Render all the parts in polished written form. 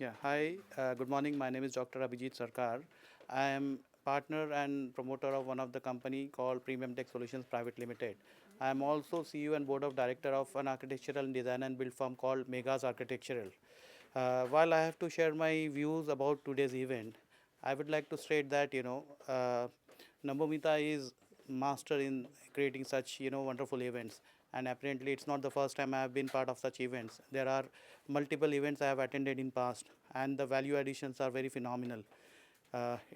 Yeah, hi, good morning. My name is Dr. Abhijit Sarkar. I am partner and promoter of one of the company called Premium Tech Solutions Private Limited. I am also CEO and board of director of an architectural and design and build firm called Megas Architectural. While I have to share my views about today's event, I would like to state that Nambomita is master in creating such wonderful events, and apparently it's not the first time I have been part of such events. There are multiple events I have attended in past, and the value additions are very phenomenal.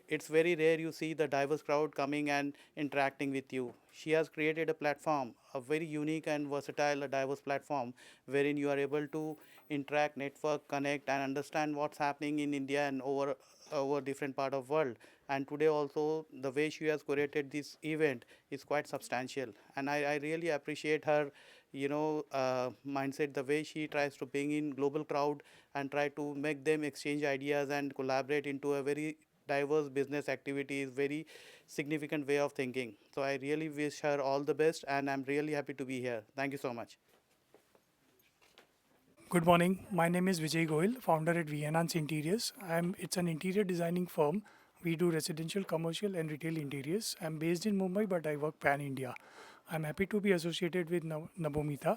It's very rare you see the diverse crowd coming and interacting with you. She has created a platform, a very unique and versatile, diverse platform, wherein you are able to interact, network, connect, and understand what's happening in India and over different part of world. And today also the way she has curated this event is quite substantial, and I really appreciate her mindset, the way she tries to bring in global crowd and try to make them exchange ideas and collaborate into a very diverse business activities, very significant way of thinking. So I really wish her all the best, and I'm really happy to be here. Thank you so much. Good morning. My name is Vijay Goyal, founder at Vienna's Interiors. It's an interior designing firm. We do residential, commercial, and retail interiors. I'm based in Mumbai, but I work pan India. I'm happy to be associated with Nabomita,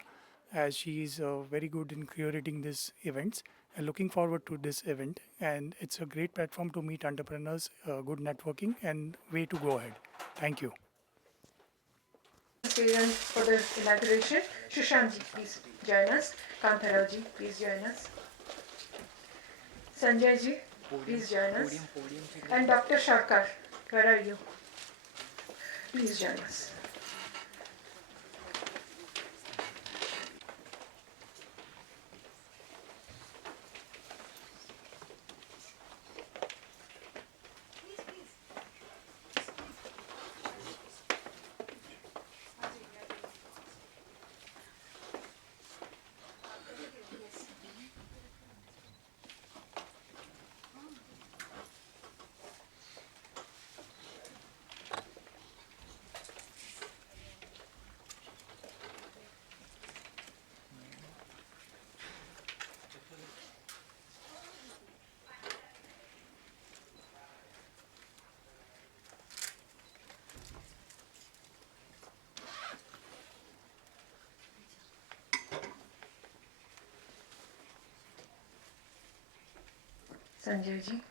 as she is very good in curating these events. And looking forward to this event. And it's a great platform to meet entrepreneurs, good networking, and way to go ahead. Thank you. Parents for the inauguration. Shushanji, please join us. Kantharao please join us. Sanjay ji, please join us. And Dr. Shakar, where are you? Please join us. Sanjay ji.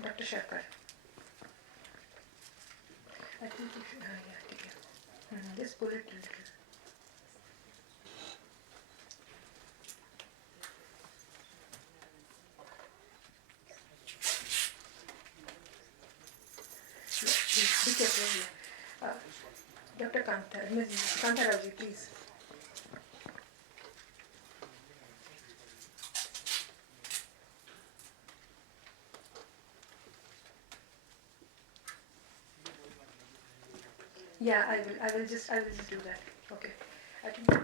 Dr. Shakar. I think you should, just pull it a little. Yeah, please, be careful. Dr. Ms. Kantharao please. Yeah, I will just do that. Okay. I think.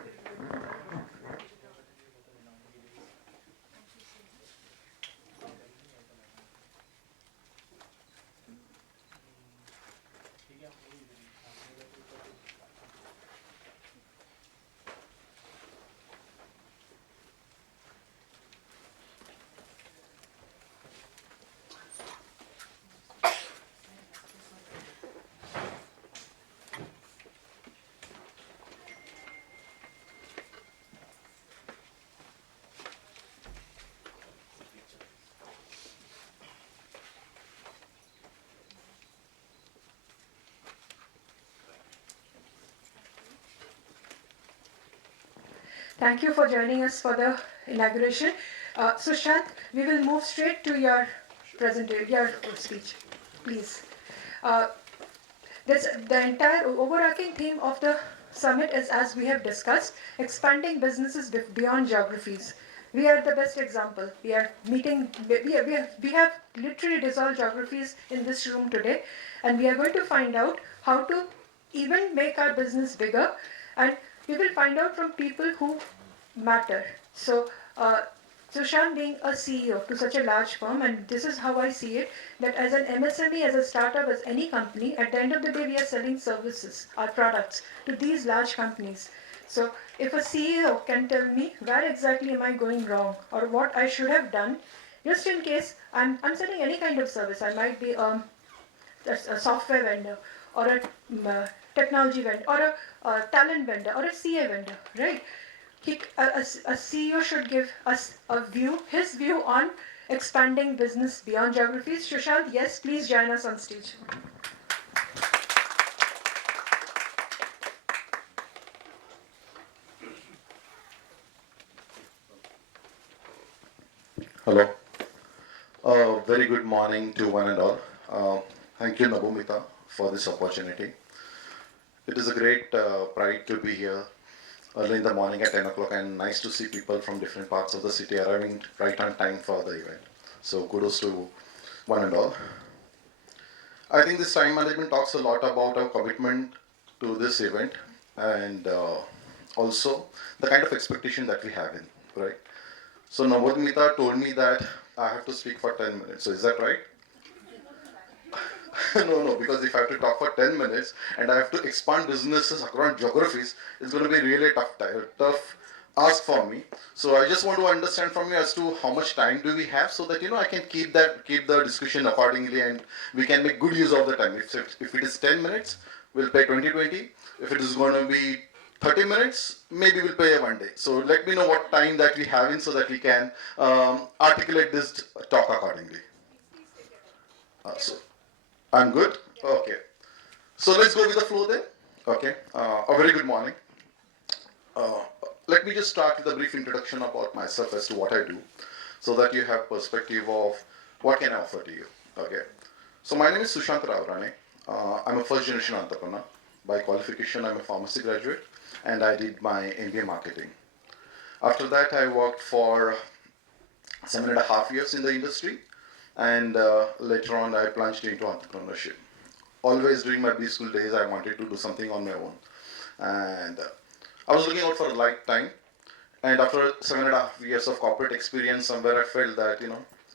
Thank you for joining us for the inauguration. Sushant, we will move straight to your your speech, please. Uh, the entire overarching theme of the summit is, as we have discussed, expanding businesses beyond geographies. We are the best example. We are meeting, we have literally dissolved geographies in this room today, and we are going to find out how to even make our business bigger, and we will find out from people who matter. So, So Shan, being a CEO to such a large firm, and this is how I see it, that as an MSME, as a startup, as any company, at the end of the day, we are selling services, our products, to these large companies. So if a CEO can tell me where exactly am I going wrong or what I should have done, just in case I'm selling any kind of service, I might be a software vendor or a technology vendor or a talent vendor or a CA vendor, right? A CEO should give us a view, his view on expanding business beyond geographies. Sushant, yes, please join us on stage. Hello. Very good morning to one and all. Thank you, Nabumita, for this opportunity. It is a great pride to be here early in the morning at 10 o'clock and nice to see people from different parts of the city arriving right on time for the event. So kudos to one and all. I think this time management talks a lot about our commitment to this event and also the kind of expectation that we have in, right? So Navadmita told me that I have to speak for 10 minutes. So is that right? No, because if I have to talk for 10 minutes and I have to expand businesses across geographies, it's going to be really tough ask for me. So I just want to understand from you as to how much time do we have so that I can keep the discussion accordingly and we can make good use of the time. If it is 10 minutes, we'll pay 20/20. If it is going to be 30 minutes, maybe we'll pay one day. So let me know what time that we have in so that we can articulate this talk accordingly. So I'm good? Okay. So let's go with the flow then. Okay. A very good morning. Uh, Let me just start with a brief introduction about myself as to what I do so that you have perspective of what can I offer to you. Okay. So my name is Sushant Ravrane. I'm a first generation entrepreneur. By qualification, I'm a pharmacy graduate and I did my MBA marketing. After that, I worked for 7.5 years in the industry and later on I plunged into entrepreneurship. Always during my B school days, I wanted to do something on my own. And I was looking out for a lifetime. And after 7.5 years of corporate experience, somewhere I felt that,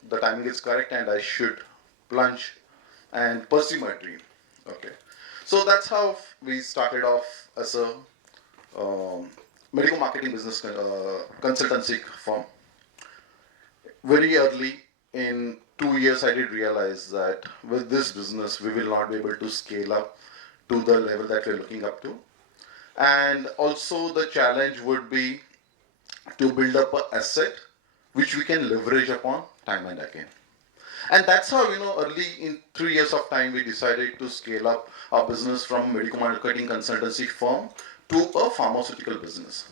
the timing is correct and I should plunge and pursue my dream. Okay. So that's how we started off as a medical marketing business consultancy firm. Very early in 2 years, I did realize that with this business, we will not be able to scale up to the level that we're looking up to. And also the challenge would be to build up an asset which we can leverage upon time and again. And that's how, early in 3 years of time, we decided to scale up our business from medical marketing consultancy firm to a pharmaceutical business.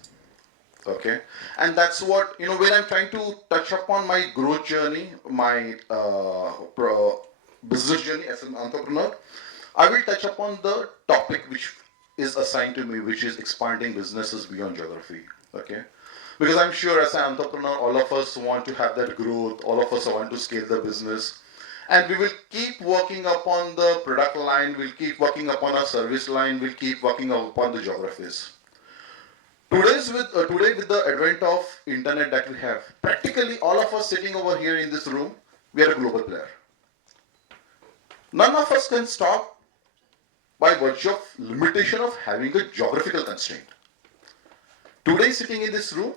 Okay. And that's what, when I'm trying to touch upon my growth journey, my business journey as an entrepreneur, I will touch upon the topic which is assigned to me, which is expanding businesses beyond geography. Okay. Because I'm sure as an entrepreneur, all of us want to have that growth, all of us want to scale the business. And we will keep working upon the product line, we'll keep working upon our service line, we'll keep working upon the geographies. Today with the advent of internet that we have, practically all of us sitting over here in this room, we are a global player. None of us can stop by virtue of limitation of having a geographical constraint. Today sitting in this room,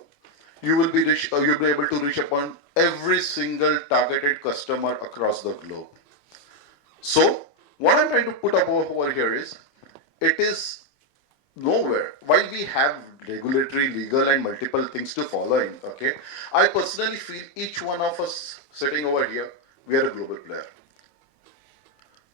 you will be able to reach upon every single targeted customer across the globe. So what I'm trying to put up over here is, it is nowhere. While we have regulatory, legal, and multiple things to follow in, okay, I personally feel each one of us sitting over here, we are a global player.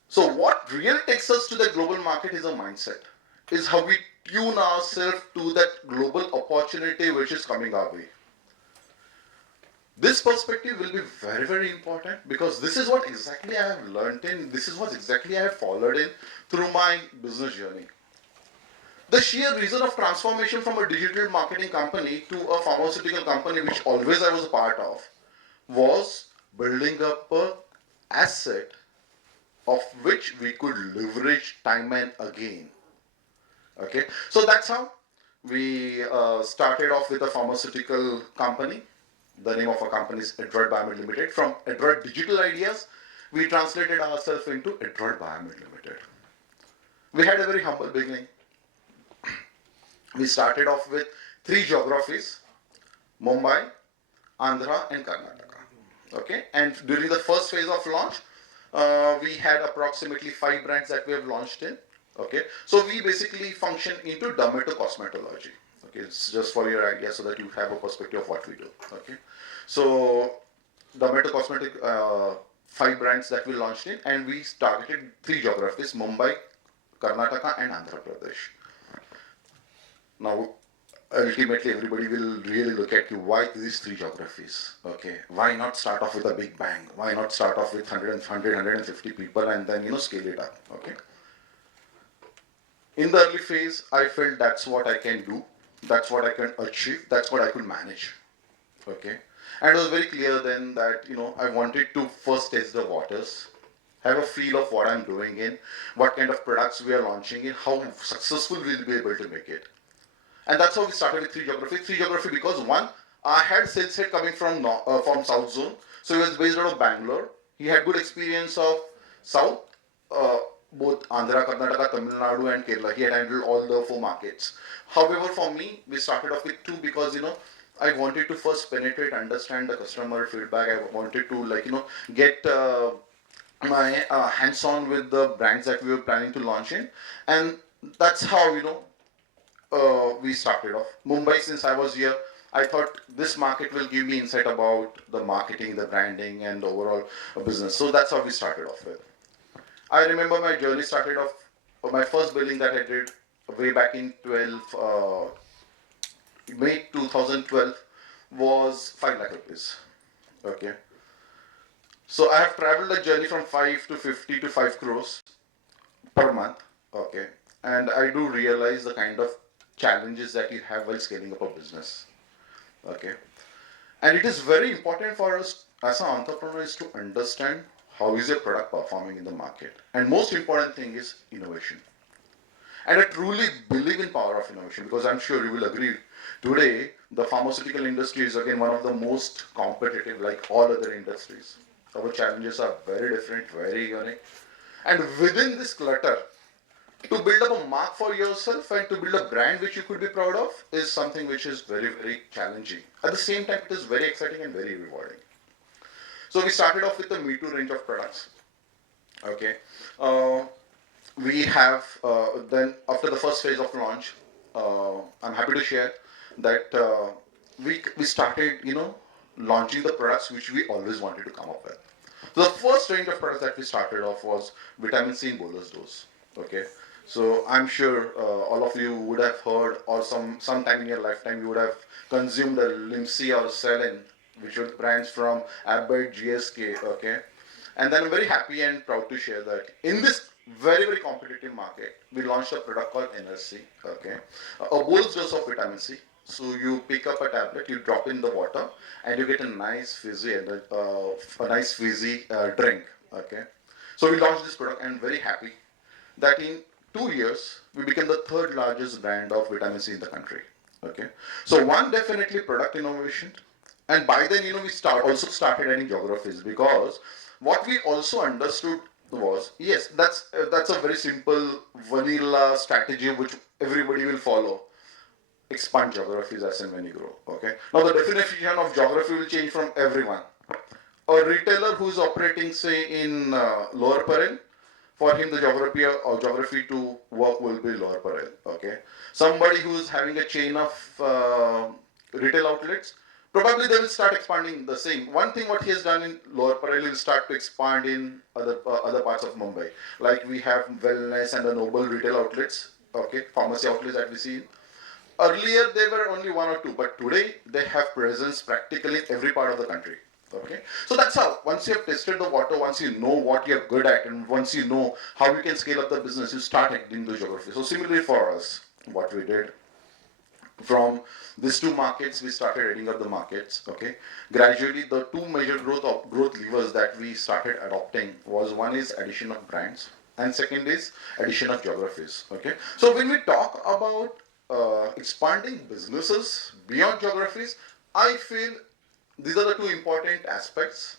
So what really takes us to the global market is a mindset, is how we tune ourselves to that global opportunity which is coming our way. This perspective will be very, very important because this is what exactly I have learned in, this is what exactly I have followed in through my business journey. The sheer reason of transformation from a digital marketing company to a pharmaceutical company, which always I was a part of, was building up an asset of which we could leverage time and again. Okay, so that's how we started off with a pharmaceutical company. The name of our company is Adroit Biomed Limited. From Adroit Digital Ideas, we translated ourselves into Adroit Biomed Limited. We had a very humble beginning. We started off with 3 geographies: Mumbai, Andhra, and Karnataka. Okay, and during the first phase of launch, we had approximately 5 brands that we have launched in. Okay, so we basically function into dermatocosmetology. Okay, it's just for your idea so that you have a perspective of what we do. Okay, so dermatocosmetic 5 brands that we launched in, and we targeted 3 geographies: Mumbai, Karnataka, and Andhra Pradesh. Now, ultimately, everybody will really look at you. Why these 3 geographies? Okay, why not start off with a big bang? Why not start off with 150 people and then scale it up? Okay. In the early phase, I felt that's what I can do. That's what I can achieve. That's what I could manage. Okay. And it was very clear then that I wanted to first test the waters, have a feel of what I'm doing in, what kind of products we are launching in, how successful we'll be able to make it. And that's how we started with 3 geography. 3 geography because one, I had sales head coming from South Zone, so he was based out of Bangalore. He had good experience of South, both Andhra, Karnataka, Tamil Nadu, and Kerala. He had handled all the 4 markets. However, for me, we started off with 2 because I wanted to first penetrate, understand the customer feedback. I wanted to get my hands-on with the brands that we were planning to launch in, and that's how we started off. Mumbai, since I was here, I thought this market will give me insight about the marketing, the branding, and the overall business. So that's how we started off with. I remember my journey started off, my first billing that I did way back in May 2012 was 5 lakh rupees. Okay. So I have traveled a journey from 5 to 50 to 5 crores per month. Okay. And I do realize the kind of challenges that you have while scaling up a business. Okay. And it is very important for us as an entrepreneur is to understand how is your product performing in the market. And most important thing is innovation. And I truly believe in power of innovation because I'm sure you will agree. Today, the pharmaceutical industry is again one of the most competitive like all other industries. Our challenges are very different, very unique. And within this clutter, to build up a mark for yourself and to build a brand which you could be proud of is something which is very, very challenging. At the same time, it is very exciting and very rewarding. So we started off with the Me Too range of products. Okay. We have, then after the first phase of launch, I'm happy to share that we started, launching the products which we always wanted to come up with. So the first range of products that we started off was vitamin C in bolus dose. Okay. So I'm sure all of you would have heard, or sometime in your lifetime you would have consumed a Limsi or Selin, which were brands from Abbott, GSK. Okay. And then I'm very happy and proud to share that in this very, very competitive market, we launched a product called NSC, okay, a bolus dose of vitamin C. So you pick up a tablet, you drop in the water, and you get a nice fizzy, drink, okay. So we launched this product, and very happy that in 2 years we became the 3rd largest brand of vitamin C in the country, okay. So one, definitely product innovation, and by then we also started adding geographies because what we also understood was, yes, that's a very simple vanilla strategy which everybody will follow. Expand geographies as and when you grow. Okay. Now the definition of geography will change from everyone. A retailer who is operating, say, in Lower Parel, for him the geography to work will be Lower Parel. Okay. Somebody who is having a chain of retail outlets, probably they will start expanding the same. One thing what he has done in Lower Parel, will start to expand in other parts of Mumbai. Like we have wellness and the noble retail outlets, okay, pharmacy outlets that we see. Earlier there were only 1 or 2, but today they have presence practically in every part of the country. Okay, so that's how. Once you have tested the water, once you know what you're good at, and once you know how you can scale up the business, you start adding the geography. So similarly for us, what we did, from these 2 markets, we started adding up the markets. Okay, gradually the 2 major growth levers that we started adopting was, one is addition of brands, and second is addition of geographies. Okay, so when we talk about expanding businesses beyond geographies, I feel these are the two important aspects.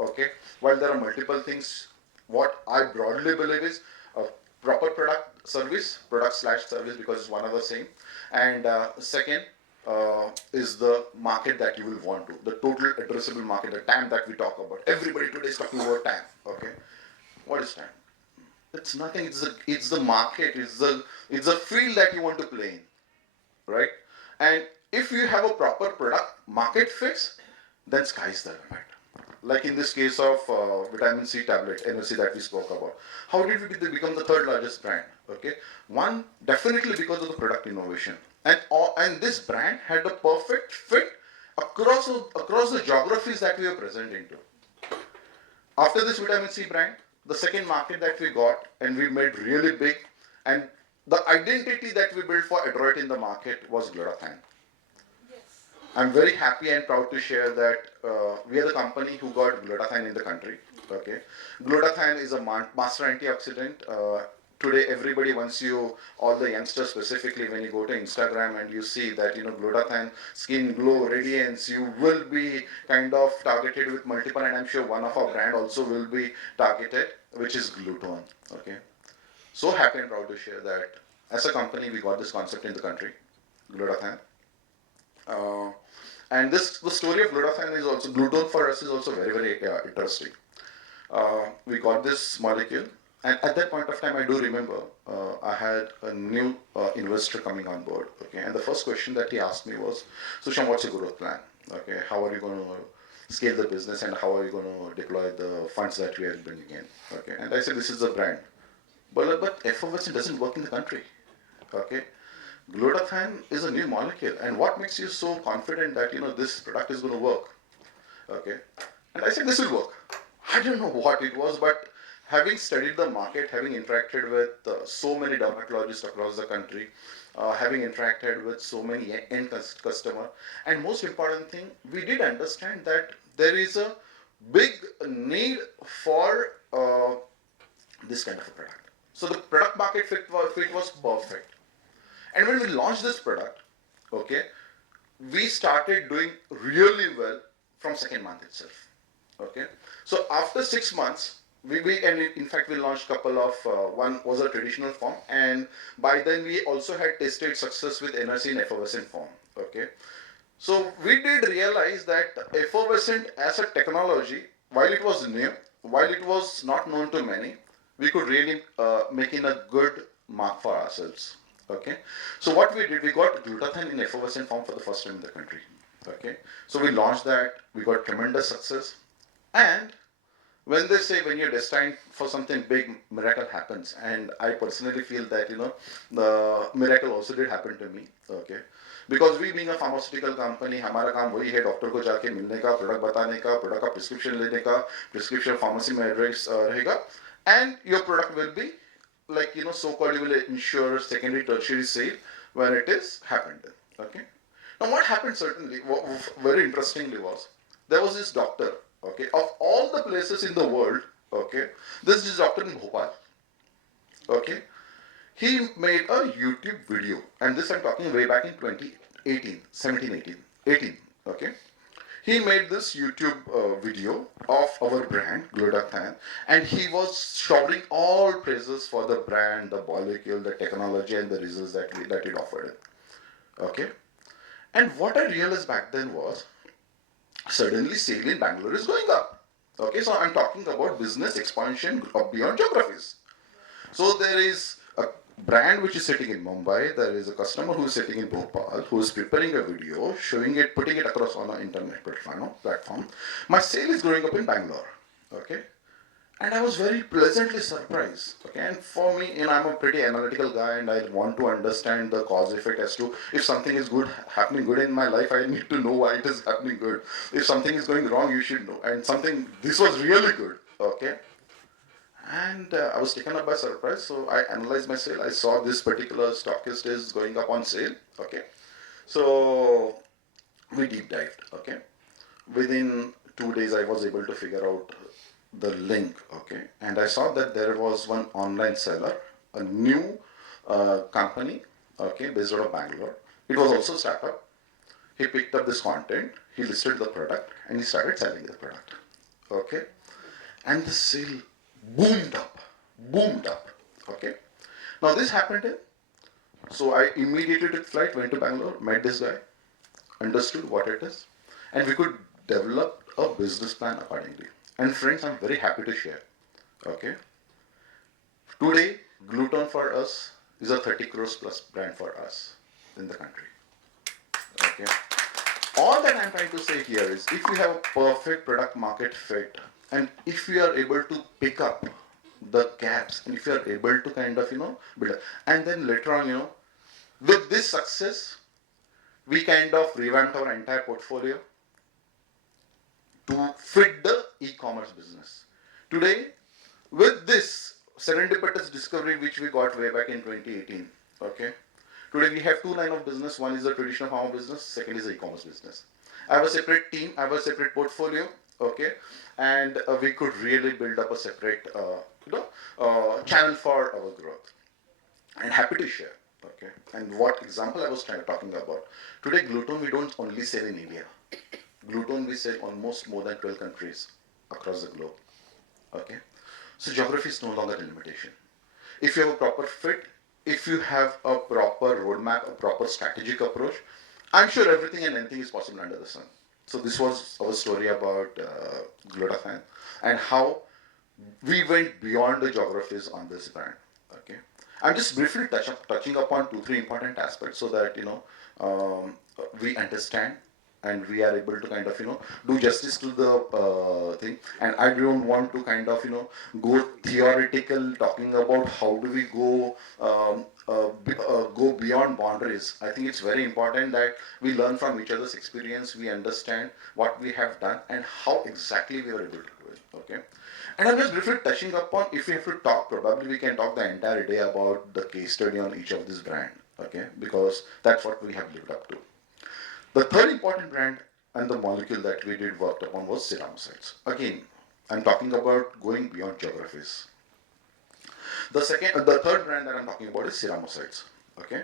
Okay, while there are multiple things, what I broadly believe is a proper product slash service, because it's one of the same. And second is the market that you will want to, the total addressable market, the TAM that we talk about. Everybody today is talking about TAM. Okay, what is TAM? It's nothing. It's the market. It's the field that you want to play in, right? And if you have a proper product market fix, then sky's the limit. Like in this case of vitamin C tablet, energy that we spoke about. How did we become the third largest brand? Okay, one, definitely because of the product innovation, and this brand had a perfect fit across the geographies that we are present into. After this vitamin C brand, the second market that we got and we made really big, and the identity that we built for Adroit in the market was glutathione. I'm very happy and proud to share that we are the company who got glutathione in the country. Okay, glutathione is a master antioxidant. Today, everybody wants you, all the youngsters specifically, when you go to Instagram and you see that glutathione, skin glow, radiance, you will be kind of targeted with multiple, and I'm sure one of our brand also will be targeted, which is glutathione. Okay, so happy and proud to share that as a company we got this concept in the country, glutathione. Uh, and the story of glutathione is also, glutathione for us is also very, very interesting. We got this molecule, and at that point of time, I do remember I had a new investor coming on board. Okay, and the first question that he asked me was, "Sushant, what's your growth plan? Okay, how are you going to scale the business, and how are you going to deploy the funds that we are bringing in?" Okay, and I said, "This is the brand, but effervescent doesn't work in the country." Okay, glutathione is a new molecule, and what makes you so confident that this product is going to work? Okay, and I said this will work. I don't know what it was, but having studied the market, having interacted with so many dermatologists across the country, having interacted with so many end customer, and most important thing, we did understand that there is a big need for this kind of a product. So the product market fit was perfect. And when we launched this product, okay, we started doing really well from second month itself. Okay, so after 6 months, and in fact we launched couple of one was a traditional form, and by then we also had tasted success with energy in effervescent form. Okay, so we did realize that effervescent as a technology, while it was new, while it was not known to many, we could really make in a good mark for ourselves. Okay, so what we did, we got glutathione in effervescent form for the first time in the country. Okay, so we launched that, we got tremendous success, and when they say when you're destined for something big, miracle happens, and I personally feel that the miracle also did happen to me. Okay, because we being a pharmaceutical company, हमारा काम वही है doctor को जाके मिलने का, product बताने का, प्रोडक्ट का प्रिस्क्रिप्शन लेने का, प्रिस्क्रिप्शन फार्मेसी में एड्रेस रहेगा, and your product will be like so-called, you will ensure secondary, tertiary sale when it is happened. Okay. Now what happened certainly, very interestingly, was there was this doctor. Okay, of all the places in the world, okay, this is doctor in Bhopal. Okay, he made a YouTube video, and this I'm talking way back in 2018, 17, 18, 18. Okay, he made this YouTube video of our brand glutathione, and he was shouting all praises for the brand, the molecule, the technology, and the results that it offered. Okay, and what I realized back then was, suddenly sale in Bangalore is going up. Okay, so I'm talking about business expansion beyond geographies. So there is a brand which is sitting in Mumbai, there is a customer who is sitting in Bhopal, who is preparing a video, showing it, putting it across on an internet platform. My sale is growing up in Bangalore. Okay, and I was very pleasantly surprised. Okay, and for me, I'm a pretty analytical guy, and I want to understand the cause effect as to if something is happening good in my life, I need to know why it is happening good. If something is going wrong, you should know. And this was really good. Okay, and I was taken up by surprise. So I analyzed my sale. I saw this particular stockist is going up on sale. Okay, so we deep dived. Okay, within 2 days, I was able to figure out the link. Okay, and I saw that there was one online seller, a new company, okay, based out of Bangalore. It was also startup. he picked up this content, he listed the product, and he started selling the product. Okay? And the sale boomed up, boomed up. Okay? Now this happened in, so I immediately took flight, went to Bangalore, met this guy, understood what it is, and we could develop a business plan accordingly. And friends, I'm very happy to share. Okay? Today, Gluton for us is a 30 crores plus brand for us in the country. Okay? All that I'm trying to say here is if you have a perfect product market fit and if you are able to pick up the gaps and if you are able to kind of, build up, and then later on, with this success, we kind of revamped our entire portfolio to fit the e-commerce business. Today, with this serendipitous discovery which we got way back in 2018, okay, today we have two lines of business. One is the traditional pharma business, second is the e-commerce business. I have a separate team, I have a separate portfolio, okay, and we could really build up a separate channel for our growth. And happy to share, okay. And what example I was talking about. Today, Gluton we don't only sell in India. Gluton we sell almost more than 12 countries across the globe, okay. So geography is no longer a limitation. If you have a proper fit, if you have a proper roadmap, a proper strategic approach, I'm sure everything and anything is possible under the sun. So this was our story about Glutathione and how we went beyond the geographies on this brand. Okay, I'm just briefly touching upon 2-3 important aspects so that we understand and we are able to kind of do justice to the thing. And I don't want to kind of go theoretical talking about how do we go beyond boundaries. I think it's very important that we learn from each other's experience, we understand what we have done and how exactly we were able to do it. Okay. And I'm just briefly touching upon, if we have to talk, probably we can talk the entire day about the case study on each of this brand, okay, because that's what we have lived up to. The third important brand and the molecule that we did worked upon was ceramosites. Again, I'm talking about going beyond geographies. The third brand that I'm talking about is ceramosites, okay.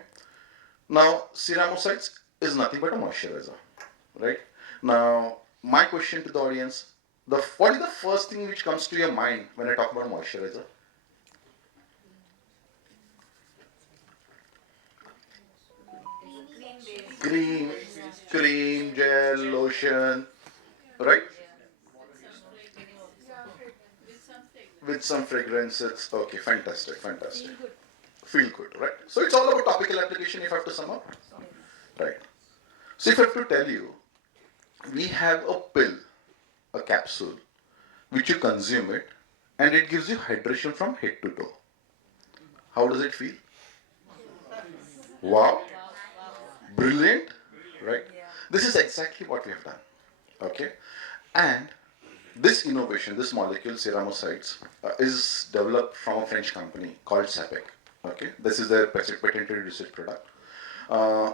Now, ceramosites is nothing but a moisturizer, right? Now, my question to the audience, what is the first thing which comes to your mind when I talk about moisturizer? Cream, gel, lotion, right? With some fragrances. Okay, fantastic. Feel good, right? So it's all about topical application if I have to sum up. Right. So if I have to tell you, we have a pill, a capsule, which you consume it, and it gives you hydration from head to toe. How does it feel? Wow. Brilliant, right? This is exactly what we have done, okay? And this innovation, this molecule, ceramosites, is developed from a French company called Sapec, okay? This is their patented research product.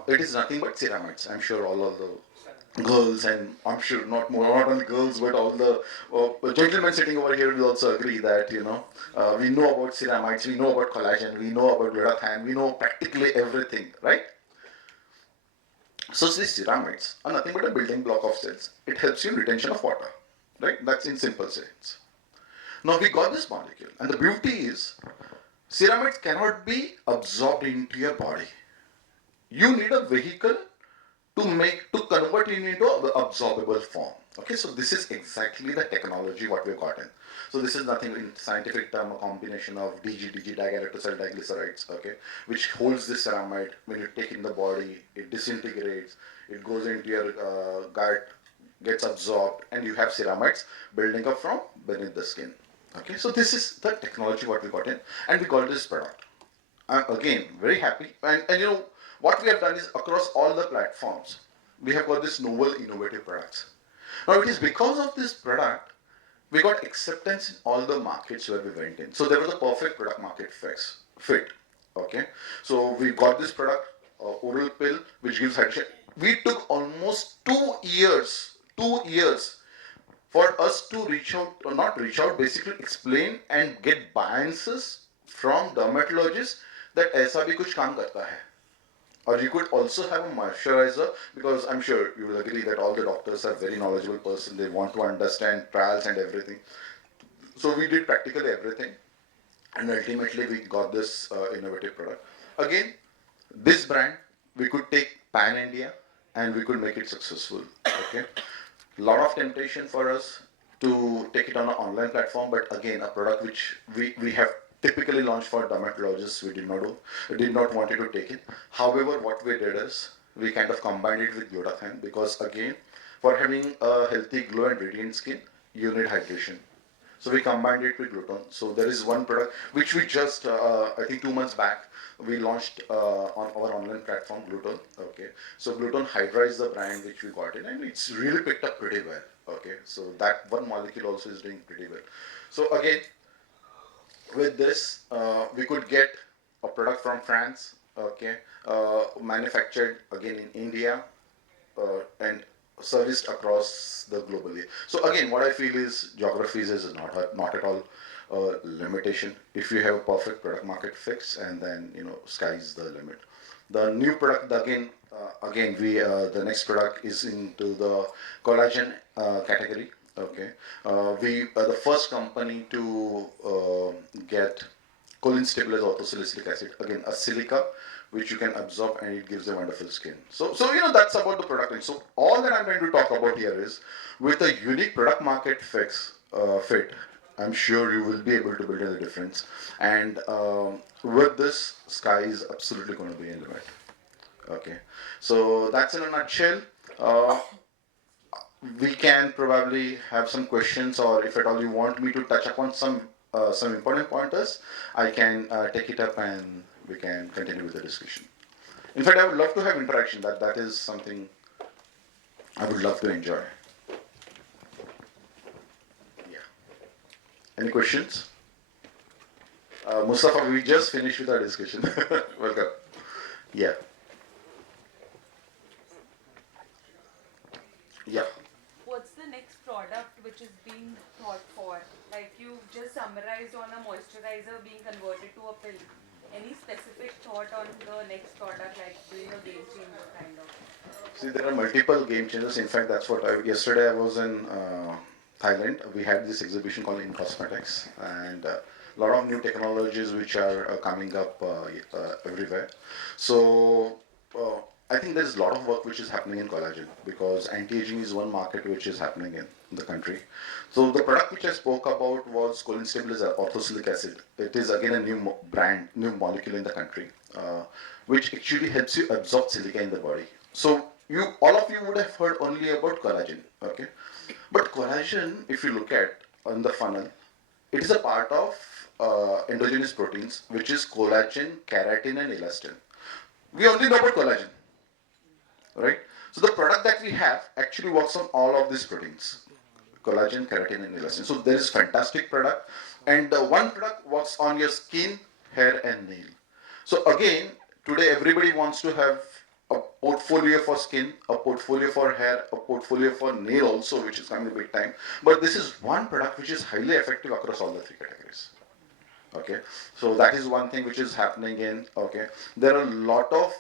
It is nothing but ceramides. I'm sure all of the girls, and I'm sure not only girls, but all the gentlemen sitting over here will also agree that, we know about ceramides, we know about collagen, we know about glutathione, we know practically everything, right? So these ceramides are nothing but a building block of cells. It helps you in retention of water, right? That's in simple sense. Now we got this molecule, and the beauty is, ceramides cannot be absorbed into your body. You need a vehicle to convert it into an absorbable form. Okay, so this is exactly the technology what we've gotten. So this is nothing in scientific term, a combination of DG digalactoside diglycerides, okay, which holds this ceramide. When you take in the body, it disintegrates, it goes into your gut, gets absorbed, and you have ceramides building up from beneath the skin. Okay, so this is the technology what we got in, and we got this product. I'm again very happy, and what we have done is across all the platforms, we have got this novel, innovative products. Now it is because of this product, we got acceptance in all the markets where we went in. So there was a perfect product market fit. Okay, so we got this product, oral pill, which gives hydration. We took almost 2 years for us to reach out, or not reach out, basically explain and get biases from dermatologists that ऐसा भी कुछ काम करता है. Or you could also have a moisturizer, because I'm sure you will agree that all the doctors are very knowledgeable person. They want to understand trials and everything. So we did practically everything, and ultimately we got this innovative product. Again, this brand we could take pan India and we could make it successful. Okay, lot of temptation for us to take it on an online platform, but again, a product which we have typically launched for dermatologists, we did not want it to take it. However, what we did is we kind of combined it with glutathione, because again, for having a healthy glow and radiant skin, you need hydration. So we combined it with glutathione. So there is one product which we just, I think 2 months back, we launched on our online platform, Glutathione. Okay, so Glutathione Hydra is the brand which we got in, and it's really picked up pretty well. Okay, so that one molecule also is doing pretty well. So again, with this, we could get a product from France. Okay, manufactured again in India, and serviced across the globally. So again, what I feel is geographies is not at all a limitation. If you have a perfect product market fix, and then sky's the limit. The new product again we the next product is into the collagen category. Okay, we are the first company to get choline stabilized orthosalicylic acid, again a silica which you can absorb, and it gives a wonderful skin. So that's about the product range. So all that I'm going to talk about here is, with a unique product market fit, I'm sure you will be able to build a difference, and with this, sky is absolutely going to be in limit. Okay, so that's in a nutshell. uh, we can probably have some questions, or if at all you want me to touch upon some important pointers, I can take it up and we can continue with the discussion. In fact, I would love to have interaction. That is something I would love to enjoy. Yeah. Any questions? Mustafa, we just finished with our discussion. Welcome. Yeah. Yeah. What's the next product which is being thought for? Like you just summarized on a moisturizer being converted to a pill. Any specific thought on the next product, like doing a game changer kind of? See, there are multiple game changers. In fact, that's what yesterday I was in Thailand. We had this exhibition called In Cosmetics, and a lot of new technologies which are coming up everywhere. So I think there's a lot of work which is happening in collagen, because anti-aging is one market which is happening in the country. So the product which I spoke about was choline stabilizer orthosilic acid. It is again a new brand, new molecule in the country, which actually helps you absorb silica in the body. So all of you would have heard only about collagen, okay? But collagen, if you look at on the funnel, it is a part of endogenous proteins, which is collagen, keratin, and elastin. We only know about collagen, right? So the product that we have actually works on all of these proteins: collagen, keratin, and elastin. So there is fantastic product, and one product works on your skin, hair, and nail. So again, today everybody wants to have a portfolio for skin, a portfolio for hair, a portfolio for nail also, which is coming big time. But this is one product which is highly effective across all the three categories. Okay, so that is one thing which is happening in. Okay, there are a lot of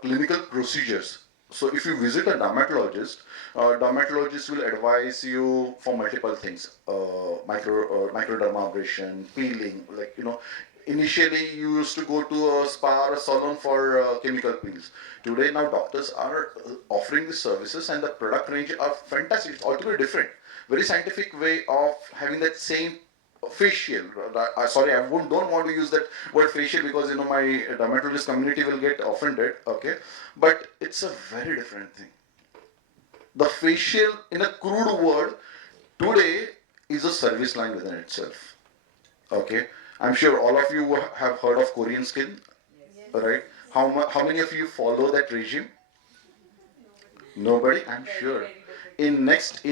clinical procedures. So if you visit a dermatologist will advise you for multiple things: microdermabrasion, peeling. Like initially you used to go to a spa or a salon for chemical peels. Today now doctors are offering these services, and the product range are fantastic. It's altogether different, very scientific way of having that same facial. Sorry, don't want to use that word facial, because my dermatologist community will get offended. Okay, but it's a very different thing. The facial, in a crude word, today is a service line within itself. Okay, I'm sure all of you have heard of Korean skin, right? How many of you follow that regime? Nobody. I'm sure. In next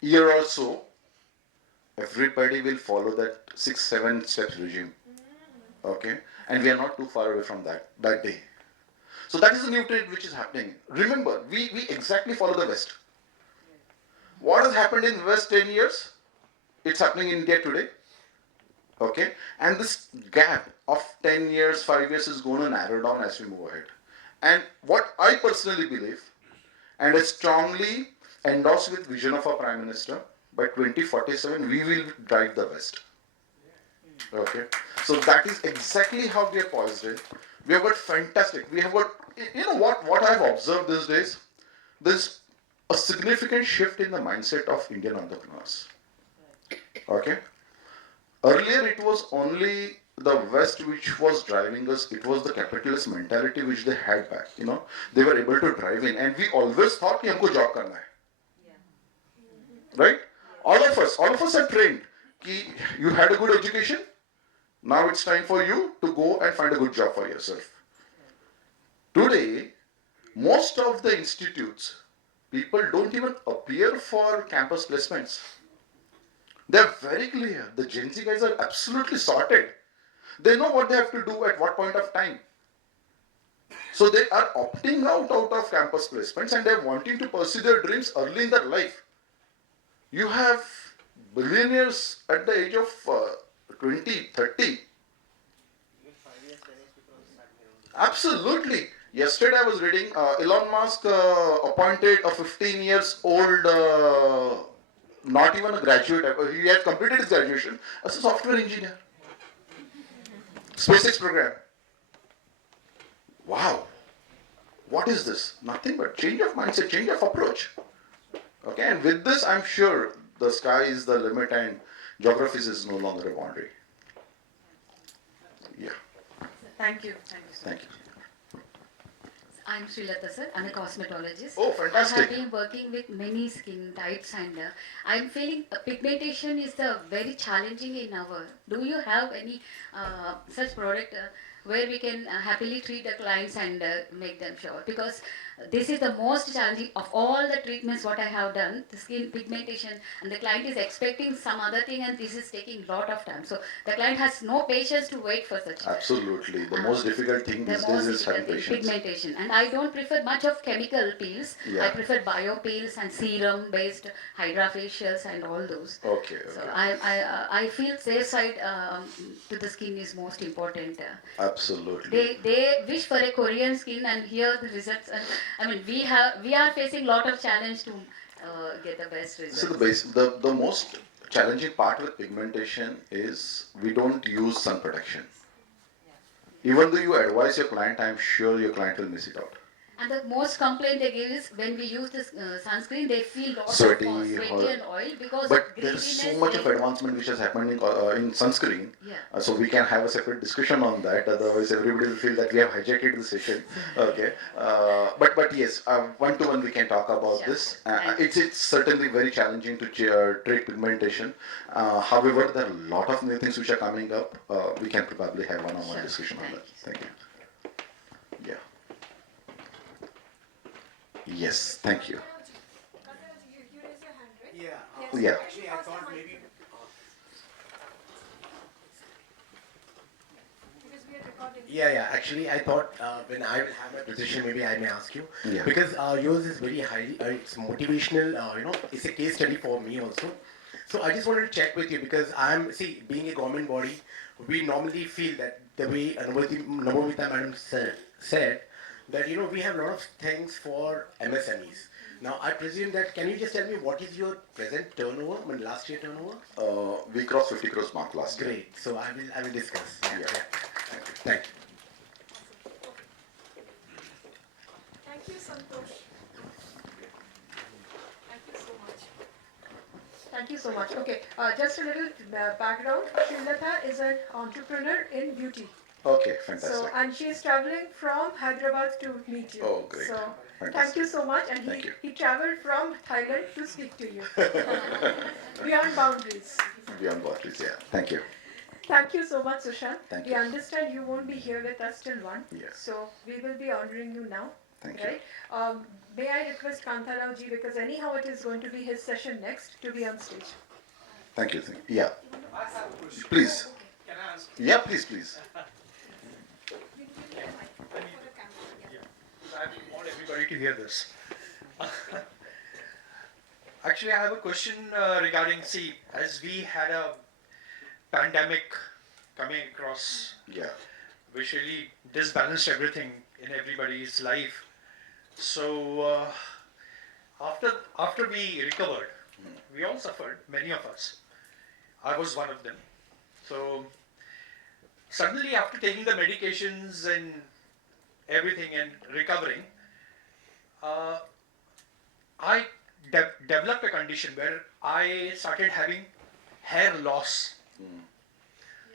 year or so, everybody will follow that 6-7 steps regime. Okay, and we are not too far away from that day. So that is the new trend which is happening. Remember, we exactly follow the West. What has happened in West 10 years? It's happening in India today. Okay, and this gap of 10 years, 5 years is going to narrow down as we move ahead. And what I personally believe, and I strongly endorse with vision of our Prime Minister, by 2047 we will drive the West. Okay, so that is exactly how we are poised in. We have got fantastic. We have got, you know what I have observed these days. There's a significant shift in the mindset of Indian entrepreneurs. Okay, earlier it was only the West which was driving us. It was the capitalist mentality which they had back. You know, they were able to drive in, and we always thought कि हमको job करना है. Right? All of us are trained. कि you had a good education. Now it's time for you to go and find a good job for yourself. Today, most of the institutes, people don't even appear for campus placements. They're very clear. The Gen Z guys are absolutely sorted. They know what they have to do at what point of time. So they are opting out of campus placements and they're wanting to pursue their dreams early in their life. You have billionaires at the age of 20, 30. Absolutely. Yesterday I was reading Elon Musk appointed a 15 years old, not even a graduate, he had completed his graduation as a software engineer. SpaceX program. Wow. What is this? Nothing but change of mindset, change of approach. Okay, and with this I'm sure the sky is the limit and geographies is no longer a boundary. Yeah. Thank you. Thank you, sir. Thank you. I'm Srilata, sir. I'm a cosmetologist. Oh, fantastic. I have been working with many skin types and I'm feeling pigmentation is very challenging in our. Do you have any such product where we can happily treat the clients and make them sure? Because this is the most challenging of all the treatments what I have done, the skin pigmentation, and the client is expecting some other thing and this is taking a lot of time. So the client has no patience to wait for such. Absolutely. The most difficult thing these days is having patience. Pigmentation. And I don't prefer much of chemical peels. Yeah. I prefer bio peels and serum based hydrofacials and all those. Okay. So Okay. I feel safe side to the skin is most important. Absolutely. They wish for a Korean skin and here the results. I mean we are facing lot of challenge to get the best results. So the most challenging part with pigmentation is we don't use sun protection. Even though you advise your client, I'm sure your client will miss it out. And the most complaint they give is when we use this sunscreen, they feel lots Sweaty, of sweaty and oil because But of there's so greasiness much of they- advancement which has happened in sunscreen. Yeah. So we can have a separate discussion on that. Otherwise, everybody will feel that we have hijacked the session. Okay. But yes, one to one we can talk about Sure. this. Thank It's certainly very challenging to treat pigmentation. However, there are a lot of new things which are coming up. We can probably have one-on-one Sure. discussion on Thank that. Thank you. Yeah. Yes. Thank you. Yeah. Actually, I thought maybe. Yeah. Actually, I thought when I will have my position, maybe I may ask you. Yeah. Because yours is very highly, it's motivational. It's a case study for me also. So I just wanted to check with you because being a government body, we normally feel that the way Navamita madam said that we have a lot of things for MSMEs. Now I presume that can you just tell me what is your present turnover? I mean, last year turnover? We crossed 50 crores mark last year. Great. So I will discuss. Yeah. Thank you. Thank you, Santosh. Thank you so much. Thank you so much. Okay, just a little background. Srilata is an entrepreneur in beauty. Okay, So, fantastic. and she is traveling from Hyderabad to meet you. Oh, great. So, Fantastic. thank you so much. And Thank you. he traveled from Thailand to speak to you. Beyond boundaries. Beyond boundaries, yeah. Thank you. Thank you so much, Sushant. Thank We you. understand you won't be here with us till 1. Yeah. So, we will be honoring you now. Thank you. Right? May I request Kantharao ji, because anyhow it is going to be his session next, to be on stage. Thank you. Yeah. I have a question. Please. Can I ask? Yeah, please. I want everybody to hear this. Actually, I have a question regarding, as we had a pandemic coming across, Yeah. which really disbalanced everything in everybody's life. So after we recovered, we all suffered, many of us. I was one of them. So suddenly, after taking the medications and everything and recovering, uh, I developed a condition where I started having hair loss.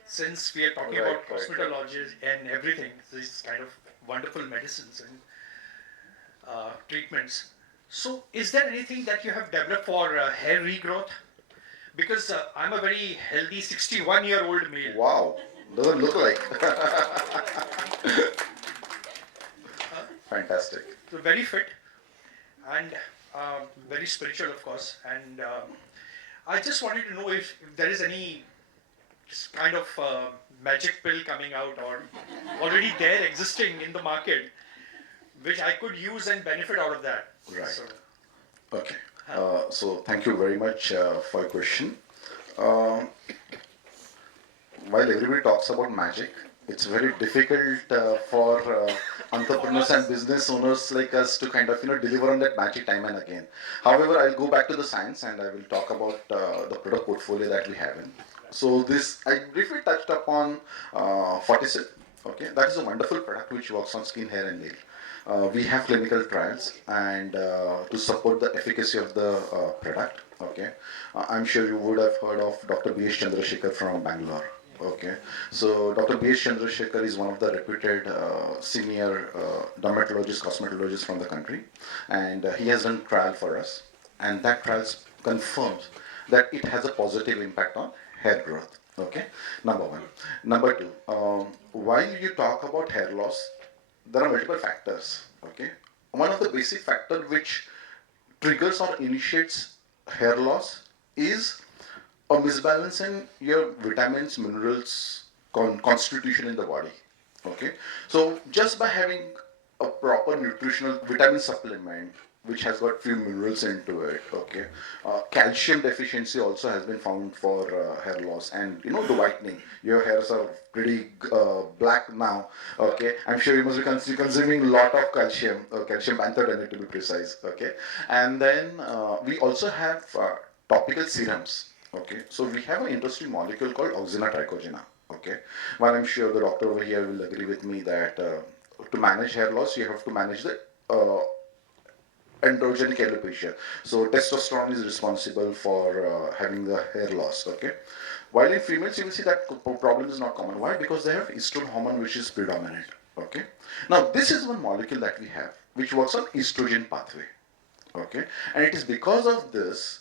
Since we are talking Right, about right, cosmetology and everything, these kind of wonderful medicines and treatments. So, is there anything that you have developed for hair regrowth? Because I'm a very healthy 61-year-old male. Wow. Doesn't look like. Fantastic. So very fit and very spiritual, of course. And I just wanted to know if there is any kind of magic pill coming out or already there existing in the market, which I could use and benefit out of that. Right. So, Okay. So thank you very much for your question. Um, while everybody talks about magic, it's very difficult for entrepreneurs and business owners like us to kind of deliver on that magic time and again. However, I'll go back to the science and I will talk about the product portfolio that we have in. So this I briefly touched upon Forticid. Okay, that is a wonderful product which works on skin, hair, and nail. We have clinical trials and to support the efficacy of the product. Okay, I'm sure you would have heard of Dr. B.S. Chandrasekhar from Bangalore. Okay, so Dr. B.S. Chandrasekhar is one of the reputed senior dermatologists, cosmetologists from the country, and he has done trial for us, and that trial confirms that it has a positive impact on hair growth. Okay, number one. Number two, while you talk about hair loss, there are multiple factors. Okay, one of the basic factors which triggers or initiates hair loss is a misbalance in your vitamins, minerals, constitution in the body. Okay, so just by having a proper nutritional vitamin supplement which has got few minerals into it, okay, calcium deficiency also has been found for hair loss, and the whitening. Your hairs are pretty black now. Okay, I'm sure you must be consuming a lot of calcium, calcium panthenate to be precise. Okay, and then we also have topical serums. Okay, so we have an interesting molecule called oxynatrichogena. Okay, while I'm sure the doctor over here will agree with me that to manage hair loss, you have to manage the androgenic alopecia. So testosterone is responsible for having the hair loss. Okay, while in females you will see that problem is not common. Why? Because they have estrogen hormone which is predominant. Okay, now this is one molecule that we have which works on estrogen pathway. Okay, and it is because of this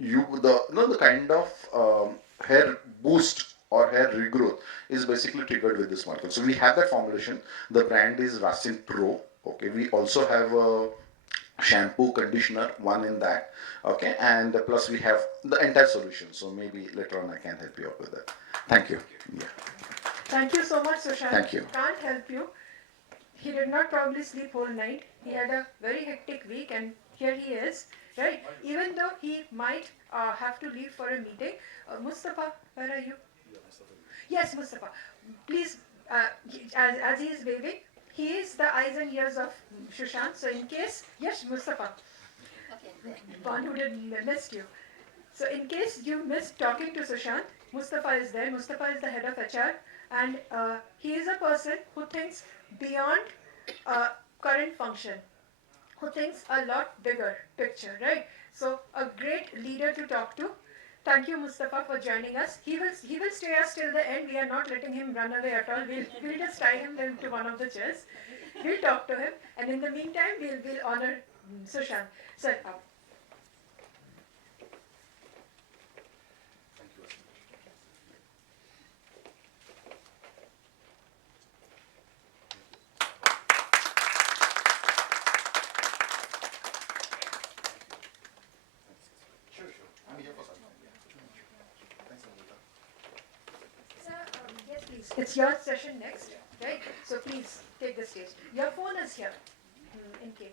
the kind of hair boost or hair regrowth is basically triggered with this molecule. So we have that formulation. The brand is Racin Pro. Okay, we also have a shampoo, conditioner, one in that. Okay, and plus we have the entire solution. So maybe later on I can help you out with that. Thank you. Yeah. Thank you so much, Sushant. Thank you. Can't help you. He did not probably sleep whole night. He had a very hectic week, and here he is, right? Even though he might have to leave for a meeting. Mustafa, where are you? Yes, Mustafa. Please, as he is waving, he is the eyes and ears of Sushant. So in case, yes, Mustafa, one who did missed you. So in case you missed talking to Sushant, Mustafa is there. Mustafa is the head of HR, and he is a person who thinks beyond current function, who thinks a lot bigger picture, right? So a great leader to talk to. Thank you, Mustafa, for joining us. He will stay us till the end. We are not letting him run away at all. We'll just tie him then to one of the chairs. We'll talk to him, and in the meantime, we'll honor Sushant. Sir, yes, please. It's your session next, right? So please take the stage. Your phone is here, in case.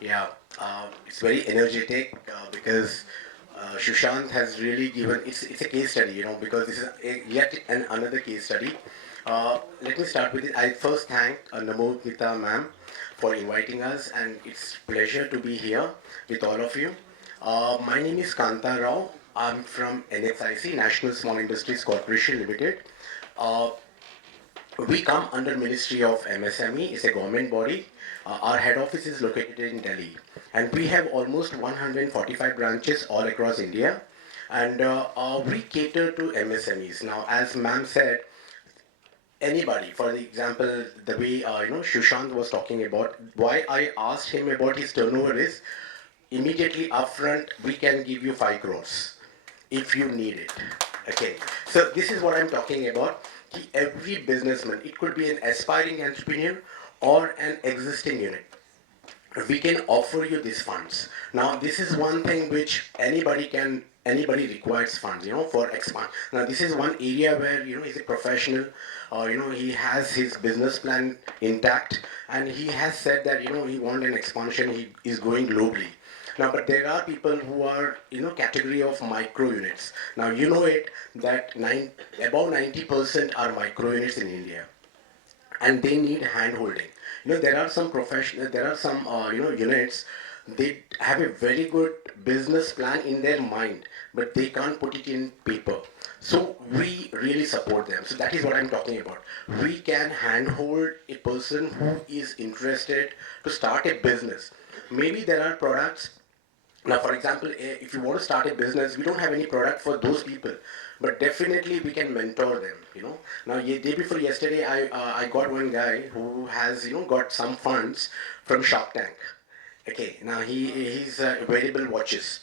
Yeah, it's very energetic because Shushant has really given, it's a case study, because this is yet another case study. Let me start with it. I first thank Namogita ma'am for inviting us, and it's pleasure to be here with all of you. My name is Kanta Rao. I'm from NSIC, National Small Industries Corporation Limited. Uh, we come under Ministry of MSME. It's a government body. Our head office is located in Delhi, and we have almost 145 branches all across India, and we cater to MSMEs. Now, as ma'am said, anybody, for the example, the way Shushant was talking about, why I asked him about his turnover is immediately upfront we can give you 5 crores if you need it. Okay, so this is what I'm talking about. Every businessman, it could be an aspiring entrepreneur or an existing unit, we can offer you these funds. Now, this is one thing which anybody requires funds, for expand. Now, this is one area where, he's a professional, he has his business plan intact, and he has said that, he wants an expansion, he is going globally. Now, but there are people who are, category of micro units. Now, you know it, that about 90% are micro units in India, and they need hand holding. There are some professional, there are some units, they have a very good business plan in their mind, but they can't put it in paper. So we really support them. So that is what I'm talking about. We can handhold a person who is interested to start a business. Maybe there are products. Now, for example, if you want to start a business, we don't have any product for those people, but definitely we can mentor them. Now, day before yesterday, I got one guy who has got some funds from Shark Tank. Okay, now he's wearable watches.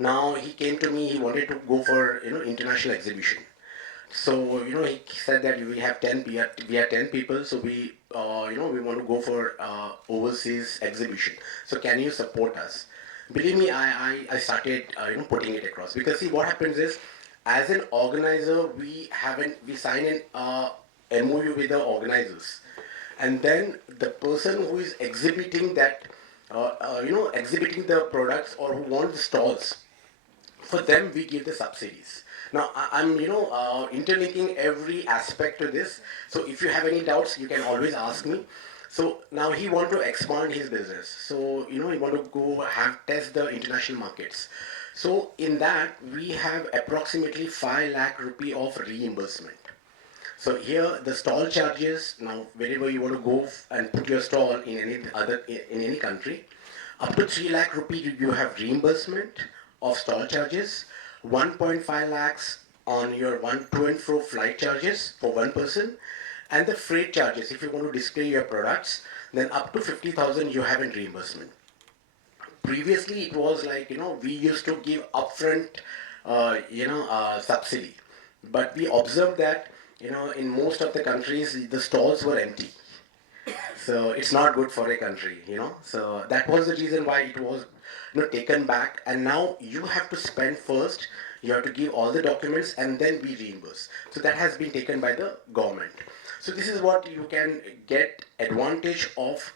Now he came to me. He wanted to go for international exhibition. So he said that we are 10 people, so we want to go for overseas exhibition. So can you support us? Believe me, I started putting it across, because see what happens is, as an organizer, we sign an MOU with the organizers, and then the person who is exhibiting that exhibiting the products, or who wants the stalls, for them we give the subsidies. Now I'm interlinking every aspect to this, so if you have any doubts you can always ask me. So now he want to expand his business, so he want to go test the international markets. So in that we have approximately 5 lakh rupee of reimbursement. So here the stall charges, now wherever you want to go and put your stall in any country, up to 3 lakh rupee you have reimbursement of stall charges, 1.5 lakhs on your to and fro flight charges for one person, and the freight charges. If you want to display your products, then up to 50,000 you have in reimbursement. Previously it was like, we used to give upfront, subsidy, but we observed that, in most of the countries the stalls were empty. So it's not good for a country. So that was the reason why it was taken back, and now you have to spend first, you have to give all the documents, and then we reimburse. So that has been taken by the government. So this is what you can get advantage of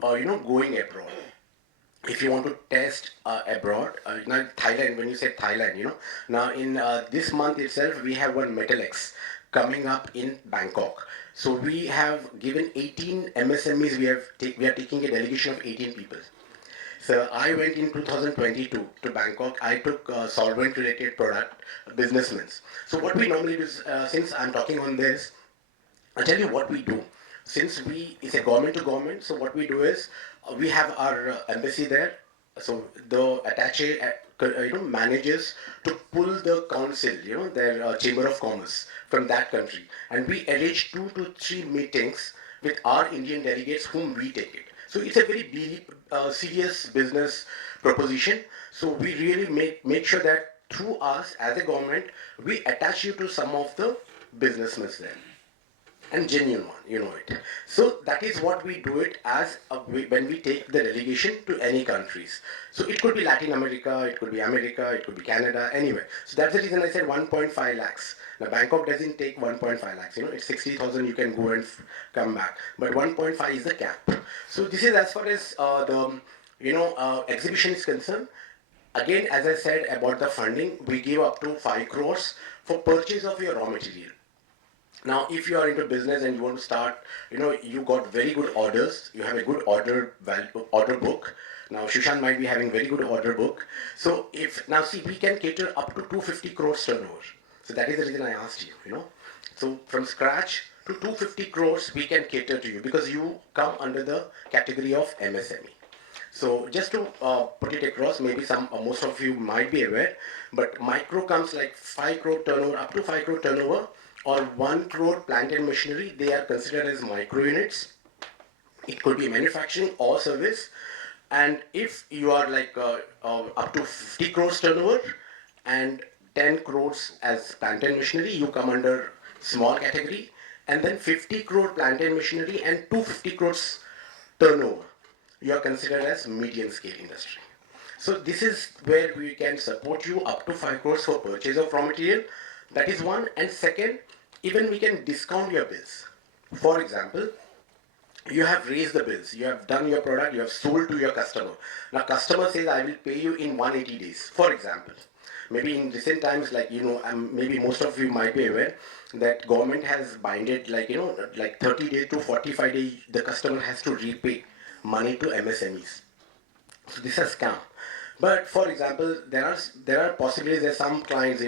going abroad. If you want to test abroad, now Thailand, when you say Thailand, now in this month itself we have one Metalex coming up in Bangkok. So we have given 18 MSMEs, we are taking a delegation of 18 people. So I went in 2022 to Bangkok. I took solvent related product businessmen. So what we normally do is, since I'm talking on this, I'll tell you what we do. Since it's a government to government, so what we do is, we have our embassy there. So the attaché manages to pull the council, their chamber of commerce from that country, and we arrange 2 to 3 meetings with our Indian delegates whom we take it. So it's a very serious business proposition. So we really make sure that through us as a government, we attach you to some of the businessmen there. And genuine one, it. So that is what we do it as when we take the delegation to any countries. So it could be Latin America, it could be America, it could be Canada, anywhere. So that's the reason I said 1.5 lakhs. Now Bangkok doesn't take 1.5 lakhs, it's 60,000, you can go and come back. But 1.5 is the cap. So this is as far as the exhibition is concerned. Again, as I said about the funding, we give up to 5 crores for purchase of your raw material. Now, if you are into business and you want to start, you got very good orders, you have a good order book. Now, Shushan might be having very good order book. So, if now see, we can cater up to 250 crores turnover. So that is the reason I asked you. So from scratch to 250 crores, we can cater to you because you come under the category of MSME. So just to put it across, maybe most of you might be aware, but micro comes like 5 crore turnover, up to 5 crore turnover, or 1 crore plant and machinery. They are considered as micro units. It could be manufacturing or service. And if you are like up to 50 crores turnover and 10 crores as plant and machinery, you come under small category. And then 50 crore plant and machinery and 250 crores turnover, you are considered as medium scale industry. So this is where we can support you up to 5 crores for purchase of raw material. That is one. And second, even we can discount your bills. For example, you have raised the bills, you have done your product, you have sold to your customer. Now customer says, I will pay you in 180 days, for example. Maybe in recent times, like, maybe most of you might be aware that government has binded like 30 days to 45 days, the customer has to repay money to MSMEs. So this is a scam. But for example, there are possibilities. There's some clients,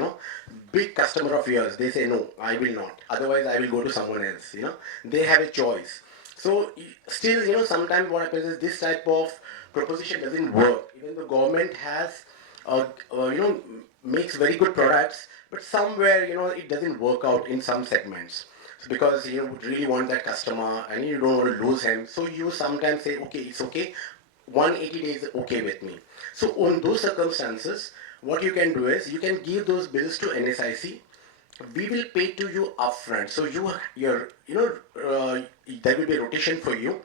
big customer of yours. They say no, I will not. Otherwise, I will go to someone else. They have a choice. So still, sometimes what happens is this type of proposition doesn't work. Even the government has, makes very good products, but somewhere, it doesn't work out in some segments. So because you really want that customer and you don't want to lose him, so you sometimes say, okay, it's okay. 180 days is okay with me. So on those circumstances, what you can do is you can give those bills to NSIC. We will pay to you upfront. So there will be a rotation for you,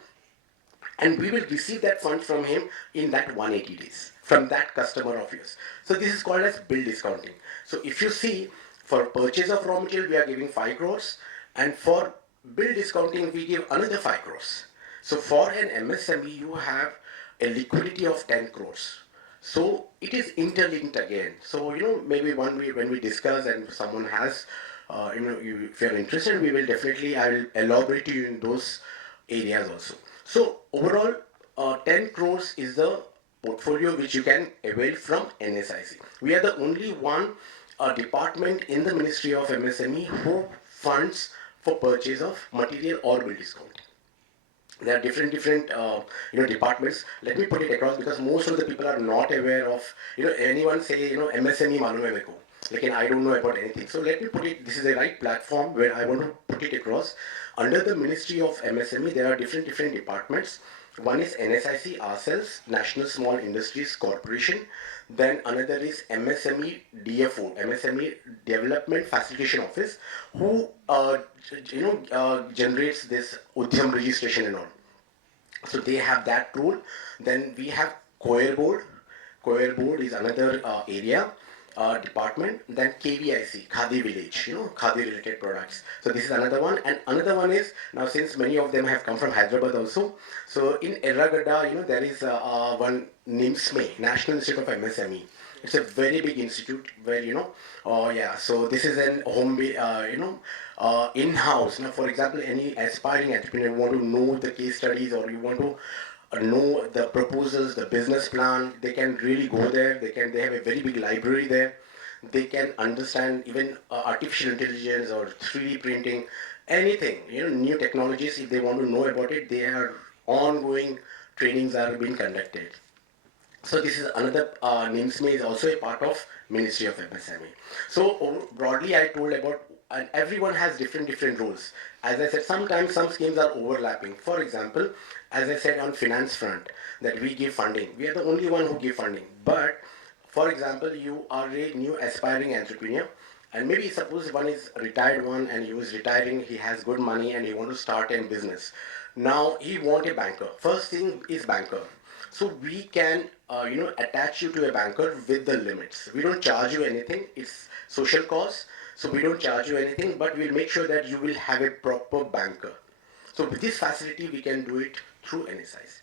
and we will receive that fund from him in that 180 days from that customer of yours. So this is called as bill discounting. So if you see, for purchase of raw material, we are giving 5 crores, and for bill discounting, we give another 5 crores. So for an MSME, you have a liquidity of 10 crores. So it is interlinked again. So maybe when we discuss and someone has, if you're interested, I will elaborate to you in those areas also. So overall, 10 crores is the portfolio which you can avail from NSIC. We are the only one department in the Ministry of MSME who funds for purchase of material or bill discount. There are different departments. Let me put it across because most of the people are not aware of, anyone say, MSME malum hai meko. Like, I don't know about anything. So let me put it, this is the right platform where I want to put it across. Under the Ministry of MSME, there are different departments. One is NSIC ourselves, National Small Industries Corporation. Then another is MSME DFO, MSME Development Facilitation Office, who generates this Udyam registration and all. So they have that role. Then we have Coir Board. Coir Board is another area. Department, then KVIC, Khadi Village, Khadi related products. So this is another one, and another one is, now since many of them have come from Hyderabad also, so in Erragada, there is one NIMSME, National Institute of MSME. It's a very big institute where, so this is an in-house. Now, for example, any aspiring entrepreneur want to know the case studies or you want to know the proposals, the business plan, they can really go there. They have a very big library there. They can understand even artificial intelligence or 3D printing, anything, new technologies. If they want to know about it, they are ongoing trainings are being conducted. So this is another, NIMSME is also a part of Ministry of MSME. So broadly I told about, and everyone has different roles. As I said, sometimes some schemes are overlapping. For example, as I said on finance front, that we give funding. We are the only one who give funding. But for example, you are a new aspiring entrepreneur, and maybe suppose one is retired one and he was retiring, he has good money and he want to start a business. Now he want a banker. First thing is banker. So we can, attach you to a banker with the limits. We don't charge you anything. It's social cause. So we don't charge you anything, but we'll make sure that you will have a proper banker. So with this facility, we can do it through NSIC.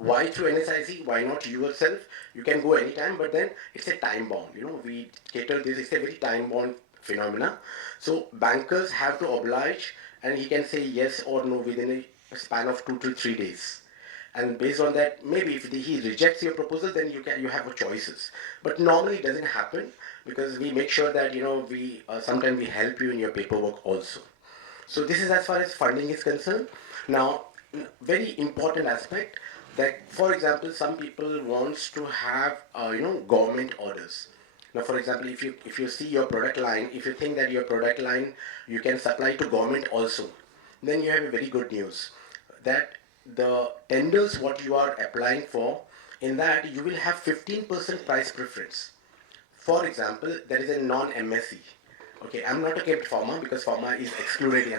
Why through NSIC? Why not yourself? You can go anytime, but then it's a time bound. We cater this. It's a very time bound phenomena. So bankers have to oblige, and he can say yes or no within a span of 2 to 3 days. And based on that, maybe if he rejects your proposal, then you have choices. But normally it doesn't happen because we make sure that we sometimes we help you in your paperwork also. So this is as far as funding is concerned. Now, very important aspect that, for example, some people wants to have government orders. Now, for example, if you see your product line, if you think that your product line you can supply to government also, then you have a very good news that the tenders what you are applying for, in that you will have 15% price preference. For example, there is a non-MSc. Okay, I'm not talking about pharma because pharma is excluded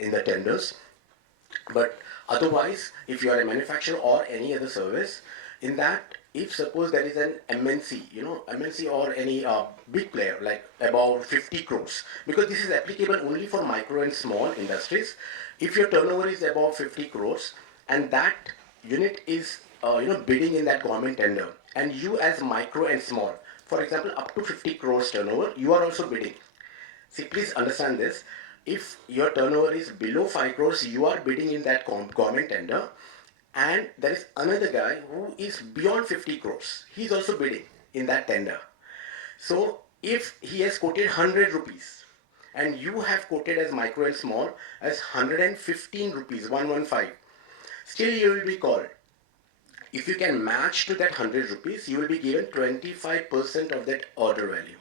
in the tenders. But otherwise, if you are a manufacturer or any other service, in that, if suppose there is an MNC, MNC or any big player like about 50 crores, because this is applicable only for micro and small industries. If your turnover is above 50 crores and that unit is bidding in that government tender, and you as micro and small, for example, up to 50 crores turnover, you are also bidding. See, please understand this. If your turnover is below 5 crores, you are bidding in that government tender, and there is another guy who is beyond 50 crores. He is also bidding in that tender. So, if he has quoted 100 rupees, and you have quoted as micro and small as 115 rupees, 115, still you will be called. If you can match to that 100 rupees, you will be given 25% of that order value.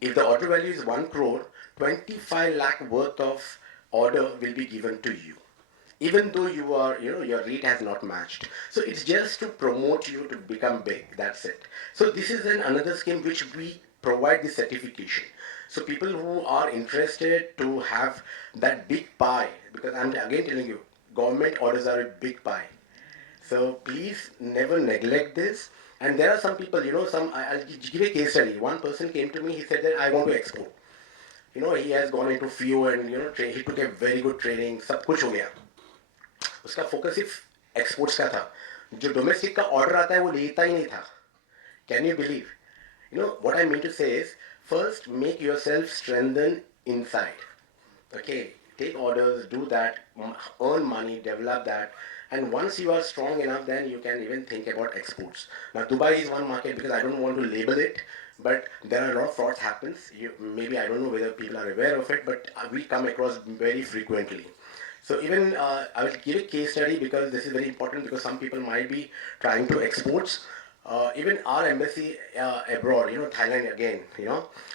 If the order value is 1 crore, 25 lakh worth of order will be given to you. Even though your rate has not matched. So it's just to promote you to become big. That's it. So this is another scheme which we provide the certification. So people who are interested to have that big pie, because I'm again telling you, government orders are a big pie. So please never neglect this. And there are some people, I'll give a case study. One person came to me, he said that I want to export. He has gone into FIO and, he took a very good training, सब कुछ हो गया. उसका focus सिर्फ exports का था. जो domestic का ऑर्डर आता है वो लेता ही नहीं था. Can you believe? What I mean to say is, first make yourself strengthen inside. Okay, take orders, do that, earn money, develop that, and once you are strong enough, then you can even think about exports. Now, Dubai is one market because I don't want to label it, but there are a lot of frauds happens. Maybe I don't know whether people are aware of it, but we come across very frequently. So even I will give a case study because this is very important because some people might be trying to exports. Even our embassy abroad, Thailand again,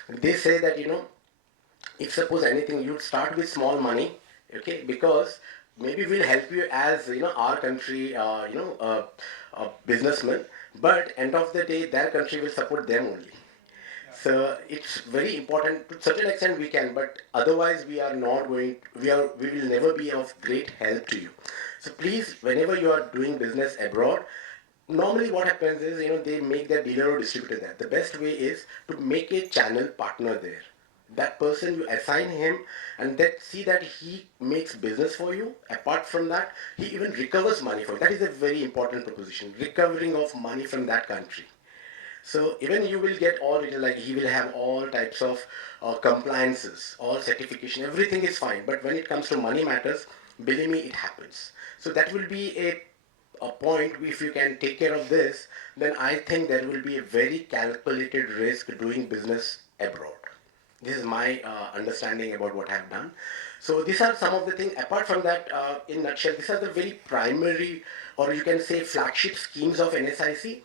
they say that if suppose anything you start with small money, okay, because maybe we'll help you as our country businessman, but end of the day their country will support them only. So it's very important. To certain extent we can, but otherwise we are not going. We will never be of great help to you. So please, whenever you are doing business abroad, normally what happens is they make their dealer or distributor there. The best way is to make a channel partner there. That person you assign him, and that see that he makes business for you. Apart from that, he even recovers money for you. That is a very important proposition. Recovering of money from that country. So even you will get all like he will have all types of compliances, all certification, everything is fine. But when it comes to money matters, believe me, it happens. So that will be a point. If you can take care of this, then I think there will be a very calculated risk doing business abroad. This is my understanding about what I have done. So these are some of the things. Apart from that, in nutshell, these are the very primary, or you can say flagship schemes of NSIC.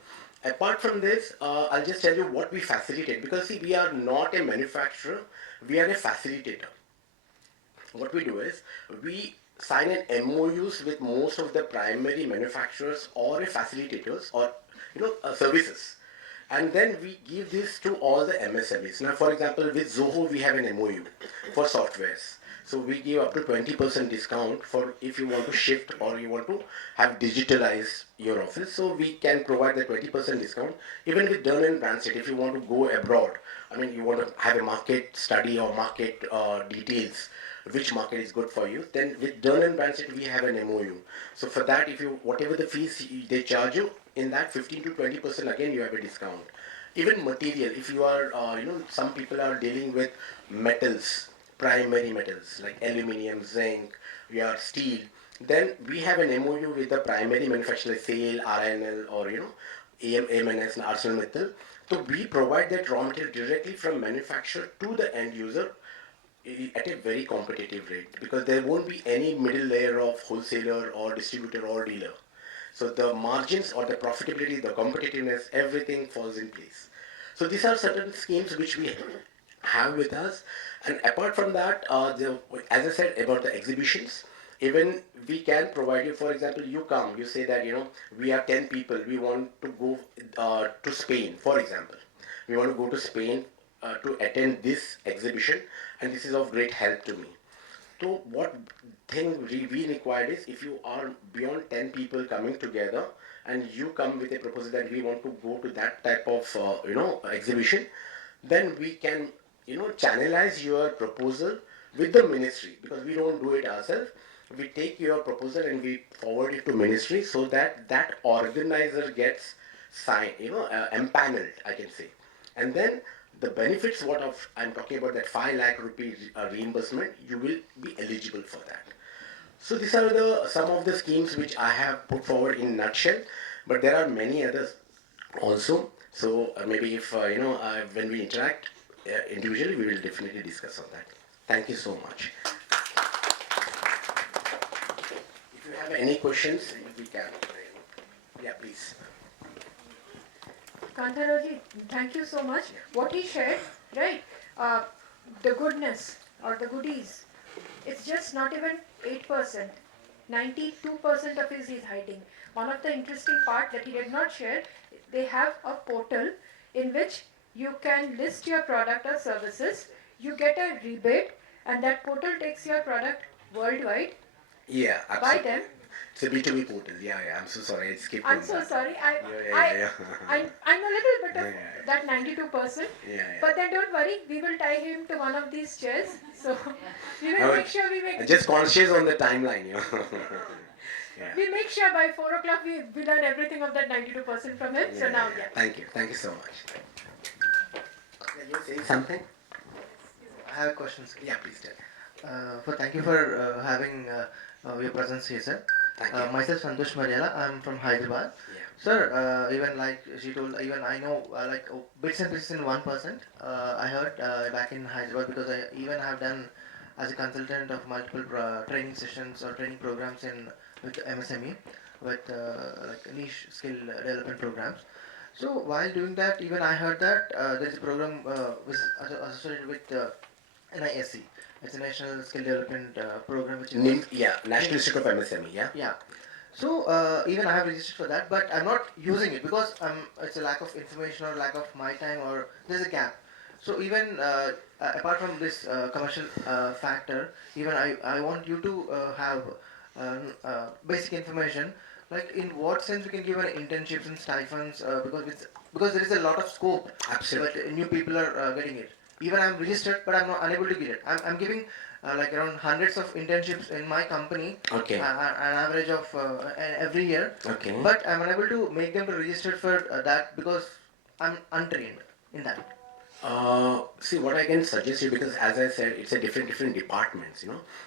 Apart from this, I'll just tell you what we facilitate. Because see, we are not a manufacturer, we are a facilitator. What we do is, we sign an MOUs with most of the primary manufacturers or facilitators or services, and then we give this to all the MSMEs. Now, for example, with Zoho we have an MOU for softwares. So we give up to 20% discount for if you want to shift or you want to have digitalize your office. So we can provide the 20% discount. Even with Dun and Bradstreet, if you want to go abroad, I mean you want to have a market study or market details, which market is good for you. Then with Dun and Bradstreet, we have an MOU. So for that, if you whatever the fees they charge you, in that 15 to 20% again you have a discount. Even material, if you are, some people are dealing with metals, primary metals like aluminium, zinc, your steel. Then we have an MOU with the primary manufacturer, SAIL, RNL, or AMNS and ArcelorMittal. So we provide that raw material directly from manufacturer to the end user at a very competitive rate, because there won't be any middle layer of wholesaler or distributor or dealer. So the margins or the profitability, the competitiveness, everything falls in place. So these are certain schemes which we have with us. And apart from that, as I said about the exhibitions, even we can provide you, for example, you come, you say that, we are 10 people, we want to go to Spain, for example. We want to go to Spain to attend this exhibition, and this is of great help to me. So what thing we required is, if you are beyond 10 people coming together and you come with a proposal that we want to go to that type of exhibition, then we can channelize your proposal with the ministry, because we don't do it ourselves. We take your proposal and we forward it to ministry, so that that organizer gets signed, empaneled, I can say. And then the benefits, what of I'm talking about, that 5 lakh rupee reimbursement, you will be eligible for that. So these are the some of the schemes which I have put forward in nutshell, but there are many others also. So maybe if when we interact individually, we will definitely discuss on that. Thank you so much. If you have any questions, we can. Yeah, please. Kantharoji, thank you so much. What he shared, right? The goodness or the goodies, it's just not even 8%. 92% of his is hiding. One of the interesting part that he did not share, they have a portal in which you can list your product or services, you get a rebate, and that portal takes your product worldwide Yeah, by absolutely. them. It's a B2B portal. Yeah, yeah. I'm so sorry. I skipped I'm on so that. sorry. Yeah. I know a little bit of Yeah, yeah. that 92%. Yeah, yeah. But then don't worry, we will tie him to one of these chairs. So we will I make was sure we make just conscious on the timeline, Yeah. we make sure by 4 o'clock we learn everything of that 92% from him. So now, yeah. Thank you. Thank you so much. Yeah, you saying something? I have questions. Yeah, please tell. Thank you for having your presence here, sir. Thank you. Myself, Santosh Mariala. I'm from Hyderabad. Yeah. Sir, even like she told, even I know bits and pieces in 1%. I heard back in Hyderabad, because I even have done as a consultant of multiple training sessions or training programs in with MSME, with like niche skill development programs. So while doing that, even I heard that there is a program which is associated with NISC. It's a National Skill Development Program, which is Yeah, National Institute of MSME, yeah? yeah. So even I have registered for that, but I'm not using it because it's a lack of information or lack of my time, or there's a gap. So even apart from this commercial factor, even I want you to have basic information, like in what sense we can give an internships and stipends, because there is a lot of scope. Absolutely. But new people are getting it. Even I'm registered, but I'm not unable to get it. I'm giving like around hundreds of internships in my company. Okay. An average of every year. Okay. But I'm unable to make them to register for that because I'm untrained in that. See, what I can suggest you, because as I said, it's a different departments.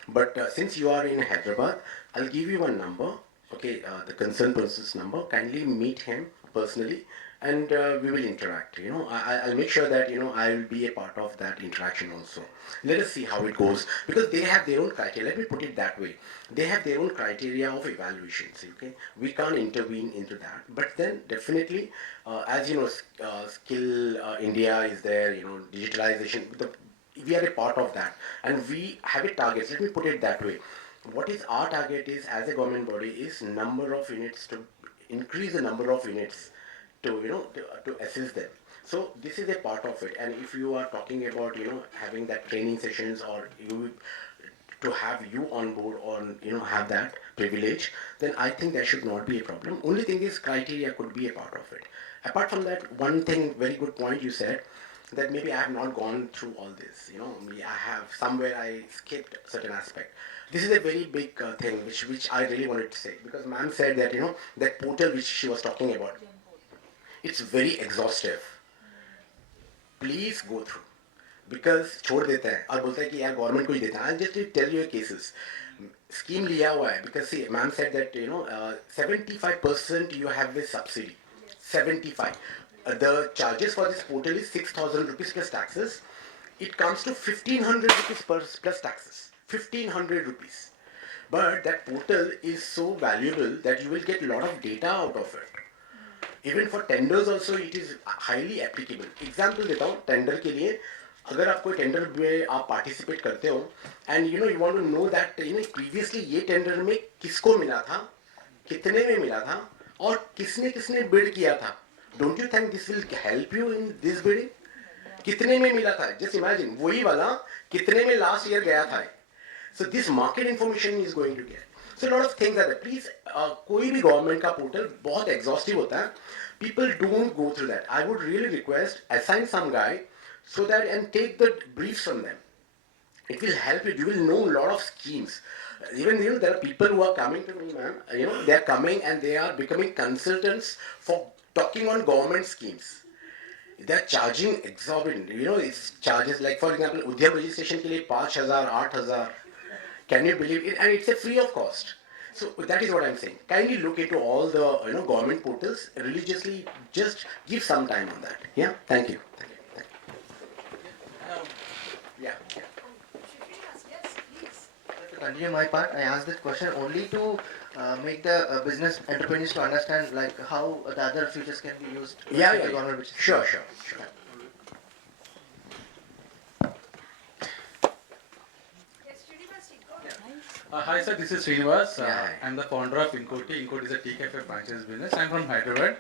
But since you are in Hyderabad, I'll give you one number. Okay, the concerned person's number. Kindly meet him personally, and we will interact. I'll make sure that I'll be a part of that interaction also. Let us see how it goes, because they have their own criteria. Let me put it that way. They have their own criteria of evaluations. Okay, we can't intervene into that. But then definitely, as you know, Skill India is there. Digitalization. We are a part of that, and we have a target. Let me put it that way. What is our target is, as a government body, is number of units, to increase the number of units to assist them. So this is a part of it. And if you are talking about having that training sessions, or you to have you on board, or have that privilege, then I think there should not be a problem. Only thing is, criteria could be a part of it. Apart from that, one thing, very good point you said, that maybe I have not gone through all this. Maybe I have somewhere I skipped certain aspect. This is a very big thing which I really wanted to say, because ma'am said that that portal which she was talking about, it's very exhaustive. Please go through, because छोड़ देता है और बोलता है कि यार government को ही देता है. I'll just tell you a cases. Scheme लिया हुआ है, because see ma'am said that 75% you have with subsidy. 75. The charges for this portal is 6,000 rupees plus taxes. It comes to 1,500 rupees plus taxes. 1,500 rupees. But that portal is so valuable that you will get a lot of data out of it. Even for tenders also it is highly applicable. Example देता हूँ tender के लिए. अगर आप कोई tender में आप participate करते हो and you want to know that previously ये टेंडर में किसको मिला था, कितने में मिला था और किसने किसने बिड किया था. Don't you think this will help you in this bidding? कितने में मिला था, जस्ट इमेजिन वही वाला कितने में लास्ट ईयर गया था. So this market information is going to get. So lot of things are there. Please कोई भी गवर्नमेंट का पोर्टल बहुत एग्जॉस्टिव होता है. People don't go through that. I would really request assign some guy so that and take the briefs from them. It will help you. You will know a lot of schemes. Even there are people who are coming to me, ma'am. They are coming and they are becoming consultants for talking on government schemes. They are charging exorbitant. It's charges like, for example, Udyam registration के लिए 5,000, 8,000. Can you believe it? And it's a free of cost. So that is what I'm saying. Kindly look into all the government portals religiously. Just give some time on that. Yeah. Thank you. Thank you. Yeah. To continue my part, I asked this question only to make the business entrepreneurs to understand like how the other features can be used. Yeah. The government, which is Sure. Hi sir, this is Srinivas. Yeah. I'm the founder of Inkoti. Inkoti is a tea cafe franchise business. I'm from Hyderabad.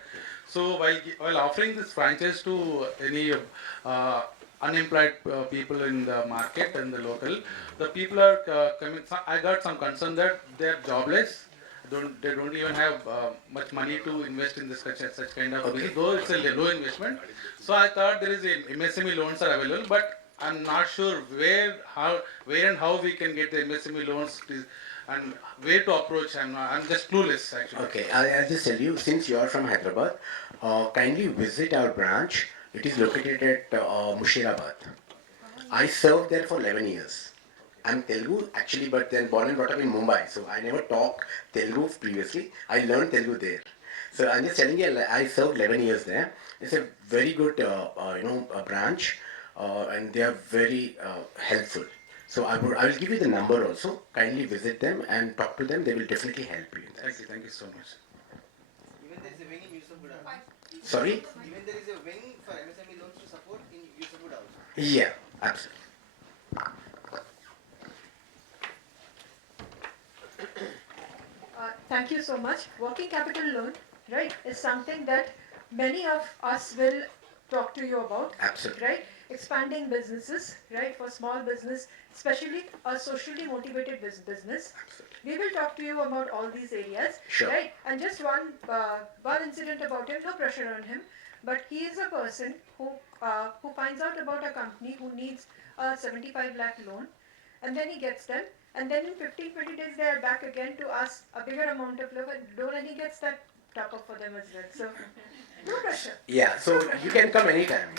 So while offering this franchise to any unemployed people in the market and the local, the people are coming. I got some concern that they're jobless. They don't even have much money to invest in this such kind of business, though it's a low investment. So I thought there is a MSME loans are available, but I'm not sure where and how we can get the MSME loans and where to approach. I'm just clueless actually. Okay, I'll just tell you, since you are from Hyderabad, kindly visit our branch. It is located at Mushirabad. I served there for 11 years. I'm Telugu actually, but then born and brought up in Mumbai, so I never talked Telugu previously. I learned Telugu there. So I'm just telling you, I served 11 years there. It's a very good, branch, and they are very helpful. So I will give you the number also. Kindly visit them and talk to them. They will definitely help you. Thank you so much. Even there is a wing in Yusufgura. Sorry? Even there is a wing for MSME loans to support in Yusufgura also. Yeah, absolutely. Thank you so much. Working capital loan, right, is something that many of us will talk to you about. Absolutely. Right? Expanding businesses, right, for small business, especially a socially motivated business. Absolutely. We will talk to you about all these areas, Sure. right? And just one incident about him, no pressure on him, but he is a person who finds out about a company who needs a 75 lakh loan, and then he gets them, and then in 15-20 days they are back again to ask a bigger amount of loan, and he gets that top up for them as well. So no pressure. Yeah, so you can come anytime.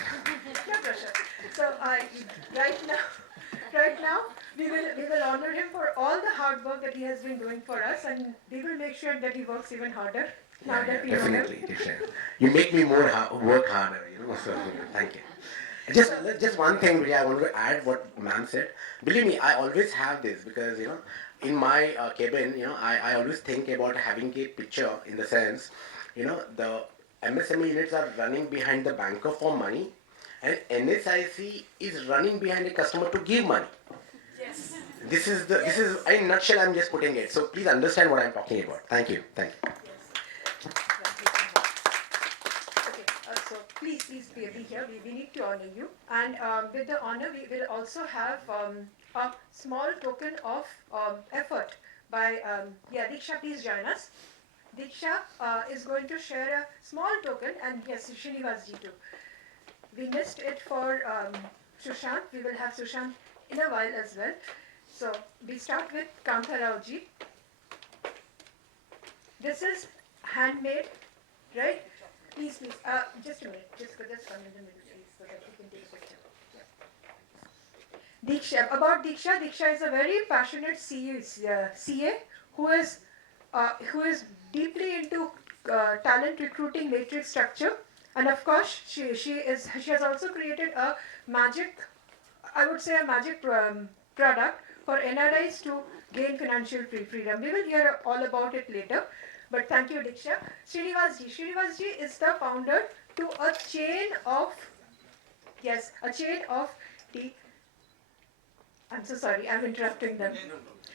No pressure. So right now, we will honor him for all the hard work that he has been doing for us, and we will make sure that he works even harder. Now that we know him. Definitely. You make me more work harder, So thank you. Just one thing, Priya, I want to add what ma'am said. Believe me, I always have this because in my cabin, I always think about having a picture in the sense, the MSME units are running behind the banker for money, and NSIC is running behind a customer to give money. Yes. This is in a nutshell. I'm just putting it. So please understand what I'm talking about. Thank you. Okay, so please be here. We need to honor you, and with the honor, we will also have a small token of effort by Diksha. Please join us. Diksha is going to share a small token, and yes, Srinivas ji too. we missed it for Sushant. We will have Sushant in a while as well. So we start with Kantarauji. This is handmade, right? Please, please. Just a minute. Just come in the middle, please, so that we can take a picture. Diksha. About Diksha, Diksha is a very passionate CA who is deeply into talent recruiting matrix structure, and of course she has also created a magic, I would say a magic product for NRIs to gain financial freedom. We will hear all about it later. But thank you, Diksha. Srinivasji. Srinivasji is the founder to a chain of tea. I'm so sorry, I'm interrupting them.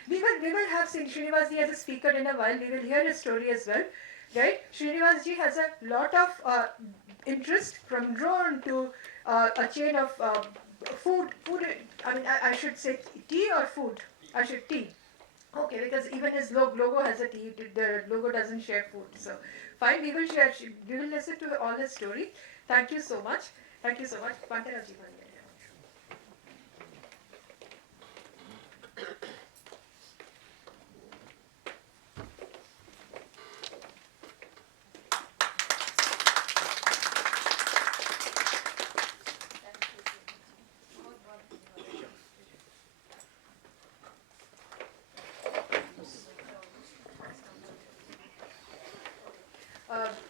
We will have Srinivasji as a speaker in a while. We will hear his story as well. Right? Srinivasji has a lot of interest from drone to a chain of food. I mean, I should say tea or food. I should tea. Okay, because even his logo has a tea. The logo doesn't share food. So fine, we will share. We will listen to all his story. Thank you so much. Thank you so much. Pantaraji.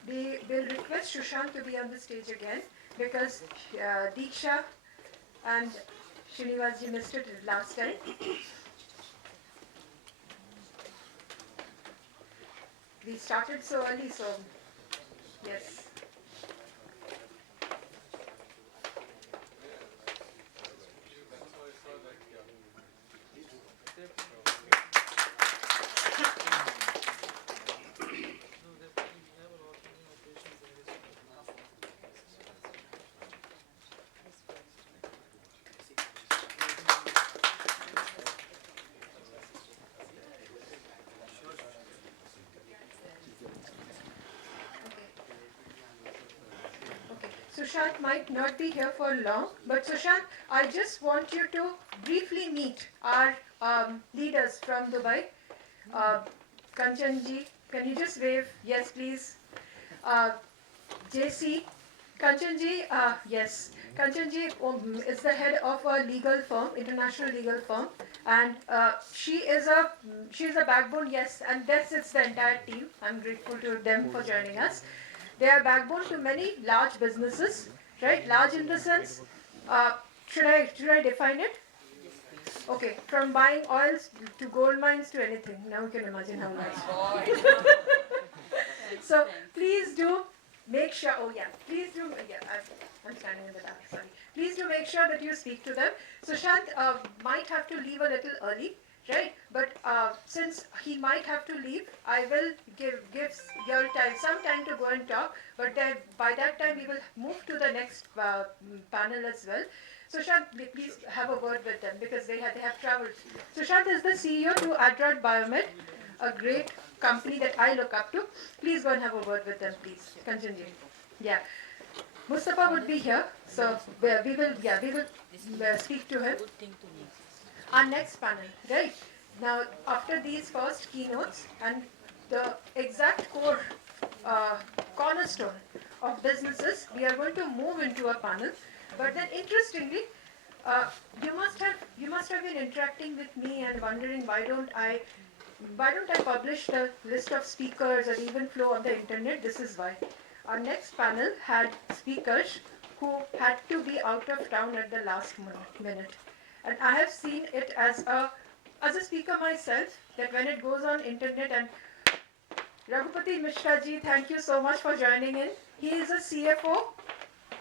We will request Sushant to be on the stage again because Diksha and Srinivasji missed it last time. We started so early, so yes. Sushant might not be here for long, but Sushant, I just want you to briefly meet our leaders from Dubai. Kanchanji, can you just wave? Yes, please. JC, Kanchanji, yes. Kanchanji is the head of a legal firm, international legal firm, and she is a backbone, yes, and there sits the entire team. I'm grateful to them for joining us. They are backbone to many large businesses, right? Large in the sense, should I define it? Okay, from buying oils to gold mines to anything. Now you can imagine how large. So please do make sure. Oh yeah, please do. Yeah, I'm standing in the dark. Sorry. Please do make sure that you speak to them. Sushant might have to leave a little early. Right, but since he might have to leave, I will give your some time to go and talk. But then by that time, we will move to the next panel as well. Sushant, please have a word with them because they have traveled. Sushant is the CEO to Adrod Biomed, a great company that I look up to. Please go and have a word with them, please. Continue. Yeah. Mustafa would be here, so we will speak to him. Our next panel, right? Now, after these first keynotes and the exact core cornerstone of businesses, we are going to move into a panel. But then, interestingly, you must have been interacting with me and wondering why don't I publish the list of speakers or even flow on the internet? This is why. Our next panel had speakers who had to be out of town at the last minute. And I have seen it as a speaker myself, that when it goes on internet, and Raghupati Mishra ji, thank you so much for joining in. He is a CFO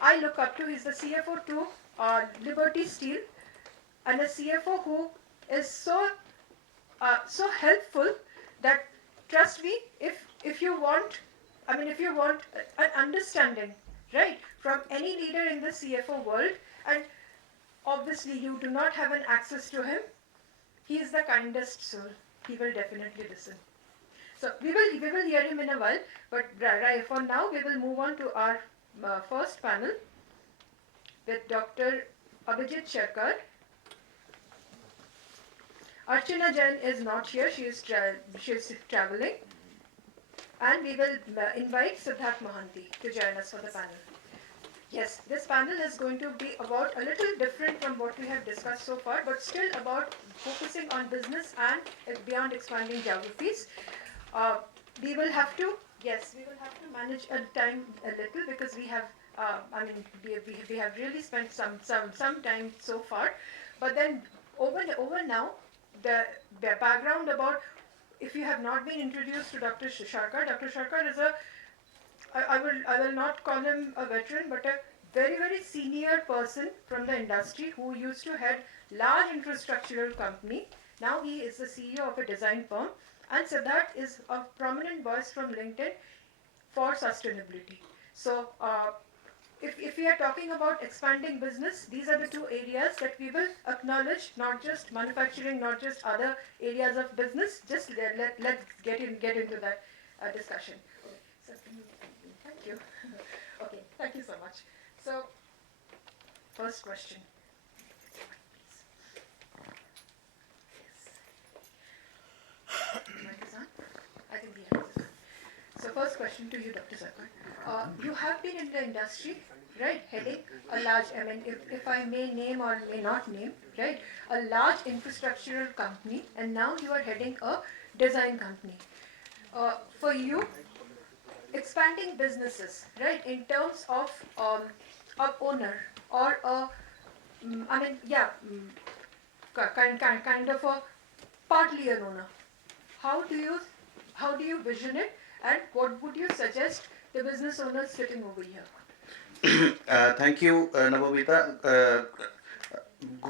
I look up to. He's the CFO to Liberty Steel, and a CFO who is so helpful that, trust me, if you want an understanding, right, from any leader in the CFO world, and obviously you do not have an access to him, he is the kindest soul. He will definitely listen. So we will hear him in a while, but for now we will move on to our first panel. with Dr. Abhijit Sharkar. Archana Jain is not here, she is traveling. And we will invite Siddharth Mohanty to join us for the panel. Yes, this panel is going to be about a little different from what we have discussed so far, but still about focusing on business and beyond expanding geographies. We will have to, yes, we will have to manage a time a little because we have, we have really spent some time so far. But then over now, the background about, if you have not been introduced to Dr. Dr. Sharkar is I will not call him a veteran, but a very senior person from the industry who used to head large infrastructural company. Now he is the CEO of a design firm, and Siddharth is a prominent voice from LinkedIn for sustainability. So if we are talking about expanding business, these are the two areas that we will acknowledge, not just manufacturing, not just other areas of business. Just let's get into that discussion. So, thank you. Okay, thank you so much. So, first question. Mic is on? I think the mic is on. So, first question to you, Dr. Sarkar. You have been in the industry, right, heading a large, I mean, if I may name or may not name, right, a large infrastructural company, and now you are heading a design company. For you, expanding businesses, right, in terms of a owner or a, kind of a partly an owner. How do you vision it, and what would you suggest the business owners sitting over here? Thank you, Navamita.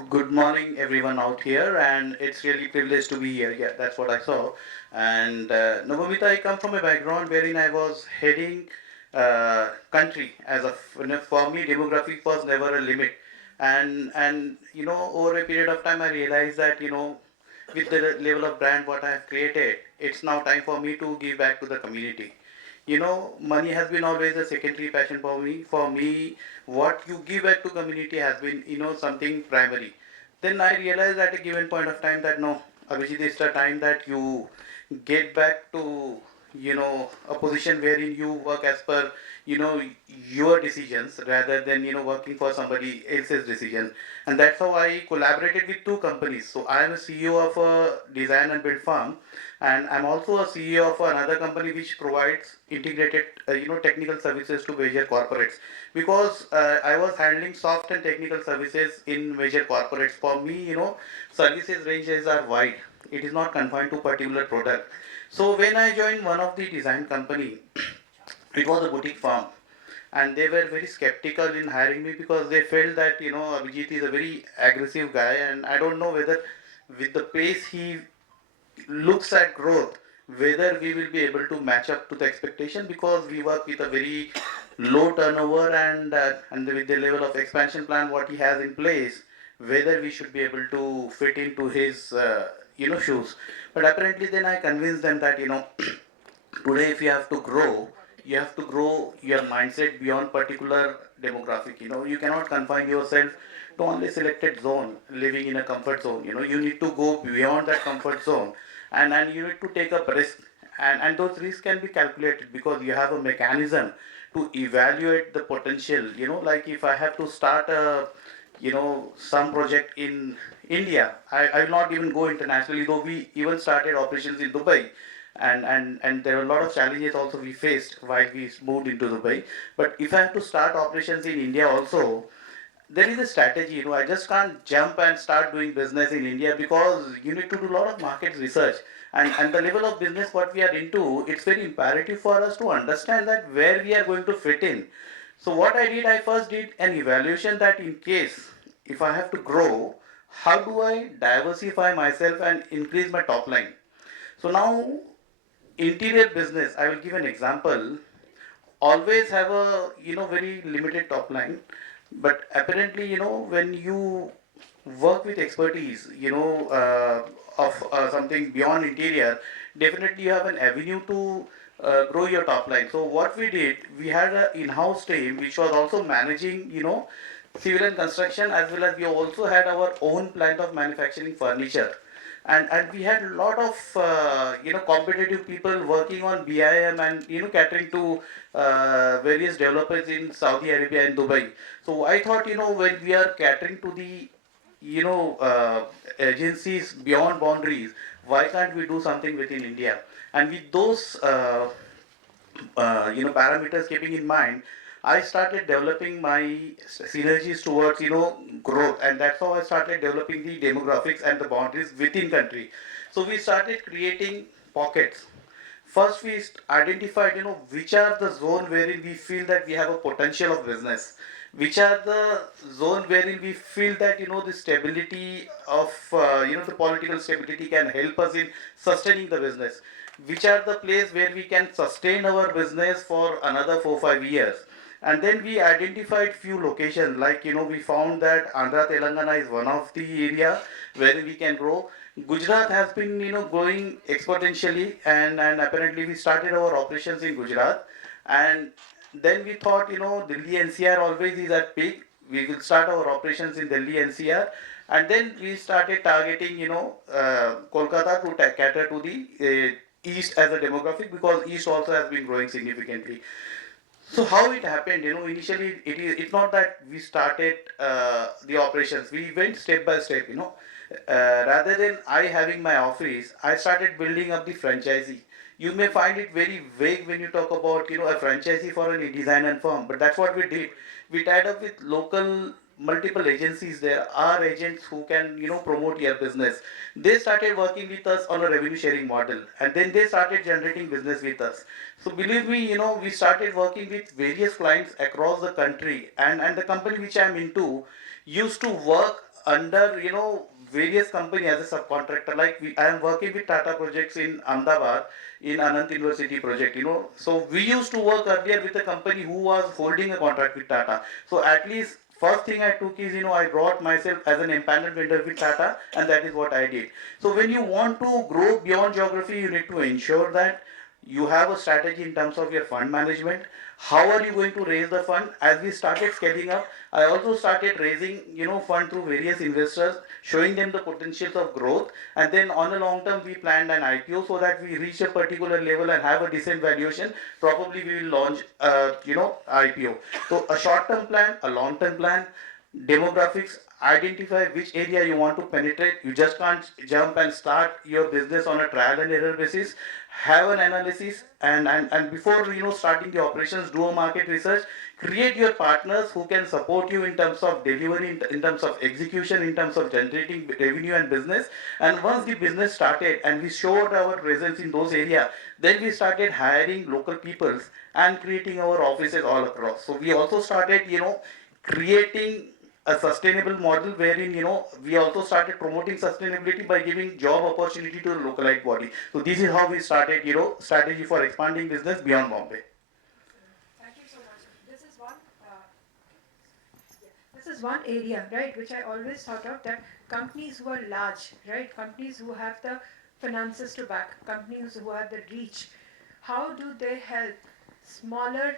Good morning, everyone out here, and it's really privileged to be here. Yeah, that's what I saw. And Navamita, I come from a background wherein I was heading country as a for me, demographic was never a limit. And over a period of time, I realized that with the level of brand what I have created, it's now time for me to give back to the community. Money has been always a secondary passion for me. For me, what you give back to community has been, something primary. Then I realized at a given point of time that no, Abhijit, it's the time that you get back to, a position wherein you work as per, your decisions rather than, working for somebody else's decision. And that's how I collaborated with two companies. So I am a CEO of a design and build firm, and I'm also a CEO of another company which provides integrated, technical services to major corporates. Because I was handling soft and technical services in major corporates. For me, services ranges are wide. It is not confined to particular product. So when I joined one of the design company, it was a boutique firm, and they were very skeptical in hiring me because they felt that Abhijit is a very aggressive guy, and I don't know whether with the pace he looks at growth, whether we will be able to match up to the expectation, because we work with a very low turnover, and with the level of expansion plan what he has in place, whether we should be able to fit into his shoes. But apparently then I convinced them that today if you have to grow, you have to grow your mindset beyond particular demographic. You cannot confine yourself to only selected zone, living in a comfort zone. You need to go beyond that comfort zone, and you need to take up risk, and those risks can be calculated because you have a mechanism to evaluate the potential. Like if I have to start a some project in India, I will not even go internationally, though we even started operations in Dubai, and there are a lot of challenges also we faced while we moved into Dubai. But if I have to start operations in India also, there is a strategy. I just can't jump and start doing business in India, because you need to do a lot of market research, and the level of business what we are into, it's very imperative for us to understand that where we are going to fit in. So what I did, I first did an evaluation that in case if I have to grow, how do I diversify myself and increase my top line. So now, interior business, I will give an example, always have a very limited top line. But apparently, when you work with expertise, of something beyond interior, definitely you have an avenue to grow your top line. So what we did, we had an in-house team which was also managing, civil and construction, as well as we also had our own plant of manufacturing furniture. And we had a lot of competitive people working on BIM and catering to various developers in Saudi Arabia and Dubai. So I thought, when we are catering to the agencies beyond boundaries, why can't we do something within India? And with those parameters keeping in mind, I started developing my synergies towards growth, and that's how I started developing the demographics and the boundaries within country. So we started creating pockets. First, we identified which are the zone wherein we feel that we have a potential of business, which are the zone wherein we feel that the stability of the political stability can help us in sustaining the business, which are the place where we can sustain our business for another 4 5 years. And then we identified few locations, like we found that Andhra Telangana is one of the area where we can grow. Gujarat has been growing exponentially, and apparently we started our operations in Gujarat. And then we thought Delhi NCR always is at peak. We will start our operations in Delhi NCR, and then we started targeting Kolkata to cater to the east as a demographic, because east also has been growing significantly. So how it happened, initially it's not that we started the operations. We went step by step, Rather than I having my office, I started building up the franchisee. You may find it very vague when you talk about, a franchisee for a design and firm, but that's what we did. We tied up with local multiple agencies. There are agents who can, promote your business. They started working with us on a revenue sharing model, and then they started generating business with us. So believe me, we started working with various clients across the country, and the company which I'm into used to work under various company as a subcontractor. Like I am working with Tata Projects in Ahmedabad in Anant University project. So we used to work earlier with a company who was holding a contract with Tata. So at least first thing I took is I brought myself as an empaneled vendor with Tata, and that is what I did. So when you want to grow beyond geography, you need to ensure that you have a strategy in terms of your fund management. How are you going to raise the fund? As we started scaling up, I also started raising fund through various investors, showing them the potentials of growth. And then on the long term, we planned an IPO so that we reach a particular level and have a decent valuation. Probably we will launch IPO. So a short term plan, a long term plan, demographics, identify which area you want to penetrate. You just can't jump and start your business on a trial and error basis. Have an analysis, and before starting the operations, do a market research. Create your partners who can support you in terms of delivery, in terms of execution, in terms of generating revenue and business. And once the business started and we showed our presence in those areas, then we started hiring local peoples and creating our offices all across. So we also started creating a sustainable model wherein we also started promoting sustainability by giving job opportunity to the localized body. So this is how we started strategy for expanding business beyond Bombay. Thank you so much. This is one area, right, which I always thought of, that companies who are large, right, companies who have the finances to back, companies who have the reach, how do they help smaller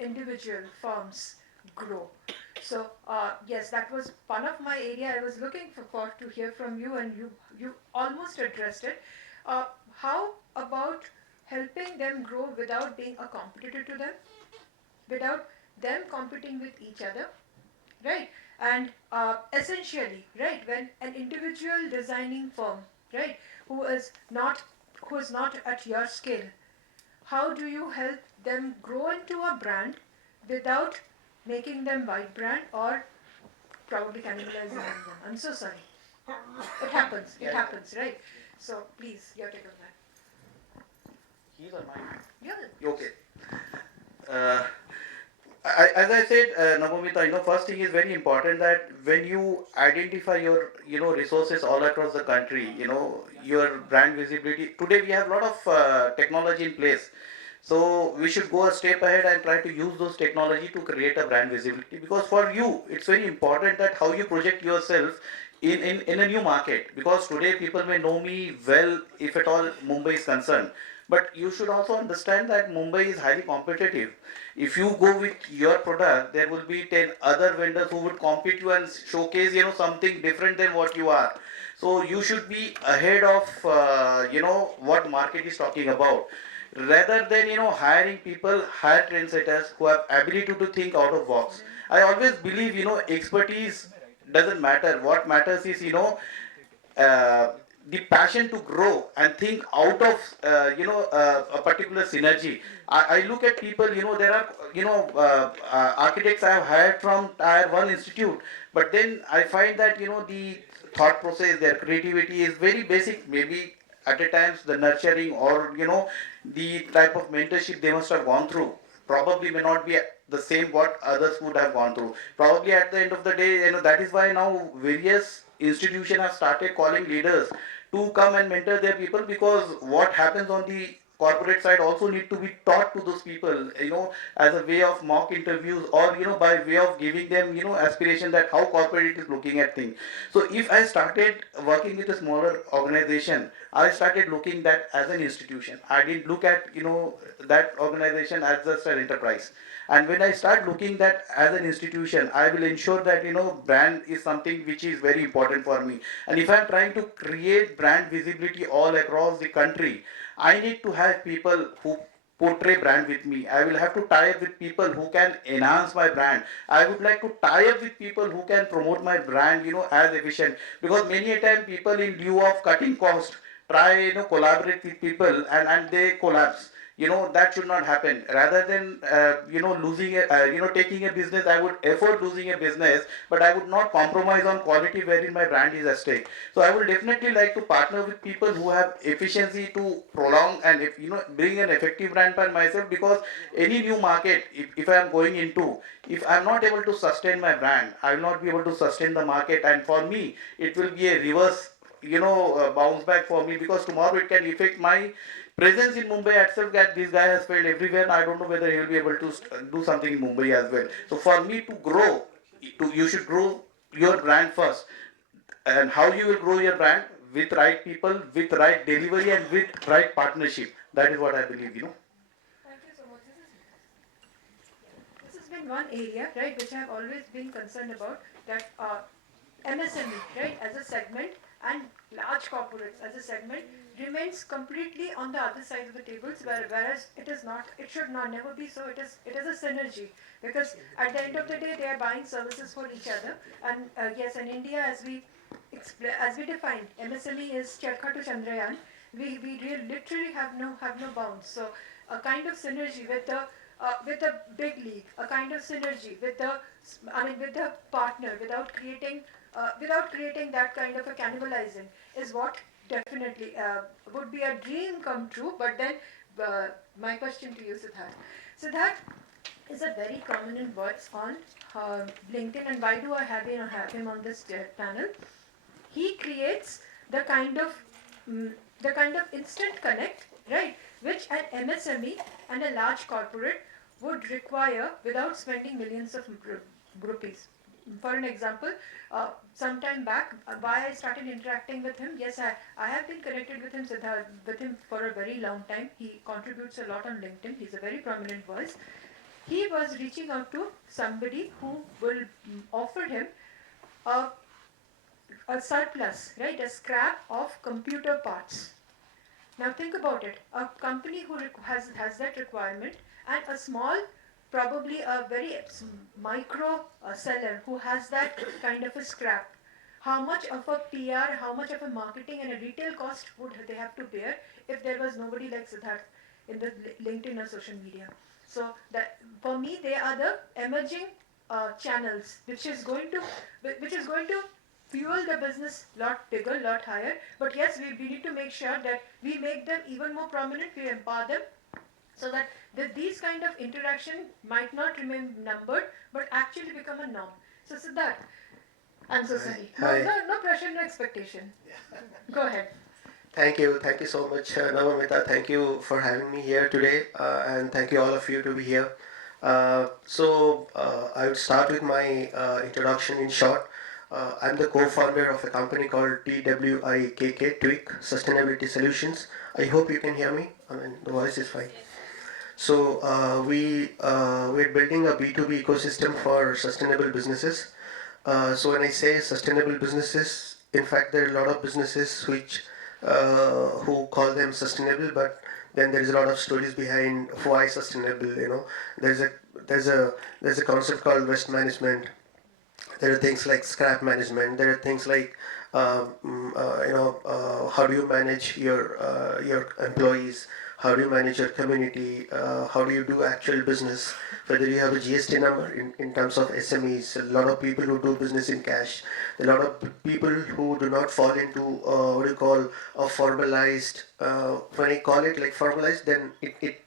individual firms grow? So yes, that was one of my area I was looking for to hear from you, and you almost addressed it. How about helping them grow without being a competitor to them, without them competing with each other, right? And essentially, right, when an individual designing firm, right, who is not at your scale, how do you help them grow into a brand without making them white brand or probably cannibalizing them? I'm so sorry. It happens. It happens, right? So please, your take on that. He's or mine? Yeah. Okay. Uh, as I said, Navamita, first thing is very important that when you identify your, resources all across the country, your brand visibility. Today we have a lot of technology in place. So we should go a step ahead and try to use those technology to create a brand visibility. Because for you, it's very important that how you project yourself in a new market. Because today people may know me well, if at all Mumbai is concerned. But you should also understand that Mumbai is highly competitive. If you go with your product, there will be 10 other vendors who would compete you and showcase, something different than what you are. So you should be ahead of, what market is talking about. Rather than, hiring people, hire trendsetters who have ability to think out of box. I always believe, expertise doesn't matter. What matters is, uh, the passion to grow and think out of a particular synergy. I look at people, there are architects I have hired from tier 1 institute, but then I find that the thought process, their creativity is very basic. Maybe at a times the nurturing or the type of mentorship they must have gone through probably may not be the same what others would have gone through. Probably at the end of the day, that is why now various institutions have started calling leaders to come and mentor their people, because what happens on the corporate side also need to be taught to those people, as a way of mock interviews, or by way of giving them aspiration that how corporate is looking at things. So if I started working with a smaller organization, I started looking that as an institution. I didn't look at that organization as just an enterprise. And when I start looking that as an institution, I will ensure that brand is something which is very important for me. And if I'm trying to create brand visibility all across the country, I need to have people who portray brand with me. I will have to tie up with people who can enhance my brand. I would like to tie up with people who can promote my brand, as efficient. Because many a time people, in lieu of cutting cost, try collaborate with people, and they collapse. That should not happen. Rather than losing taking a business, I would afford losing a business, but I would not compromise on quality wherein my brand is at stake. So I would definitely like to partner with people who have efficiency to prolong and bring an effective brand by myself. Because any new market, if I am going into, if I am not able to sustain my brand, I will not be able to sustain the market, and for me it will be a reverse bounce back for me, because tomorrow it can affect my presence in Mumbai itself. That this guy has failed everywhere, and I don't know whether he will be able to do something in Mumbai as well. So for me to grow, you should grow your brand first. And how you will grow your brand? With right people, with right delivery, and with right partnership. That is what I believe. Thank you so much. This has been one area, right, which I have always been concerned about, that MSME, right, as a segment, and large corporates as a segment remains completely on the other side of the tables, whereas it is not. It should not never be so. It is a synergy, because at the end of the day they are buying services for each other. And yes, in India, as we define, MSME is Charkha to Chandrayaan. We literally have no bounds. So a kind of synergy with the big league, a kind of synergy with the partner, without creating that kind of a cannibalizing, is what definitely would be a dream come true. But then my question to you, Siddharth is a very prominent voice on LinkedIn. And why do I have him on this panel? He creates the kind of instant connect, right, which an MSME and a large corporate would require without spending millions of rupees. For an example, some time back, why I started interacting with him, yes, I have been connected with him, with him for a very long time. He contributes a lot on LinkedIn. He's a very prominent voice. He was reaching out to somebody who will offer him a surplus, right, a scrap of computer parts. Now think about it. A company who has that requirement, and a small, probably a very micro seller who has that kind of a scrap. How much of a PR, how much of a marketing and a retail cost would they have to bear if there was nobody like Siddharth in the LinkedIn or social media? So that, for me, they are the emerging channels, which is going to fuel the business lot bigger, lot higher. But yes, we need to make sure that we make them even more prominent. We empower them, so that these kind of interaction might not remain numbered, but actually become a norm. So Siddharth, I'm so sorry. No pressure, no expectation. Go ahead. Thank you so much, Navamita. Thank you for having me here today, and thank you all of you to be here. I would start with my introduction in short. I'm the co-founder of a company called TWIKK, Tweak Sustainability Solutions. I hope you can hear me. I mean, the voice is fine. So we're building a B2B ecosystem for sustainable businesses. So when I say sustainable businesses, in fact, there are a lot of businesses which who call them sustainable, but then there is a lot of stories behind why sustainable. There's a there's a there's a concept called waste management. There are things like scrap management. There are things like how do you manage your employees? How do you manage your community? How do you do actual business? Whether you have a GST number in terms of SMEs, a lot of people who do business in cash, a lot of people who do not fall into what do you call a formalized. When I call it like formalized, then it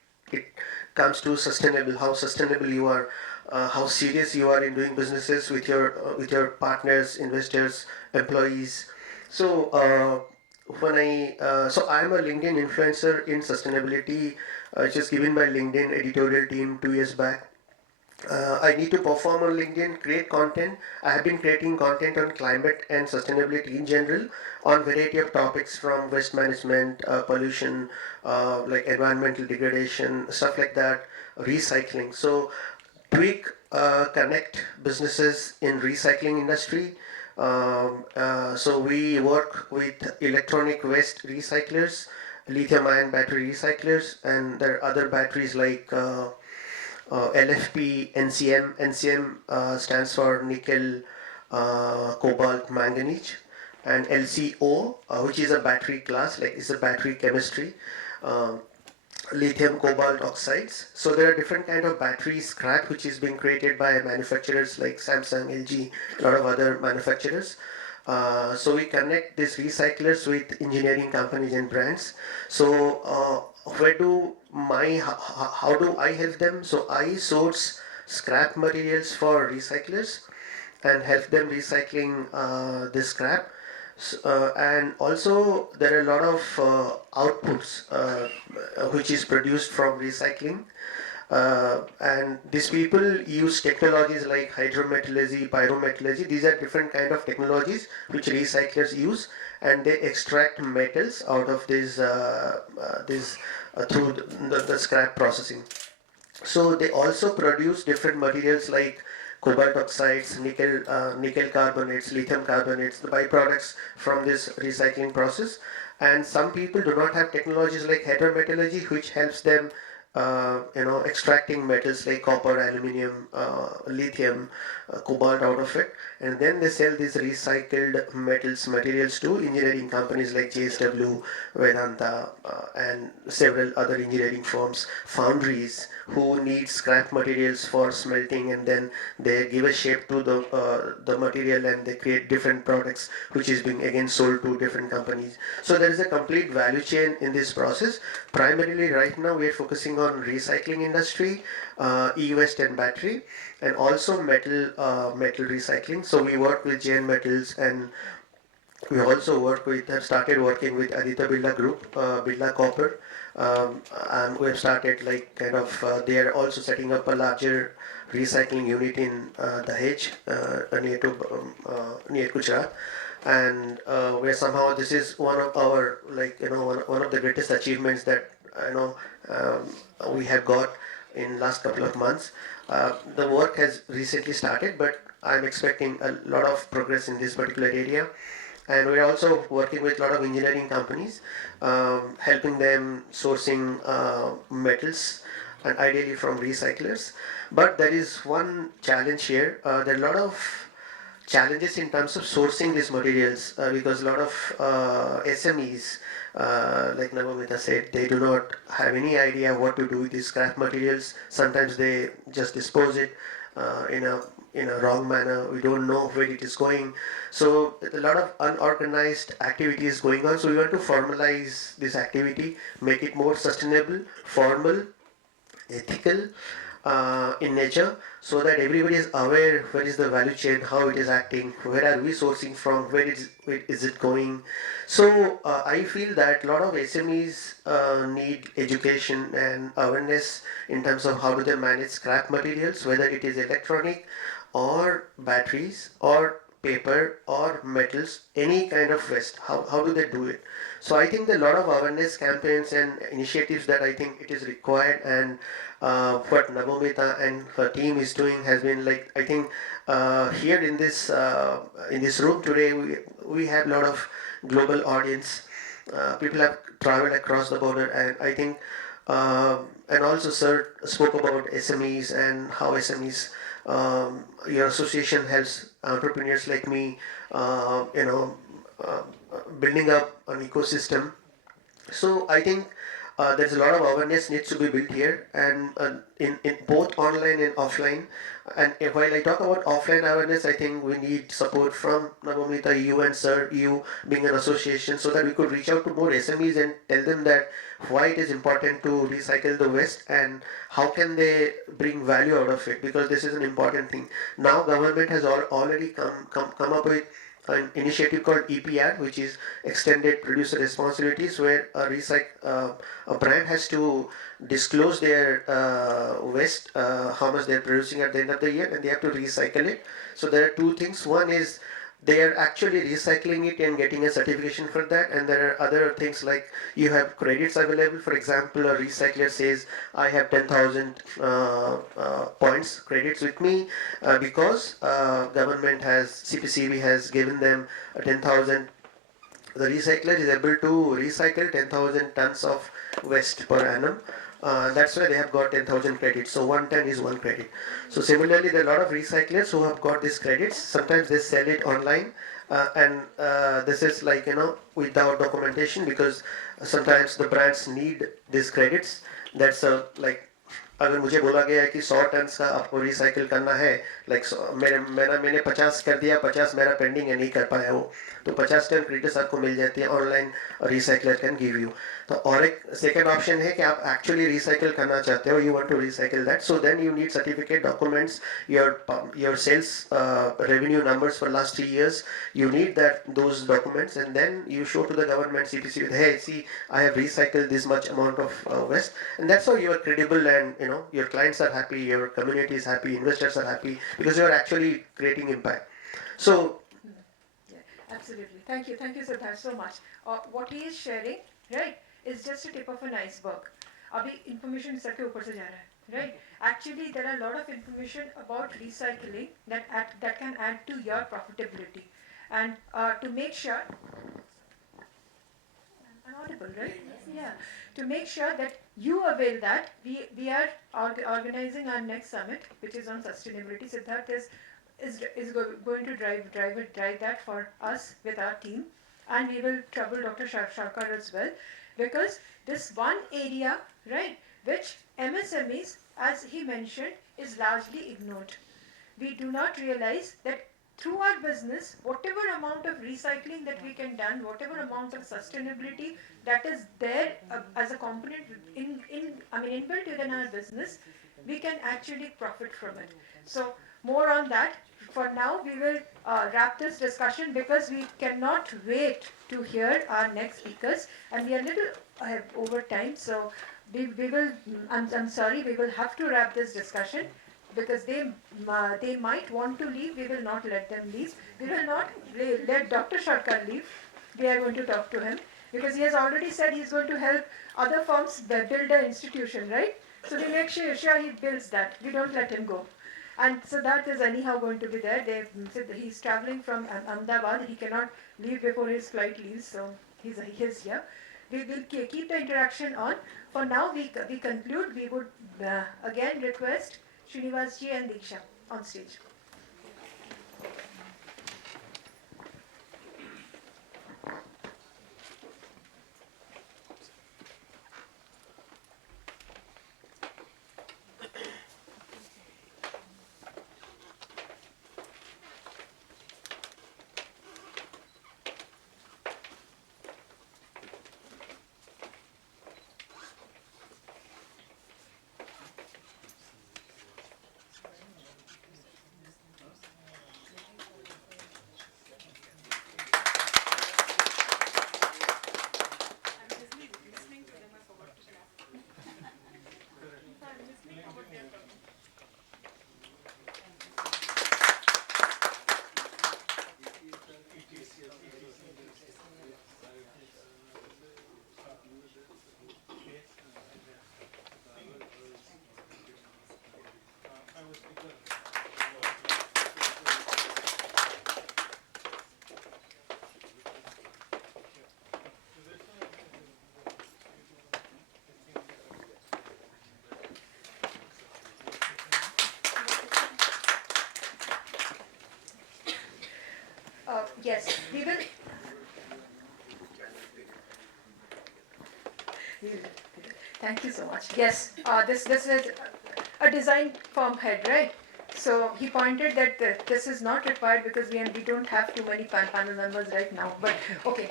comes to sustainable. How sustainable you are, how serious you are in doing businesses with your partners, investors, employees. So so I'm a LinkedIn influencer in sustainability, just given by LinkedIn editorial team 2 years back. I need to perform on LinkedIn, create content. I have been creating content on climate and sustainability in general on variety of topics from waste management, pollution, like environmental degradation, stuff like that, recycling. So Tweak connect businesses in recycling industry. So we work with electronic waste recyclers, lithium-ion battery recyclers, and there are other batteries like LFP, NCM. NCM stands for nickel, cobalt, manganese, and LCO, which is a battery class, like it's a battery chemistry. Um, Lithium cobalt oxides. So there are different kind of battery scrap which is being created by manufacturers like Samsung, LG, a lot of other manufacturers. So we connect these recyclers with engineering companies and brands. So where do how do I help them? So I source scrap materials for recyclers and help them recycling this scrap. And also there are a lot of outputs which is produced from recycling, and these people use technologies like hydrometallurgy, pyrometallurgy. These are different kind of technologies which recyclers use, and they extract metals out of this through the scrap processing. So they also produce different materials like cobalt oxides, nickel carbonates, lithium carbonates, the byproducts from this recycling process. And some people do not have technologies like hydrometallurgy, which helps them, extracting metals like copper, aluminium, lithium, cobalt out of it, and then they sell these recycled materials to engineering companies like JSW, Vedanta, and several other engineering firms, foundries who need scrap materials for smelting, and then they give a shape to the material and they create different products which is being again sold to different companies. So there is a complete value chain in this process. Primarily right now we are focusing on recycling industry, e-waste and battery, and also metal recycling. So we work with JN Metals, and we also have started working with Aditya Birla Group, Birla Copper, and we have started like kind of, they are also setting up a larger recycling unit in Dahej, near Gujarat. And where somehow this is one of our, like, one of the greatest achievements that we have got in last couple of months. The work has recently started, but I'm expecting a lot of progress in this particular area. And we're also working with a lot of engineering companies, helping them sourcing metals and ideally from recyclers. But there is one challenge here. There are a lot of challenges in terms of sourcing these materials, because a lot of SMEs, like Navamita said, they do not have any idea what to do with these scrap materials. Sometimes they just dispose it in a wrong manner. We don't know where it is going. So a lot of unorganized activities going on. So we want to formalize this activity, make it more sustainable, formal, ethical in nature, so that everybody is aware where is the value chain, how it is acting, where are we sourcing from, where is it going. So I feel that a lot of SMEs need education and awareness in terms of how do they manage scrap materials, whether it is electronic or batteries or paper or metals, any kind of waste. How do they do it? So I think there are a lot of awareness campaigns and initiatives that I think it is required, and what Navomita and her team is doing has been like, I think here in this room today we have a lot of global audience. People have traveled across the border, and I think and also sir spoke about SMEs and how SMEs, your association helps entrepreneurs like me, uh, building up an ecosystem. So I think there's a lot of awareness needs to be built here, and in both online and offline. And while I talk about offline awareness, I think we need support from Navamita, you and Sir, you being an association, so that we could reach out to more SMEs and tell them that why it is important to recycle the waste and how can they bring value out of it, because this is an important thing. Now government has already come up with an initiative called EPR, which is Extended Producer Responsibilities, where a brand has to disclose their waste, how much they're producing at the end of the year, and they have to recycle it. So there are two things. One is they are actually recycling it and getting a certification for that, and there are other things like you have credits available. For example, a recycler says I have 10,000 points credits with me because government has, CPCB has given them 10,000. The recycler is able to recycle 10,000 tons of waste per annum. That's why they have got 10,000 credits. So 1 ton is 1 credit. So similarly, there are a lot of recyclers who have got these credits. Sometimes they sell it online, and this is like, without documentation, because sometimes the brands need these credits. That's like, अगर मुझे बोला गया है कि 100 ton का आपको recycle करना है, लाइक मैंने 50 कर दिया, 50 मेरा पेंडिंग है, नहीं कर पाया वो, तो 50 टन क्रेडिट्स आपको मिल जाती है online, recycler can give you. तो और एक सेकेंड ऑप्शन है कि आप एक्चुअली रिसाइकिल करना चाहते हो, you want to recycle that, so then you need certificate documents, your sales revenue numbers for last 3 years, you need those documents, and then you show to the government CPC with, hey, see, I have recycled this much amount of waste, and that's how you are credible, and your clients are happy, your community is happy, investors are happy, because you are actually creating impact. So Yeah, absolutely. Thank you, Siddharth, so much. What he is sharing, right, is just a tip of an iceberg. अभी information sir के ऊपर से जा रहा है, right? Actually, there are a lot of information about recycling that can add to your profitability, and to make sure. I'm audible, right? Yeah. To make sure that you avail that, we are organizing our next summit, which is on sustainability. Siddharth is going to drive that for us with our team, and we will trouble Dr. Sharkar as well, because this one area, right, which MSMEs, as he mentioned, is largely ignored. We do not realize that through our business, whatever amount of recycling that we can done, whatever amount of sustainability that is there as a component inbuilt within our business, we can actually profit from it. So more on that. For now, we will wrap this discussion because we cannot wait to hear our next speakers, and we are a little over time. So we will. I'm sorry. We will have to wrap this discussion, because they might want to leave. We will not let them leave. We will not let Dr. Sharkar leave. We are going to talk to him, because he has already said he's going to help other firms build an institution, right? So we make sure he builds that. We don't let him go. And so that is anyhow going to be there. They said that he's traveling from Ahmedabad. He cannot leave before his flight leaves, so he's here. We will keep the interaction on. For now, we conclude. We would again request Srinivas ji and Diksha on stage. Yes, we will. Thank you so much. Yes, this is a design firm head, right? So he pointed that this is not required because we don't have too many panel members right now. But okay,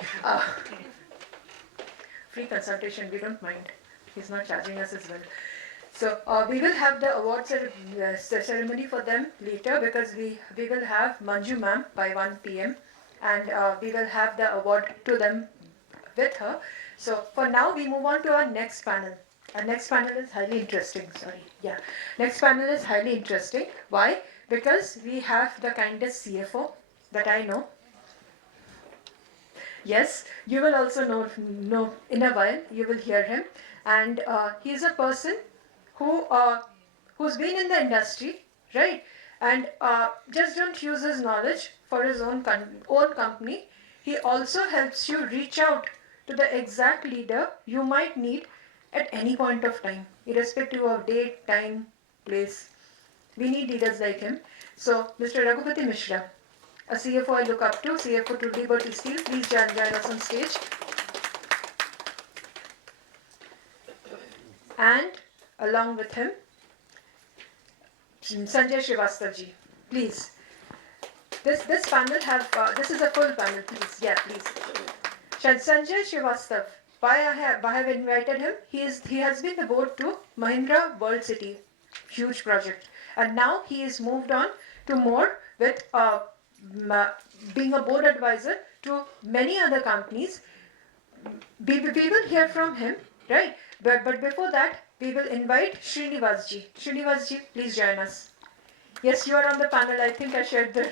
free consultation, we don't mind. He's not charging us as well. So we will have the awards ceremony for them later because we will have Manju ma'am by 1 p.m. and we will have the award to them with her. So for now we move on to our next panel. Our next panel is highly interesting. Sorry, yeah. Next panel is highly interesting. Why? Because we have the kindest CFO that I know. Yes, you will also know in a while. You will hear him, and he is a person who's been in the industry, right? And just don't use his knowledge for his own company. He also helps you reach out to the exact leader you might need at any point of time, irrespective of date, time, place. We need leaders like him. So, Mr. Raghupati Mishra, a CFO I look up to, CFO to Liberty Steel, please join us on stage. And along with him, Sanjay Srivastavji, please. This panel this is a full panel, please. Yeah, please. Sanjay Srivastav, why I have invited him? He has been the board to Mahindra World City, huge project, and now he is moved on to more with being a board advisor to many other companies. We will hear from him, right? But before that, we will invite Srinivasji. Srinivasji, please join us. Yes, you are on the panel. I think I shared the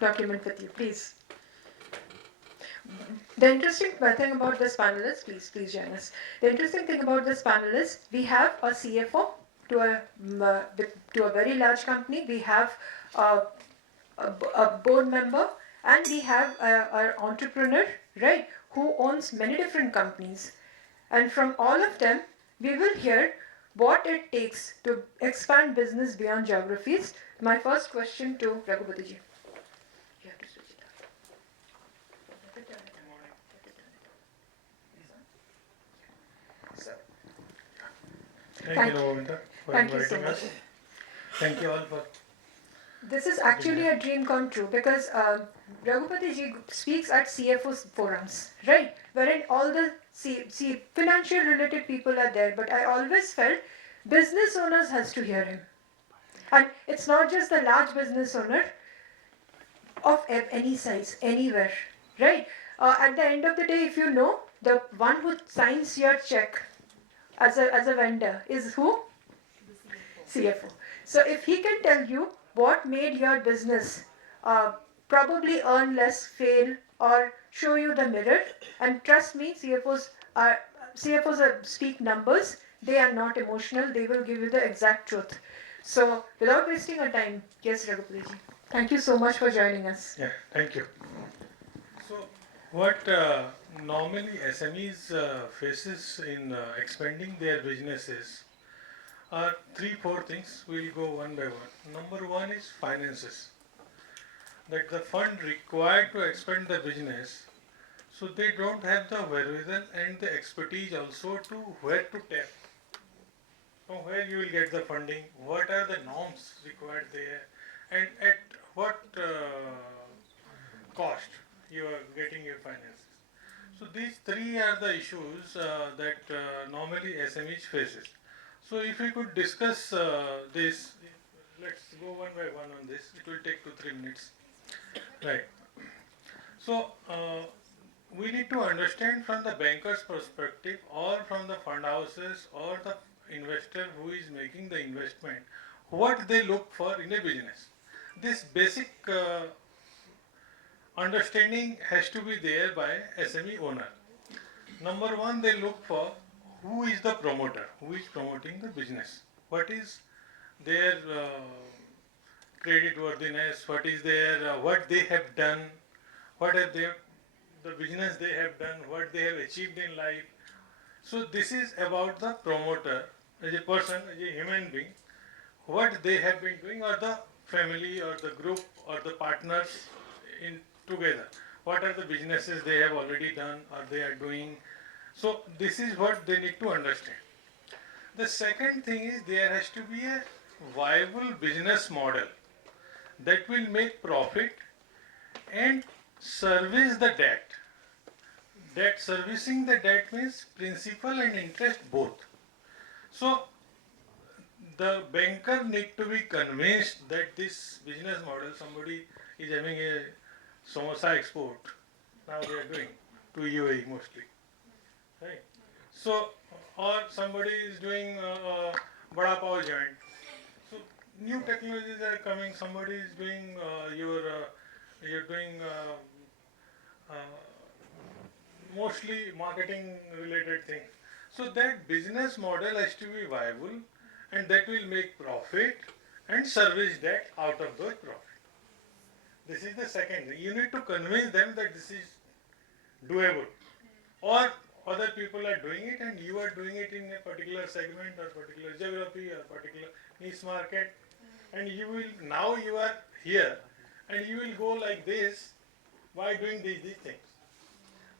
document with you. Please. The interesting thing about this panel is, please join us. The interesting thing about this panel is we have a CFO to a very large company. We have a board member, and we have our entrepreneur, right, who owns many different companies. And from all of them, we will hear what it takes to expand business beyond geographies. My first question to Raghupatiji. You have to switch it off. So, Thank you, Ravinda, for thank you so inviting much. us. Thank you all for. This is actually a dream come true because Raghupati ji speaks at CFO forums, right? Wherein all the financial related people are there, but I always felt business owners has to hear him. And it's not just the large business owner of any size, anywhere, right? At the end of the day, if you know, the one who signs your check as a vendor is who? CFO. So if he can tell you what made your business probably earn less, fail, or show you the mirror, and trust me, CFOs speak numbers. They are not emotional. They will give you the exact truth. So without wasting our time, yes, Raghupati ji. Thank you so much for joining us. Yeah, thank you. So, what normally SMEs faces in expanding their businesses are 3-4 things. We'll go one by one. Number one is finances. That the fund required to expand the business, so they don't have the wherewithal and the expertise also to where to tap. From where you will get the funding, what are the norms required there, and at what cost you are getting your finances. So these three are the issues that normally SMEs faces. So if we could discuss this, let's go one by one on this. It will take 2-3 minutes. Right. So we need to understand from the banker's perspective, or from the fund houses, or the investor who is making the investment, what they look for in a business. This basic understanding has to be there by SME owner. Number one, they look for who is the promoter, who is promoting the business, what is their credit worthiness, what is their what they have done, what are their the business they have done, what they have achieved in life. So this is about the promoter as a person, as a human being, what they have been doing, or the family or the group or the partners in together. What are the businesses they have already done or they are doing? So this is what they need to understand. The second thing is there has to be a viable business model that will make profit and service the debt. Debt servicing the debt means principal and interest both. So the banker need to be convinced that this business model, somebody is having a samosa export, now they are doing to UAE mostly, right? So, or somebody is doing vada pav joint. So new technologies are coming. Somebody is doing you're doing mostly marketing related things. So that business model has to be viable and that will make profit and service that out of those profit. This is the second thing. You need to convince them that this is doable. Or other people are doing it and you are doing it in a particular segment or particular geography or particular niche market, and you are here and you will go like this by doing these things.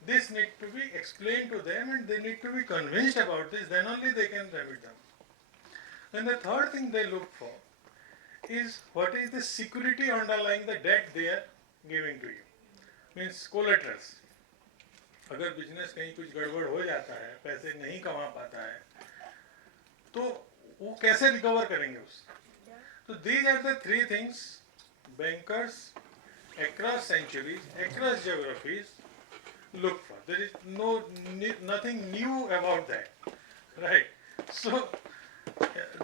This needs to be explained to them and they need to be convinced about this, then only they can remit them. Then the third thing they look for is what is the security underlying the debt they are giving to you. Means collaterals. अगर business कहीं कुछ गड़बड़ हो जाता है, पैसे नहीं कमा पाता है, तो वो कैसे रिकवर करेंगे उससे? तो these are the three things bankers across centuries, across geographies look for. There is nothing new about that, right? So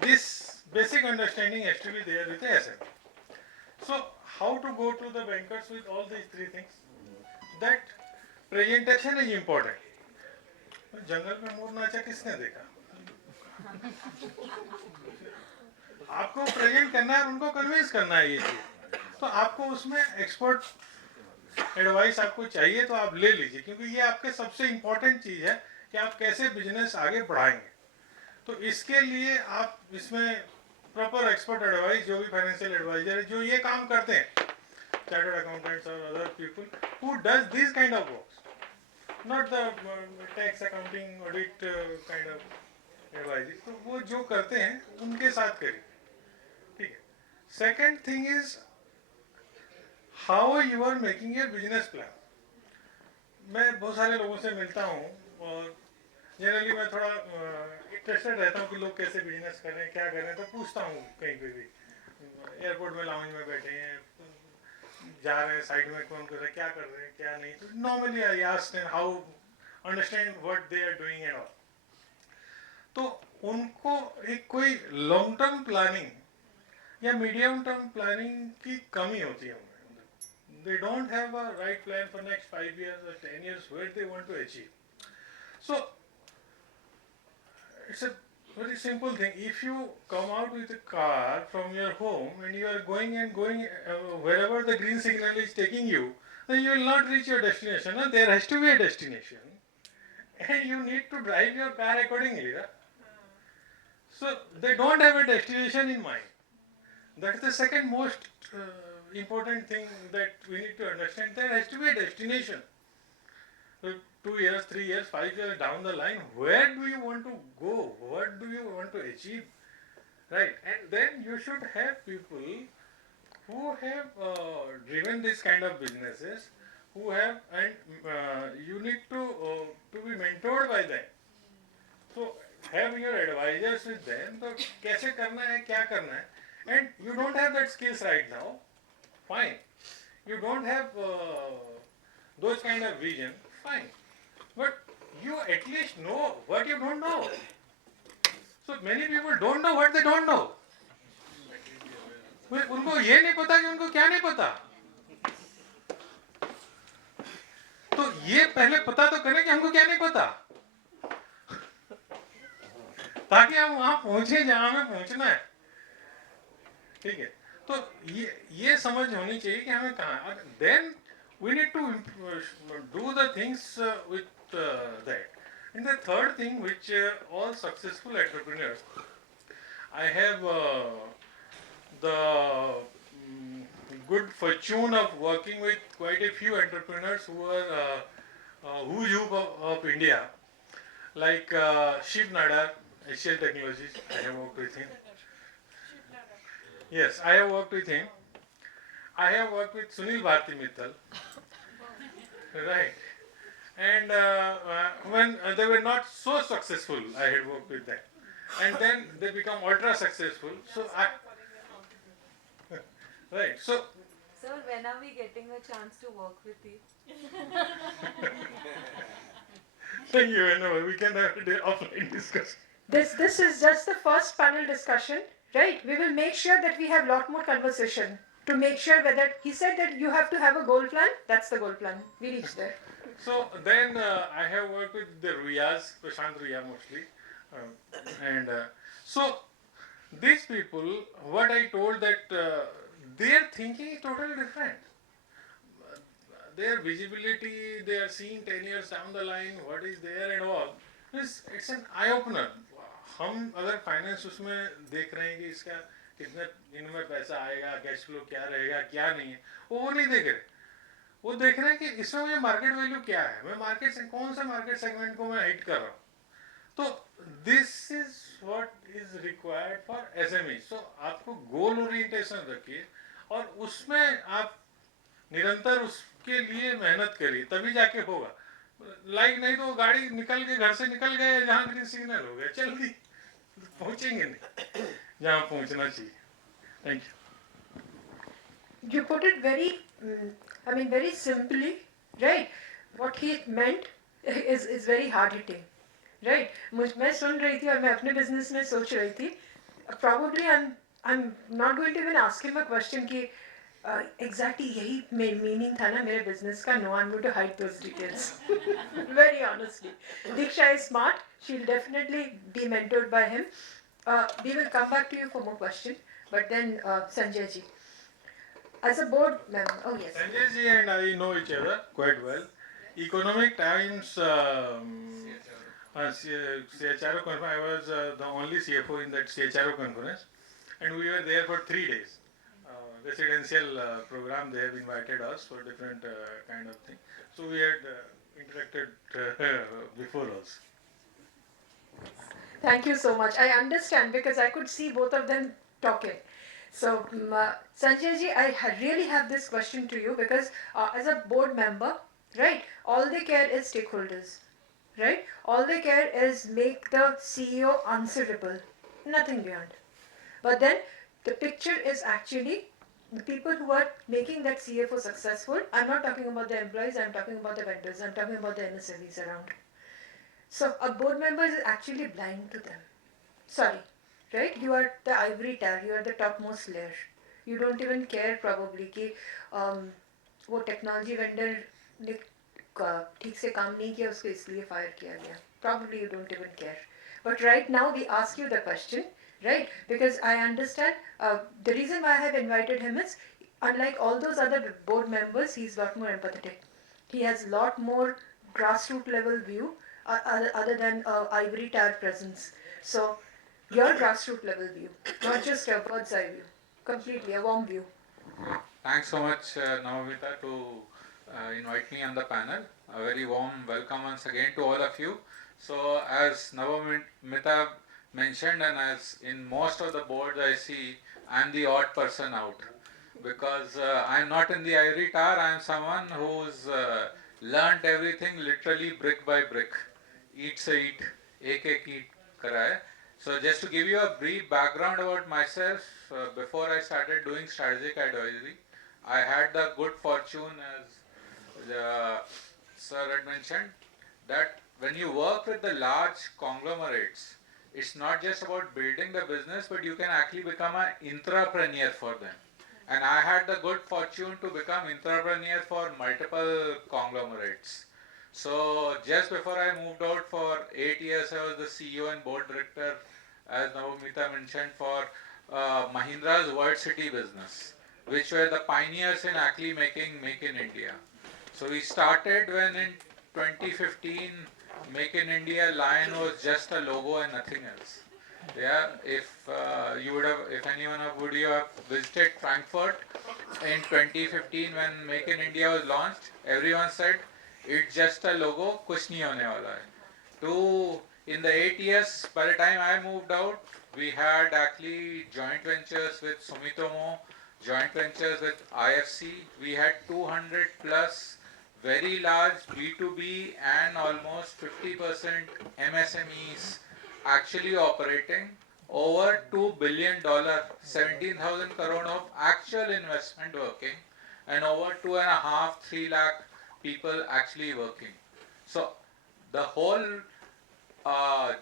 this basic understanding has to be there with the SM. So how to go to the bankers with all these three things? That presentation is important. जंगल में मोर नाचा किसने देखा? आपको present करना है, उनको convince करना है ये चीज. तो आपको उसमें एक्सपर्ट एडवाइस आपको चाहिए तो आप ले लीजिए, क्योंकि ये आपके सबसे इम्पोर्टेंट चीज है कि आप कैसे बिजनेस आगे बढ़ाएंगे. तो इसके लिए आप इसमें प्रॉपर एक्सपर्ट एडवाइस, जो भी फाइनेंशियल एडवाइजर है जो ये काम करते हैं, चार्टर्ड अकाउंटेंट्स और other people who does this kind of works, not the tax accounting audit kind of advice. तो वो जो करते हैं उनके साथ करिए, ठीक है. Second thing is how you are making a business plan. मैं बहुत सारे लोगों से मिलता हूँ और जनरली मैं थोड़ा इंटरेस्टेड रहता हूँ कि लोग कैसे बिजनेस कर रहे हैं, क्या कर रहे हैं, तो पूछता हूँ कहीं पे भी. एयरपोर्ट में लाउंज में बैठे हैं, जा रहे हैं, साइड में कौन कर रहे हैं, क्या कर रहे हैं, क्या नहीं. तो normally I ask them how understand what they are doing and all. तो उनको एक कोई लॉन्ग टर्म प्लानिंग या मीडियम टर्म प्लानिंग की कमी होती है. They don't have a right plan for next 5 years or 10 years where they want to achieve. So it's a very simple thing. If you come out with a car from your home and you are going wherever the green signal is taking you, then you will not reach your destination. No? There has to be a destination and you need to drive your car accordingly. Right? So they don't have a destination in mind. That's the second most important thing that we need to understand. There has to be a destination. So 2 years, 3 years, 5 years down the line, where do you want to go? What do you want to achieve? Right? And then you should have people who have driven this kind of businesses, who have, and you need to be mentored by them. So have your advisors with them. So कैसे करना है, क्या करना है, and you don't have that skills right now. Fine. You don't have those kind of vision. Fine. But you at least know what you don't know. So many people don't know what they don't know. उनको ये नहीं पता कि उनको क्या नहीं पता. तो ये पहले पता तो करें कि हमको क्या नहीं पता, ताकि हम वहां पहुंचे जहां हमें पहुंचना है. ठीक है. तो ये समझ होनी चाहिए कि हमें कहाँ. Then we need to do the things with that. And the third thing which all successful entrepreneurs, I have the good fortune of working with quite a few entrepreneurs who are who's who of India, like Shiv Nadar, Asian Technologies. I have worked with him. Yes, I have worked with him. I have worked with Sunil Bharti Mittal. Right. And when they were not so successful, I had worked with them. And then they become ultra successful. So I, right. So Sir, when are we getting a chance to work with you? thank you. No, we can have a offline discussion. This is just the first panel discussion, right? We will make sure that we have lot more conversation to make sure whether he said that you have to have a goal plan. That's the goal plan. We reach there. So then I have worked with the Riyas, Prashant Riya mostly. And so these people, what I told that their thinking is totally different. Their visibility, they are seeing 10 years down the line, what is there and all. It's an eye opener. हम अगर finance उसमें देख रहे हैं कि इसका कितने दिन में पैसा आएगा, कैश फ्लो क्या रहेगा, क्या नहीं है, वो नहीं देख रहे. वो देख रहे हैं कि इसमें मुझे मार्केट वैल्यू क्या है, मैं मार्केट से कौन सा मार्केट सेगमेंट को मैं हिट कर रहा हूँ. तो this is what is required for SME. So आपको गोल ओरिएंटेशन रखिए और उसमें आप निरंतर उसके लिए मेहनत करिए, तभी जाके होगा. लाइक नहीं तो गाड़ी निकल के घर से निकल गए, जहाँ ग्रीन सिग्नल हो गया, चल दी, पहुंचेंगे नहीं जहाँ पहुंचना चाहिए. Thank you. You put it very, very simply, right? What he meant is very hard hitting, right? मैं सुन रही थी और मैं अपने business में सोच रही थी. Probably I'm not going to even ask him a question कि exactly यही meaning था ना मेरे business का. No, I'm going to hide those details. Very honestly. Diksha is smart. She'll definitely be mentored by him. We will come back to you for more questions. But then Sanjay ji. As a board member, oh yes. Sanjay ji and I know each other quite well. Economic Times CHRO conference, I was the only CFO in that CHRO conference, and we were there for 3 days. Residential program, they have invited us for different kind of thing. So we had interacted before also. Thank you so much. I understand because I could see both of them talking. So, Sanjay ji, I really have this question to you because as a board member, right, all they care is stakeholders, right? All they care is make the CEO answerable, nothing beyond. But then the picture is actually the people who are making that CFO successful. I'm not talking about the employees, I'm talking about the vendors, I'm talking about the MSMEs around. So a board member is actually blind to them. Sorry. Right? You are the ivory tower, you are the topmost layer. You don't even care probably कि वो technology vendor ने ठीक से काम नहीं किया, उसको इसलिए fire किया गया. Probably you don't even care. But right now we ask you the question, right? Because I understand the reason why I have invited him is unlike all those other board members, he's a lot more empathetic. He has a lot more grassroots level view other than ivory tower presence. So your grassroots level view, not just a bird's eye view, completely a warm view. Thanks so much, Navamita, to invite me on the panel. A very warm welcome once again to all of you. So, as Navamita mentioned, and as in most of the boards I see, I am the odd person out because I am not in the ivory tower. I am someone who's learned everything literally brick by brick. Eat se eat, ek eat kara hai. So just to give you a brief background about myself, before I started doing strategic advisory, I had the good fortune, as the sir had mentioned, that when you work with the large conglomerates, it's not just about building the business, but you can actually become an intrapreneur for them. And I had the good fortune to become intrapreneur for multiple conglomerates. So just before I moved out for 8 years, I was the CEO and board director, as Navamita mentioned, for Mahindra's World City business, which were the pioneers in actually making Make in India. So we started when in 2015, Make in India lion was just a logo and nothing else. Yeah, if anyone of would you have visited Frankfurt in 2015 when Make in India was launched, everyone said it's just a logo, kuch nahi hone wala hai. In the 8 years, by the time I moved out, we had actually joint ventures with Sumitomo, joint ventures with IFC. We had 200 plus very large B2B and almost 50% MSMEs actually operating over $2 billion, 17,000 crore of actual investment working, and over 2.5, 3 lakh people actually working. So the whole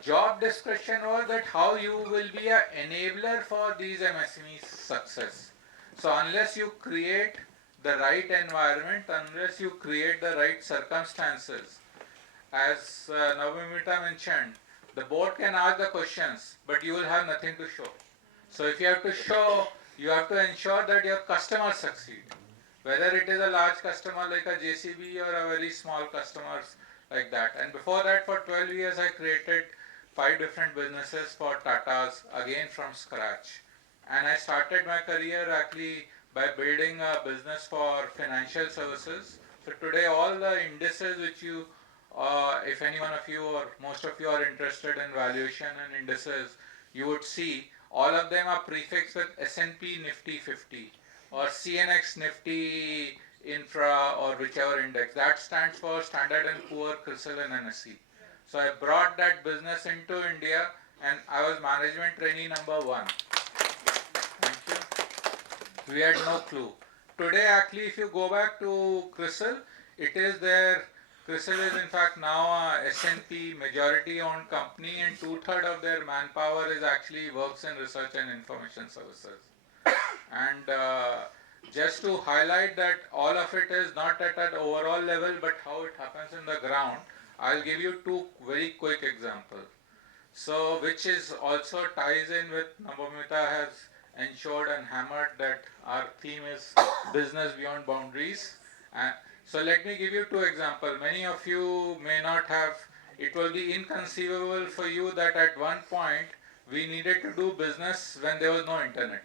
job description was that how you will be an enabler for these MSMEs success. So unless you create the right environment, unless you create the right circumstances, as Navamita mentioned, the board can ask the questions, but you will have nothing to show. So if you have to show, you have to ensure that your customers succeed. Whether it is a large customer like a JCB or a very small customers like that. And before that, for 12 years, I created 5 different businesses for Tatas, again from scratch. And I started my career actually by building a business for financial services. So today, all the indices which you, if any one of you or most of you are interested in valuation and indices, you would see all of them are prefixed with S&P Nifty 50 or CNX Nifty Infra or whichever index. That stands for Standard and Poor, CRISIL and NSE. So I brought that business into India and I was management trainee number 1. Thank you. We had no clue. Today actually if you go back to CRISIL, it is there. CRISIL is in fact now a S&P majority owned company and 2/3 of their manpower is actually works in research and information services. And just to highlight that all of it is not at an overall level but how it happens in the ground, I'll give you 2 very quick examples. So which is also ties in with Nabamita has ensured and hammered that our theme is business beyond boundaries. So let me give you 2 examples. Many of you may not have, it will be inconceivable for you that at one point we needed to do business when there was no internet.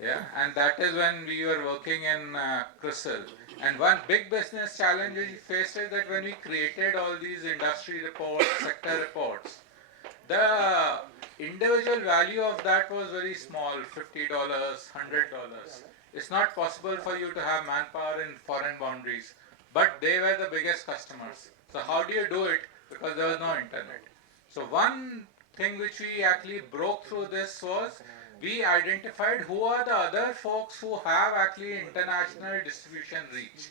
Yeah, and that is when we were working in CRISIL. And one big business challenge we faced is that when we created all these industry reports, sector reports, the individual value of that was very small, $50, $100. It's not possible for you to have manpower in foreign boundaries, but they were the biggest customers. So how do you do it? Because there was no internet. So one thing which we actually broke through this was we identified who are the other folks who have actually international distribution reach.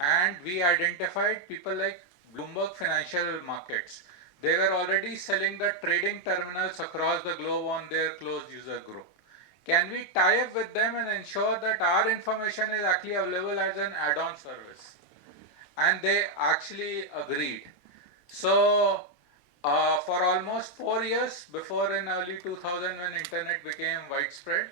And we identified people like Bloomberg Financial Markets. They were already selling the trading terminals across the globe on their closed user group. Can we tie up with them and ensure that our information is actually available as an add-on service? And they actually agreed. So for almost 4 years, before in early 2000 when internet became widespread,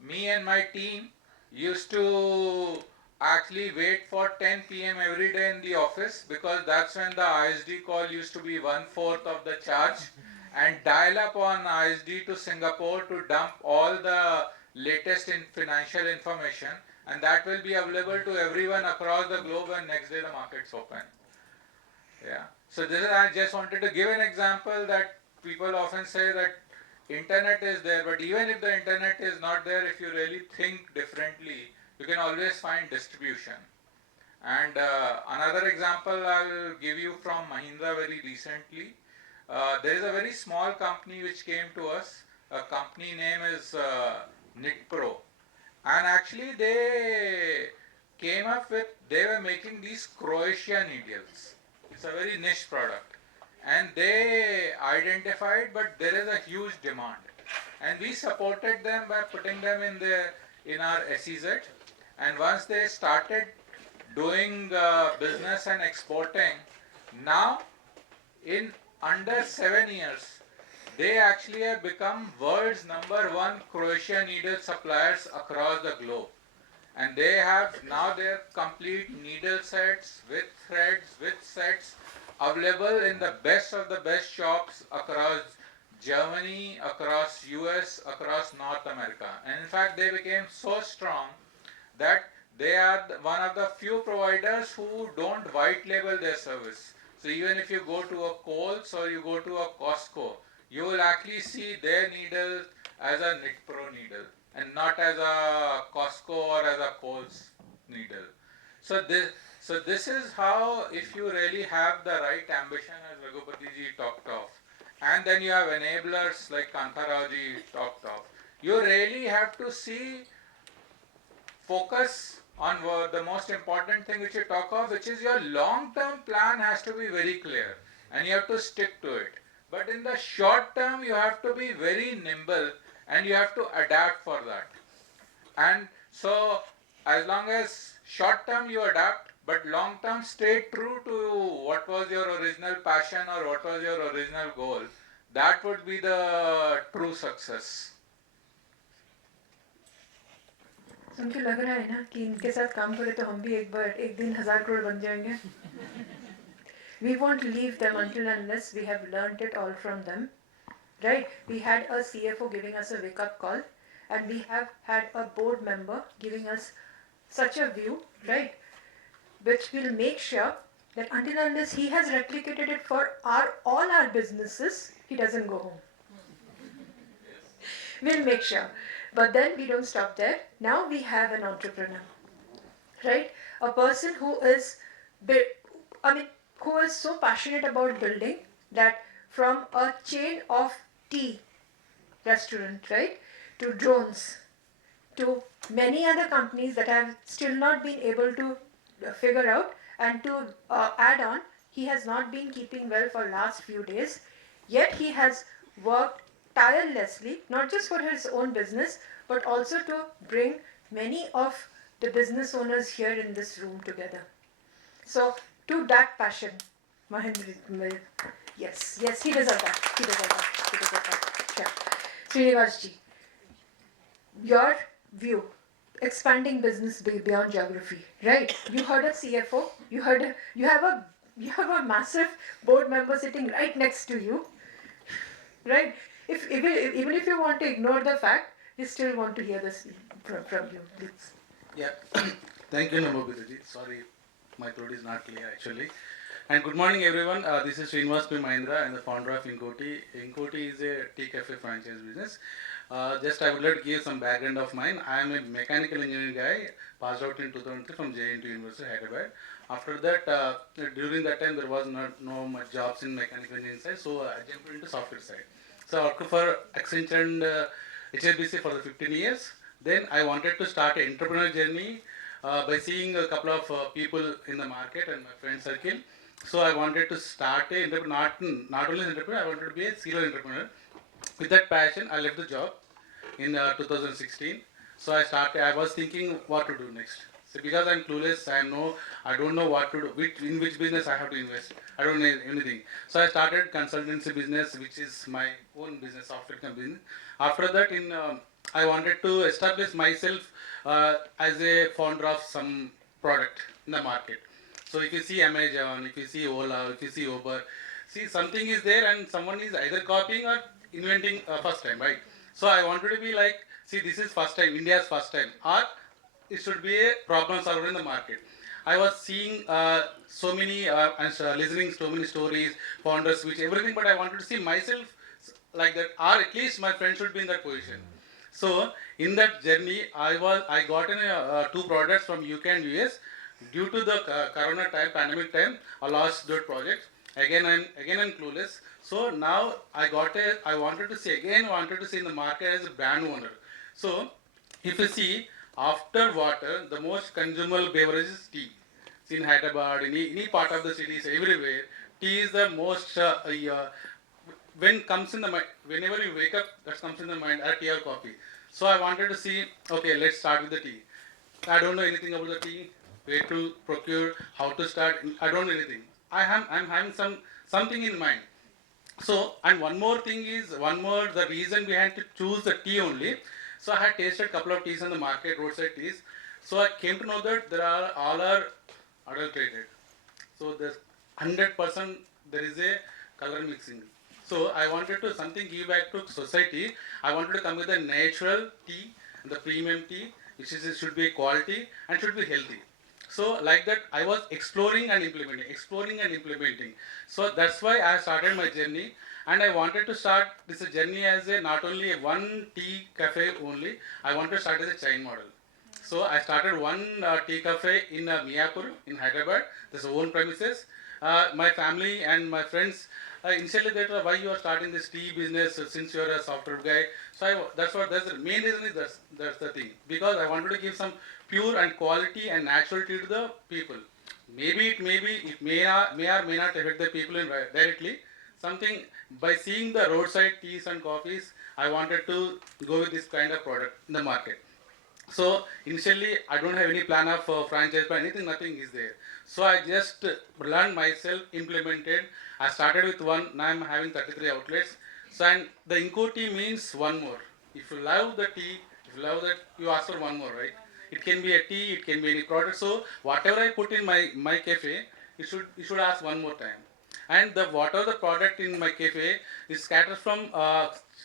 me and my team used to actually wait for 10 p.m. every day in the office because that's when the ISD call used to be 1/4 of the charge and dial up on ISD to Singapore to dump all the latest in financial information and that will be available to everyone across the globe and next day the markets open. Yeah. So this is, I just wanted to give an example that people often say that internet is there, but even if the internet is not there, if you really think differently, you can always find distribution. And another example I'll give you from Mahindra very recently. There is a very small company which came to us. A company name is Knitpro. And actually they came up with, they were making these Croatian needles. It's a very niche product. And they identified, but there is a huge demand. And we supported them by putting them in our SEZ. And once they started doing business and exporting, now in under 7 years, they actually have become world's #1 Croatian needle suppliers across the globe. And they have now their complete needle sets with threads, with sets available in the best of the best shops across Germany, across US, across North America. And in fact, they became so strong that they are one of the few providers who don't white label their service. So even if you go to a Kohl's or you go to a Costco, you will actually see their needle as a Knit Pro needle and not as a Costco or as a Kohl's needle. So this is how, if you really have the right ambition, as Raghupati ji talked of, and then you have enablers like Kantharao ji talked of, you really have to focus on the most important thing which you talk of, which is your long-term plan has to be very clear and you have to stick to it. But in the short term, you have to be very nimble and you have to adapt for that. And so, as long as short term you adapt, but long term stay true to what was your original passion or what was your original goal, that would be the true success. So मुझे लग रहा है ना कि इनके साथ काम करें तो हम भी एक दिन 1000 crore बन जाएंगे. We won't leave them until unless we have learned it all from them, right? We had a CFO giving us a wake-up call, and we have had a board member giving us such a view, right? Which will make sure that until unless he has replicated it for all our businesses, he doesn't go home. We'll make sure. But then we don't stop there. Now we have an entrepreneur, right? A person who is, who is so passionate about building that from a chain of tea restaurant, right, to drones, to many other companies that have still not been able to figure out, and to add on, he has not been keeping well for last few days, yet he has worked tirelessly, not just for his own business, but also to bring many of the business owners here in this room together. So, to that passion, Mahendra, yes, he deserves that. He deserves that. Sure. Srinivas ji, your view, expanding business beyond geography, right? You heard a CFO, you have a massive board member sitting right next to you, right? Even if you want to ignore the fact, we still want to hear this from you, please. Yeah, thank you, Namabita ji. Sorry, my throat is not clear actually. And good morning, everyone. This is Srinivas P. Mahindra. I'm the founder of Inkoti. Inkoti is a tea cafe franchise business. Just I would like to give some background of mine. I am a mechanical engineering guy, passed out in 2003 from JNT University, Hyderabad. After that, during that time, there was no much jobs in mechanical engineering side, so I jumped into software side. So I worked for Accenture and HSBC for the 15 years. Then I wanted to start an entrepreneurial journey by seeing a couple of people in the market and my friend circle. So I wanted to start not only an entrepreneur, I wanted to be a serial entrepreneur. With that passion, I left the job in 2016. So I was thinking what to do next. So because I'm clueless, I don't know what to do, in which business I have to invest. I don't know anything. So I started consultancy business, which is my own business, software company. After that, I wanted to establish myself as a founder of some product in the market. So if you see Amazon, if you see Ola, if you see Uber, see something is there and someone is either copying or inventing first time, right? So I wanted to be like, see, this is first time, India's first time, or it should be a problem solver in the market. I was seeing so many and listening so many stories, founders, which everything, but I wanted to see myself like that, or at least my friend should be in that position. So in that journey, I got two products from UK and US. Due to the corona time, pandemic time, I lost those projects. Again I'm clueless. So now I wanted to see in the market as a brand owner. So if you see, after water, the most consumable beverage is tea. See, in Hyderabad, in any part of the cities, everywhere, tea is the most when comes in the mind, whenever you wake up, that comes in the mind, tea or coffee. So I wanted to see, okay, let's start with the tea. I don't know anything about the tea, where to procure, how to start. I don't know anything. I'm having something in mind. So, and the reason behind to choose the tea only. So I had tasted a couple of teas on the market, roadside teas. So I came to know that all are adulterated. So there's 100% there is a color mixing. So I wanted to something give back to society. I wanted to come with a natural tea, the premium tea, which is should be quality and should be healthy. So like that, I was exploring and implementing. So that's why I started my journey, and I wanted to start this journey as a not only a one tea cafe only. I want to start as a chain model. So I started one tea cafe in Miyapur in Hyderabad. This own premises. My family and my friends initially they thought, why you are starting this tea business since you are a software guy. So that's the main reason is that's the thing, because I wanted to give some pure and quality and natural tea to the people. It may not affect the people directly. Something by seeing the roadside teas and coffees, I wanted to go with this kind of product in the market. So initially, I don't have any plan of franchise or anything. Nothing is there. So I just learned myself, implemented. I started with one. Now I'm having 33 outlets. So and the Inco tea means one more. If you love the tea, if you love that, you ask for one more, right? It can be a tea, it can be any product. So whatever I put in my cafe, you should ask one more time. And the whatever the product in my cafe is scattered from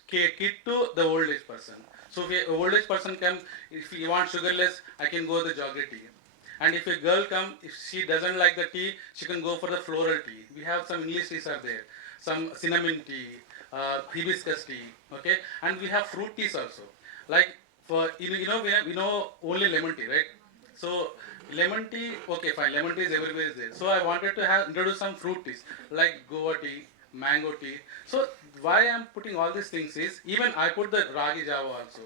kid to the old age person. So if a old age person come, if you want sugarless, I can go the jaggery tea. And if a girl come, if she doesn't like the tea, she can go for the floral tea. We have some English teas are there, some cinnamon tea, hibiscus tea, okay, and we have fruit teas also. Like for we know only lemon tea, right? So lemon tea, okay, fine. Lemon tea is everywhere is there. So I wanted to have introduce some fruit teas like guava tea, mango tea. So why I'm putting all these things is even I put the ragi java also.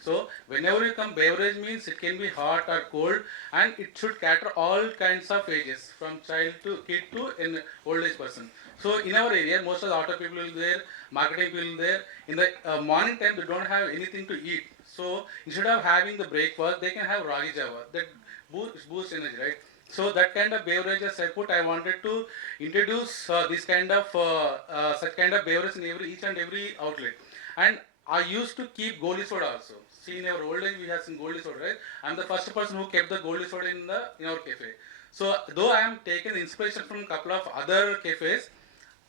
So whenever you come, beverage means it can be hot or cold, and it should cater all kinds of ages, from child to kid to an old age person. So in our area, most of the auto people will there, marketing people will there. In the morning time, they don't have anything to eat. So instead of having the breakfast, they can have ragi java. That boost energy, right? So that kind of beverages I put. I wanted to introduce this kind of such kind of beverage in each and every outlet. And I used to keep goldie soda also. See, in our old age we have some goldie soda, right? I'm the first person who kept the goldie soda in our cafe. So though I am taken inspiration from a couple of other cafes,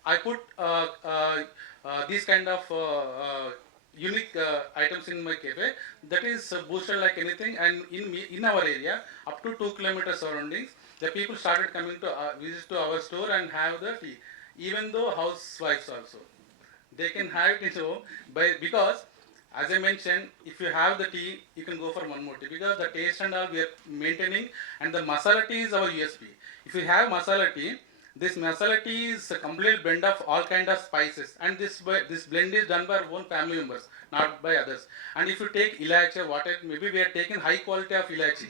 I put these kind of unique items in my cafe that is boosted like anything. And in our area, up to 2 kilometers surroundings, the people started coming to visit to our store and have the tea. Even though housewives also, they can have it in home because as I mentioned, if you have the tea, you can go for one more tea because the taste and all we are maintaining, and the masala tea is our USP. If you have masala tea, this masala tea is a complete blend of all kind of spices, and this blend is done by our own family members, not by others. And if you take ilachi, maybe we are taking high quality of ilachi,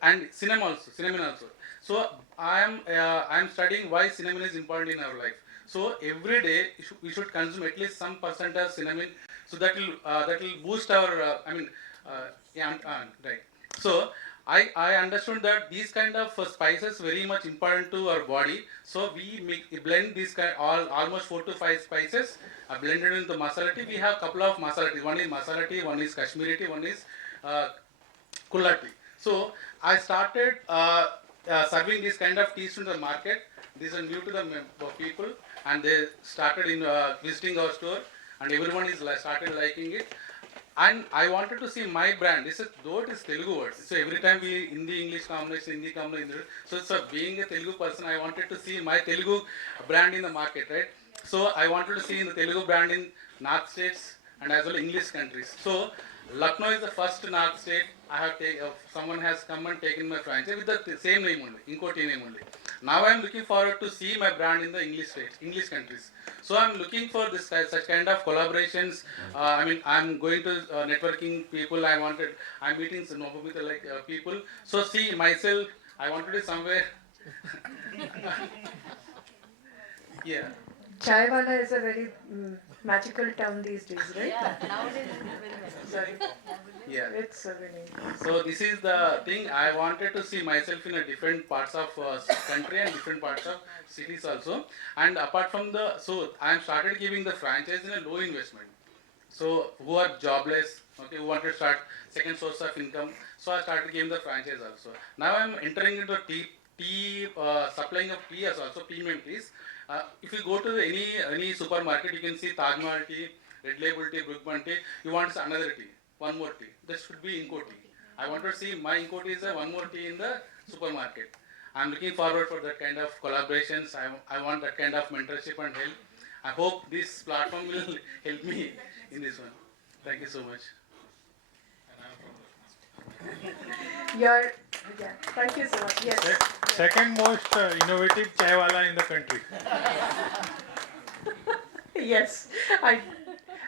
and cinnamon also. So I am studying why cinnamon is important in our life. So every day we should consume at least some percent of cinnamon, so that will boost our yeah, right. So I understood that these kind of spices very much important to our body. So we blend these almost 4 to 5 spices blended into masala tea. We have couple of masala tea. One is masala tea, one is Kashmiri tea, one is uh, Kulati. So I started serving this kind of teas in the market. These are new to the people, and they started in visiting our store, and everyone is started liking it. And I wanted to see my brand. This is though it is Telugu word. So every time we Hindi English combination, Hindi combination. So being a Telugu person, I wanted to see my Telugu brand in the market, right? So I wanted to see in the Telugu brand in North states and as well English countries. So Lucknow is the first North state I have someone has come and taken my franchise with the same name only, Inco Tea name only. Now I am looking forward to see my brand in the English states, English countries. So I am looking for this such kind of collaborations. I am going to networking people. I'm meeting some like people. So see myself, I wanted to somewhere. Yeah. Chai wala is a very magical term these days, right? Yeah, nowadays it's very much. Sorry. Yeah. It's a very. So this is the thing. I wanted to see myself in a different parts of country and different parts of cities also. And apart from so I am started giving the franchise in a low investment. So who are jobless, okay, who want to start second source of income. So I started giving the franchise also. Now I am entering into tea supplying of tea as also premium teas. If you go to any supermarket, you can see Taj Mahal tea, Red Label tea, Brook Bond tea. You want another tea, one more tea. That should be Inco tea. I want to see my Inco tea is one more tea in the supermarket. I'm looking forward for that kind of collaborations. I want that kind of mentorship and help. I hope this platform will help me in this one. Thank you so much. Your, yeah, thank you so much. Yes. Second most innovative chai wala in the country. Yes, I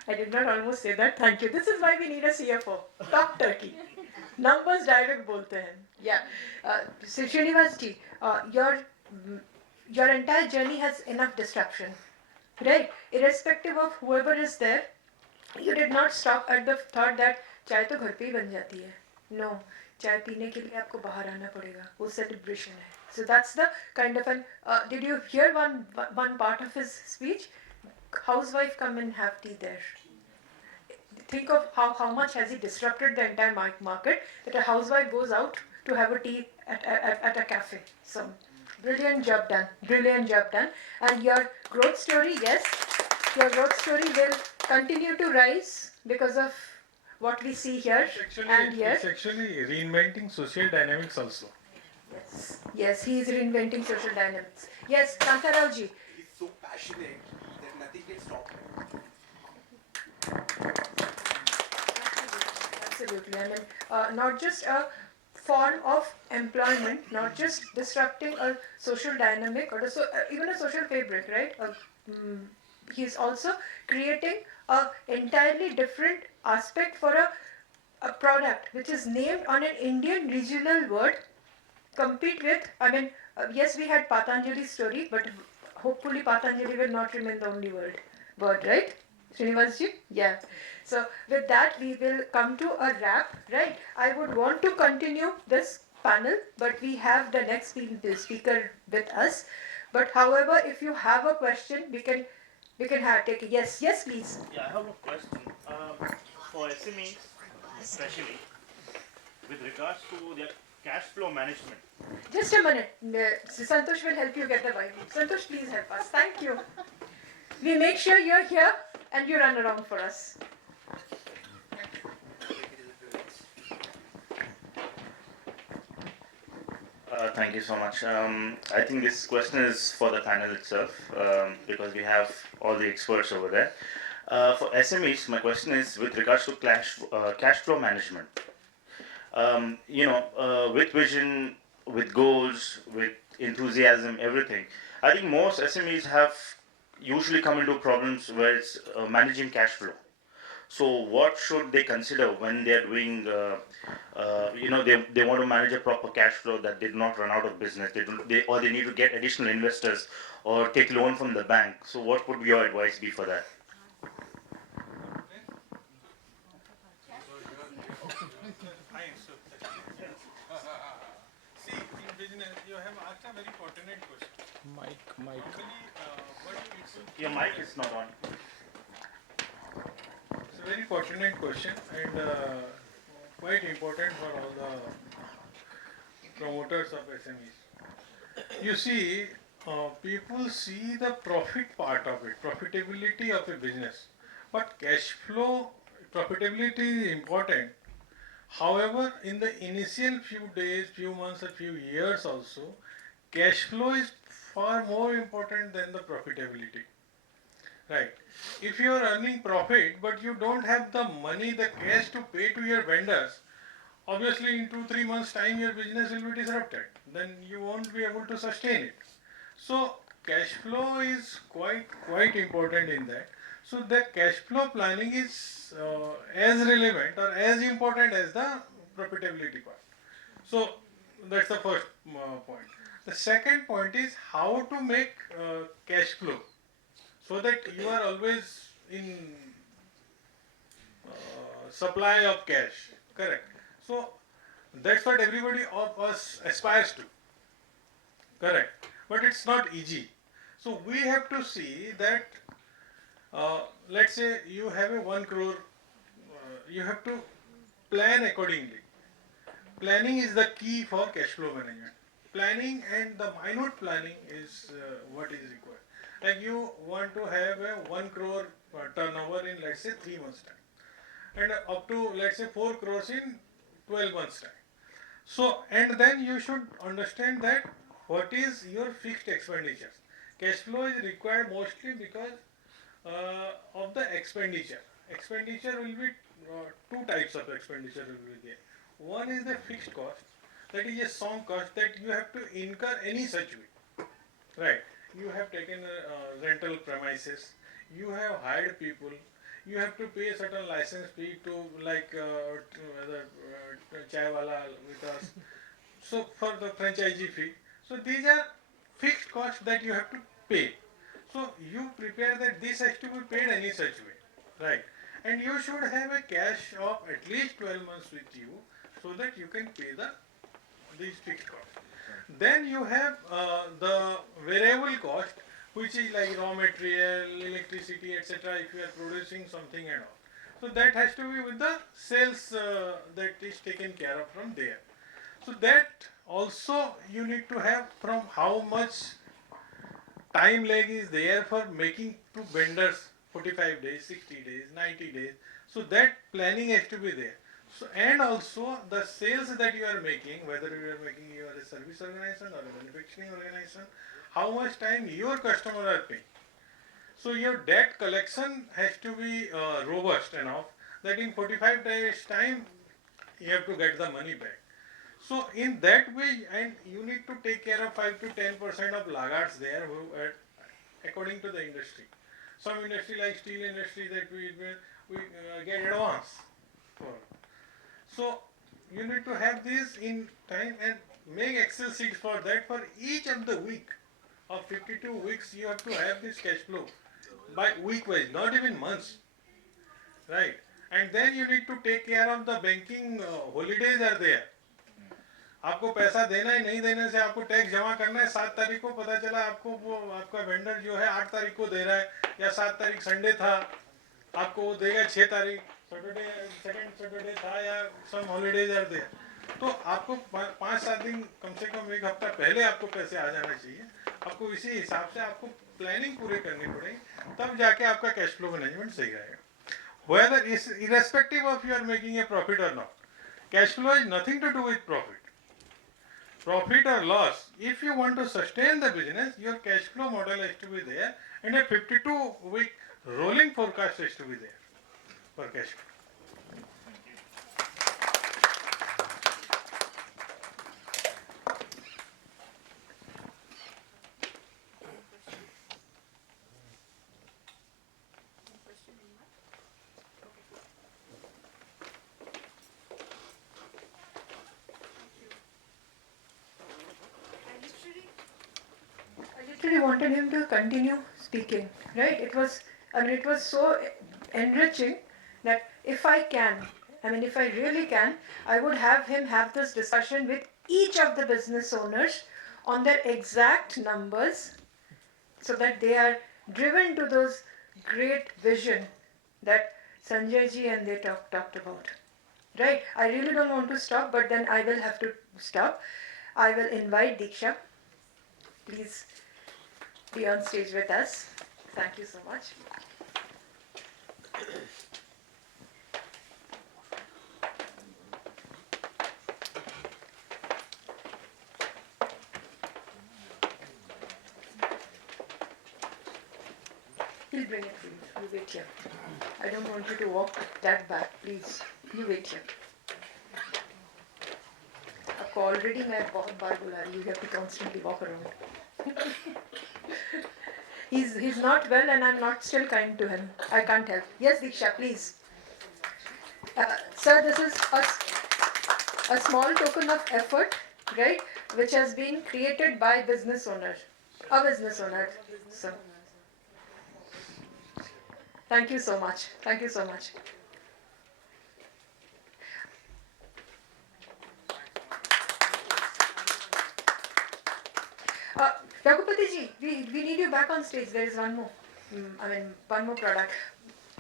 did not almost say that. Thank you. This is why we need a CFO. Talk turkey. Numbers direct bolte hain. Yeah. So Srinivas ji, your entire journey has enough disruption, right? Irrespective of whoever is there, you did not stop at the thought that चाय तो घर पे ही बन जाती है. No, चाय पीने के लिए आपको बाहर आना पड़ेगा. वो celebration है. So that's the kind of an. Did you hear one part of his speech? Housewife come and have tea there. Think of how much has he disrupted the entire market that a housewife goes out to have a tea at a cafe. So brilliant job done. Brilliant job done. And your growth story, yes, your growth story will continue to rise because of what we see here and here. It's actually reinventing social dynamics also. Yes, yes, he is reinventing social dynamics. Yes, Kantarao ji. He's so passionate that nothing can stop him. Absolutely. I mean, not just a form of employment, not just disrupting a social dynamic or even a social fabric, right? He's also creating a entirely different aspect for a product which is named on an Indian regional word. Compete with, I mean, yes, we had Patanjali's story, but hopefully Patanjali will not remain the only word, right? Srinivas ji? Yeah. So with that, we will come to a wrap, right? I would want to continue this panel, but we have the next speaker with us. But however, if you have a question, we can take it. Yes, please. Yeah, I have a question. For SMEs, especially with regards to their cash flow management. Just a minute. Santosh will help you get the Bible. Santosh, please help us. Thank you. We make sure you're here and you run around for us. Thank you so much. I think this question is for the panel itself because we have all the experts over there. For SMEs, my question is with regards to cash flow management. With vision, with goals, with enthusiasm, everything. I think most SMEs have usually come into problems where it's managing cash flow. So what should they consider when they're doing, they want to manage a proper cash flow that they do not run out of business, or they need to get additional investors or take loan from the bank. So what would your advice be for that? See, in business, you have asked a very pertinent question. Mic. Your mic is not on. It's a very pertinent question and quite important for all the promoters of SMEs. You see, people see the profit part of it, profitability of a business, but cash flow profitability is important. However, in the initial few days, few months, or few years also, cash flow is far more important than the profitability. Right. If you are earning profit but you don't have the money, the cash to pay to your vendors, obviously in 2-3 months time your business will be disrupted. Then you won't be able to sustain it. So cash flow is quite important in that. So the cash flow planning is as relevant or as important as the profitability part. So that's the first point. The second point is how to make cash flow so that you are always in supply of cash. Correct. So that's what everybody of us aspires to. Correct. But it's not easy. So we have to see that let's say you have a 1 crore, you have to plan accordingly. Planning is the key for cash flow management. Planning and the minute planning is what is required. Like you want to have a 1 crore turnover in let's say 3 months time, and up to let's say 4 crores in 12 months time. So, and then you should understand that what is your fixed expenditures. Cash flow is required mostly because of the expenditure. Expenditure will be two types of expenditure will be there. One is the fixed cost, that is a sunk cost that you have to incur any such way. Right. You have taken rental premises, you have hired people, you have to pay a certain license fee to like the chai wala with us. So for the franchisee fee. So these are fixed costs that you have to pay. So you prepare that this has to be paid any such way, right? And you should have a cash of at least 12 months with you so that you can pay these fixed costs. Then you have the variable cost, which is like raw material, electricity, etc. If you are producing something and all. So that has to be with the sales that is taken care of from there. So that also you need to have from how much time lag is there for making to vendors 45 days, 60 days, 90 days. So that planning has to be there. So and also the sales that you are making, whether you are making you are a service organization or a manufacturing organization, how much time your customer are paying. So your debt collection has to be robust enough that in 45 days time you have to get the money back. So in that way, and you need to take care of 5 to 10% of laggards there, who, according to the industry. Some industry like steel industry that we get advance for. So you need to have this in time and make Excel sheets for that. For each of the week of 52 weeks, you have to have this cash flow by week wise, not even months, right? And then you need to take care of the banking holidays are there. आपको पैसा देना है, नहीं देने से आपको tax जमा करना है, 7 तारीख को पता चला आपको वो आपका वेंडर जो है 8 तारीख को दे रहा है, या 7 तारीख संडे था, आपको वो देगा 6 तारीख सैटरडे, सेकंड सैटरडे था, या सम हॉलीडेज आर देयर. तो आपको 5-7 दिन कम से कम एक हफ्ता पहले आपको पैसे आ जाना चाहिए. आपको इसी हिसाब से आपको प्लानिंग पूरी करनी पड़ेगी, तब जाके आपका कैश फ्लो मैनेजमेंट सही रहेगा. Whether is irrespective of you are making a profit or not, cash flow is nothing to do with profit. Profit or loss, if you want to sustain the business, your cash flow model has to be there, and a 52-week rolling forecast has to be there for cash flow. I wanted him to continue speaking, right? It was so enriching that if I really can, I would have him have this discussion with each of the business owners on their exact numbers, so that they are driven to those great vision that Sanjay ji and they talked about. Right? I really don't want to stop, but then I will have to stop. I will invite Diksha. Please be on stage with us. Thank you so much. He'll bring it for you. You wait here. I don't want you to walk that back, please. You wait here. आपको already मैं बहुत बार बुला रही हूँ. You have to constantly walk around. He's not well, and I'm not still kind to him. I can't help. Yes, Diksha, please. Sir, this is a small token of effort, right, which has been created by business owners. A business owner. So, thank you so much. Thank you so much. Raghupati ji, we need you back on stage. There is one more. One more product.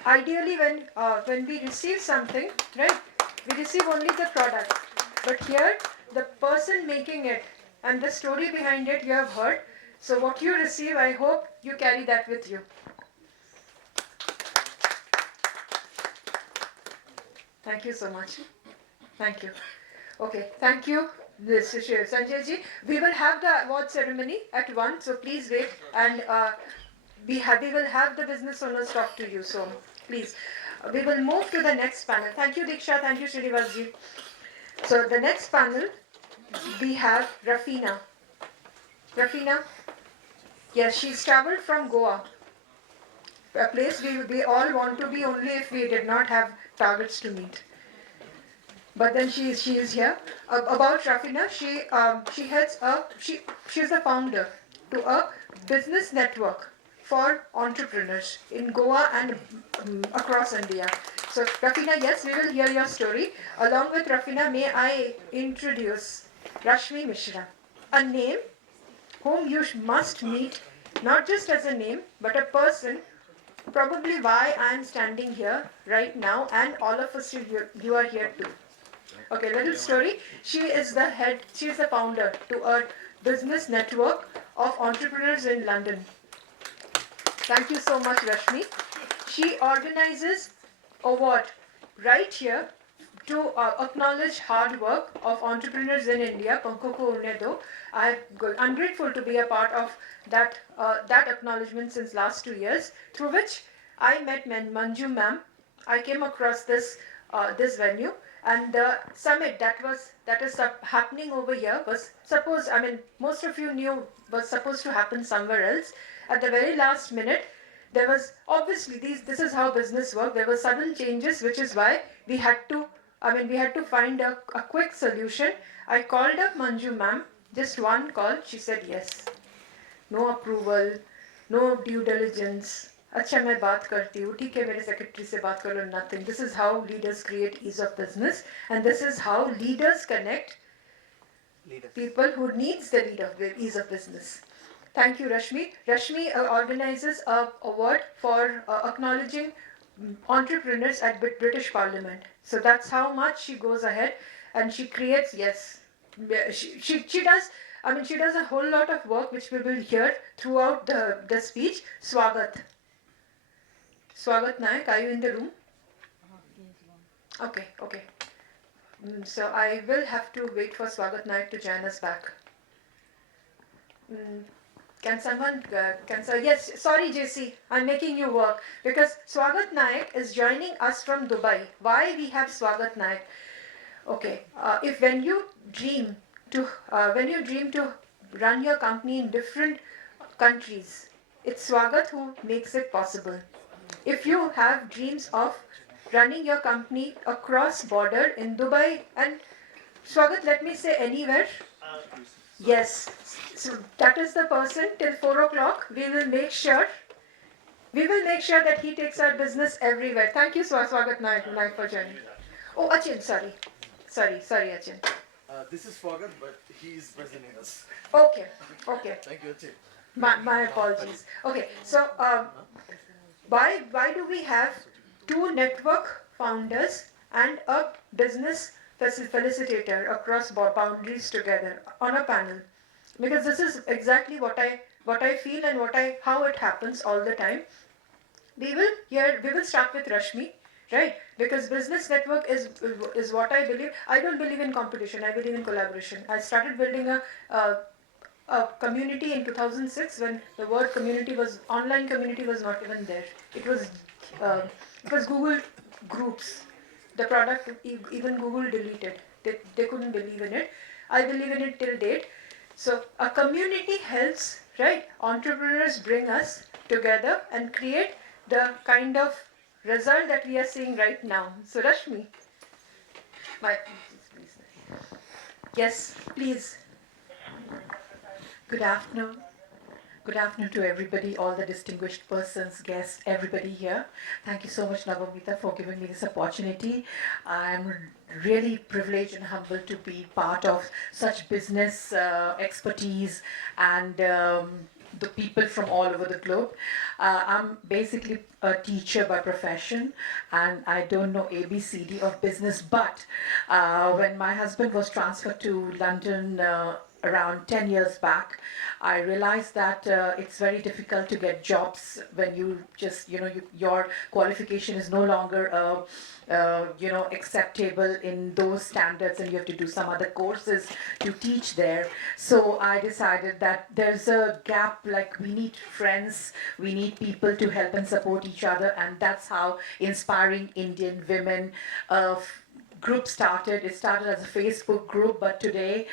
Ideally, when we receive something, right, we receive only the product. But here, the person making it and the story behind it, you have heard. So what you receive, I hope you carry that with you. Thank you so much. Thank you. Okay, thank you, Sanjay ji. We will have the award ceremony at 1, so please wait, and we will have the business owners talk to you, so please. We will move to the next panel. Thank you, Diksha. Thank you, Srinivas ji. So the next panel, we have Rafina. Rafina, yes, she's traveled from Goa, a place we all want to be only if we did not have targets to meet. But then she is here. About Rafina, she heads up. She's the founder to a business network for entrepreneurs in Goa and across India. So Rafina, yes, we will hear your story. Along with Rafina, may I introduce Rashmi Mishra, a name whom you must meet, not just as a name, but a person. Probably why I am standing here right now, and all of us you are here too. Okay, little story. She is the founder to a business network of entrepreneurs in London. Thank you so much, Rashmi. She organizes award right here to acknowledge hard work of entrepreneurs in India, Pankoko Unedo. I'm grateful to be a part of that acknowledgement since last 2 years, through which I met Manju ma'am. I came across this venue, and the summit that is happening over here was supposed, most of you knew, was supposed to happen somewhere else. At the very last minute, there was obviously this is how business works. There were sudden changes, which is why we had to find a quick solution. I called up Manju ma'am, just one call. She said yes. No approval, no due diligence. अच्छा मैं बात करती हूँ, ठीक है, मेरे secretary से बात कर लो, nothing. This is how leaders create ease of business, and this is how leaders connect people who needs the ease of business. Thank you, Rashmi. Rashmi organizes an award for acknowledging entrepreneurs at British Parliament. So that's how much she goes ahead, and she creates, yes, she does. She does a whole lot of work, which we will hear throughout the speech. Swagat Nayak, are you in the room? Okay. So I will have to wait for Swagat Nayak to join us back. Can someone, yes, sorry JC, I'm making you work, because Swagat Nayak is joining us from Dubai. Why we have Swagat Nayak? Okay, when you dream to run your company in different countries, it's Swagat who makes it possible. If you have dreams of running your company across border in Dubai, and Swagat, let me say anywhere. Yes, so that is the person. Till 4 o'clock, we will make sure that he takes our business everywhere. Thank you, Swagat Naik for joining. Oh, Achin, sorry, Achin. This is Swagat, but he is presenting us. Okay. Thank you, Achin. My apologies. Okay, so why do we have two network founders and a business facilitator across boundaries together on a panel? Because this is exactly what I feel and how it happens all the time. We will start with Rashmi, right? Because business network is what I believe. I don't believe in competition. I believe in collaboration. I started building a community in 2006 when the word online community was not even there. It was Google Groups. The product, even Google deleted. They couldn't believe in it. I believe in it till date. So a community helps, right? Entrepreneurs bring us together and create the kind of result that we are seeing right now. So Rashmi, please. Yes, please. Good afternoon. Good afternoon to everybody, all the distinguished persons, guests, everybody here. Thank you so much, Navamita, for giving me this opportunity. I'm really privileged and humbled to be part of such business expertise and the people from all over the globe. I'm basically a teacher by profession, and I don't know ABCD of business, but when my husband was transferred to London around 10 years back, I realized that it's very difficult to get jobs when you just, your qualification is no longer, acceptable in those standards, and you have to do some other courses to teach there. So I decided that there's a gap, like we need friends, we need people to help and support each other, and that's how Inspiring Indian Women group started. It started as a Facebook group, but today,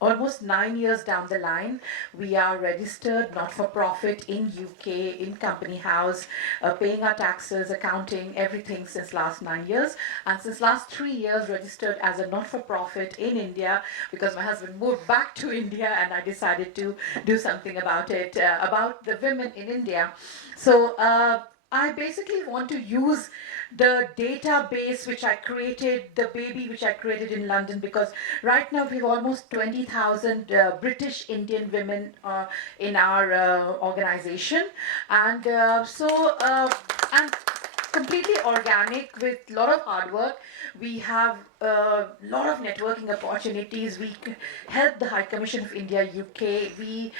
almost 9 years down the line, we are registered not-for-profit in UK, in Company House, paying our taxes, accounting, everything since last 9 years. And since last 3 years, registered as a not-for-profit in India, because my husband moved back to India and I decided to do something about it, about the women in India. So I basically want to use the database which I created, the baby which I created in London, because right now we have almost 20,000 British Indian women in our organization, and and completely organic with a lot of hard work. We have a lot of networking opportunities. We help the High Commission of India UK. We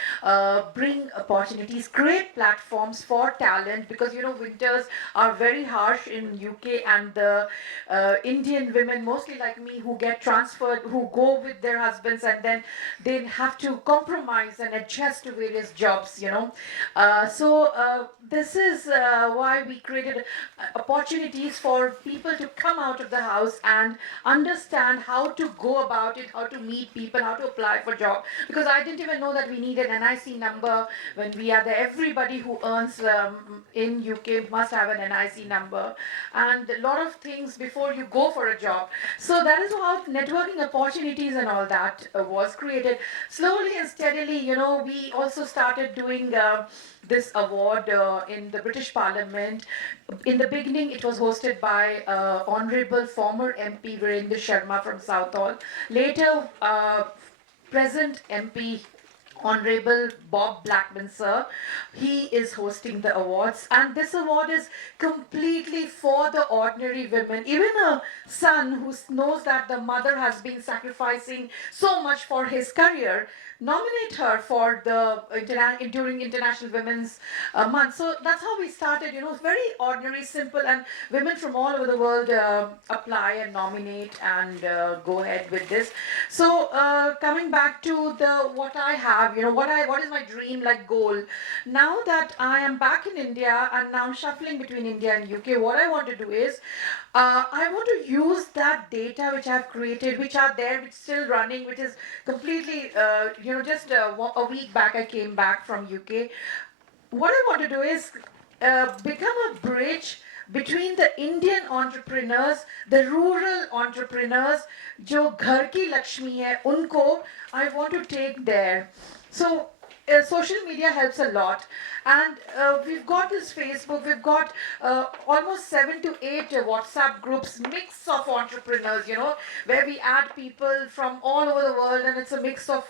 bring opportunities, create platforms for talent, because winters are very harsh in UK, and the Indian women, mostly like me, who get transferred, who go with their husbands, and then they have to compromise and adjust to various jobs. So this is why we created opportunities for people to come out of the house and understand how to go about it, how to meet people, how to apply for job. Because I didn't even know that we need an NIC number when we are there. Everybody who earns in UK must have an NIC number, and a lot of things before you go for a job. So that is how networking opportunities and all that was created. Slowly and steadily, we also started doing this award in the British Parliament. In the beginning, it was hosted by Honorable former MP Virendra Sharma from Southall. Later, present MP Honorable Bob Blackman, sir, he is hosting the awards, and this award is completely for the ordinary women. Even a son who knows that the mother has been sacrificing so much for his career, nominate her for the during International Women's Month. So that's how we started. Very ordinary, simple, and women from all over the world apply and nominate and go ahead with this. So coming back to what I have, what is my dream, like goal. Now that I am back in India and now shuffling between India and UK, what I want to do is I want to use that data which I've created, which are there, which is still running, which is completely, just a week back I came back from UK. What I want to do is become a bridge between the Indian entrepreneurs, the rural entrepreneurs, जो घर की लक्ष्मी है, उनको I want to take there. So social media helps a lot, and we've got this Facebook, we've got almost 7 to 8 WhatsApp groups, mix of entrepreneurs, where we add people from all over the world, and it's a mix of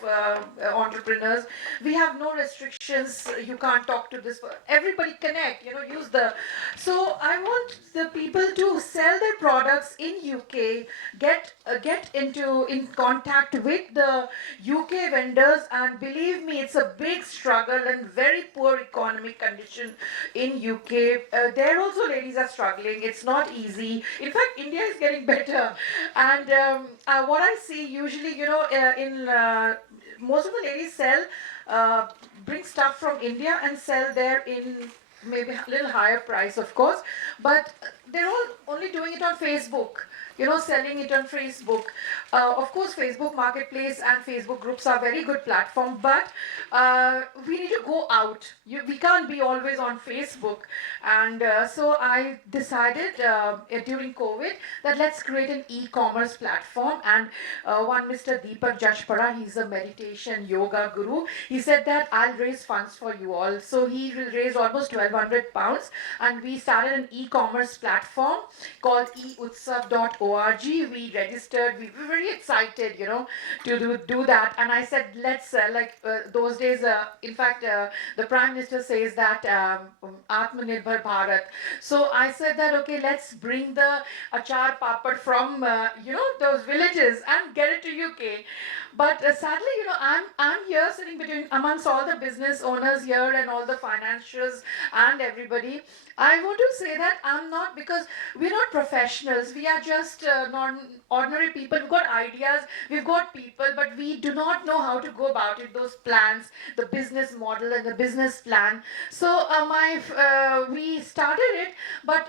entrepreneurs. We have no restrictions, you can't talk to this, everybody connect, use the. So I want the people to sell their products in UK, get in contact with the UK vendors, and believe me, it's a big struggle and very poor economic condition in UK. There also ladies are struggling. It's not easy. In fact, India is getting better. And what I see usually, in most of the ladies sell, bring stuff from India and sell there in maybe a little higher price, of course, but they're all only doing it on Facebook. Selling it on Facebook. Of course, Facebook Marketplace and Facebook groups are very good platform, but we need to go out. We can't be always on Facebook. And so I decided during COVID that let's create an e-commerce platform. And one Mr. Deepak Jashpara, he's a meditation yoga guru. He said that I'll raise funds for you all. So he will raise almost £1,200, and we started an e-commerce platform platform called eutsav.org. We registered. We were very excited, to do that. And I said, let's those days. In fact, the Prime Minister says that Atmanirbhar Bharat. So I said that okay, let's bring the achar papad from those villages and get it to UK. But sadly, I'm here sitting between amongst all the business owners here and all the financiers and everybody. I want to say that I'm not, because we're not professionals. We are just ordinary people. We've got ideas, we've got people, but we do not know how to go about it. Those plans, the business model and the business plan. So we started it, but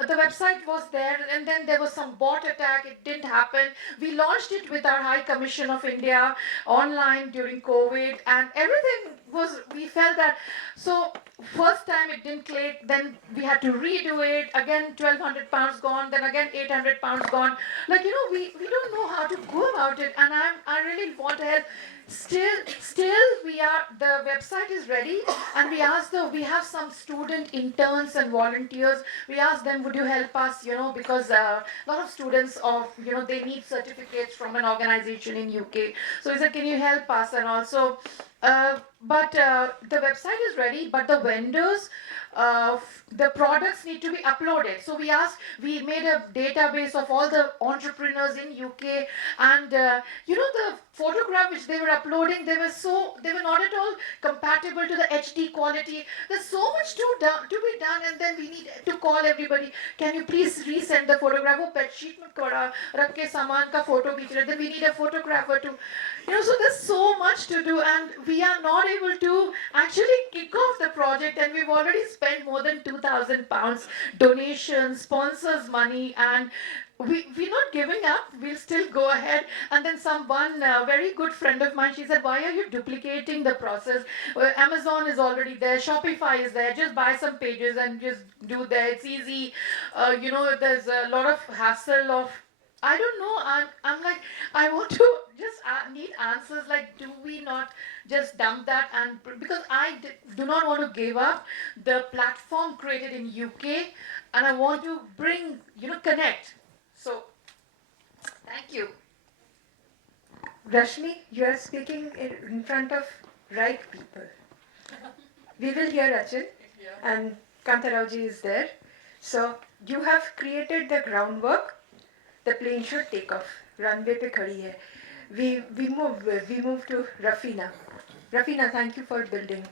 the website was there, and then there was some bot attack. It didn't happen. We launched it with our High Commission of India online during COVID, and everything was, we felt that, so first time it didn't click, then we had to redo it, again 1200 pounds gone, then again 800 pounds gone. We don't know how to go about it, and I really want to help. Still the website is ready, and we have some student interns and volunteers. We asked them, would you help us, because a lot of students they need certificates from an organization in UK. So he said, can you help us? And also, but the website is ready, but the vendors, the products need to be uploaded. So we made a database of all the entrepreneurs in UK, and the photograph which they were uploading, they were not at all compatible to the HD quality. There's so much to be done, and then we need to call everybody. Can you please resend the photograph? Oh, bed sheet mein kara rakh ke saman ka photo khich rahe. Then we need a photographer to, so there's so much to do, and we are not able to actually kick off the project, and we've already spent more than 2,000 pounds donations, sponsors money, and we're not giving up. We'll still go ahead. And then one very good friend of mine, she said, why are you duplicating the process? Amazon is already there, Shopify is there, just buy some pages and just do there. It's easy. There's a lot of hassle of, I don't know. I'm like, I want to just need answers. Like, do we not just dump that? And because I do not want to give up the platform created in UK, and I want to bring, connect. So, thank you. Rashmi, you are speaking in front of right people. We will hear Achin, and Kantarauji is there. So, you have created the groundwork. The plane should take off. Runway pe khadi hai. We move to Rafina. Rafina, thank you for building.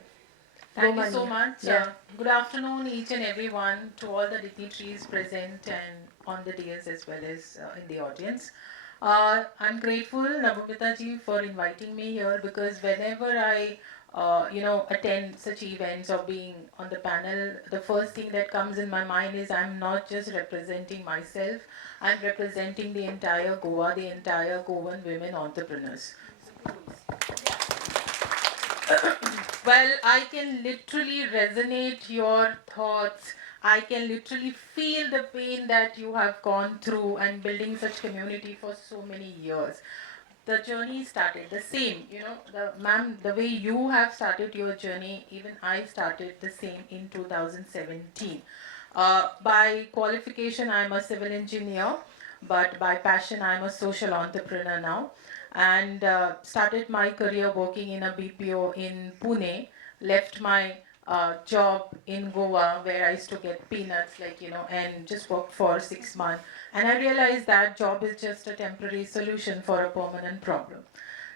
Thank you so much. Yeah. Good afternoon, each and everyone, to all the dignitaries present and on the dais as well as in the audience. I'm grateful, Navamita ji, for inviting me here, because whenever I attend such events or being on the panel, the first thing that comes in my mind is I'm not just representing myself, I'm representing the entire Goa, the entire Goan women entrepreneurs. Well, I can literally resonate your thoughts. I can literally feel the pain that you have gone through and building such community for so many years. The journey started the same, the way you have started your journey, even I started the same in 2017. By qualification, I'm a civil engineer, but by passion, I'm a social entrepreneur now. And started my career working in a BPO in Pune, left my job in Goa where I used to get peanuts, and just worked for 6 months. And I realized that job is just a temporary solution for a permanent problem.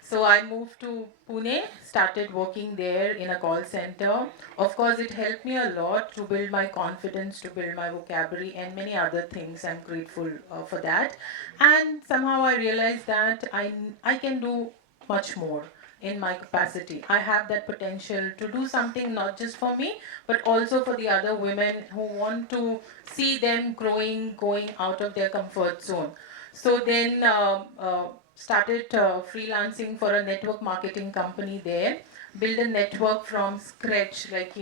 So I moved to Pune, started working there in a call center. Of course, it helped me a lot to build my confidence, to build my vocabulary and many other things. I'm grateful for that. And somehow I realized that I can do much more in my capacity. I have that potential to do something not just for me, but also for the other women who want to see them growing, going out of their comfort zone. So then started freelancing for a network marketing company there, build a network from scratch, like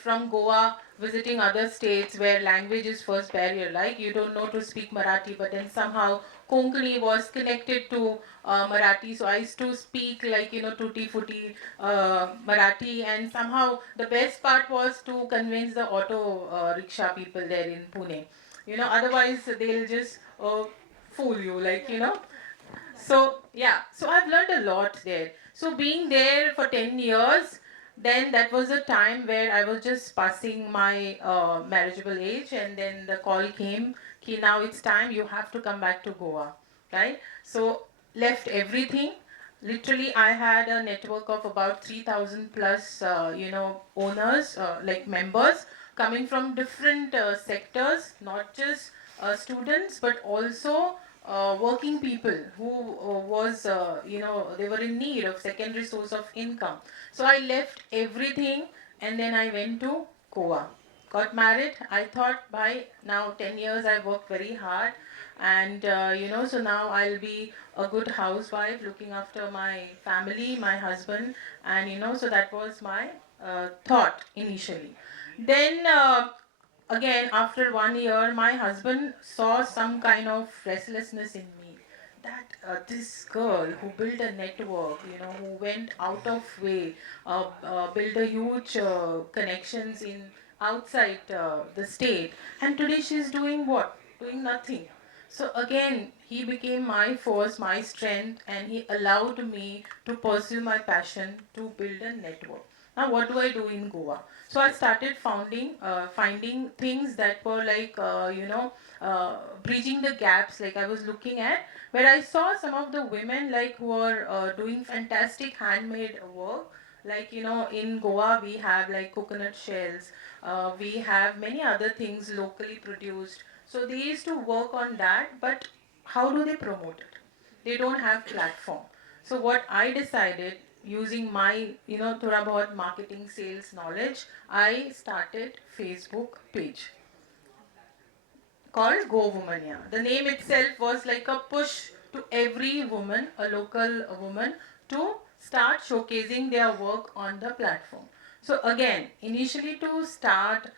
from Goa, visiting other states where language is first barrier, like you don't know to speak Marathi, but then somehow Konkani was connected to Marathi, so I used to speak like, tutti futti Marathi, and somehow the best part was to convince the auto rickshaw people there in Pune. Otherwise they'll just fool you, So yeah, so I've learned a lot there. So being there for 10 years, then that was a time where I was just passing my marriageable age, and then the call came, ki now it's time, you have to come back to Goa, right? So left everything. Literally, I had a network of about 3,000 plus, owners, like members, coming from different sectors, not just students, but also working people who they were in need of secondary source of income. So I left everything, and then I went to Goa. Got married. I thought by now 10 years I've worked very hard, and so now I'll be a good housewife looking after my family, my husband, and so that was my thought initially. Then again, after 1 year, my husband saw some kind of restlessness in me. That this girl who built a network, who went out of way, built a huge connections in outside the state, and today she's doing what? Doing nothing. So again, he became my force, my strength, and he allowed me to pursue my passion to build a network. Now, what do I do in Goa? So I started finding things that were like, bridging the gaps. Like I was looking at, where I saw some of the women like who are doing fantastic handmade work. Like in Goa we have like coconut shells. We have many other things locally produced. So they used to work on that, but how do they promote it? They don't have platform. So what I decided, using my thoda bahut marketing sales knowledge, I started Facebook page called Go Womania. The name itself was like a push to every woman, a local woman, to start showcasing their work on the platform. So again, initially to start,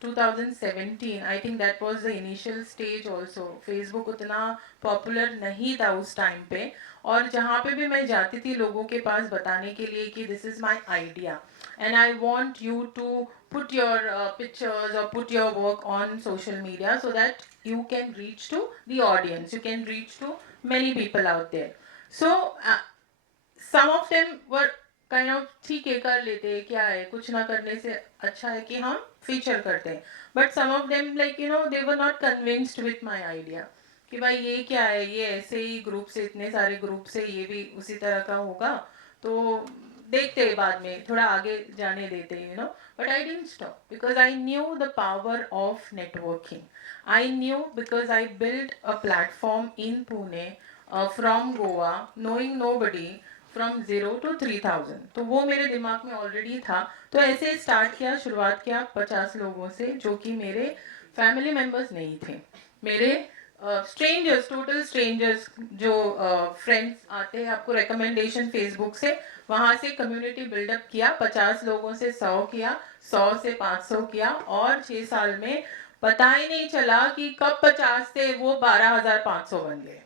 2017, I think that was the initial stage also. Facebook उतना popular नहीं था उस time पे, और जहाँ पे भी मैं जाती थी लोगों के पास बताने के लिए कि this is my idea and I want you to put your pictures or put your work on social media so that you can reach to the audience, you can reach to many people out there. So some of them were kind of ठीक है कर लेते हैं, क्या है कुछ ना करने से अच्छा है कि हम फीचर करते हैं, but some of them they were not convinced with my idea कि भाई ये क्या है, ये ऐसे ही ग्रुप से इतने सारे ग्रुप से ये भी उसी तरह का होगा, तो देखते हैं बाद में थोड़ा आगे जाने देते हैं but I didn't stop because I knew the power of networking. I knew because I built a platform in Pune from Goa, knowing nobody, from 0 to 3,000. तो वो मेरे दिमाग में ऑलरेडी था, तो ऐसे स्टार्ट किया, शुरुआत किया 50 लोगों से जो कि मेरे फैमिली मेम्बर्स नहीं थे, मेरे स्ट्रेंजर्स, टोटल स्ट्रेंजर्स, जो फ्रेंड्स आते हैं आपको रिकमेंडेशन फेसबुक से, वहाँ से कम्युनिटी बिल्डअप किया, 50 लोगों से 100 किया, 100 से 500 किया, और 6 साल में पता ही नहीं चला कि कब 50 से वो 12,500 बन गए.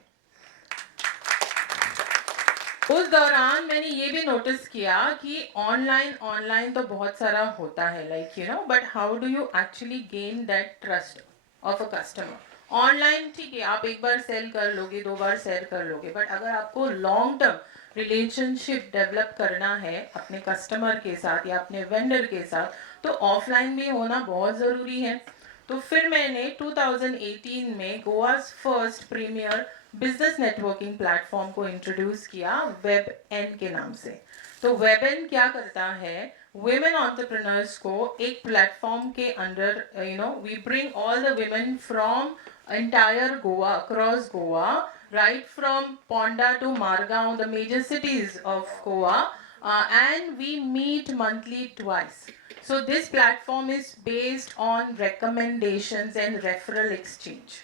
उस दौरान मैंने ये भी नोटिस किया कि ऑनलाइन तो बहुत सारा होता है, like but how do you actually gain that trust of a customer. Online ठीक है, आप एक बार सेल कर लोगे, 2 बार सेल कर लोगे, बट अगर आपको लॉन्ग टर्म रिलेशनशिप डेवलप करना है अपने कस्टमर के साथ या अपने वेंडर के साथ, तो ऑफलाइन भी होना बहुत ज़रूरी है. तो फिर मैंने 2018 में Goa's first premier business networking platform को इंट्रोड्यूस किया वेब एन के नाम से. तो वेब एन क्या करता है, women entrepreneurs को एक प्लेटफॉर्म के अंदर we bring all the women from entire Goa, across Goa, right from Ponda to Margao, the major cities of Goa, and we meet monthly twice. So this platform is based on recommendations and referral exchange.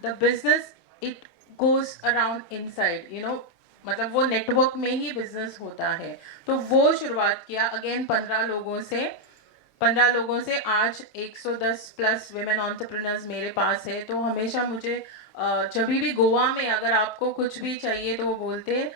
The business, it goes around inside, मतलब वो network में ही business होता है. तो वो शुरुआत किया again 15 लोगों से, 15 लोगों से आज 110 प्लस women entrepreneurs मेरे पास है. तो हमेशा मुझे जब भी गोवा में अगर आपको कुछ भी चाहिए तो वो बोलते हैं.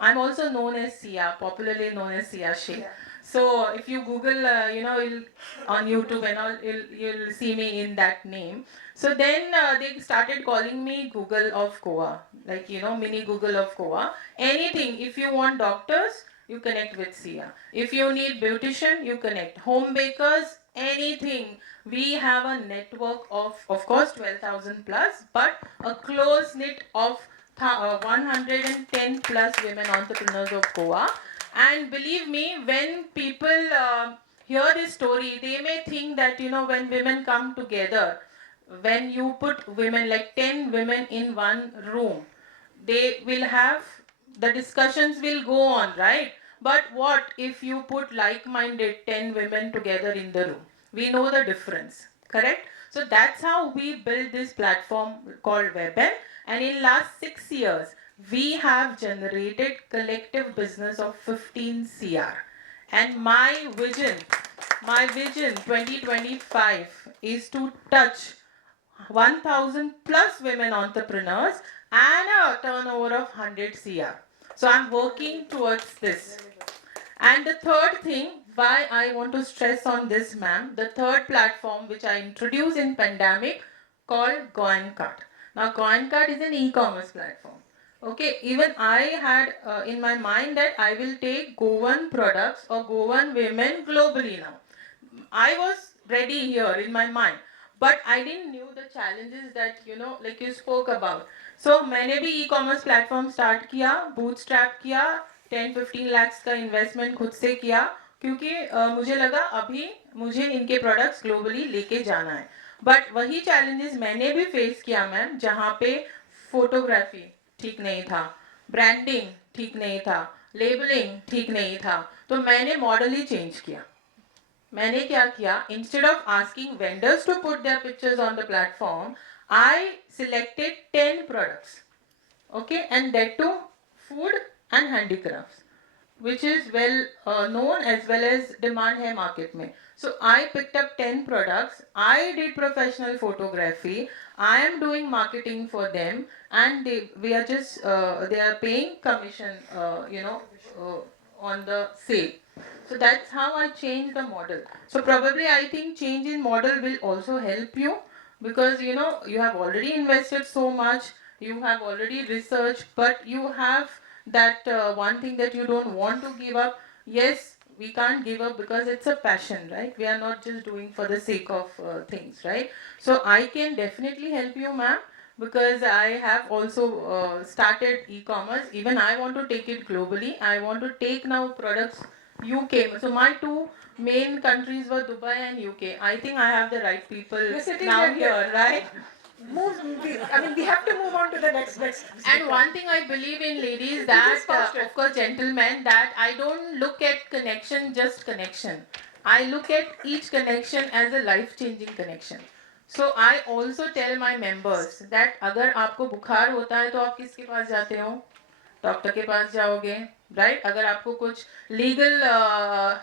I'm also known as Sia, popularly known as Sia Sheikh. So if you Google, on YouTube and all, you'll see me in that name. So then they started calling me Google of Goa, like mini Google of Goa. Anything, if you want doctors, you connect with Sia. If you need beautician, you connect. Home bakers, anything. We have a network of course, 12,000 plus, but a close knit of 110 plus women entrepreneurs of Goa. And believe me, when people hear this story, they may think that, when women come together, when you put women, like 10 women in one room, they will have, the discussions will go on, right? But what if you put like-minded 10 women together in the room? We know the difference, correct? So that's how we built this platform called WebN. And in last 6 years, we have generated collective business of 15 CR. And my vision 2025 is to touch 1,000 plus women entrepreneurs and a turnover of 100 CR. So I'm working towards this. And the third thing, why I want to stress on this, ma'am, the third platform which I introduced in pandemic called Go and Cut. Now, Go and Cut is an e-commerce platform. Okay, even I had in my mind that I will take Goan products or Goan women globally now. I was ready here in my mind, but I didn't knew the challenges that like you spoke about. So मैंने भी e-commerce platform start किया, bootstrap किया, 10-15 lakhs का investment खुद से किया, क्योंकि मुझे लगा अभी मुझे इनके products globally लेके जाना है. But वही challenges मैंने भी face किया मैम, जहाँ पे photography ठीक नहीं था, branding ठीक नहीं था, labeling ठीक नहीं था, तो मैंने model ही change किया. मैंने क्या किया, instead of asking vendors to put their pictures on the platform, I selected 10 products, okay, and that too food and handicrafts, which is well known as well as demand hai market mein. So I picked up 10 products, I did professional photography, I am doing marketing for them, and they are paying commission, on the sale. So that's how I changed the model. So probably I think change in model will also help you, because you have already invested so much, you have already researched, but you have that one thing that you don't want to give up. Yes, we can't give up because it's a passion, right? We are not just doing for the sake of things, right? So I can definitely help you, ma'am, because I have also started e-commerce. Even I want to take it globally. I want to take now products UK. So my two main countries were Dubai and UK. I think I have the right people now here, right? We have to move on to the next. And one thing I believe in, ladies, that of course, gentlemen, that I don't look at connection just connection. I look at each connection as a life-changing connection. So I also tell my members that अगर आपको बुखार होता है तो आप किसके पास जाते हो? डॉक्टर के पास जाओगे, राइट? अगर आपको कुछ लीगल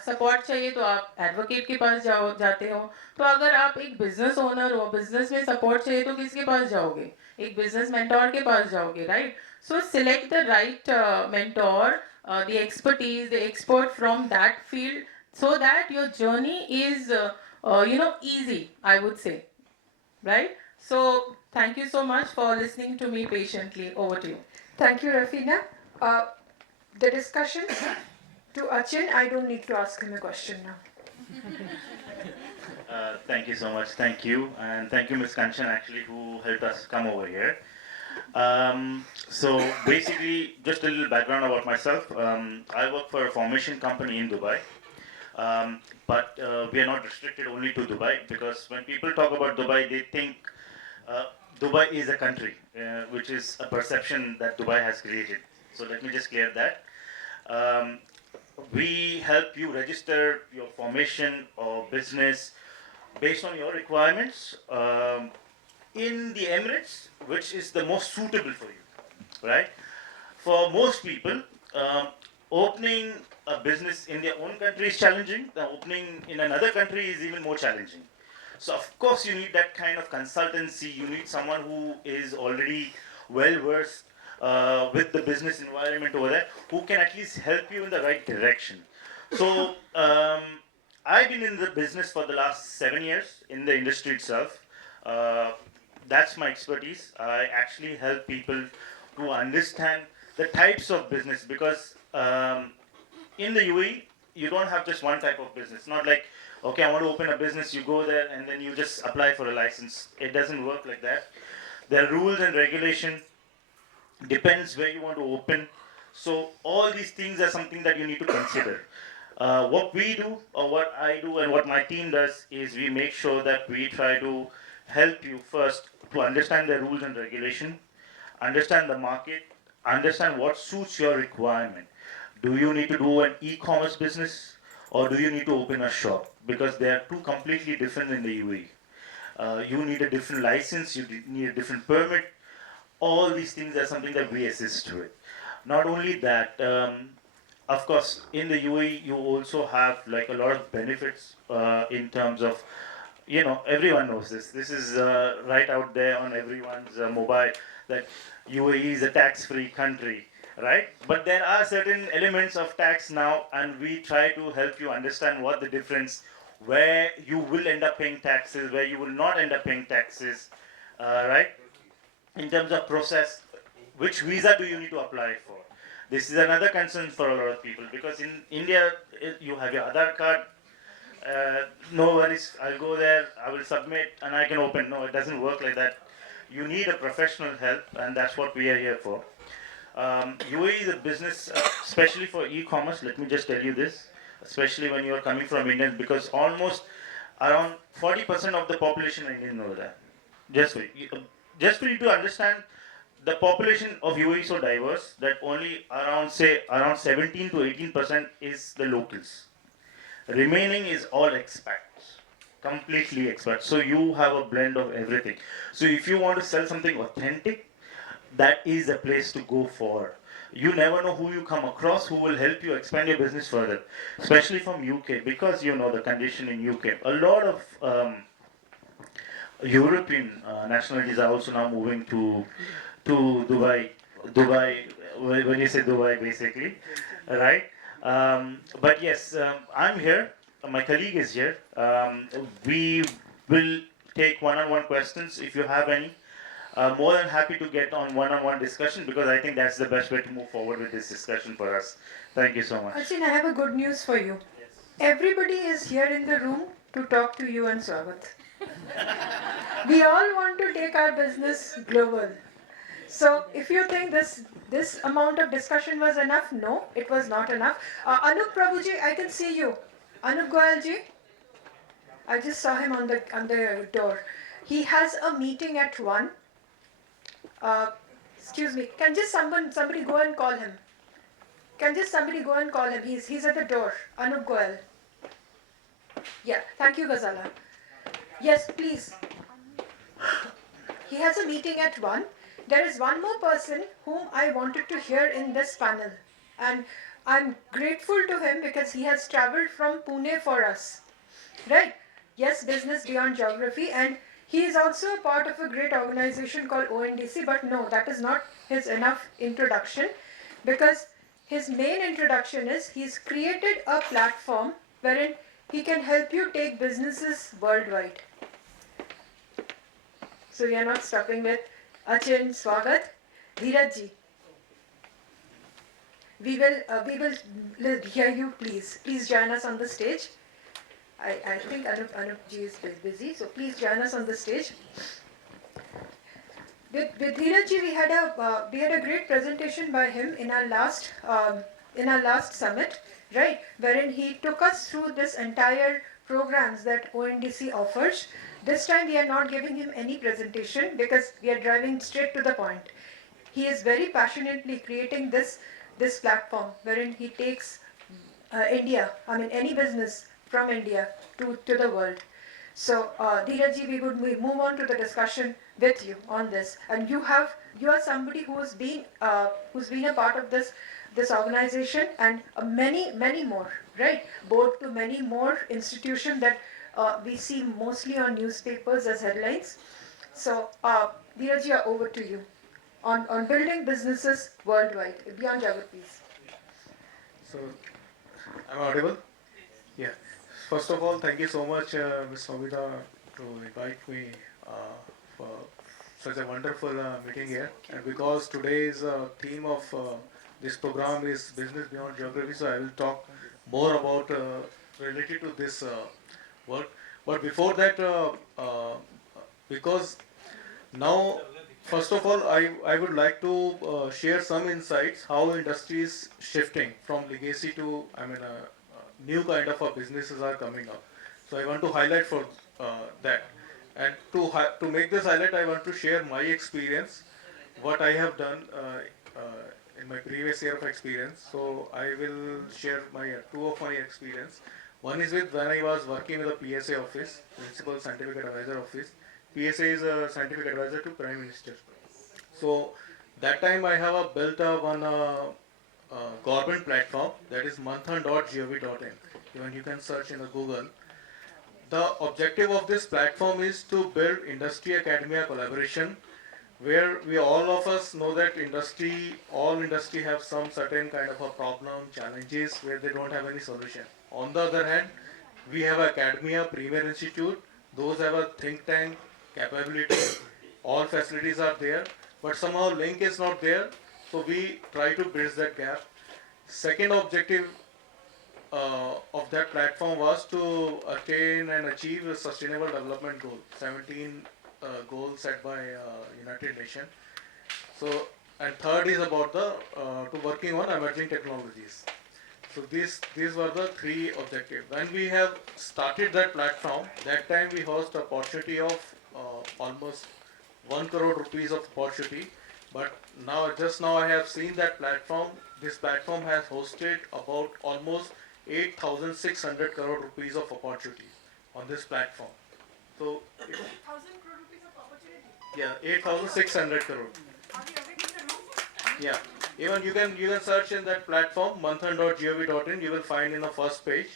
सपोर्ट चाहिए तो आप एडवोकेट के पास जाते हो. तो अगर आप एक बिजनेस ओनर हो, बिजनेस में सपोर्ट चाहिए तो किसके पास जाओगे? एक बिजनेस मेंटोर के पास जाओगे, right? So select the right mentor, the expertise, the expert from that field, so that your journey is easy, I would say, right? So thank you so much for listening to me patiently. Over to you. Thank you, Rafina. The discussions to Achin, I don't need to ask him a question now. Thank you so much. Thank you. And thank you, Ms. Kanchan, actually, who helped us come over here. So basically, just a little background about myself. I work for a formation company in Dubai. But we are not restricted only to Dubai, because when people talk about Dubai, they think Dubai is a country, which is a perception that Dubai has created. So let me just clear that. We help you register your formation or business based on your requirements in the Emirates, which is the most suitable for you, right? For most people, opening a business in their own country is challenging. The opening in another country is even more challenging. So of course you need that kind of consultancy. You need someone who is already well versed with the business environment over there, who can at least help you in the right direction. So I've been in the business for the last 7 years in the industry itself. Uh, that's my expertise. I actually help people to understand the types of business, because in the UAE you don't have just one type of business. Not like, okay, I want to open a business, you go there and then you just apply for a license. It doesn't work like that. There are rules and regulation, depends where you want to open. So all these things are something that you need to consider. What we do, or what I do, and what my team does is we make sure that we try to help you first to understand the rules and regulation, understand the market, understand what suits your requirement. Do you need to do an e-commerce business, or do you need to open a shop? Because they are two completely different in the UAE. You need a different license, you need a different permit. All these things are something that we assist with. Not only that, of course, in the UAE you also have like a lot of benefits in terms of, everyone knows this. This is right out there on everyone's mobile, that UAE is a tax-free country, right? But there are certain elements of tax now, and we try to help you understand what the difference, where you will end up paying taxes, where you will not end up paying taxes, right? In terms of process, which visa do you need to apply for? This is another concern for a lot of people, because in India you have your Aadhaar card. No worries, I'll go there, I will submit, and I can open. No, it doesn't work like that. You need a professional help, and that's what we are here for. UAE is a business, especially for e-commerce. Let me just tell you this, especially when you are coming from India, because almost around 40% of the population are Indian over there. Just for you to understand, the population of UAE is so diverse that only around 17 to 18% is the locals. Remaining is all expats, completely expats. So you have a blend of everything. So if you want to sell something authentic, that is a place to go for. You never know who you come across who will help you expand your business further, especially from UK, because you know the condition in UK. A lot of European nationalities are also now moving to Dubai. Dubai, when you say Dubai, basically, right? But yes, I'm here. My colleague is here. We will take one-on-one questions if you have any. More than happy to get on one-on-one discussion, because I think that's the best way to move forward with this discussion for us. Thank you so much. Achin, I have a good news for you. Everybody is here in the room to talk to you and Swagat. We all want to take our business global. So if you think this amount of discussion was enough, no, it was not enough. Anup Prabhuji, I can see you. Anup Goyalji, I just saw him on the door. He has a meeting at 1. Excuse me, can just somebody go and call him? Can just somebody go and call him? He's at the door. Anup Goyal. Yeah, thank you, Ghazala. Yes, please. He has a meeting at 1. There is one more person whom I wanted to hear in this panel. And I'm grateful to him because he has traveled from Pune for us. Right? Yes, Business Beyond Geography. And he is also a part of a great organization called ONDC. But no, that is not his enough introduction. Because his main introduction is he's created a platform wherein he can help you take businesses worldwide. So we are not stopping with Achin, Swagat, Dheeraj. We will hear you, please. Please join us on the stage. I think Anup ji is busy, so please join us on the stage. With Dheeraj ji, we had a great presentation by him in our last summit, right? Wherein he took us through this entire programs that ONDC offers. This time we are not giving him any presentation because we are driving straight to the point. He is very passionately creating this platform wherein he takes any business from India to the world. So, Dheeraj ji, we would move on to the discussion with you on this. And you are somebody who's been a part of this this organization and many more, right? Both to many more institutions that we see mostly on newspapers as headlines. So, Dheeraj, over to you on building businesses worldwide beyond geographies. So, am I audible? Yeah. First of all, thank you so much, Ms. Nobita, to invite me for such a wonderful meeting here. And because today's theme of this program is business beyond geography, so I will talk more about related to this work. But before that, because now, first of all, I would like to share some insights how industry is shifting from legacy to, new kind of businesses are coming up. So I want to highlight for that. And to make this highlight, I want to share my experience, what I have done in my previous year of experience. So I will share my two of my experience. One is with when I was working with the PSA office, Principal Scientific Advisor Office. PSA is a scientific advisor to Prime Minister. So that time I have built one government platform, that is manthan.gov.in. Even you can search in the Google. The objective of this platform is to build industry academia collaboration, where we all of us know that all industry have some certain kind of a problem, challenges where they don't have any solution. On the other hand, we have academia, premier institute, those have a think tank, capability, all facilities are there, but somehow link is not there, so we try to bridge that gap. Second objective of that platform was to attain and achieve a sustainable development goal, 17 goals set by United Nations. So, and third is about the to working on emerging technologies. So these were the three objectives. When we have started that platform, that time we host a opportunity of almost 1 crore rupees of opportunity. But now I have seen that platform. This platform has hosted about almost 8,600 crore rupees of opportunity on this platform. So, 1,000 crore rupees of opportunity. yeah, 8,600 crore. Yeah, even you can search in that platform manthan.gov.in. You will find in the first page.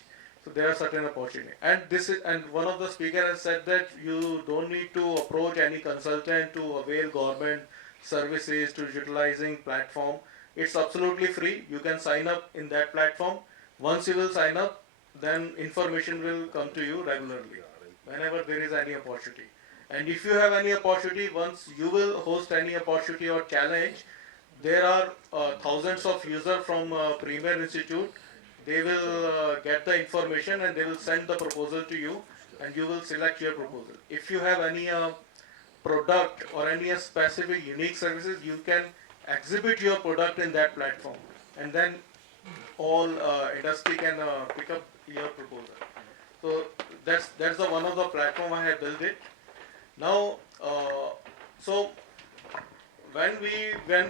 So there are certain opportunity, and one of the speaker has said that you don't need to approach any consultant to avail government services to utilizing platform. It's absolutely free. You can sign up in that platform. Once you will sign up, then information will come to you regularly whenever there is any opportunity. And if you have any opportunity, once you will host any opportunity or challenge, there are thousands of users from Premier Institute. They will get the information and they will send the proposal to you, and you will select your proposal. If you have any product or any specific unique services, you can exhibit your product in that platform, and then all industry can pick up your proposal. So that's the one of the platform I have built it. Now, so when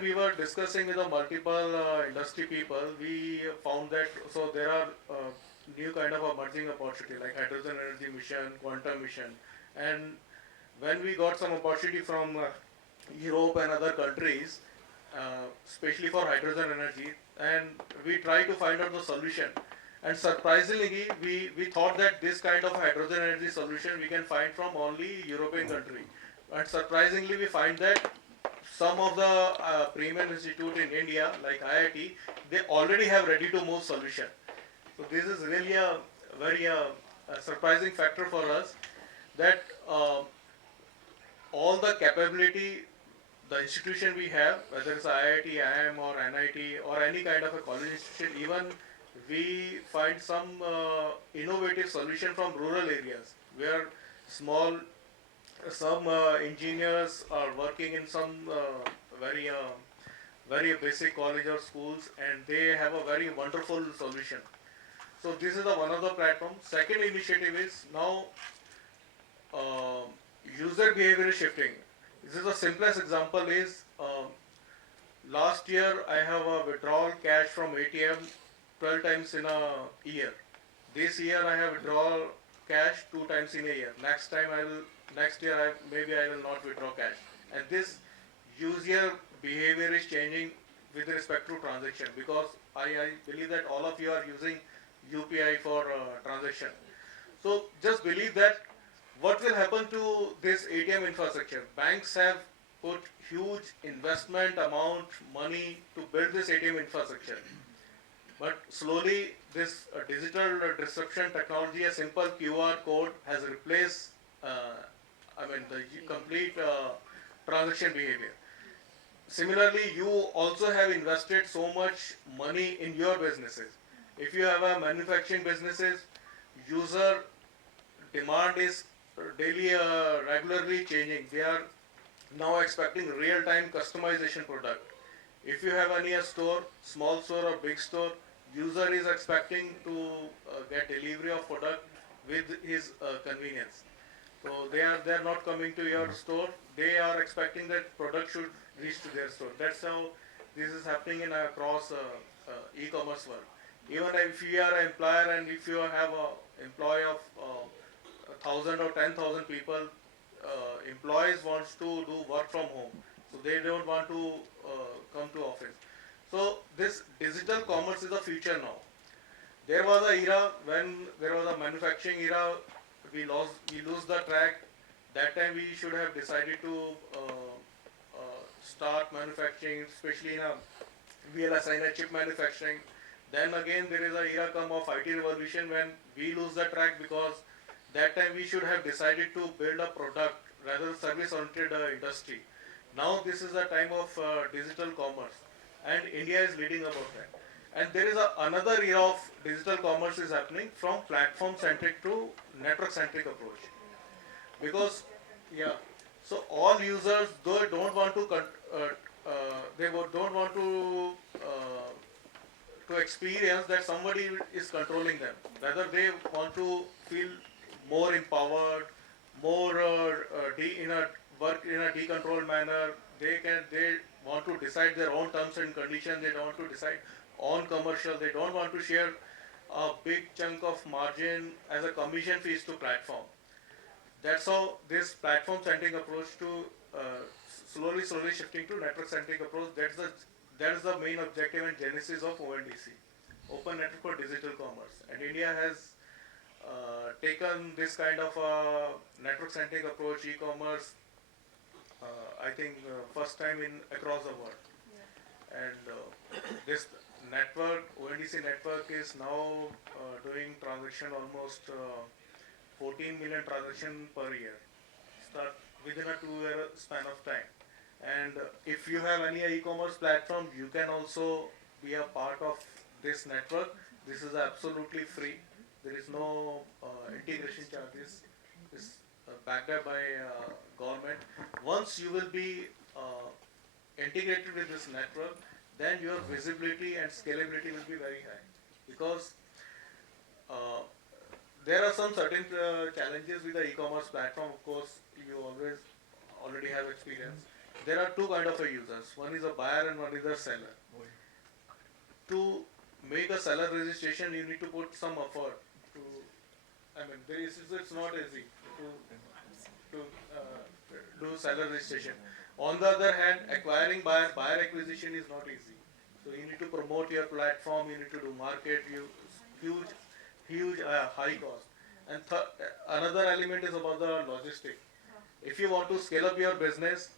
we were discussing with the multiple industry people, we found that so there are new kind of emerging opportunity like hydrogen energy mission, quantum mission, and when we got some opportunity from Europe and other countries, especially for hydrogen energy, and we try to find out the solution. And surprisingly, we thought that this kind of hydrogen energy solution we can find from only European country. And surprisingly, we find that some of the premium institute in India, like IIT, they already have ready to move solution. So this is really a very surprising factor for us that all the capability, the institution we have, whether it's IIT, IIM or NIT or any kind of a college institution, even we find some innovative solution from rural areas where some engineers are working in some very very basic college or schools, and they have a very wonderful solution. So this is the one of the platforms. Second initiative is now user behavior is shifting. This is the simplest example is last year I have a withdrawal cash from ATM 12 times in a year. This year I have withdrawal cash 2 times in a year. Next year maybe I will not withdraw cash. And this user behavior is changing with respect to transaction, because I believe that all of you are using UPI for transaction. So just believe that what will happen to this ATM infrastructure? Banks have put huge investment amount money to build this ATM infrastructure. But slowly this digital disruption technology, a simple QR code has replaced the complete transaction behavior. Similarly, you also have invested so much money in your businesses. If you have a manufacturing businesses, user demand is daily regularly changing. They are now expecting real-time customization product. If you have any a store, small store or big store, user is expecting to get delivery of product with his convenience. So they are not coming to your store. They are expecting that product should reach to their store. That's how this is happening in across e-commerce world. Even if you are an employer and if you have a employee of 1,000 or 10,000 people, employees wants to do work from home, so they don't want to come to office. So this digital commerce is the future now. There was a era when there was a manufacturing era, we lose the track. That time we should have decided to start manufacturing, especially in a VLSI and chip manufacturing. Then again there is a era come of IT revolution when we lose the track, because that time we should have decided to build a product rather than service oriented industry. Now this is a time of digital commerce, and India is leading about that. And there is another era of digital commerce is happening from platform centric to network centric approach. Because so all users though don't want to don't want to experience that somebody is controlling them. Rather they want to feel more empowered, more in a work in a decontrolled manner. They want to decide their own terms and conditions. They don't want to decide on commercial. They don't want to share a big chunk of margin as a commission fees to platform. That's how this platform-centric approach to slowly shifting to network-centric approach. That is the main objective and genesis of ONDC, Open Network for Digital Commerce. And India has taken this kind of network-centric approach, e-commerce, I think first time in across the world. And this network, ONDC network, is now doing transaction almost 14 million transactions per year, start within a 2-year span of time. And if you have any e-commerce platform, you can also be a part of this network. This is absolutely free. There is no integration charges. It's backed up by government. Once you will be integrated with this network, then your visibility and scalability will be very high, because there are some certain challenges with the e-commerce platform. Of course, you already have experience. There are two kind of users. One is a buyer and one is a seller. To make a seller registration, you need to put some effort. It's not easy to do seller registration. On the other hand, acquiring buyer acquisition is not easy. So you need to promote your platform, you need to do market, huge high cost. And another element is about the logistic. If you want to scale up your business,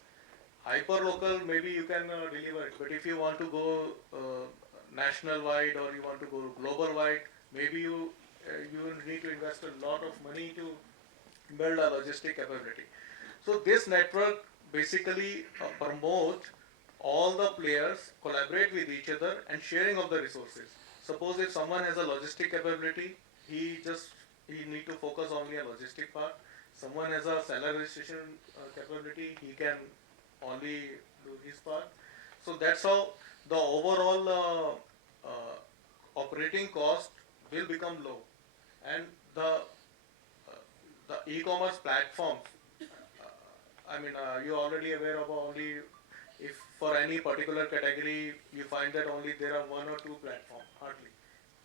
hyper local, maybe you can deliver it. But if you want to go national wide or you want to go global wide, maybe you need to invest a lot of money to build a logistic capability. So this network basically promote all the players collaborate with each other and sharing of the resources. Suppose if someone has a logistic capability, he need to focus only on logistic part. Someone has a seller registration capability, he can only do his part. So that's how the overall operating cost will become low, and the e-commerce platforms. You're already aware of only if for any particular category you find that only there are one or two platforms hardly.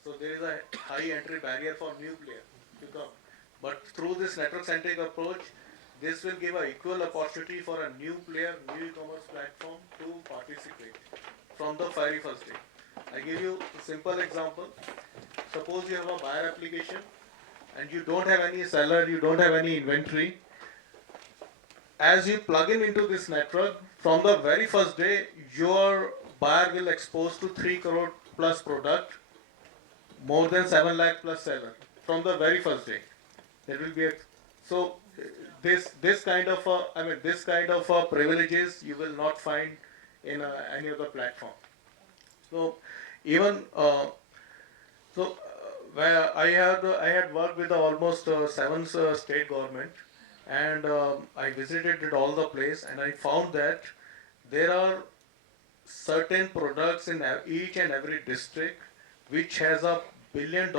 So there is a high entry barrier for new players to come. But through this network-centric approach, this will give an equal opportunity for a new player, new e-commerce platform to participate. from the very first day. I give you a simple example. Suppose you have a buyer application and you don't have any seller, you don't have any inventory. As you plug in into this network, from the very first day, your buyer will expose to 3 crore plus product, more than 7 lakh plus seller from the very first day. There will be a, so this kind of this kind of privileges you will not find in any other platform. So even where I had worked with almost 7 state government, and I visited all the place, and I found that there are certain products in each and every district which has a $1 billion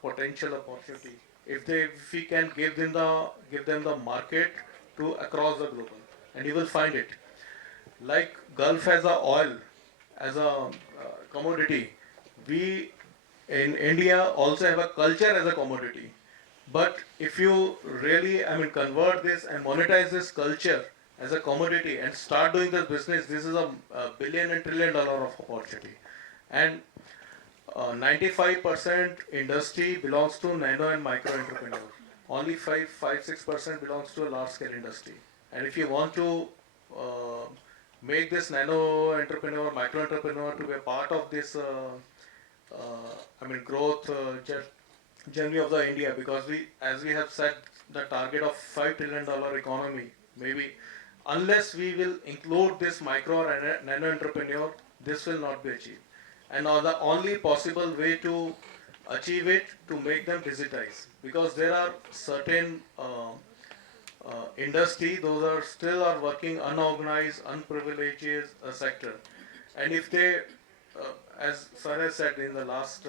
potential opportunity if we can give them the market to across the global, and you will find it. Like Gulf has a oil as a commodity. We in India also have a culture as a commodity. But if you really, convert this and monetize this culture as a commodity and start doing this business, this is a billion and trillion dollar of opportunity. And 95% industry belongs to nano and micro entrepreneur. Only 6% belongs to a large scale industry. And if you want to make this nano entrepreneur, micro entrepreneur to be a part of this, growth journey of the India, because as we have set the target of $5 trillion economy, maybe unless we will include this micro and nano entrepreneur, this will not be achieved. And the only possible way to achieve it to make them digitize, because there are certain industry, those are still are working unorganized, unprivileged sector, and if they, as sir has said in the last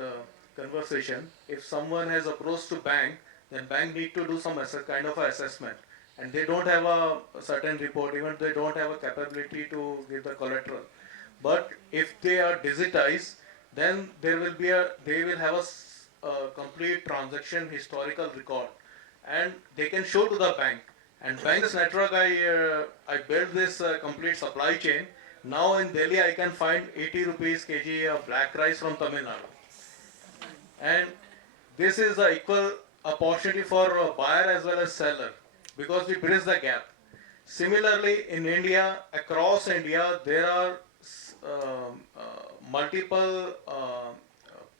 conversation, if someone has approached to bank, then bank need to do some kind of assessment, and they don't have a certain report, even they don't have a capability to give the collateral. But if they are digitized, then they will have a complete transaction historical record, and they can show to the bank. And bank's network, I built this complete supply chain. Now in Delhi, I can find 80 rupees kg of black rice from Tamil Nadu. And this is the equal opportunity for buyer as well as seller, because we bridge the gap. Similarly, in India, across India, there are multiple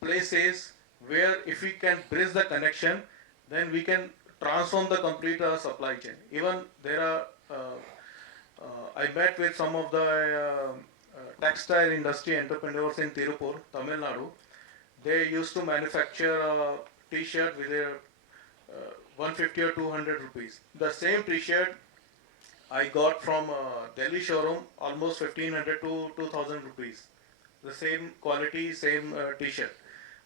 places where if we can bridge the connection, then we can transform the complete supply chain. Even there are, I met with some of the textile industry entrepreneurs in Tirupur, Tamil Nadu. They used to manufacture a t-shirt with a 150 or 200 rupees. The same t-shirt I got from Delhi showroom, almost 1500 to 2000 rupees. The same quality, same t-shirt.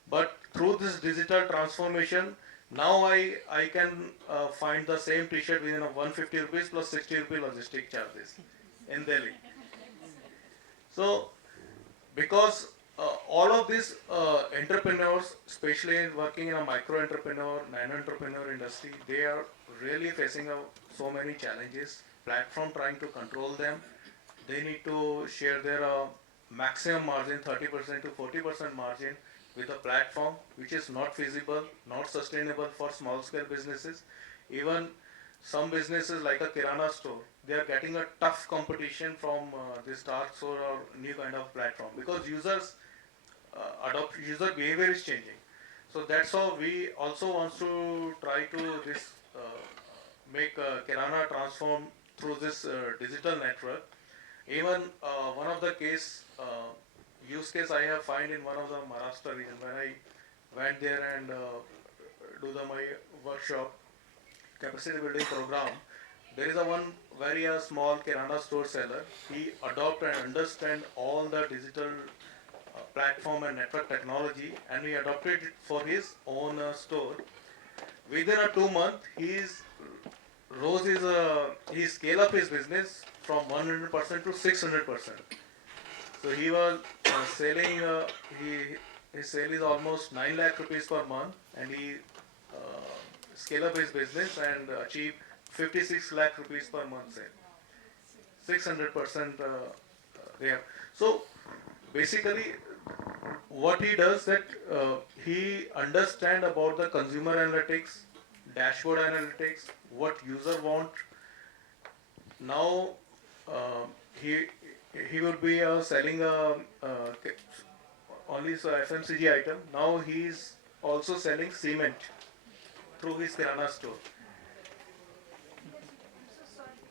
But through this digital transformation, now I can find the same t-shirt within a 150 rupees plus 60 rupee logistic charges in Delhi. So, because all of these entrepreneurs, especially working in a micro entrepreneur, nano entrepreneur industry, they are really facing so many challenges. Platform trying to control them. They need to share their maximum margin, 30% to 40% margin with a platform, which is not feasible, not sustainable for small scale businesses. Even some businesses like a Kirana store, they are getting a tough competition from this dark store or new kind of platform, because users user behavior is changing. So that's how we also want to try to make Kirana transform through this digital network. Even one of the use case I have find in one of the Maharashtra region, when I went there and do my workshop capacity building program. There is one very small Kirana store seller. He adopt and understand all the digital platform and network technology, and he adopted it for his own store. Within 2 months, he scale up his business from 100% to 600%. So he was selling. His sale is almost 9 lakh rupees per month, and he scale up his business and achieve 56 lakh rupees per month sale. 600% they have. So basically, what he does that he understand about the consumer analytics, dashboard analytics, what user want. Now uh, he he will be selling a only so FMCG item. Now he is also selling cement through his kirana store.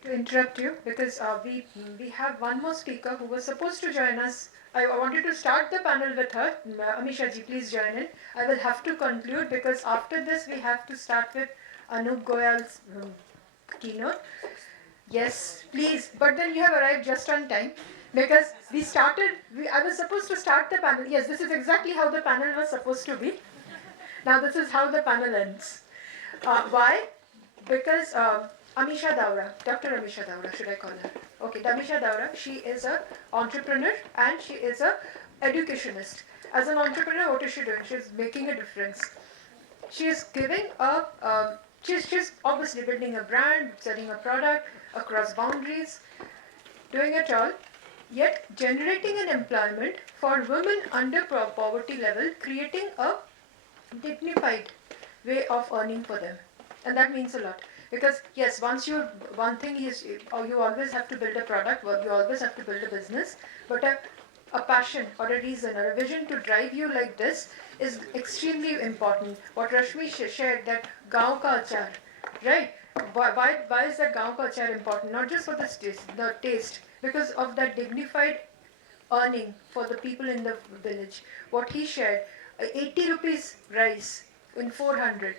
To interrupt you because we have one more speaker who was supposed to join us. I wanted to start the panel with her. Amisha ji, please join in. I will have to conclude because after this we have to start with Anup Goyal's keynote. Yes, please. But then you have arrived just on time because we started. I was supposed to start the panel. Yes, this is exactly how the panel was supposed to be. Now this is how the panel ends. Why? Because Amisha Daura, Dr. Amisha Daura, should I call her? Okay, Amisha Daura, she is an entrepreneur and she is a educationist. As an entrepreneur, what is she doing? She's making a difference. She is giving she's obviously building a brand, selling a product across boundaries, doing it all, yet generating an employment for women under poverty level, creating a dignified way of earning for them. And that means a lot. Because yes, one thing is, you always have to build a product, you always have to build a business, but a passion or a reason or a vision to drive you like this is extremely important. What Rashmi shared, that gaon ka achar, right? Why is that gaon ka achar important? Not just for the taste, because of that dignified earning for the people in the village. What he shared, 80 rupees rice in 400.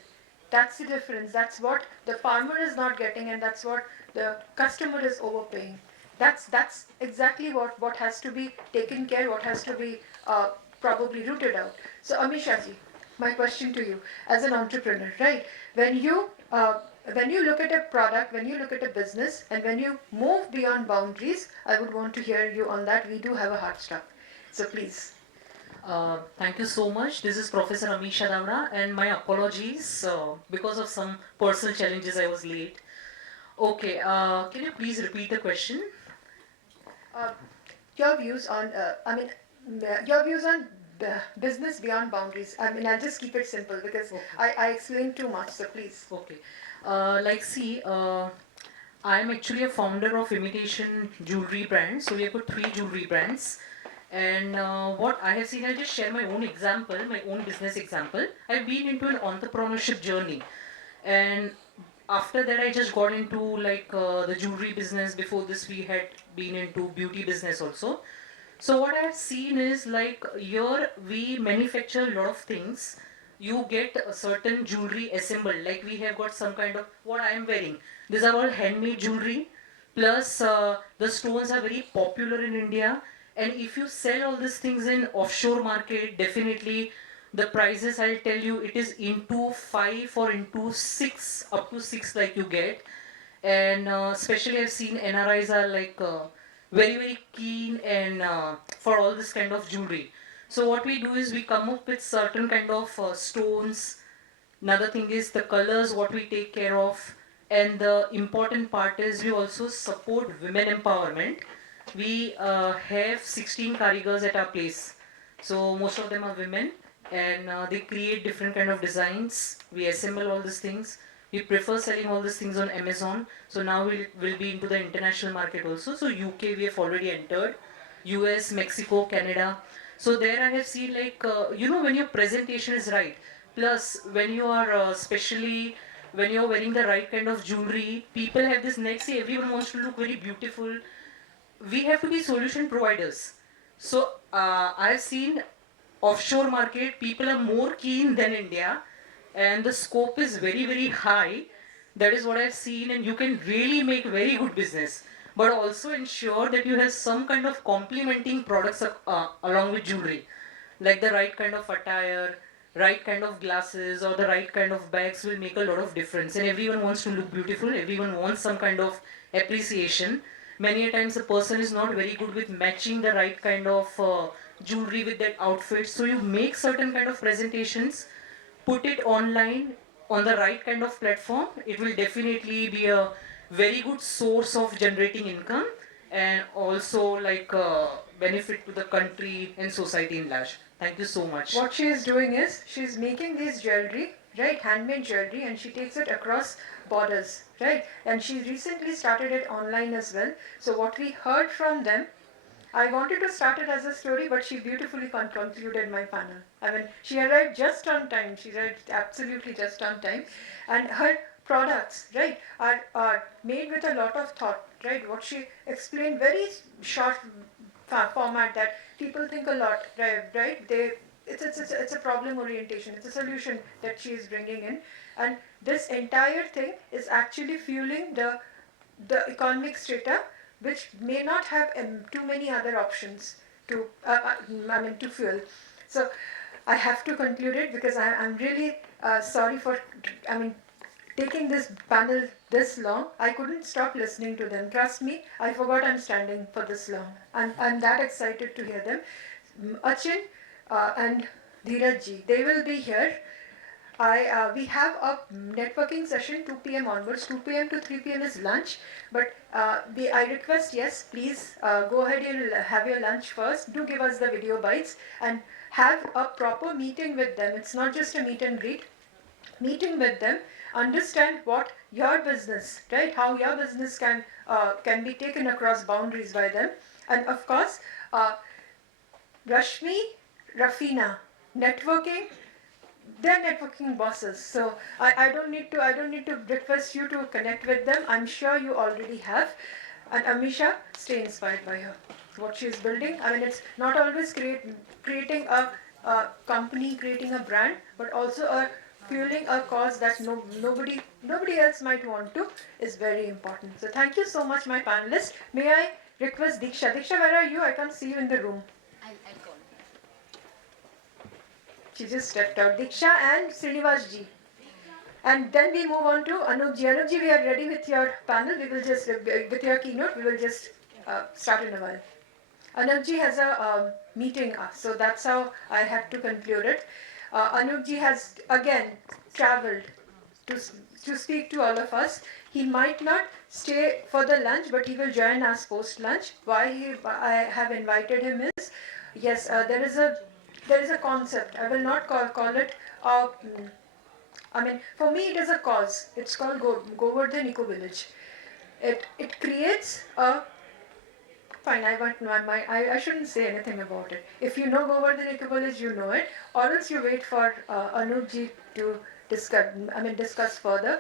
That's the difference. That's what the farmer is not getting, and that's what the customer is overpaying. That's exactly what has to be taken care, what has to be probably rooted out. So Amisha ji, my question to you, as an entrepreneur, right? When you look at a product, when you look at a business, and when you move beyond boundaries, I would want to hear you on that. We do have a hard stop. So please. Thank you so much. This is Professor Amisha Davra, and my apologies because of some personal challenges I was late. Okay, can you please repeat the question? Your views on, your views on business beyond boundaries. I'll just keep it simple because I explained too much, so please. Okay. I am actually a founder of imitation jewelry brand. So we have got 3 jewelry brands. And what I have seen, I'll just share my own example, my own business example. I've been into an entrepreneurship journey. And after that, I just got into the jewelry business. Before this, we had been into beauty business also. So what I've seen is here we manufacture a lot of things. You get a certain jewelry assembled, like we have got some kind of what I am wearing. These are all handmade jewelry. Plus, the stones are very popular in India. And if you sell all these things in offshore market, definitely the prices, I'll tell you, it is into 5 or into 6, up to 6 like you get. And especially I've seen NRIs are very, very keen and for all this kind of jewelry. So what we do is we come up with certain kind of stones. Another thing is the colors, what we take care of. And the important part is we also support women empowerment. We have 16 karigars at our place. So most of them are women and they create different kind of designs. We assemble all these things. We prefer selling all these things on Amazon. So now we'll be into the international market also. So UK we have already entered. US, Mexico, Canada. So there I have seen when your presentation is right. Plus when you are especially when you're wearing the right kind of jewelry, people have this next day, everyone wants to look very beautiful. We have to be solution providers. So I've seen offshore market, people are more keen than India and the scope is very, very high. That is what I've seen, and you can really make very good business. But also ensure that you have some kind of complementing products along with jewelry. Like the right kind of attire, right kind of glasses or the right kind of bags will make a lot of difference. And everyone wants to look beautiful, everyone wants some kind of appreciation. Many a times a person is not very good with matching the right kind of jewelry with that outfit. So you make certain kind of presentations, put it online on the right kind of platform. It will definitely be a very good source of generating income. and also like benefit to the country and society in large. Thank you so much. What she is doing is she's making these jewelry, right, handmade jewelry, and she takes it across borders, right? And she recently started it online as well. So what we heard from them, I wanted to start it as a story, but she beautifully concluded my panel. I mean, she arrived just on time. She arrived absolutely just on time. And her products, right, are made with a lot of thought, right? What she explained, very short format that people think a lot, right? It's a problem orientation. It's a solution that she is bringing in. And this entire thing is actually fueling the economic strata, which may not have too many other options to, to fuel. So I have to conclude it because I'm really sorry for, taking this panel this long. I couldn't stop listening to them. Trust me, I forgot I'm standing for this long. I'm that excited to hear them. Achin and Dheeraj ji, they will be here. We have a networking session 2 p.m. onwards. 2 p.m. to 3 p.m. is lunch. But I request, yes, please go ahead and have your lunch first. Do give us the video bites and have a proper meeting with them. It's not just a meet and greet. Meeting with them, understand what your business, right? How your business can be taken across boundaries by them, and of course, Rashmi, Rafina, networking. They're networking bosses, so I don't need to request you to connect with them. I'm sure you already have. And Amisha, stay inspired by her. What she's building. I mean, it's not always creating a company, creating a brand, but also fueling a cause that nobody else might want to is very important. So thank you so much, my panelists. May I request Diksha? Diksha, where are you? I can't see you in the room. I'll call. She just stepped out. Diksha and Srinivas ji. And then we move on to Anup ji. Anup ji, we are ready with your panel. We will just, with your keynote, we will just start in a while. Anup ji has a meeting, so that's how I had to conclude it. Anup ji has again traveled to speak to all of us. He might not stay for the lunch, but he will join us post lunch. Why I have invited him is, yes, there is a concept. I will not call it. For me, it is a cause. It's called Govardhan Eco Village. It creates a. Fine, I shouldn't say anything about it. If you know Govardhan Eco Village, you know it, or else you wait for Anup ji to discuss further.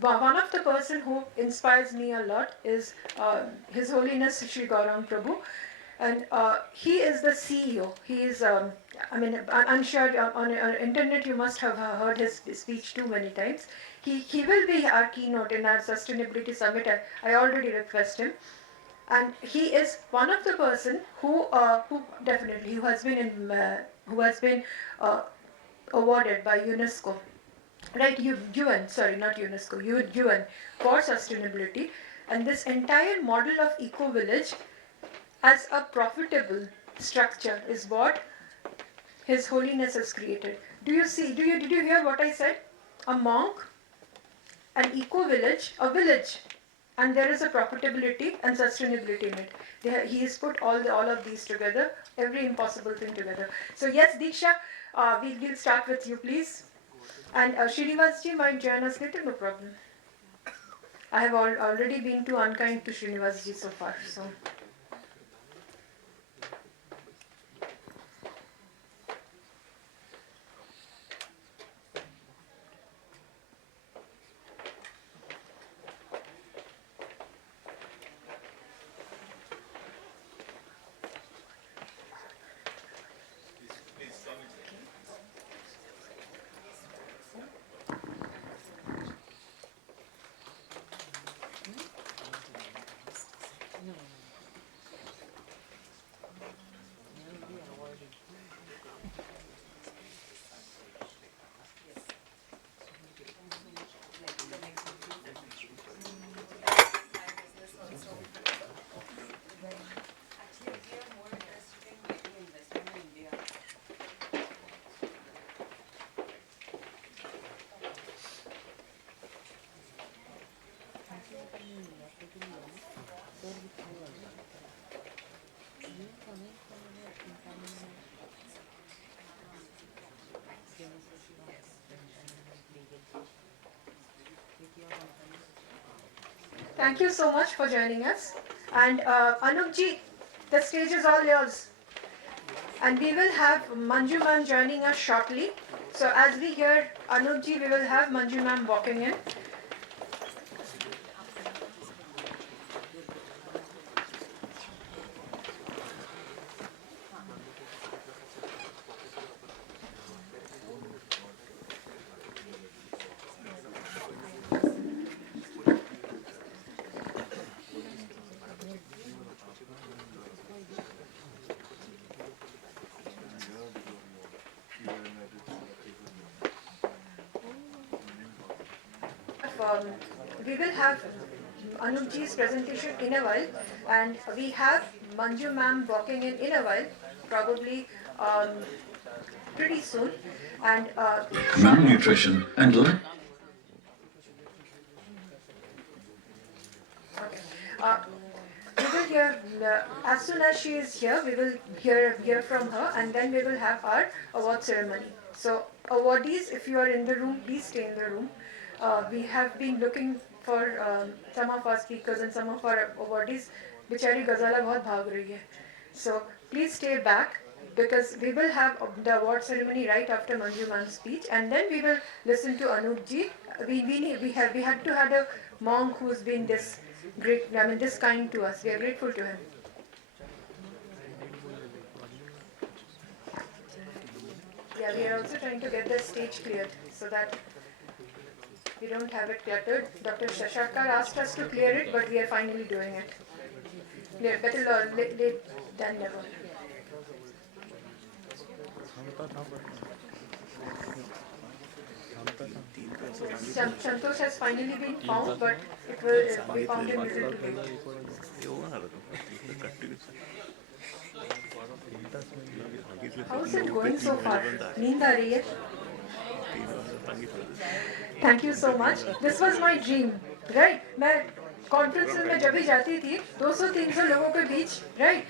One of the person who inspires me a lot is His Holiness Shri Gaurang Prabhu, and he is the CEO. He is, I'm sure on internet you must have heard his speech too many times. He will be our keynote in our sustainability summit. I already request him, and he is one of the person who definitely who has been awarded by UNESCO. Right, UN, sorry, not UNESCO, UN for sustainability, and this entire model of eco village as a profitable structure is what His Holiness has created. Did you hear what I said? A monk, an eco village, a village, and there is a profitability and sustainability in it. He has put all of these together, every impossible thing together. So yes, Diksha, we'll start with you, please. And Srinivas ji might join us later, no problem. I have already been too unkind to Srinivas ji so far. So. Thank you so much for joining us. And Anupji, the stage is all yours. And we will have Manju ma'am joining us shortly. So as we hear Anupji, we will have Manju ma'am walking in. um, we will have Anupji's presentation in a while, and we have Manju ma'am walking in a while, probably pretty soon. And malnutrition and okay. We will hear as soon as she is here. We will hear from her, and then we will have our award ceremony. So, awardees, if you are in the room, please stay in the room. We have been looking for some of our speakers and some of our awardees. Bichari Gazala bahut bhag rahi hai. So please stay back because we will have the award ceremony right after Manju ma'am's speech, and then we will listen to Anup ji. We had to have a monk who's been this great, I mean this kind to us. We are grateful to him. Yeah, we are also trying to get the stage cleared so that we don't have it cluttered. Dr. Shashakar asked us to clear it, but we are finally doing it. Yeah, better late than never. Santosh has finally been found, but it will be found in little too late. How is it going so far? Neend aa rahi hai? Thank you so much. This was my dream, right? मैं conferences में जब भी जाती थी 200-300 लोगों के बीच, right?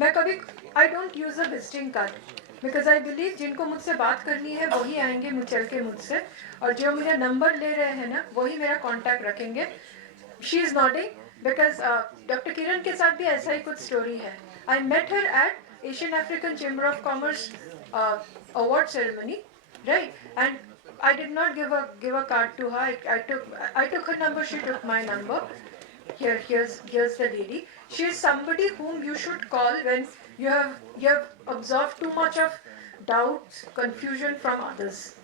मैं कभी I don't use a visiting card because I believe जिनको मुझसे बात करनी है वही आएंगे चल के मुझसे और जो मेरा नंबर ले रहे हैं ना वही मेरा कांटेक्ट रखेंगे. She is nodding because Dr. Kiran के साथ भी ऐसा ही कुछ स्टोरी है. I met her at Asian African Chamber of Commerce award ceremony, right? And I did not give a card to her. I took her number. She took my number. Here's the lady. She is somebody whom you should call when you have observed too much of doubt, confusion from others.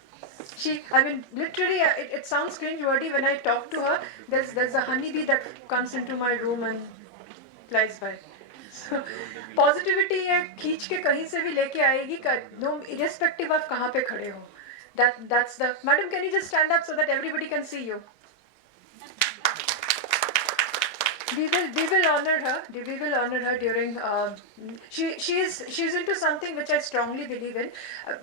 I mean, literally, it sounds cringe-worthy when I talk to her. There's a honeybee that comes into my room and flies by. So, positivity ये खींच के कहीं से भी लेके आएगी no irrespective of कहाँ पे खड़े हो. That's the madam. Can you just stand up so that everybody can see you? We will honor her. We will honor her during. She's into something which I strongly believe in.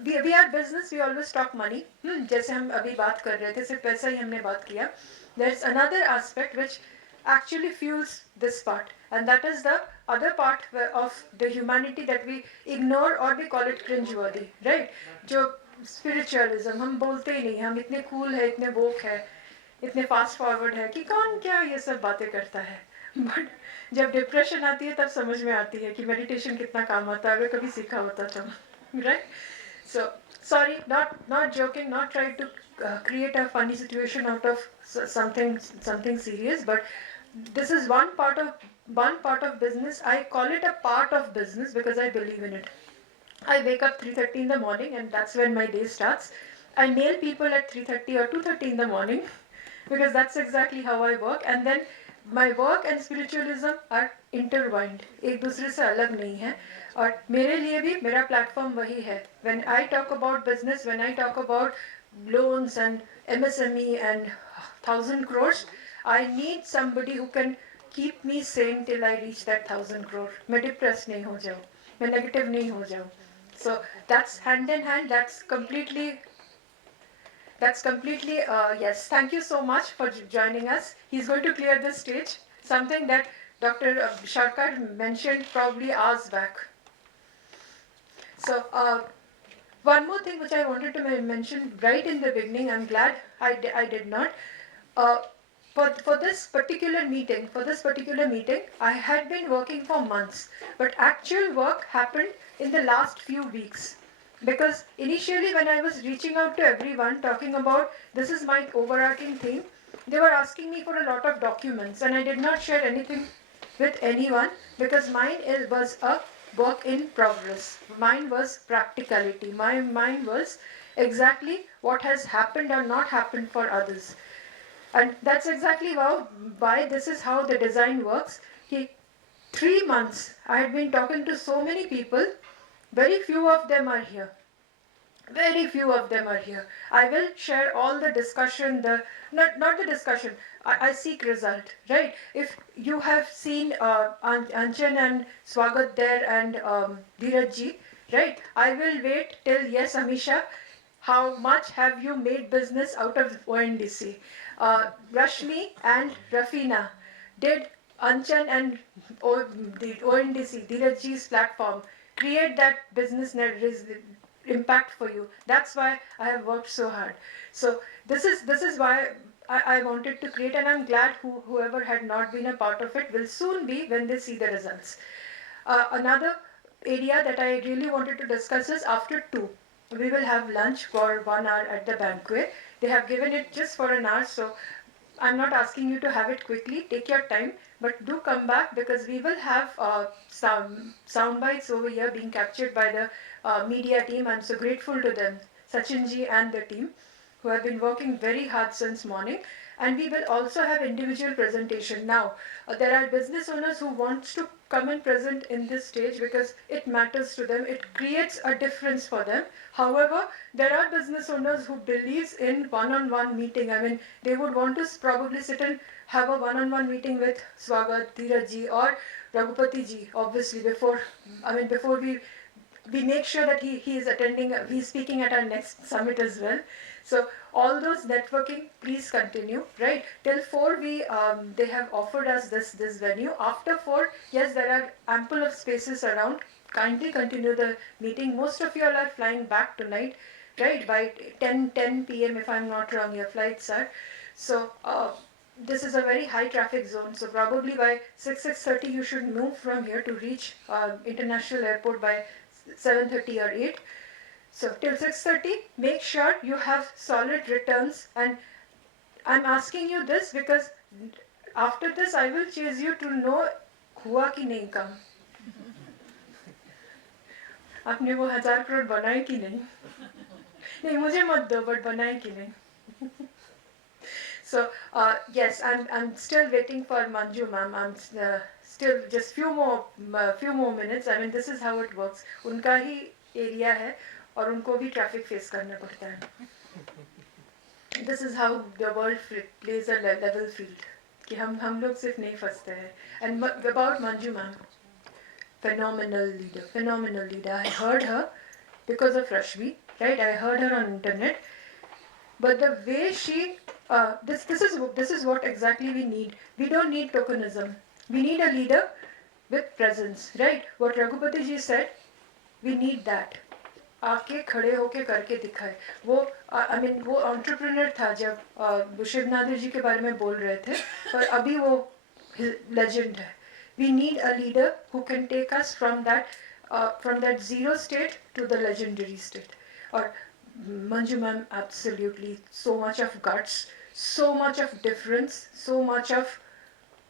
We are business. We always talk money. जैसे हम अभी बात कर रहे थे सिर्फ पैसा ही हमने बात किया. There's another aspect which actually fuels this part, and that is the other part of the humanity that we ignore or we call it cringe-worthy, right? जो spiritualism हम बोलते ही नहीं. हम इतने cool है, इतने woke है, इतने fast forward है कि कौन क्या ये सब बातें करता है. बट जब डिप्रेशन आती है तब समझ में आती है कि मेडिटेशन कितना काम आता है. अगर कभी सीखा होता तो, right? So sorry, not joking, not trying to create a funny situation out of something serious, but this is one part of business. I call it a part of business because I believe in it. I wake up 3:30 in the morning and that's when my day starts. I mail people at 3:30 or 2:30 in the morning because that's exactly how I work, and then my work and spiritualism are intertwined. एक दूसरे से अलग नहीं है और मेरे लिए भी मेरा platform वही है. When I talk about business, when I talk about loans and MSME and 1,000 crores, I need somebody who can keep me sane till I reach that 1,000 crore. मैं depressed नहीं हो जाऊँ, मैं negative नहीं हो जाऊँ. So that's hand in hand. That's completely yes. Thank you so much for joining us. He's going to clear the stage. Something that Dr. Sharkar mentioned probably hours back. So one more thing which I wanted to mention right in the beginning, I'm glad I did not. Uh, for this particular meeting, I had been working for months, but actual work happened in the last few weeks. Because initially when I was reaching out to everyone talking about this is my overarching theme, they were asking me for a lot of documents and I did not share anything with anyone because was a work in progress. Mine was practicality. Mine was exactly what has happened or not happened for others. And that's exactly why this is how the design works. 3 months I had been talking to so many people, very few of them are here. Very few of them are here. I will share all the discussion, not the discussion, I seek result, right? If you have seen Anchan and Swagat there and Dheeraj ji, right? I will wait till, yes, Amisha, how much have you made business out of ONDC? Rashmi and Rafina, did Anchan and the ONDC, Dheeraj ji's platform, create that business impact for you? That's why I have worked so hard. So this is why I wanted to create, and I'm glad whoever had not been a part of it will soon be when they see the results. Another area that I really wanted to discuss is after 2. We will have lunch for 1 hour at the banquet. They have given it just for an hour, so I'm not asking you to have it quickly. Take your time, but do come back because we will have some sound bites over here being captured by the media team. I'm so grateful to them, Sachinji and the team, who have been working very hard since morning. And we will also have individual presentation. Now, there are business owners who want to come and present in this stage because it matters to them. It creates a difference for them. However, there are business owners who believes in one-on-one meeting. I mean, they would want to probably sit and have a one-on-one meeting with Swagat, Dheeraj ji or Raghupati ji, obviously, before we make sure that he is attending, he's speaking at our next summit as well. So all those networking, please continue, right? Till 4, they have offered us this venue. After 4, yes, there are ample of spaces around. Kindly continue the meeting. Most of you all are flying back tonight, right? By 10 p.m. if I'm not wrong, your flights are. So this is a very high traffic zone. So probably by 6:30 you should move from here to reach International Airport by 7:30 or 8. So till 6:30, make sure you have solid returns. And I'm asking you this because after this I will chase you to know हुआ कि नहीं काम. आपने वो 1000 crore बनाए कि नहीं? नहीं मुझे मत दो, but बनाए कि नहीं? So yes, I'm still waiting for Manju ma'am. I'm still just few more minutes. I mean, this is how it works. उनका ही area है और उनको भी traffic face करना पड़ता है. This is how the world plays a level field. कि हम लोग सिर्फ नहीं फंसते हैं. And about Manju ma'am, phenomenal leader. I heard her because of Rashmi, right? I heard her on internet. But the way she, this is what exactly we need. We don't need tokenism. We need a leader with presence, right? What Raghupati ji said, we need that. आके खड़े होके करके दिखाए. वो I mean वो entrepreneur था जब शिवनाथ जी के बारे में बोल रहे थे, पर अभी वो legend है. We need a leader who can take us from that zero state to the legendary state. Or Manju ma'am, absolutely, so much of guts, so much of difference, so much of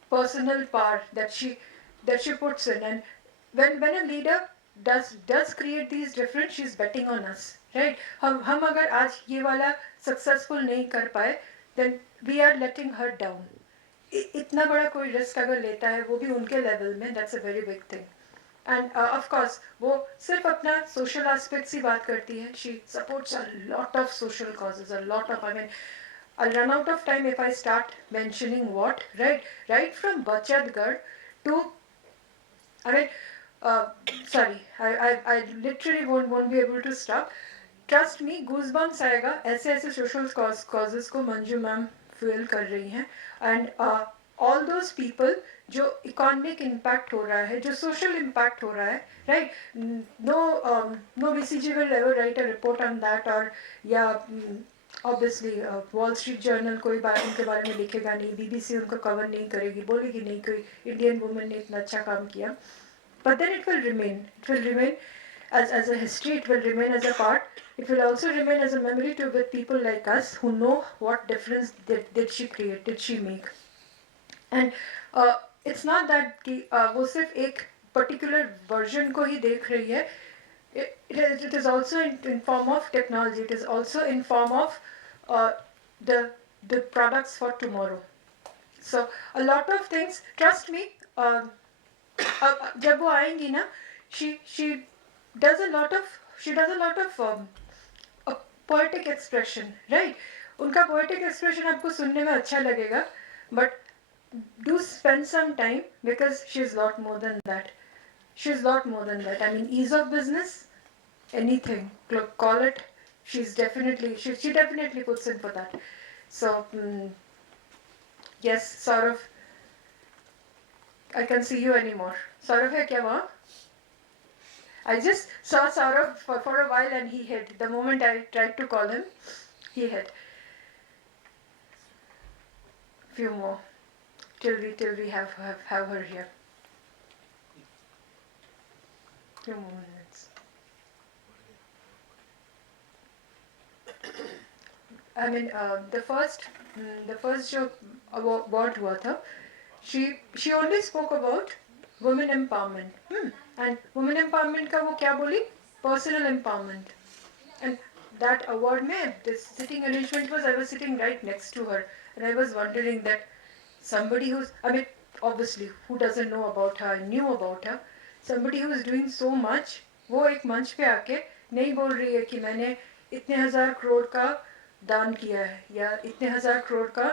personal power that she puts in. And when a leader does create these difference, she's betting on us, right? हम अगर आज ये वाला successful नहीं कर पाए, then we are letting her down. इतना बड़ा कोई risk अगर लेता है, वो भी उनके level में, that's a very big thing. And of course, वो सिर्फ अपना social aspects ही बात करती है. She supports a lot of social causes, a lot of, I mean, I'll run out of time if I start mentioning what, right from Bachadgarh to, I mean, sorry, I literally won't be able to stop. Trust me, goosebumps आएगा. ऐसे social causes को Manju ma'am fuel कर रही हैं. And all those people जो economic impact हो रहा है, जो social impact हो रहा है, right? No BCG will ever write a report on that, or या obviously Wall Street Journal कोई बात उनके बारे में लिखेगा नहीं, BBC उनको cover नहीं करेगी, बोलेगी नहीं कोई Indian woman ने इतना अच्छा काम किया, but then it will remain as a history, it will remain as a part, it will also remain as a memory to with people like us who know what difference did she create, did she make. And it's not that कि वो सिर्फ एक particular version को ही देख रही है, it is also in form of technology, it is also in form of the products for tomorrow. So a lot of things, trust me, जब वो आएंगी ना, she does a lot of poetic expression, right? उनका poetic expression आपको सुनने में अच्छा लगेगा, but do spend some time, because she's lot more than that. She's lot more than that. I mean, ease of business, anything, call it. She definitely puts in for that. So yes, Saurav, I can't see you anymore. Saurav hai kya wahan? I just saw Saurav for a while and he hid. The moment I tried to call him, he hid. Few more till we have her here. Few more minutes. I mean, the first जो award हुआ था, she only spoke about women empowerment. And women empowerment का वो क्या बोली? Personal empowerment. And that award में, this sitting arrangement was, I was sitting right next to her, and I was wondering that somebody who's, I mean, obviously, who doesn't know about her, I knew about her, somebody who is doing so much, वो एक मंच पे आके नहीं बोल रही है कि मैंने इतने 1000 crore का दान किया है या इतने 1000 crore का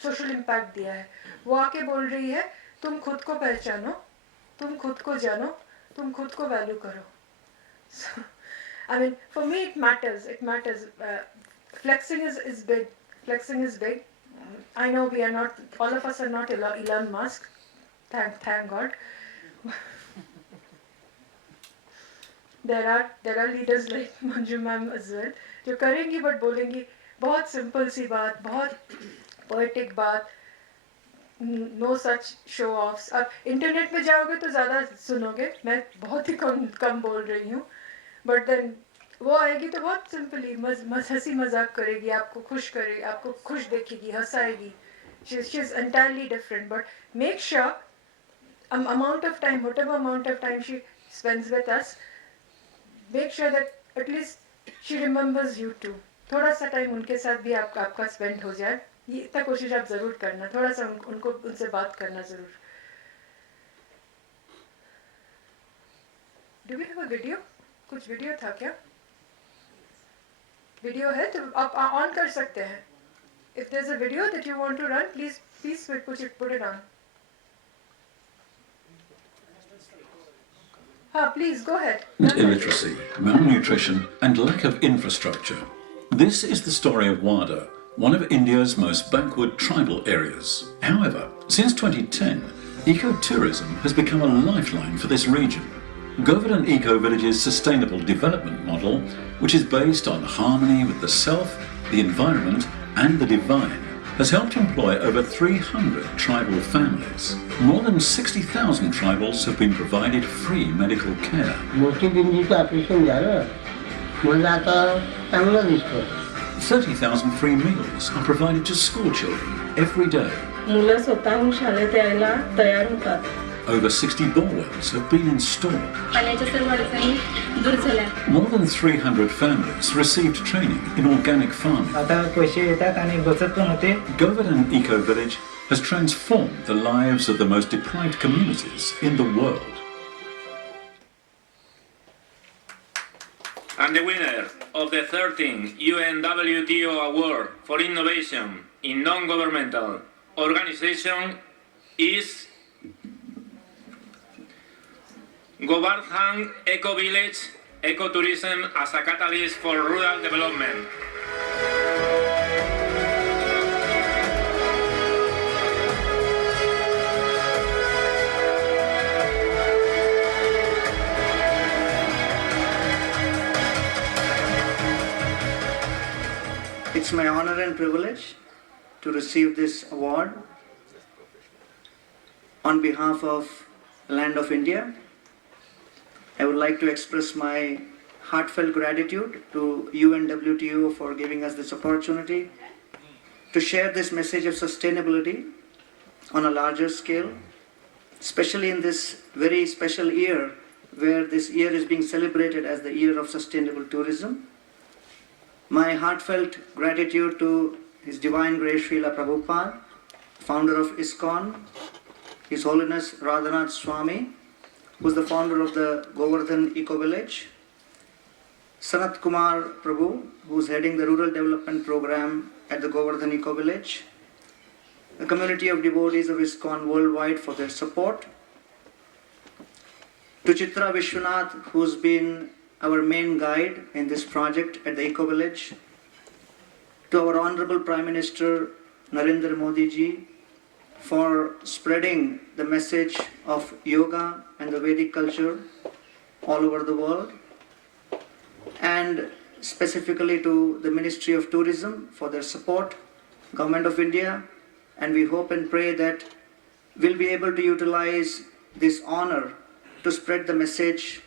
social impact दिया है, वो आके बोल रही है तुम खुद को पहचानो, तुम खुद को जानो, तुम खुद को value करो. So, I mean, for me it matters. Flexing is big. Flexing is big. I know we are not, all of us are not Elon Musk. Thank God. There are leaders like Manju ma'am as well, जो करेंगी but बोलेंगी बहुत simple सी बात, बहुत poetic बात, no such show offs. अब internet पे जाओगे तो ज़्यादा सुनोगे, मैं बहुत ही कम बोल रही हूँ, but then वो आएगी तो बहुत सिंपली हंसी मजाक करेगी, आपको खुश करेगी, आपको खुश देखेगी, हंसाएगी. She's entirely different, but make sure amount of time, whatever amount of time she spends with us, make sure that at least she remembers you too. थोड़ा सा टाइम उनके साथ भी आपका स्पेंड हो जाए, ये इतना कोशिश आप जरूर करना, थोड़ा सा उनसे बात करना जरूर. Do we have a video? कुछ वीडियो था क्या? वीडियो है तो आप ऑन कर सकते हैं. If there's a video that you want to run, please put it on. Please go ahead. Illiteracy, malnutrition, and lack of infrastructure. This is the story of Wada, one of India's most backward tribal areas. However, since 2010, ecotourism has become a lifeline for this region. Govardhan Eco Village's sustainable development model, which is based on harmony with the self, the environment, and the divine, has helped employ over 300 tribal families. More than 60,000 tribals have been provided free medical care. 30,000 free meals are provided to school children every day. Over 60 borewells have been installed. More than 300 families received training in organic farming. Govardhan Eco Village has transformed the lives of the most deprived communities in the world. And the winner of the 13th UNWTO Award for Innovation in Non-Governmental Organization is Govardhan Eco Village Ecotourism as a Catalyst for Rural Development. It's my honor and privilege to receive this award on behalf of the land of India. I would like to express my heartfelt gratitude to UNWTO for giving us this opportunity to share this message of sustainability on a larger scale, especially in this very special year where this year is being celebrated as the year of sustainable tourism. My heartfelt gratitude to His Divine Grace Srila Prabhupada, founder of ISKCON, His Holiness Radhanath Swami, who is the founder of the Govardhan Eco Village, Sanat Kumar Prabhu, who is heading the Rural Development Program at the Govardhan Eco Village, the community of devotees of ISKCON worldwide for their support, to Chitra Vishwanath, who's been our main guide in this project at the Eco Village, to our Honorable Prime Minister Narendra Modi ji for spreading the message of yoga and the Vedic culture all over the world, and specifically to the Ministry of Tourism for their support, Government of India, and we hope and pray that we'll be able to utilize this honor to spread the message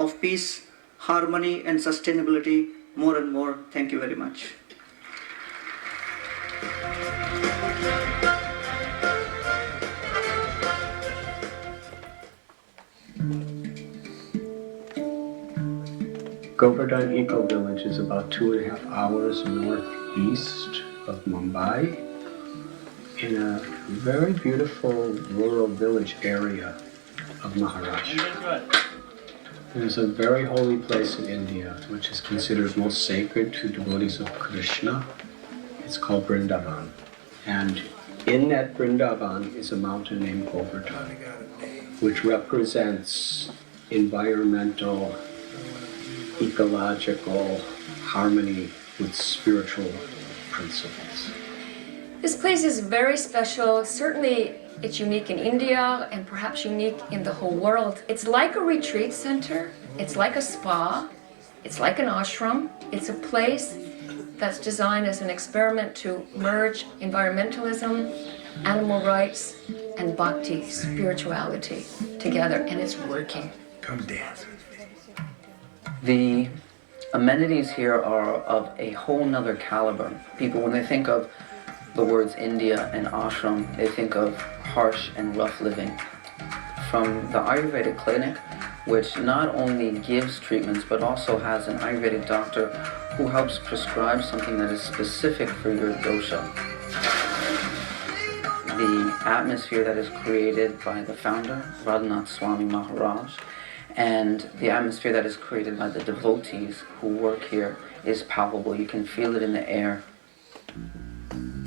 of peace, harmony and sustainability more and more. Thank you very much. Govardhan Eco Village is about 2.5 hours northeast of Mumbai in a very beautiful rural village area of Maharashtra. There's a very holy place in India which is considered most sacred to devotees of Krishna. It's called Vrindavan. And in that Vrindavan is a mountain named Govardhan, which represents environmental, ecological harmony with spiritual principles. This place is very special. Certainly it's unique in India and perhaps unique in the whole world. It's like a retreat center. It's like a spa. It's like an ashram. It's a place that's designed as an experiment to merge environmentalism, animal rights, and bhakti, spirituality, together, and it's working. Come dance. The amenities here are of a whole nother caliber. People, when they think of the words India and ashram, they think of harsh and rough living. From the Ayurvedic clinic, which not only gives treatments but also has an Ayurvedic doctor who helps prescribe something that is specific for your dosha. The atmosphere that is created by the founder, Radhanath Swami Maharaj, and the atmosphere that is created by the devotees who work here is palpable. You can feel it in the air.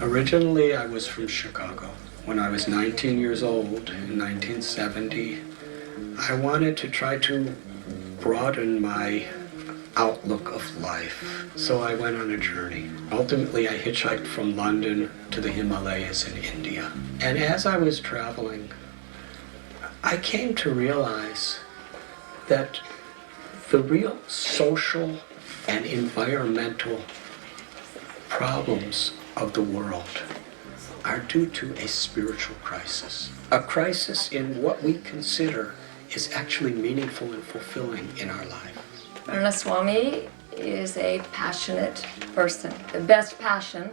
Originally, I was from Chicago. When I was 19 years old in 1970, I wanted to try to broaden my outlook of life. So I went on a journey. Ultimately, I hitchhiked from London to the Himalayas in India. And as I was traveling, I came to realize that the real social and environmental problems of the world are due to a spiritual crisis. A crisis in what we consider is actually meaningful and fulfilling in our life. Radhanath Swami is a passionate person. The best passion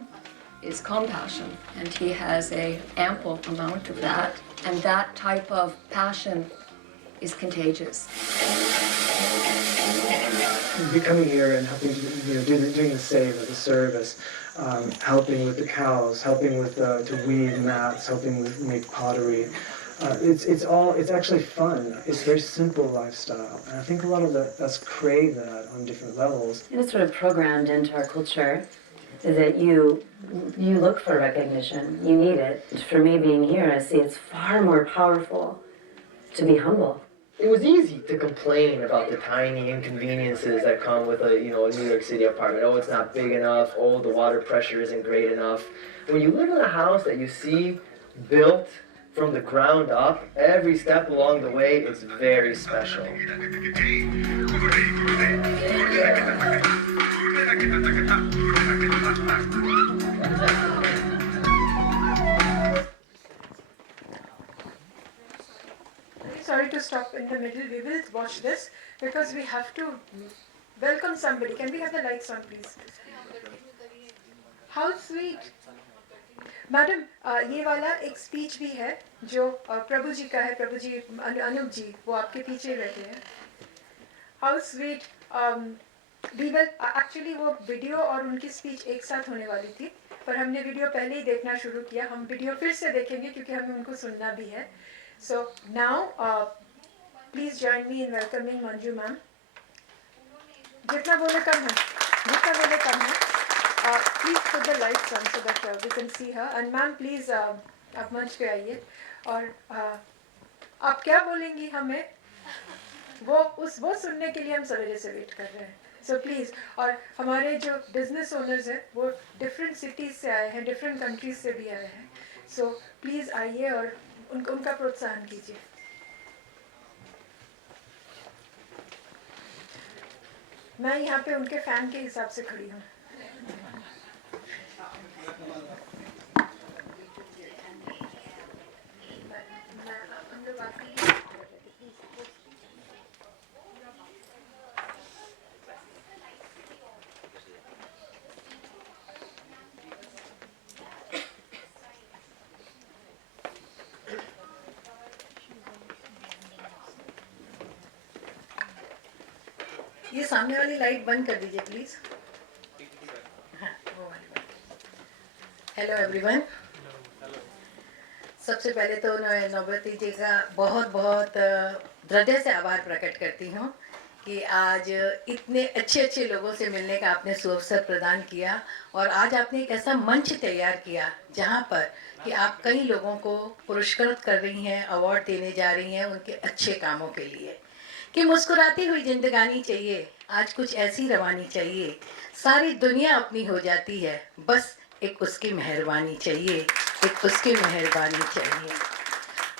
is compassion, and he has an ample amount of that, and that type of passion is contagious. Coming here and helping, doing the save as a service, helping with the cows, helping with to weave mats, helping with make pottery. It's actually fun. It's a very simple lifestyle, and I think a lot of us crave that on different levels. And it's sort of programmed into our culture that you look for recognition. You need it. For me, being here, I see it's far more powerful to be humble. It was easy to complain about the tiny inconveniences that come with a New York City apartment. Oh, it's not big enough. Oh, the water pressure isn't great enough. When you live in a house that you see built from the ground up, every step along the way is very special. Sorry to stop in the middle. We will watch this because we have to welcome somebody. Can we have the lights on, please? How sweet. Madam ये वाला एक speech भी है जो प्रभु जी का है, प्रभु जी अनूप जी वो आपके पीछे बैठे हैं. How sweet. We will actually वो वीडियो और उनकी स्पीच एक साथ होने वाली थी पर हमने वीडियो पहले ही देखना शुरू किया. हम वीडियो फिर से देखेंगे क्योंकि हमें उनको सुनना भी है. So now please join me in welcoming Manju ma'am. जितना बोले कम है, जितना बोले कम है. Please put the lights on so that we can see her. And ma'am, please आप मंच पे आइए और आप क्या बोलेंगी हमें वो सुनने के लिए हम सवेरे से वेट कर रहे हैं. So please. और हमारे जो बिजनेस ओनर्स हैं वो डिफरेंट सिटीज से आए हैं, डिफरेंट कंट्रीज से भी आए हैं. So प्लीज आइए और उनका प्रोत्साहन कीजिए. मैं यहाँ पे उनके फैन के हिसाब से खड़ी हूँ. ये सामने वाली लाइट बंद कर दीजिए प्लीज. हाँ, वो वाली. Hello everyone. सबसे पहले तो नौबती जी का बहुत बहुत हृदय से आभार प्रकट करती हूँ कि आज इतने अच्छे अच्छे लोगों से मिलने का आपने सुअवसर प्रदान किया और आज आपने एक ऐसा मंच तैयार किया जहाँ पर कि आप कई लोगों को पुरस्कृत कर रही हैं, अवार्ड देने जा रही हैं उनके अच्छे कामों के लिए. कि मुस्कुराती हुई जिंदगानी चाहिए, आज कुछ ऐसी रवानी चाहिए, सारी दुनिया अपनी हो जाती है, बस एक उसकी मेहरबानी चाहिए, एक उसकी मेहरबानी चाहिए.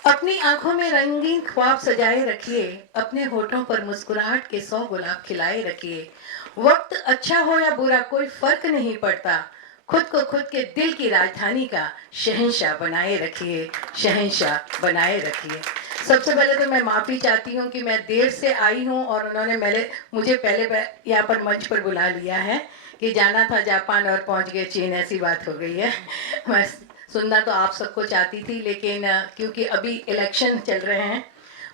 अपनी आंखों में रंगीन ख्वाब सजाए रखिए, अपने होठों पर मुस्कुराहट के 100 गुलाब खिलाए रखिए. वक्त अच्छा हो या बुरा कोई फर्क नहीं पड़ता, खुद को खुद के दिल की राजधानी का शहंशाह बनाए रखिए, शहंशाह बनाए रखिए. सबसे पहले तो मैं माफ़ी चाहती हूँ कि मैं देर से आई हूँ और उन्होंने मुझे पहले यहाँ पर मंच पर बुला लिया है कि जाना था जापान और पहुँच गए चीन, ऐसी बात हो गई है. मैं सुनना तो आप सबको चाहती थी लेकिन क्योंकि अभी इलेक्शन चल रहे हैं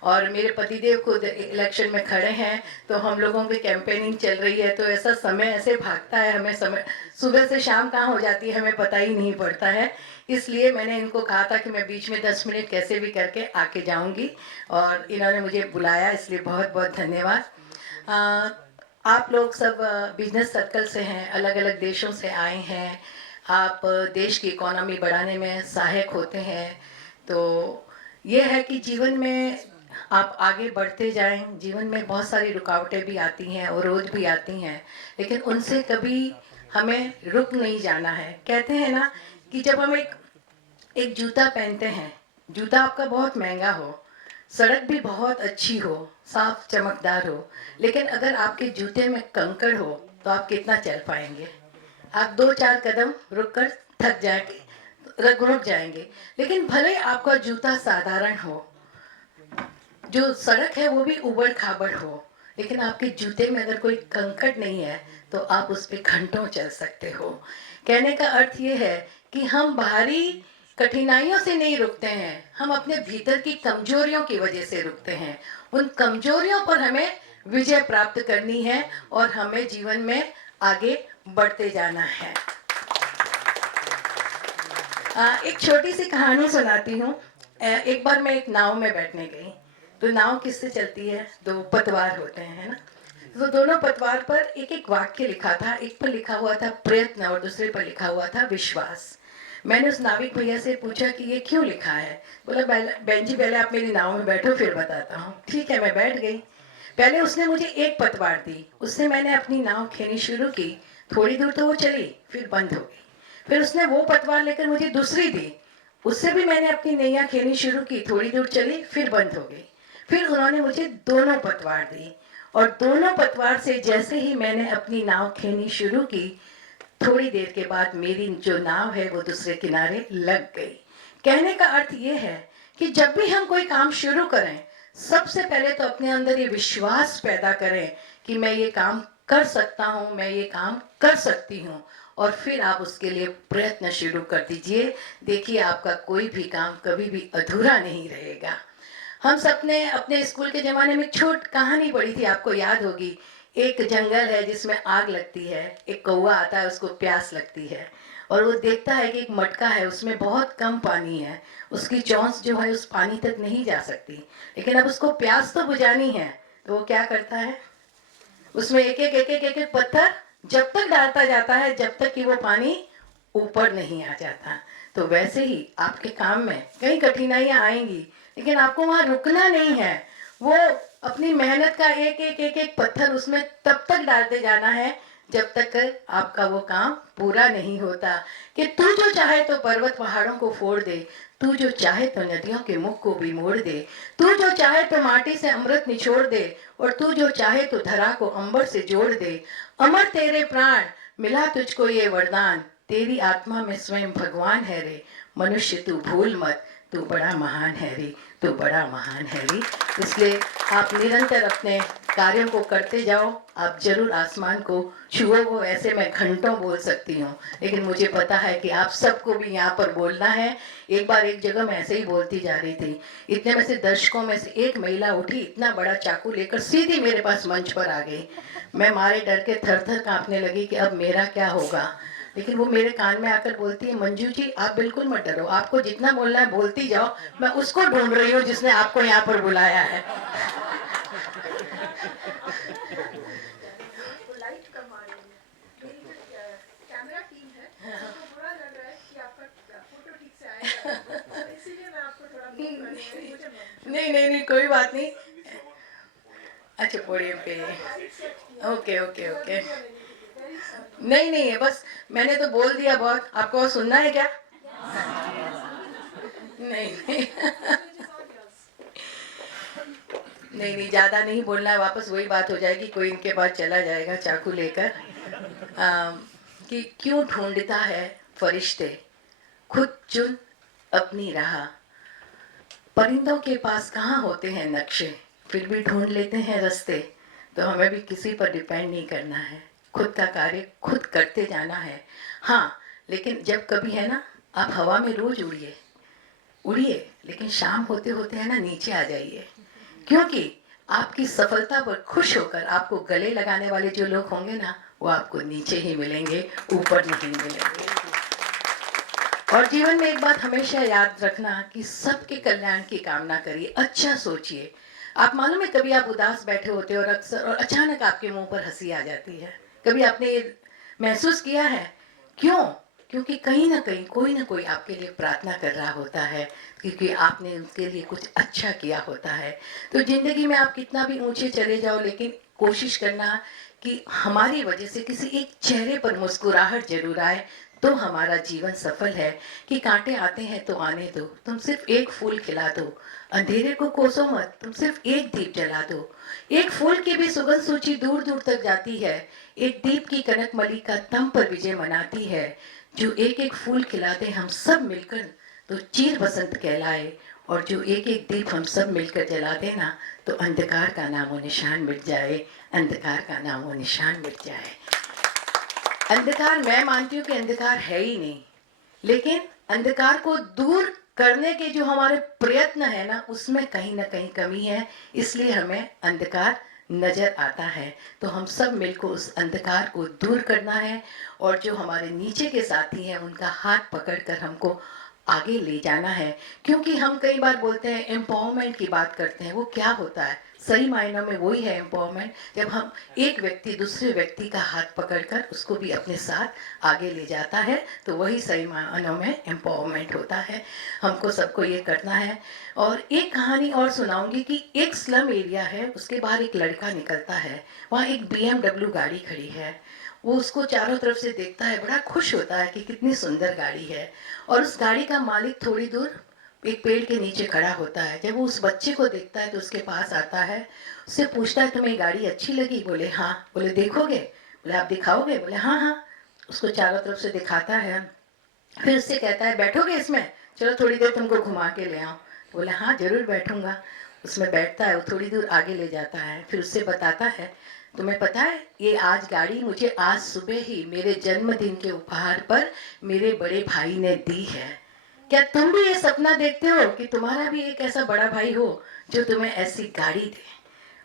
और मेरे पतिदेव खुद इलेक्शन में खड़े हैं तो हम लोगों की कैंपेनिंग चल रही है तो ऐसा समय ऐसे भागता है, हमें समय सुबह से शाम कहाँ हो जाती है हमें पता ही नहीं पड़ता है. इसलिए मैंने इनको कहा था कि मैं बीच में 10 मिनट कैसे भी करके आके जाऊंगी और इन्होंने मुझे बुलाया, इसलिए बहुत बहुत धन्यवाद. आप लोग सब बिजनेस सर्कल से हैं, अलग अलग देशों से आए हैं, आप देश की इकोनॉमी बढ़ाने में सहायक होते हैं. तो ये है कि जीवन में आप आगे बढ़ते जाएं. जीवन में बहुत सारी रुकावटें भी आती हैं और रोज भी आती हैं लेकिन उनसे कभी हमें रुक नहीं जाना है. कहते हैं ना कि जब हम एक जूता पहनते हैं, जूता आपका बहुत महंगा हो, सड़क भी बहुत अच्छी हो, साफ चमकदार हो, लेकिन अगर आपके जूते में कंकड़ हो तो आप कितना चल पाएंगे. आप 2-4 कदम रुककर थक जाएंगे, रुक जाएंगे. लेकिन भले आपका जूता साधारण हो, जो सड़क है वो भी उबड़ खाबड़ हो, लेकिन आपके जूते में अगर कोई कंकड़ नहीं है तो आप उस पर घंटों चल सकते हो. कहने का अर्थ ये है कि हम बाहरी कठिनाइयों से नहीं रुकते हैं, हम अपने भीतर की कमजोरियों की वजह से रुकते हैं. उन कमजोरियों पर हमें विजय प्राप्त करनी है और हमें जीवन में आगे बढ़ते जाना है. एक छोटी सी कहानी सुनाती हूँ. एक बार मैं एक नाव में बैठने गई तो नाव किससे चलती है, 2 पतवार होते हैं, है ना. तो दोनों पतवार पर एक एक वाक्य लिखा था. एक पर लिखा हुआ था प्रयत्न और दूसरे पर लिखा हुआ था विश्वास. मैंने उस नाविक भैया से पूछा कि ये क्यों लिखा है. बोला बहन जी पहले आप मेरी नाव में बैठो फिर बताता हूँ. ठीक है, मैं बैठ गई. पहले उसने मुझे एक पतवार दी, उससे मैंने अपनी नाव खेनी शुरू की. थोड़ी दूर तो वो चली, फिर बंद हो गई. फिर उसने वो पतवार लेकर मुझे दूसरी दी, उससे भी मैंने अपनी नैया खेनी शुरू की. थोड़ी दूर चली, फिर बंद हो गई. फिर उन्होंने मुझे दोनों पतवार दी और दोनों पतवार से जैसे ही मैंने अपनी नाव खेनी शुरू की, थोड़ी देर के बाद मेरी जो नाव है वो दूसरे किनारे लग गई। कहने का अर्थ ये है कि जब भी हम कोई काम शुरू करें, सबसे पहले तो अपने अंदर ये विश्वास पैदा करें कि मैं ये काम कर सकता हूँ, मैं ये काम कर सकती हूँ, और फिर आप उसके लिए प्रयत्न शुरू कर दीजिए। देखिए आपका कोई भी काम कभी भी अधूरा नहीं रहेगा। हम सबने अपने स्कूल के ज़माने में एक छोटी कहानी पढ़ी थी, आपको याद होगी। एक जंगल है जिसमें आग लगती है, एक कौवा आता है, उसको प्यास लगती है और वो देखता है कि एक मटका है, उसमें बहुत कम पानी है, उसकी चोंच जो है उस पानी तक नहीं जा सकती, लेकिन अब उसको प्यास तो बुझानी है, तो वो क्या करता है, उसमें एक एक पत्थर जब तक डालता जाता है जब तक कि वो पानी ऊपर नहीं आ जाता। तो वैसे ही आपके काम में कई कठिनाइयाँ आएंगी, लेकिन आपको वहाँ रुकना नहीं है। वो अपनी मेहनत का एक पत्थर उसमें तब तक डालते जाना है जब तक आपका वो काम पूरा नहीं होता। कि तू जो चाहे तो पर्वत पहाड़ों को फोड़ दे, तू जो चाहे तो नदियों के मुख को भी मोड़ दे, तू जो चाहे तो माटी से अमृत निचोड़ दे, और तू जो चाहे तो धरा को अंबर से जोड़ दे। अमर तेरे प्राण, मिला तुझको ये वरदान, तेरी आत्मा में स्वयं भगवान है रे। मनुष्य तू भूल मत, तू बड़ा महान है रे, तू बड़ा महान है रे। इसलिए आप निरंतर अपने कार्यों को करते जाओ, आप जरूर आसमान को छुओ। ऐसे मैं घंटों बोल सकती हूँ, लेकिन मुझे पता है कि आप सबको भी यहाँ पर बोलना है। एक बार एक जगह मैं ऐसे ही बोलती जा रही थी, इतने में से दर्शकों में से एक महिला उठी, इतना बड़ा चाकू लेकर सीधी मेरे पास मंच पर आ गई। मैं मारे डर के थर थर कांपने लगी कि अब मेरा क्या होगा, लेकिन वो मेरे कान में आकर बोलती है, मंजू जी आप बिल्कुल मत डरो, आपको जितना बोलना है बोलती जाओ, मैं उसको ढूंढ रही हूँ जिसने आपको यहाँ पर बुलाया है। नहीं कोई बात नहीं। अच्छा पोडियम पे, ओके ओके ओके। नहीं है, बस मैंने तो बोल दिया बहुत, आपको सुनना है क्या? नहीं नहीं ज़्यादा नहीं बोलना है, वापस वही बात हो जाएगी, कोई इनके बाद चला जाएगा चाकू लेकर। कि क्यों ढूंढता है फरिश्ते खुद चुन अपनी राह, परिंदों के पास कहाँ होते हैं नक्शे, फिर भी ढूंढ लेते हैं रास्ते। तो हमें भी किसी पर डिपेंड नहीं करना है, खुद का कार्य खुद करते जाना है। हाँ, लेकिन जब कभी है ना, आप हवा में रोज उड़िए, लेकिन शाम होते होते है ना नीचे आ जाइए, क्योंकि आपकी सफलता पर खुश होकर आपको गले लगाने वाले जो लोग होंगे ना, वो आपको नीचे ही मिलेंगे, ऊपर नहीं मिलेंगे। और जीवन में एक बात हमेशा याद रखना कि सबके कल्याण की कामना करिए, अच्छा सोचिए। आप मालूम है, कभी आप उदास बैठे होते हो और अचानक आपके मुंह पर हंसी आ जाती है, कभी आपने ये महसूस किया है? क्यों? क्योंकि कहीं ना कहीं कोई ना कोई आपके लिए प्रार्थना कर रहा होता है, क्योंकि आपने उनके लिए कुछ अच्छा किया होता है। तो जिंदगी में आप कितना भी ऊंचे चले जाओ, लेकिन कोशिश करना कि हमारी वजह से किसी एक चेहरे पर मुस्कुराहट जरूर आए, तो हमारा जीवन सफल है। कि कांटे आते हैं तो आने दो, तुम सिर्फ एक फूल खिला दो, अंधेरे को कोसो मत, तुम सिर्फ एक दीप जला दो। एक फूल की भी सुगंध सूची दूर दूर तक जाती है, एक दीप की कनक मलिका तम पर विजय मनाती है। जो एक एक फूल खिलाते हम सब मिलकर तो चीर बसंत कहलाए, और जो एक एक दीप हम सब मिलकर जलाते ना, तो अंधकार का नामो निशान मिट जाए, अंधकार का नामो निशान मिट जाए। अंधकार, मैं मानती हूँ कि अंधकार है ही नहीं, लेकिन अंधकार को दूर करने के जो हमारे प्रयत्न है ना, उसमें कहीं ना कहीं कमी है, इसलिए हमें अंधकार नजर आता है। तो हम सब मिलकर उस अंधकार को दूर करना है, और जो हमारे नीचे के साथी हैं उनका हाथ पकड़कर हमको आगे ले जाना है। क्योंकि हम कई बार बोलते हैं एम्पावरमेंट की बात करते हैं, वो क्या होता है? सही मायनों में वही है एम्पावरमेंट, जब हम एक व्यक्ति दूसरे व्यक्ति का हाथ पकड़कर उसको भी अपने साथ आगे ले जाता है, तो वही सही मायनों में एम्पावरमेंट होता है। हमको सबको ये करना है। और एक कहानी और सुनाऊंगी कि एक स्लम एरिया है, उसके बाहर एक लड़का निकलता है, वहाँ एक BMW गाड़ी खड़ी है, वो उसको चारों तरफ से देखता है, बड़ा खुश होता है कि कितनी सुंदर गाड़ी है। और उस गाड़ी का मालिक थोड़ी दूर एक पेड़ के नीचे खड़ा होता है। जब वो उस बच्चे को देखता है तो उसके पास आता है, उससे पूछता है तुम्हें गाड़ी अच्छी लगी? बोले हाँ। बोले देखोगे? बोले आप दिखाओगे? बोले हाँ हाँ। उसको चारों तरफ से दिखाता है, फिर उससे कहता है बैठोगे इसमें? चलो थोड़ी देर तुमको घुमा के ले आऊँ। बोले हाँ जरूर बैठूंगा। उसमें बैठता है, वो थोड़ी दूर आगे ले जाता है, फिर उससे बताता है तुम्हें पता है ये आज गाड़ी मुझे आज सुबह ही मेरे जन्मदिन के उपहार पर मेरे बड़े भाई ने दी है। क्या तुम भी ये सपना देखते हो कि तुम्हारा भी एक ऐसा बड़ा भाई हो जो तुम्हें ऐसी गाड़ी दे?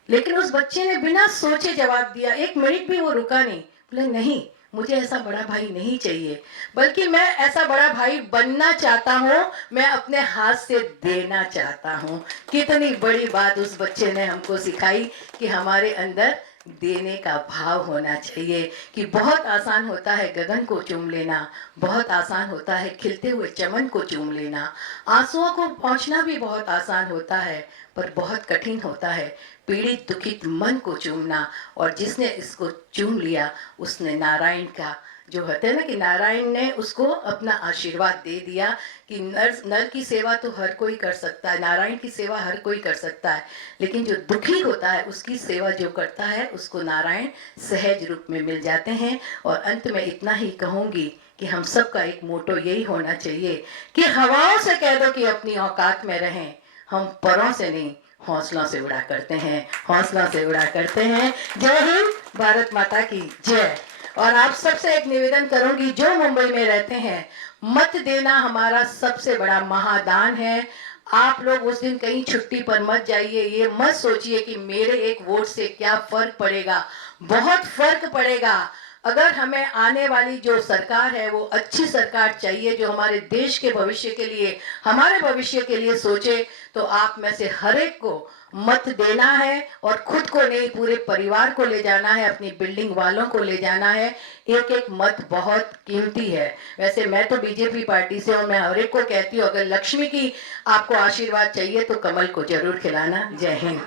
लेकिन उस बच्चे ने बिना सोचे जवाब दिया, 1 मिनट भी वो रुका नहीं। बोले नहीं, मुझे ऐसा बड़ा भाई नहीं चाहिए, बल्कि मैं ऐसा बड़ा भाई बनना चाहता हूँ, मैं अपने हाथ से देना चाहता हूँ। कितनी बड़ी बात उस बच्चे ने हमको सिखाई कि हमारे अंदर देने का भाव होना चाहिए। कि बहुत आसान होता है गगन को चूम लेना, बहुत आसान होता है खिलते हुए चमन को चूम लेना, आंसुओं को पहुंचना भी बहुत आसान होता है, पर बहुत कठिन होता है पीड़ित दुखित मन को चूमना। और जिसने इसको चूम लिया उसने नारायण का जो होते हैं ना कि नारायण ने उसको अपना आशीर्वाद दे दिया कि नर की सेवा तो हर कोई कर सकता है, नारायण की सेवा हर कोई कर सकता है, लेकिन जो दुखी होता है उसकी सेवा जो करता है उसको नारायण सहज रूप में मिल जाते हैं। और अंत में इतना ही कहूँगी कि हम सब का एक मोटो यही होना चाहिए कि हवाओं से कह दो कि अपनी औकात में रहें, हम परों से नहीं हौसलों से उड़ा करते हैं, हौसलों से उड़ा करते हैं। जय हिंद, भारत माता की जय। और आप सबसे एक निवेदन करूंगी जो मुंबई में रहते हैं, मत देना हमारा सबसे बड़ा महादान है। आप लोग उस दिन कहीं छुट्टी पर मत जाइए, ये मत सोचिए कि मेरे एक वोट से क्या फर्क पड़ेगा, बहुत फर्क पड़ेगा। अगर हमें आने वाली जो सरकार है वो अच्छी सरकार चाहिए जो हमारे देश के भविष्य के लिए, हमारे भविष्य के लिए सोचे, तो आप में से हर एक को मत देना है और खुद को नहीं पूरे परिवार को ले जाना है, अपनी बिल्डिंग वालों को ले जाना है। एक एक मत बहुत कीमती है। वैसे मैं तो बीजेपी पार्टी से हूँ, मैं हर एक को कहती हूँ अगर लक्ष्मी की आपको आशीर्वाद चाहिए तो कमल को जरूर खिलाना। जय हिंद।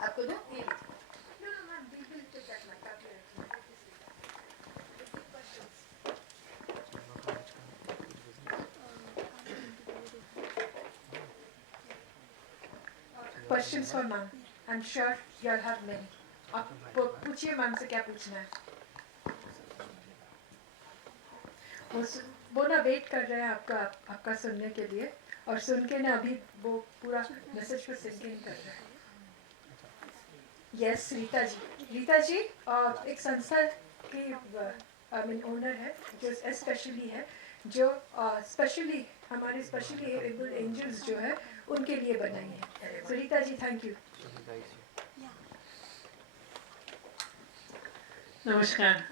आपको दो Questions for ma'am? I'm sure you'll have many. आप पूछिए मैम से क्या पूछना है। वो ना वेट कर रहे हैं आपका सुनने के लिए, और सुन के ना अभी वो पूरा मैसेज को सिंकिंग कर रहे हैं। यस रीता जी एक संस्था की ओनर है जो स्पेशली है, जो स्पेशली हमारे स्पेशली एबल एंजल्स जो है उनके लिए बनाई है। सो रीता जी थैंक यू। नमस्कार।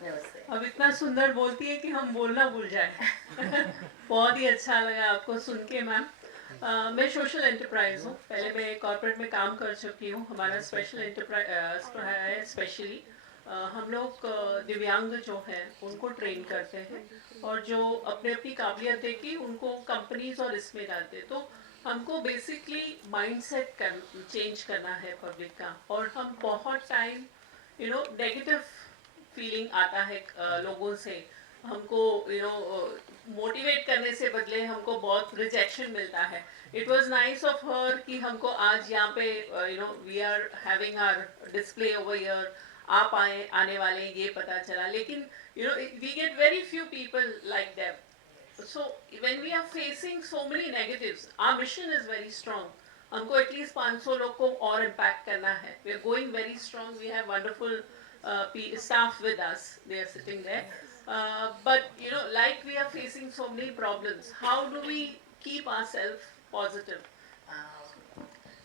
अब इतना सुंदर बोलती है कि हम बोलना भूल जाए। बहुत ही अच्छा लगा आपको सुन के मैम। मैं सोशल एंटरप्राइज हूँ, पहले मैं कॉर्पोरेट में काम कर चुकी हूँ। हमारा स्पेशल एंटरप्राइज है, स्पेशली हम लोग दिव्यांग जो हैं उनको ट्रेन करते हैं, और जो अपने अपनी काबिलियत देखी उनको कंपनीज और इसमें डालते हैं। तो हमको बेसिकली माइंडसेट चेंज करना है पब्लिक का, और हम बहुत टाइम नेगेटिव फीलिंग आता है लोगों से, हमको मोटिवेट करने से बदले हमको बहुत रिजेक्शन मिलता है। It was nice of her कि हमको आज यहाँ पे we are having our display over here, आप आने वाले ये पता चला, लेकिन we get very few people like that. So when we are facing so many negatives, our mission is very strong. हमको एटलीस्ट 500 लोग को और इम्पैक्ट करना है। We are going very strong. We have wonderful staff with us. They are sitting there. But like we are facing so many problems, how do we keep ourselves positive?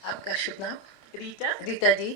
आपका शुभ नाम? रीता जी।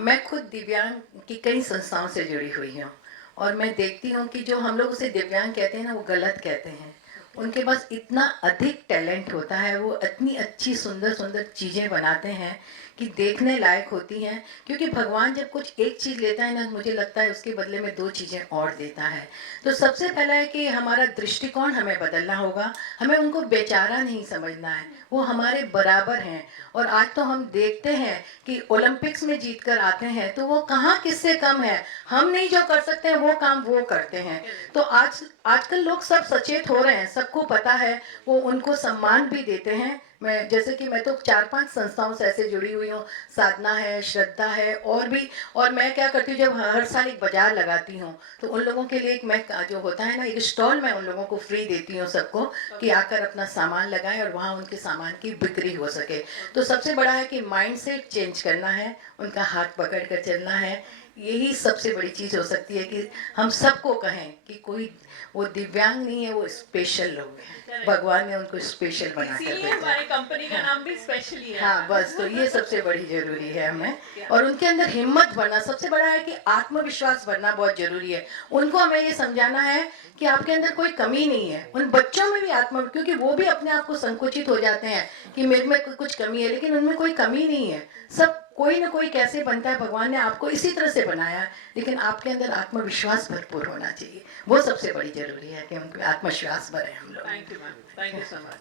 मैं खुद दिव्यांग की कई संस्थाओं से जुड़ी हुई हूँ, और मैं देखती हूँ कि जो हम लोग उसे दिव्यांग कहते हैं ना वो गलत कहते हैं। उनके पास इतना अधिक टैलेंट होता है, वो इतनी अच्छी सुंदर सुंदर चीज़ें बनाते हैं कि देखने लायक होती हैं। क्योंकि भगवान जब कुछ एक चीज़ लेता है ना, मुझे लगता है उसके बदले में 2 चीज़ें और देता है। तो सबसे पहला है कि हमारा दृष्टिकोण हमें बदलना होगा, हमें उनको बेचारा नहीं समझना है, वो हमारे बराबर हैं। और आज तो हम देखते हैं कि ओलंपिक्स में जीत कर आते हैं तो वो कहाँ किससे कम है। हम नहीं जो कर सकते हैं वो काम वो करते हैं। तो आजकल लोग सब सचेत हो रहे हैं, सबको पता है, वो उनको सम्मान भी देते हैं। मैं जैसे कि मैं तो 4-5 संस्थाओं से ऐसे जुड़ी हुई हूँ, साधना है, श्रद्धा है और भी। और मैं क्या करती हूँ, जब हर साल एक बाजार लगाती हूँ तो उन लोगों के लिए एक मैं जो होता है ना, एक स्टॉल मैं उन लोगों को फ्री देती हूँ सबको, कि आकर अपना सामान लगाएं और वहाँ उनके सामान की बिक्री हो सके। तो सबसे बड़ा है कि माइंडसेट चेंज करना है, उनका हाथ पकड़ कर चलना है। यही सबसे बड़ी चीज़ हो सकती है कि हम सबको कहें कि कोई वो दिव्यांग नहीं है, वो स्पेशल लोग हैं, भगवान ने उनको स्पेशल बना कर इसीलिए हमारी कंपनी का नाम भी स्पेशली है। हाँ बस, तो ये सबसे बड़ी जरूरी है हमें। और उनके अंदर हिम्मत भरना सबसे बड़ा है, कि आत्मविश्वास भरना बहुत जरूरी है। उनको हमें ये समझाना है कि आपके अंदर कोई कमी नहीं है। उन बच्चों में भी क्योंकि वो भी अपने आप को संकुचित हो जाते हैं कि मेरे में कुछ कमी है, लेकिन उनमें कोई कमी नहीं है। सब कोई ना कोई कैसे बनता है, भगवान ने आपको इसी तरह से बनाया है, लेकिन आपके अंदर आत्मविश्वास भरपूर होना चाहिए। वो सबसे बड़ी जरूरी है कि उनको आत्मविश्वास भरे हम लोग। Thank you ma'am, thank you so much.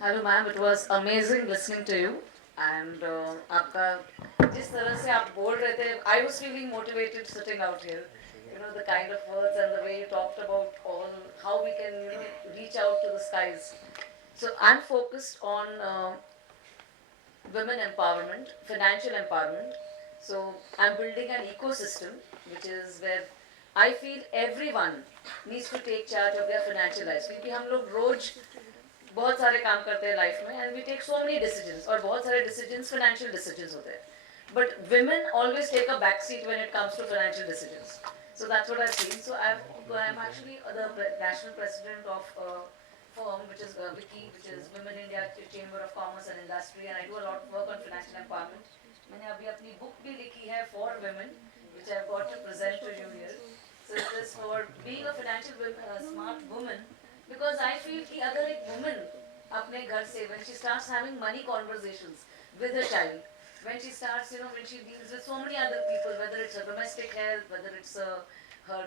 Hello ma'am, it was amazing listening to you and आपका जिस तरह से आप बोल रहे थे, I was feeling motivated sitting out here. You know, the kind of words and the way you talked about all how we can, you know, reach out to the skies. So I'm focused on women empowerment, financial empowerment. So I'm building an ecosystem which is where I feel everyone needs to take charge of their financial lives. क्योंकि हम लोग रोज बहुत सारे काम करते हैं life में and we take so many decisions और बहुत सारे decisions financial decisions होते हैं. But women always take a back seat when it comes to financial decisions. So that's what I've seen. So I'm actually the national president of a firm which is WICI, which is Women India Chamber of Commerce and Industry, and I do a lot of work on financial empowerment. मैंने अभी अपनी book भी लिखी है for women, which I've got to present to you here. So it is for being a financial smart woman, because I feel कि अगर एक woman अपने घर से when she starts having money conversations with her child, when she starts, you know, when she deals with so many other people, whether it's her domestic help, whether it's her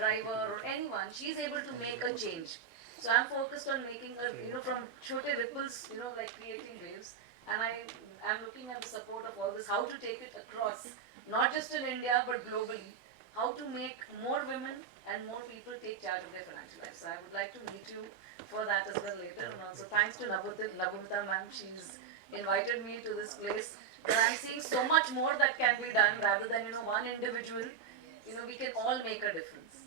driver or anyone, she's able to make a change. So I'm focused on making her, you know, from chote ripples, you know, like creating waves. And I'm looking at the support of all this, how to take it across, not just in India, but globally, how to make more women and more people take charge of their financial lives. So I would like to meet you for that as well later. And also thanks to Nabumita ma'am, she's invited me to this place. But I'm seeing so much more that can be done rather than, you know, one individual. You know, we can all make a difference.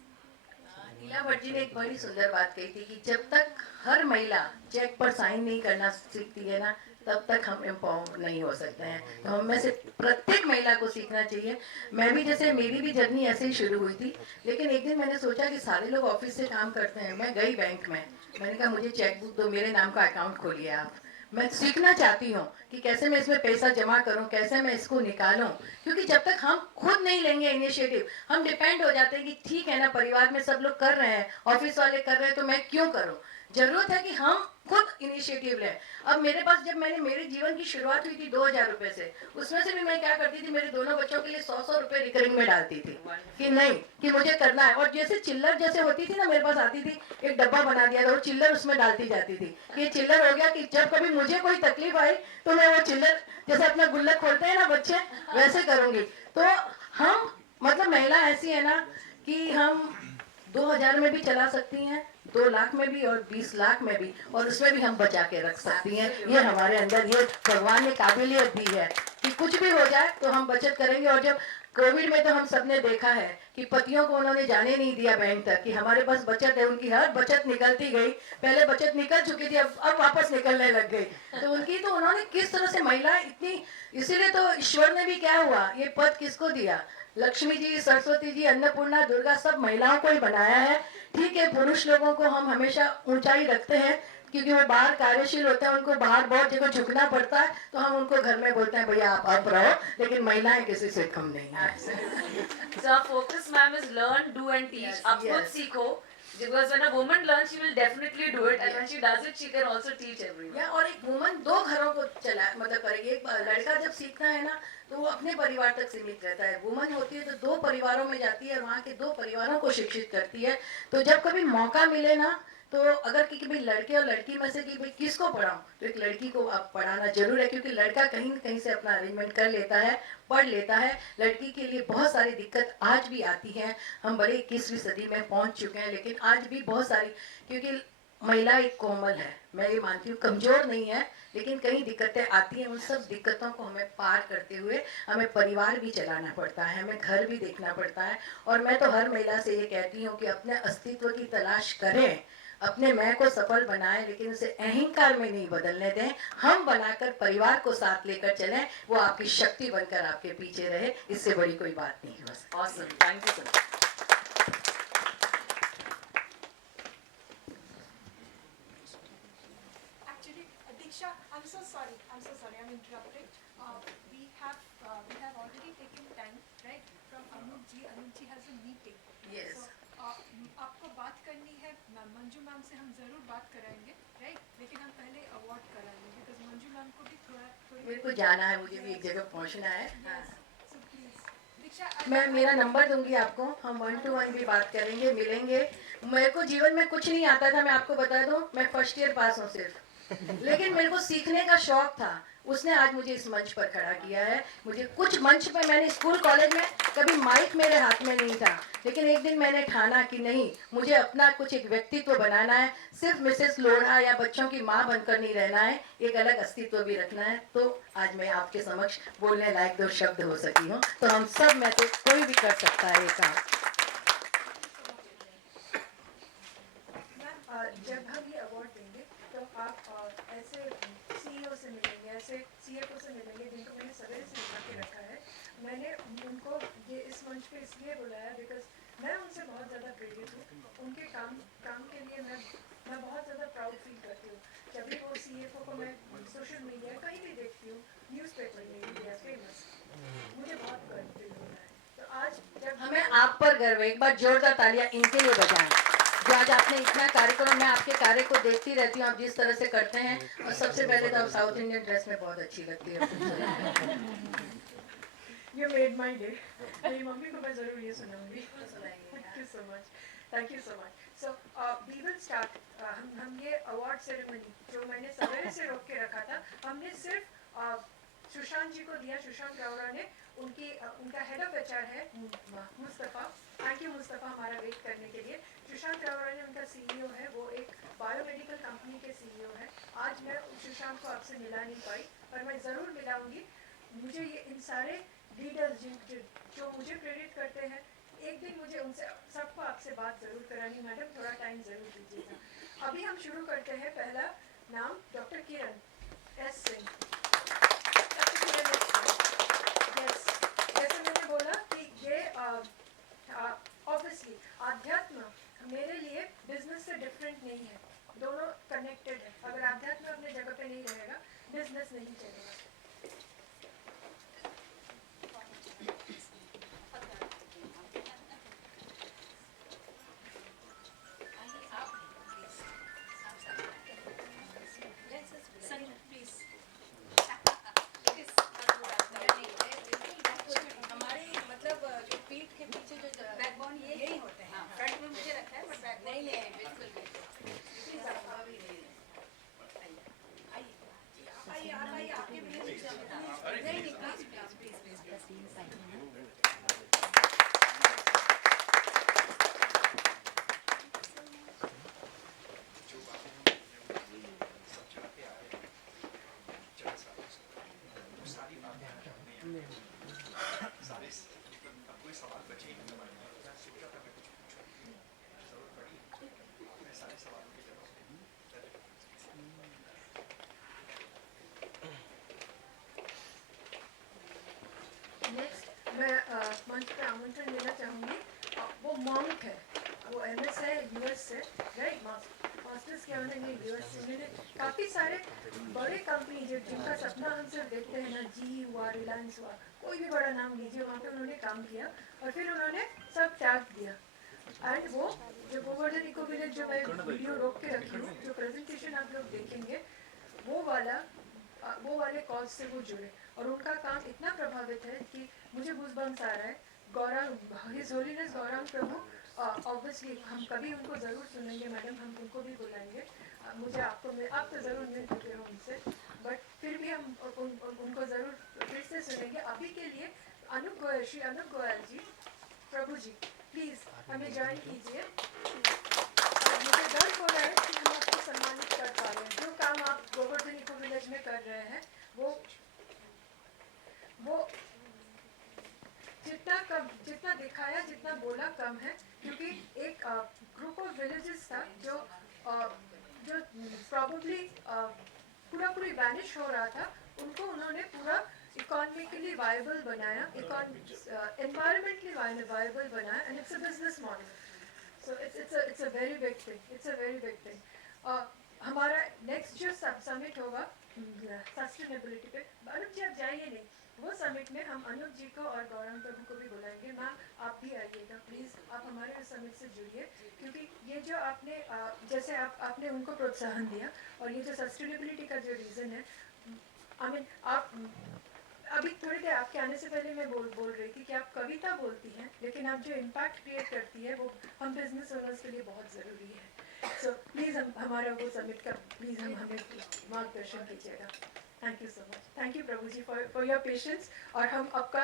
नीला भट्ट जी ने एक बड़ी सुंदर बात कही थी कि जब तक हर महिला चेक पर साइन नहीं करना सीखती है ना, तब तक हम एम्पावर नहीं हो सकते हैं। तो हम में से प्रत्येक महिला को सीखना चाहिए। मैं भी जैसे मेरी भी जर्नी ऐसे ही शुरू हुई थी, लेकिन एक दिन मैंने सोचा कि सारे लोग ऑफिस से काम करते हैं, मैं गई बैंक में, मैंने कहा मुझे चेक बुक दो, मेरे नाम का अकाउंट खोलिए आप, मैं सीखना चाहती हूँ कि कैसे मैं इसमें पैसा जमा करूँ, कैसे मैं इसको निकालूं। क्योंकि जब तक हम खुद नहीं लेंगे इनिशिएटिव, हम डिपेंड हो जाते हैं कि ठीक है ना, परिवार में सब लोग कर रहे हैं, ऑफिस वाले कर रहे हैं, तो मैं क्यों करूँ। जरूरत है कि हम खुद इनिशिएटिव लें। अब मेरे पास जब मेरे जीवन की शुरुआत हुई थी 2000 रुपए से, उसमें से भी मैं क्या करती थी, मेरे दोनों बच्चों के लिए 100 रुपए रिकरिंग में डालती थी कि नहीं कि मुझे करना है। और जैसे चिल्लर जैसे होती थी ना, मेरे पास आती थी, एक डब्बा बना दिया था, वो चिल्लर उसमें डालती जाती थी कि ये चिल्लर हो गया कि जब कभी मुझे कोई तकलीफ आई तो मैं वो चिल्लर, जैसे अपना गुल्लक खोलते हैं ना बच्चे, वैसे करूंगी। तो हम मतलब महिला ऐसी है ना कि हम 2000 में भी चला सकती हैं, 2 लाख में भी और 20 लाख में भी, और उसमें भी हम बचा के रख सकती हैं। ये हमारे अंदर ये भगवान ने काबिलियत दी है कि कुछ भी हो जाए तो हम बचत करेंगे। और जब कोविड में तो हम सबने देखा है कि पतियों को उन्होंने जाने नहीं दिया बैंक तक कि हमारे पास बचत है, उनकी हर बचत निकलती गई। पहले बचत निकल चुकी थी, अब वापस निकलने लग गई। तो उन्होंने किस तरह से महिला इतनी, इसीलिए तो ईश्वर ने भी क्या हुआ, ये पद किसको दिया, लक्ष्मी जी, सरस्वती जी, अन्नपूर्णा, दुर्गा, सब महिलाओं को ही बनाया है। ठीक है, पुरुष लोगों को हम हमेशा ऊंचाई रखते हैं, क्योंकि वो बाहर कार्यशील होते हैं, उनको बाहर बहुत जगह झुकना पड़ता है, तो हम उनको घर में बोलते हैं भैया आप अब रहो, लेकिन महिलाएं किसी से कम नहीं है। So our focus, ma'am, is learn, do and teach. Yes, आप खुद yes. सीखो. Because when a woman learns, she will definitely do it, and when she does it, she can also teach everyone. या और एक woman दो घरों को चला मतलब करेगी। एक लड़का जब सीखता है ना तो वो अपने परिवार तक सीमित रहता है, वुमन होती है तो दो परिवारों में जाती है, वहाँ के दो परिवारों को शिक्षित करती है। तो जब कभी मौका मिले ना, तो अगर कि भाई लड़के और लड़की में से कि भाई किसको पढ़ाऊं, तो एक लड़की को आप पढ़ाना जरूर है, क्योंकि लड़का कहीं न कहीं से अपना अरेंजमेंट कर लेता है, पढ़ लेता है। लड़की के लिए बहुत सारी दिक्कत आज भी आती है, हम बड़े 21वीं सदी में पहुंच चुके हैं, लेकिन आज भी बहुत सारी, क्योंकि महिला एक कोमल है, मैं ये मानती हूँ, कमजोर नहीं है, लेकिन कई दिक्कतें आती हैं। उन सब दिक्कतों को हमें पार करते हुए हमें परिवार भी चलाना पड़ता है, हमें घर भी देखना पड़ता है। और मैं तो हर महिला से ये कहती हूँ कि अपने अस्तित्व की तलाश करें, अपने मैं को सफल बनाएं, लेकिन उसे अहंकार में नहीं बदलने दें। हम बनाकर परिवार को साथ लेकर चलें, वो आपकी शक्ति बनकर आपके पीछे रहे, इससे बड़ी कोई बात नहीं हो सकती। Awesome. Thank you so much. Actually, Diksha, I'm so sorry, I'm interrupting. We have already taken time, right, from Anuj ji has a meeting. Yes. So, आपको बात करनी है, मंजू मैम से हम जरूर बात कराएंगे, राइट, लेकिन हम पहले अवार्ड कराएंगे, बिकॉज मंजू मैम को भी थोड़ी मेरे को जाना है, मुझे भी एक जगह पहुंचना है। So please, Diksha, मैं मेरा नंबर दूंगी आपको, हम 1 to 1 भी बात करेंगे, मिलेंगे। मेरे को जीवन में कुछ नहीं आता था, मैं आपको बता दूं, मैं फर्स्ट ईयर पास हूँ सिर्फ, लेकिन मेरे को सीखने का शौक था। उसने आज मुझे इस मंच पर खड़ा किया है। मुझे कुछ मंच पर, मैंने स्कूल कॉलेज में कभी माइक मेरे हाथ में नहीं था, लेकिन एक दिन मैंने ठाना कि नहीं, मुझे अपना कुछ एक व्यक्तित्व बनाना है, सिर्फ मिसेस लोढ़ा या बच्चों की माँ बनकर नहीं रहना है, एक अलग अस्तित्व भी रखना है। तो आज मैं आपके समक्ष बोलने लायक 2 शब्द हो सकी हूँ। तो हम सब में से कोई भी कर सकता है ये काम। जब हम ये अवार्ड देंगे तो आप ऐसे सीईओ से मिलेंगे, ऐसे सीएफओ से मिलेंगे, जिनको मैंने सवेरे से उठा के रखा है। मैंने उनको ये इस मंच पे इसलिए बुलाया बिकॉज मैं उनसे बहुत ज़्यादा प्रेरित हूँ। उनके काम के लिए मैं बहुत ज़्यादा प्राउड फील करती हूँ। जब भी वो सीएफओ को मैं सोशल मीडिया कहीं भी देखती हूँ, न्यूज़पेपर में इंडिया फेमस, मुझे बहुत गर्व फील होता है। तो आज जब हमें आप पर गर्व है, एक बार जोरदार तालियां इनके लिए बजाएं, जो आज आपने इतना कार्यक्रम, मैं आपके कार्य को देखती रहती हूँ, आप जिस तरह से करते हैं। और सबसे पहले तो आप साउथ इंडियन ड्रेस में बहुत अच्छी लगती है। You made my day. मेरी मम्मी को मैं ज़रूर ये सुनाऊंगी। Thank you so much. Thank you so much. So we will start. हम ये अवार्ड सेरेमनी जो मैंने सवेरे से रोक के रखा था, हमने सिर्फ सुशांत जी को दिया। सुशांत रावरा ने, उनका हेड ऑफ एचआर है मुस्तफ़ा। थैंक यू मुस्तफ़ा हमारा वेट करने के लिए। सुशांत रावरा ने, उनका सीईओ है, वो एक बायोमेडिकल कंपनी के सीईओ है। आज मैं सुशांत को आपसे मिला नहीं पाई, पर मैं ज़रूर मिलाऊंगी। मुझे ये इन सारे लीडर्स जो मुझे प्रेरित करते हैं, एक दिन मुझे उनसे सबको आपसे बात ज़रूर करानी। मैडम थोड़ा टाइम ज़रूर दीजिएगा। अभी हम शुरू करते हैं। पहला नाम डॉक्टर किरण एस सिंह। जैसे मैंने बोला कि ये ऑब्वियसली आध्यात्म मेरे लिए बिजनेस से डिफरेंट नहीं है, दोनों कनेक्टेड है। अगर आध्यात्म अपने जगह पे नहीं रहेगा, बिजनेस नहीं चलेगा। मैं मंच पे आमंत्रण देना चाहूँगी। वो मॉन्क है, वो एमएस है यूएस से, राइट, मास्टर मास्टर्स किया उन्होंने यूएस से, उन्होंने काफ़ी सारे बड़े कंपनी जिनका सपना हम सिर्फ देखते हैं ना, जी हुआ, रिलायंस हुआ, कोई भी बड़ा नाम लीजिए, वहाँ पे उन्होंने काम किया और फिर उन्होंने सब त्याग दिया। एंड वो जो गोवर्धन इको विलेज जो मैं वीडियो रोक के रखी हूँ, जो प्रेजेंटेशन आप लोग देखेंगे, वो वाले कॉज से वो जुड़े और उनका काम इतना प्रभावित है कि मुझे गूज़बम्स आ रहा है। गौरव, हिज होलीनेस गौरव प्रभु, ऑब्वियसली हम कभी उनको ज़रूर सुनेंगे मैडम, हम उनको भी बुलाएंगे। मुझे आप तो ज़रूर मिल चुके हो उनसे, बट फिर भी हम उनको ज़रूर फिर से सुनेंगे। अभी के लिए श्री अनूप गोयल जी, प्रभु जी प्लीज़ हमें ज्वाइन कीजिए। मुझे गर्व हो रहा है कि हम आपको सम्मानित कर पा रहे हैं। जो काम आप गोवर्धन इको विलेज में कर रहे हैं वो जितना दिखाया, जितना बोला कम है, क्योंकि एक ग्रुप ऑफ विलेजेस था जो प्रॉब्ली पूरी वैनिश हो रहा था, उनको उन्होंने पूरा इकोनॉमिकली वायबल बनाया, एनवायरमेंटली वायबल बनाया, and it's a business model. So it's a very big thing. It's a very big thing. हमारा नेक्स्ट जो समिट होगा सस्टेनेबिलिटी पे, अनुप जी आप जाइए नहीं, वो समिट में हम अनुप जी को और गौरव प्रभु को भी बुलाएंगे। मैम आप भी आइएगा प्लीज़, आप हमारे उस समिट से जुड़िए, क्योंकि ये जो आपने जैसे आपने उनको प्रोत्साहन दिया और ये जो सस्टेनेबिलिटी का जो रीज़न है, आई मीन आप अभी थोड़ी देर आपके आने से पहले मैं बोल रही थी कि आप कविता बोलती हैं, लेकिन आप जो इम्पैक्ट क्रिएट करती है वो हम बिजनेस ओनर्स के लिए बहुत ज़रूरी है। सो प्लीज़ हमारा वो समिट का प्लीज़ हमें मार्गदर्शन कीजिएगा। Thank you so much. Thank you Prabhu ji for your patience, और हम आपका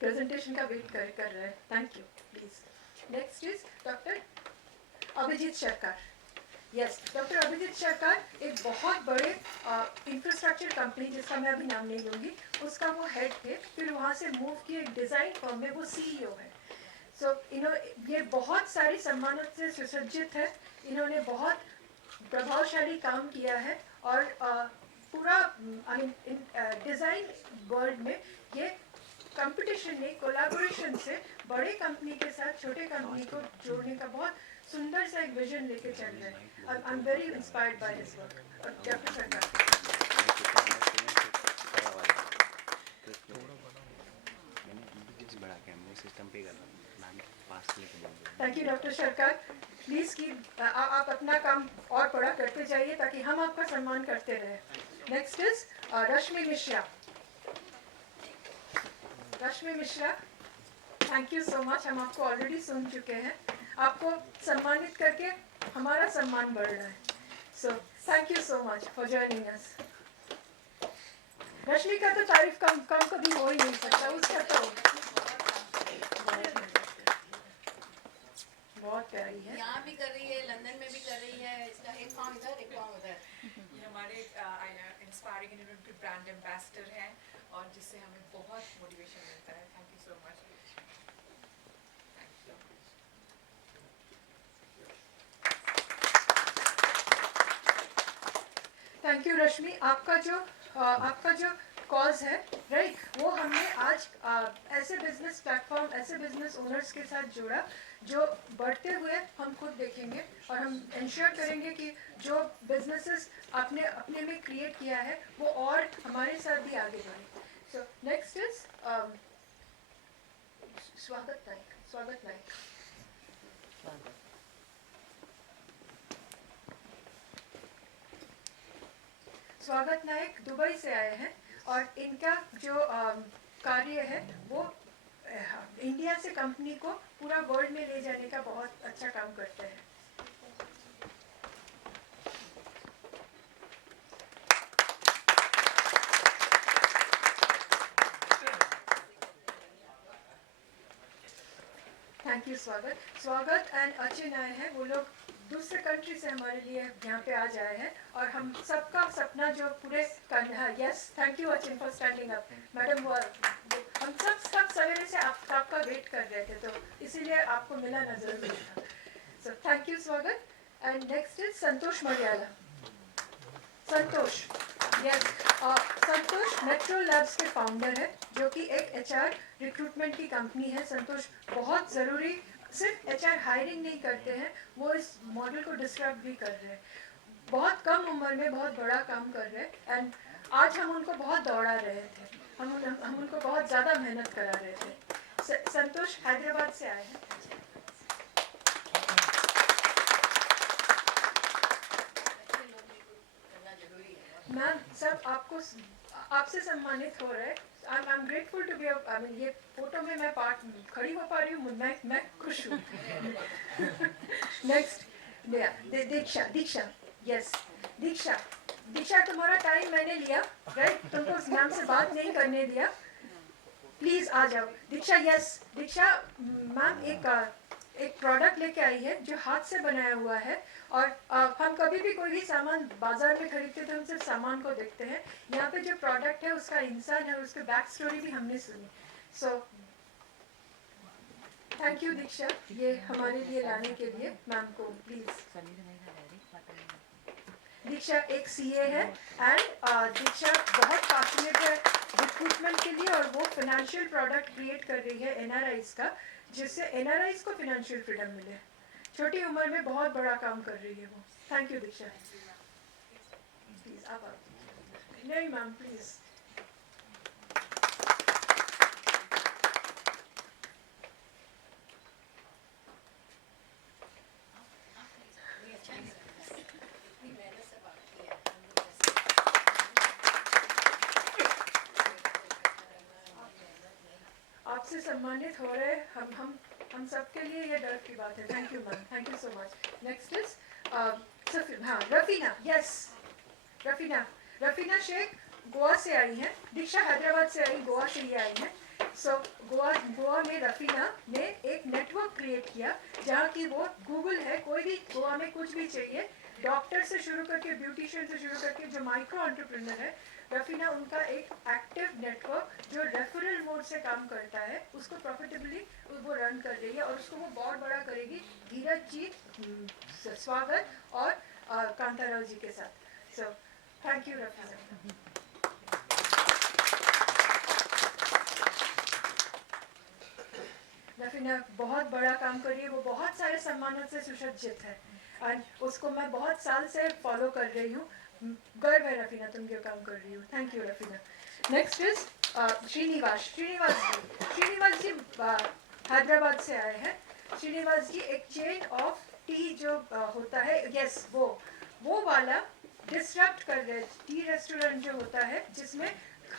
प्रेजेंटेशन का वेट कर रहे हैं। Thank you. Please next is doctor Abhijit Sarkar. Yes, doctor Abhijit सरकार एक बहुत बड़े इंफ्रास्ट्रक्चर कंपनी, जिसका मैं अभी नाम नहीं लूँगी, उसका वो हेड थे, फिर वहाँ से मूव किए एक डिज़ाइन फर्म में, वो सीईओ है। सो ये बहुत सारी सम्मानों से सुसज्जित है, इन्होंने बहुत प्रभावशाली काम किया है, और पूरा आई मीन डिज़ाइन वर्ल्ड में ये कंपटीशन नहीं, कोलैबोरेशन से बड़े कंपनी के साथ छोटे कंपनी को जोड़ने का बहुत सुंदर सा एक विजन लेके चल रहे हैं। I am very inspired by his work. और डॉक्टर सरकार, थैंक यू डॉक्टर सरकार। प्लीज़ की आप अपना काम और बड़ा करते जाइए ताकि हम आपका सम्मान करते रहें। Next is Rashmi Mishra. Rashmi Mishra, thank you so much. हम आपको ऑलरेडी सुन चुके हैं, आपको सम्मानित करके हमारा सम्मान बढ़ रहा है। So thank you so much for joining us. Rashmi का तो तारीफ कम कभी हो ही नहीं सकता, उसका तो बहुत प्यारी है। यहाँ भी कर रही है, लंदन में भी कर रही है, इसका एक फॉर्म इधर एक फॉर्म उधर। ये हमारे इंस्पायरिंग यूनिवर्सिटी ब्रांड एम्बेसडर हैं, और जिससे हमें बहुत मोटिवेशन मिलता है। Thank you so much. Thank you Rashmi. आपका जो कॉज है, राइट, वो हमने आज ऐसे बिजनेस प्लेटफॉर्म, ऐसे बिजनेस ओनर्स के साथ जोड़ा जो बढ़ते हुए हम खुद देखेंगे, और हम इंश्योर करेंगे कि जो बिजनेसेस आपने अपने में क्रिएट किया है वो और हमारे साथ भी आगे बढ़े। सो नेक्स्ट इज स्वागत नाइक। स्वागत नाइक, स्वागत नायक दुबई से आए हैं, और इनका जो कार्य है वो इंडिया से कंपनी को पूरा वर्ल्ड में ले जाने का बहुत अच्छा काम करते हैं। Thank you Swagat and Achin आए हैं। वो लोग दूसरे कंट्री से हमारे लिए यहाँ पे आज आए हैं, और हम सबका सपना जो पूरे करना है। Yes, thank you Achin for standing up. Madam वो हम सब सवेरे से आपका वेट कर रहे थे, तो इसीलिए आपको मिला ना जरूरी था। So thank you Swagat. And next is Santosh Mariyala. Santosh, yes, Santosh Metro Labs के फाउंडर है, जो कि एक HR रिक्रूटमेंट की कंपनी है। संतोष बहुत ज़रूरी, सिर्फ HR हायरिंग नहीं करते हैं, वो इस मॉडल को डिस्क्राइब भी कर रहे हैं। बहुत कम उम्र में बहुत बड़ा काम कर रहे हैं एंड आज हम उनको बहुत दौड़ा रहे थे, हम उनको बहुत ज़्यादा मेहनत करा रहे थे। संतोष हैदराबाद से आए हैं। मैम सब आपसे सम्मानित हो रहे हैं। I am grateful to be, I mean ये फोटो में मैं खड़ी हो पा रही हूँ, मैं खुश हूँ। नेक्स्ट दीक्षा यस दीक्षा तुम्हारा टाइम मैंने लिया, राइट? तुमको उस मैम से बात नहीं करने दिया, प्लीज आ जाओ। दीक्षा यस दीक्षा मैम एक प्रोडक्ट लेके आई है जो हाथ से बनाया हुआ है और हम कभी भी कोई भी सामान बाजार में खरीदते तो हम सिर्फ सामान को देखते हैं। यहाँ पे जो प्रोडक्ट है उसका इंसान है, उसके बैक स्टोरी भी हमने सुनी। सो थैंक यू दीक्षा ये हमारे लिए लाने के लिए। मैम को प्लीज। दीक्षा एक सीए है एंड दीक्षा बहुत पैशनेट है रिक्रूटमेंट के लिए और वो फाइनेंशियल प्रोडक्ट क्रिएट कर रही है एनआरआईज का, जिससे एनआरआईज को फाइनेंशियल फ्रीडम मिले। छोटी उम्र में बहुत बड़ा काम कर रही है वो। Thank you Diksha. प्लीज आप नहीं मैम प्लीज। आपसे सम्मानित हो रहे हम सबके लिए ये डर की बात है। Thank you ma'am, thank you so much. Next is हाँ रफीना यस रफीना शेख गोवा से आई हैं। दीक्षा हैदराबाद से आई, गोवा से ये आई हैं। सो गोवा में रफीना ने एक नेटवर्क क्रिएट किया जहाँ की वो गूगल है, कोई भी गोवा में कुछ भी चाहिए, डॉक्टर से शुरू करके ब्यूटिशियन से शुरू करके जो माइक्रो एंटरप्रेन्योर है, रफीना उनका एक एक्टिव नेटवर्क जो रेफरल मोड से काम करता है उसको प्रॉफिटेबली वो रन कर रही है और उसको वो बहुत बड़ा करेगी। धीरज जी स्वागत और कांताराव जी के साथ। सो थैंक यू रफीना। रफीना बहुत बड़ा काम कर रही है, वो बहुत सारे सम्मानों से सुसज्जित है और उसको मैं बहुत साल से फॉलो कर रही हूँ। गर्व है रफीना तुम जो काम कर रही हो। Thank you Rafina. Next is Srinivas ji Hyderabad से आए हैं। श्रीनिवास जी एक चेन ऑफ टी जो होता है यस वो वाला डिस्टर्ब कर रहे टी रेस्टोरेंट जो होता है जिसमें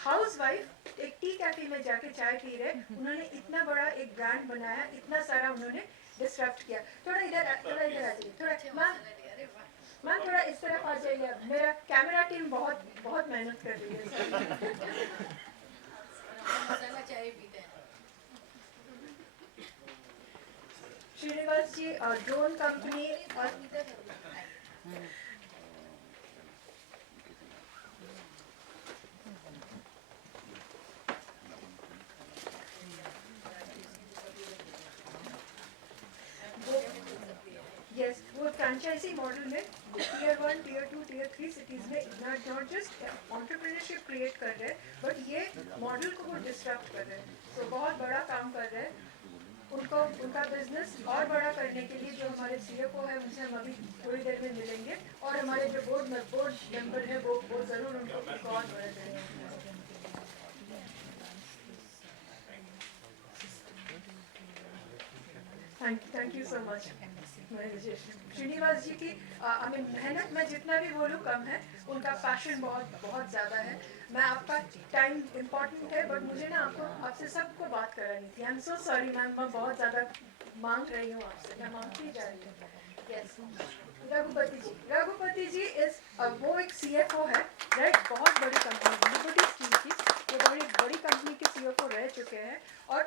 हाउसवाइफ एक टी कैफे में जाके चाय पी रहे, उन्होंने इतना बड़ा एक ब्रांड बनाया, इतना सारा उन्होंने डिस्टर्ब किया। थोड़ा इधर आ जाइए, थोड़ा मैम थोड़ा इस तरफ आ जाइए। मेरा कैमरा टीम बहुत मेहनत कर रही है। श्रीनिवास जी ड्रोन कंपनी और यस वो फ्रेंचाइजी मॉडल में टियर 1, टियर 2, टियर 3 सिटीज़ में नॉट जस्ट एंटरप्रेन्योरशिप क्रिएट कर रहे हैं बट ये मॉडल को वो डिस्टर्ब कर रहे हैं। तो बहुत बड़ा काम कर रहे हैं। उनका बिजनेस और बड़ा करने के लिए जो हमारे सीएफओ है उनसे हम अभी थोड़ी देर में मिलेंगे और हमारे जो बोर्ड मेंबर है वो ज़रूर उनको और बड़ा करेंगे। Thank you so much. Srinivas ji की मेहनत मैं जितना भी बोलूँ कम है, उनका पैशन बहुत ज़्यादा है। मैं आपका टाइम इम्पोर्टेंट है बट मुझे ना आपसे सबको बात करानी थी। I am so sorry ma'am, मैं बहुत ज़्यादा मांग रही हूँ आपसे, मैं मांगती जा रही हूँ। यस रघुपति जी इज वो एक सीएफओ है, राइट? बहुत बड़ी कंपनी रघुपति स्टील की, वो बड़ी कंपनी के सीएफओ रह चुके हैं और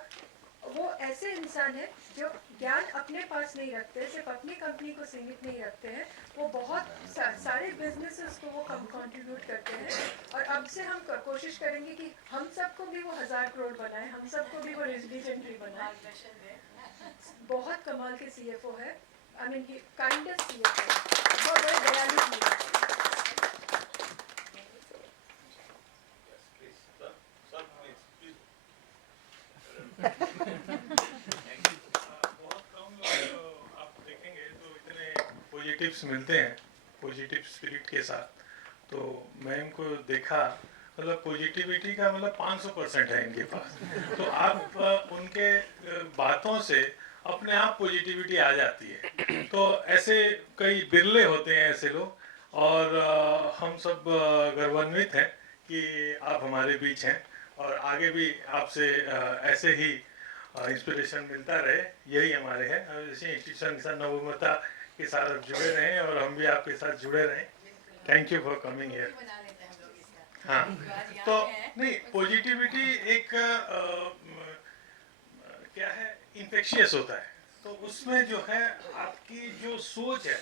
वो ऐसे इंसान है जो ज्ञान अपने पास नहीं रखते, सिर्फ अपनी कंपनी को सीमित नहीं रखते हैं, वो बहुत सारे बिजनेसेस को वो कंट्रीब्यूट करते हैं। और अब से हम कोशिश करेंगे कि हम सबको भी वो 1000 करोड़ बनाए, हम सबको भी वो लेजेंडरी बनाए। बहुत कमाल के सीएफओ है, आई मीन काइंडेस्ट सीएफओ है, बहुत बड़े दयालु सीएफओ। बहुत कम लोग आप देखेंगे तो इतने पॉजिटिव्स मिलते हैं पॉजिटिव स्पिरिट के साथ। तो मैं इनको देखा, मतलब पॉजिटिविटी का मतलब 500% है इनके पास। तो आप उनके बातों से अपने आप पॉजिटिविटी आ जाती है। तो ऐसे कई बिरले होते हैं ऐसे लोग, और हम सब गर्वान्वित हैं कि आप हमारे बीच हैं, और आगे भी आपसे ऐसे ही इंस्पिरेशन मिलता रहे, यही हमारे हैं। जैसे इंस्टीट्यूशन के साथ नवोन्मेषता के साथ आप जुड़े रहें, और हम भी आपके साथ जुड़े रहें। Thank you for coming here. हाँ, तो नहीं, पॉजिटिविटी एक क्या है, इन्फेक्शियस होता है। तो उसमें जो है आपकी जो सोच है,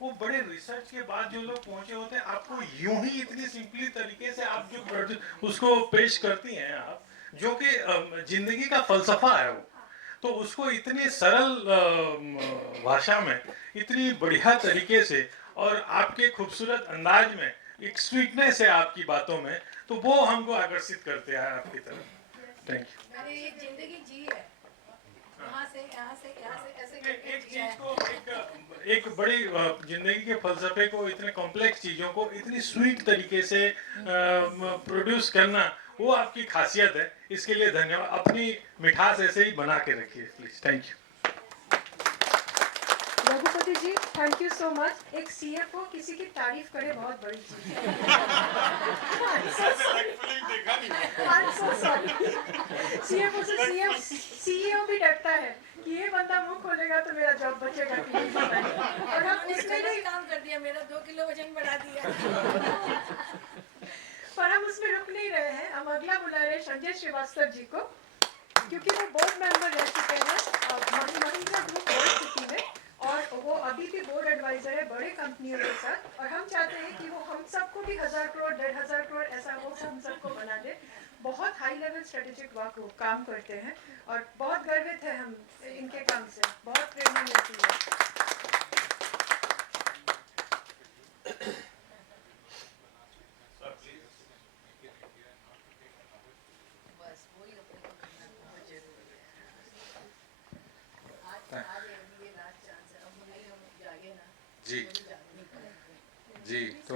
वो बड़े रिसर्च के बाद जो लोग पहुंचे होते हैं, आपको यूं ही इतनी सिंपली तरीके से आप जो उसको पेश करती हैं आप, जो कि जिंदगी का फलसफा है वो, तो उसको इतनी सरल भाषा में, इतनी बढ़िया तरीके से, और आपके खूबसूरत अंदाज में, एक स्वीटनेस है आपकी बातों में, तो वो हमको आकर्षित करते हैं आपकी तरफ। Thank you. मैंने ये जिंदगी जी है, यहाँ से ऐसे एक चीज को, एक बड़ी जिंदगी के फलसफे को, इतने कॉम्प्लेक्स चीजों को इतनी स्वीट तरीके से प्रोड्यूस करना, वो आपकी खासियत है। इसके लिए धन्यवाद। अपनी मिठास ऐसे ही बना के रखिए please. Thank you. Raghupati ji, thank you so much. एक सीएफओ किसी की तारीफ करे, बहुत बड़ी चीज है। सीएफओ से सीईओ भी डरता है कि ये बंदा मुंह खोलेगा तो मेरा जॉब बचेगा कि नहीं पता नहीं। और हम उसमें नहीं काम कर दिया, मेरा 2 किलो वजन बढ़ा दिया। पर हम उसमें रुक नहीं रहे हैं। हम अगला बुला रहे हैं संजय श्रीवास्तव जी को, क्योंकि वो बोर्ड मेंबर रह चुके हैं महिंद्रा ग्रुप बोर्ड सिटी में, और वो अभी भी बोर्ड एडवाइजर है बड़े कंपनियों के साथ। और हम चाहते हैं कि वो हम सबको भी 1000 करोड़ 1500 करोड़ ऐसा वो हम सबको बना दे। बहुत हाई लेवल स्ट्रेटेजिक वर्क वो काम करते हैं, और बहुत गर्वित है हम इनके काम से, बहुत प्रेरणा मिलती है। जी जी, तो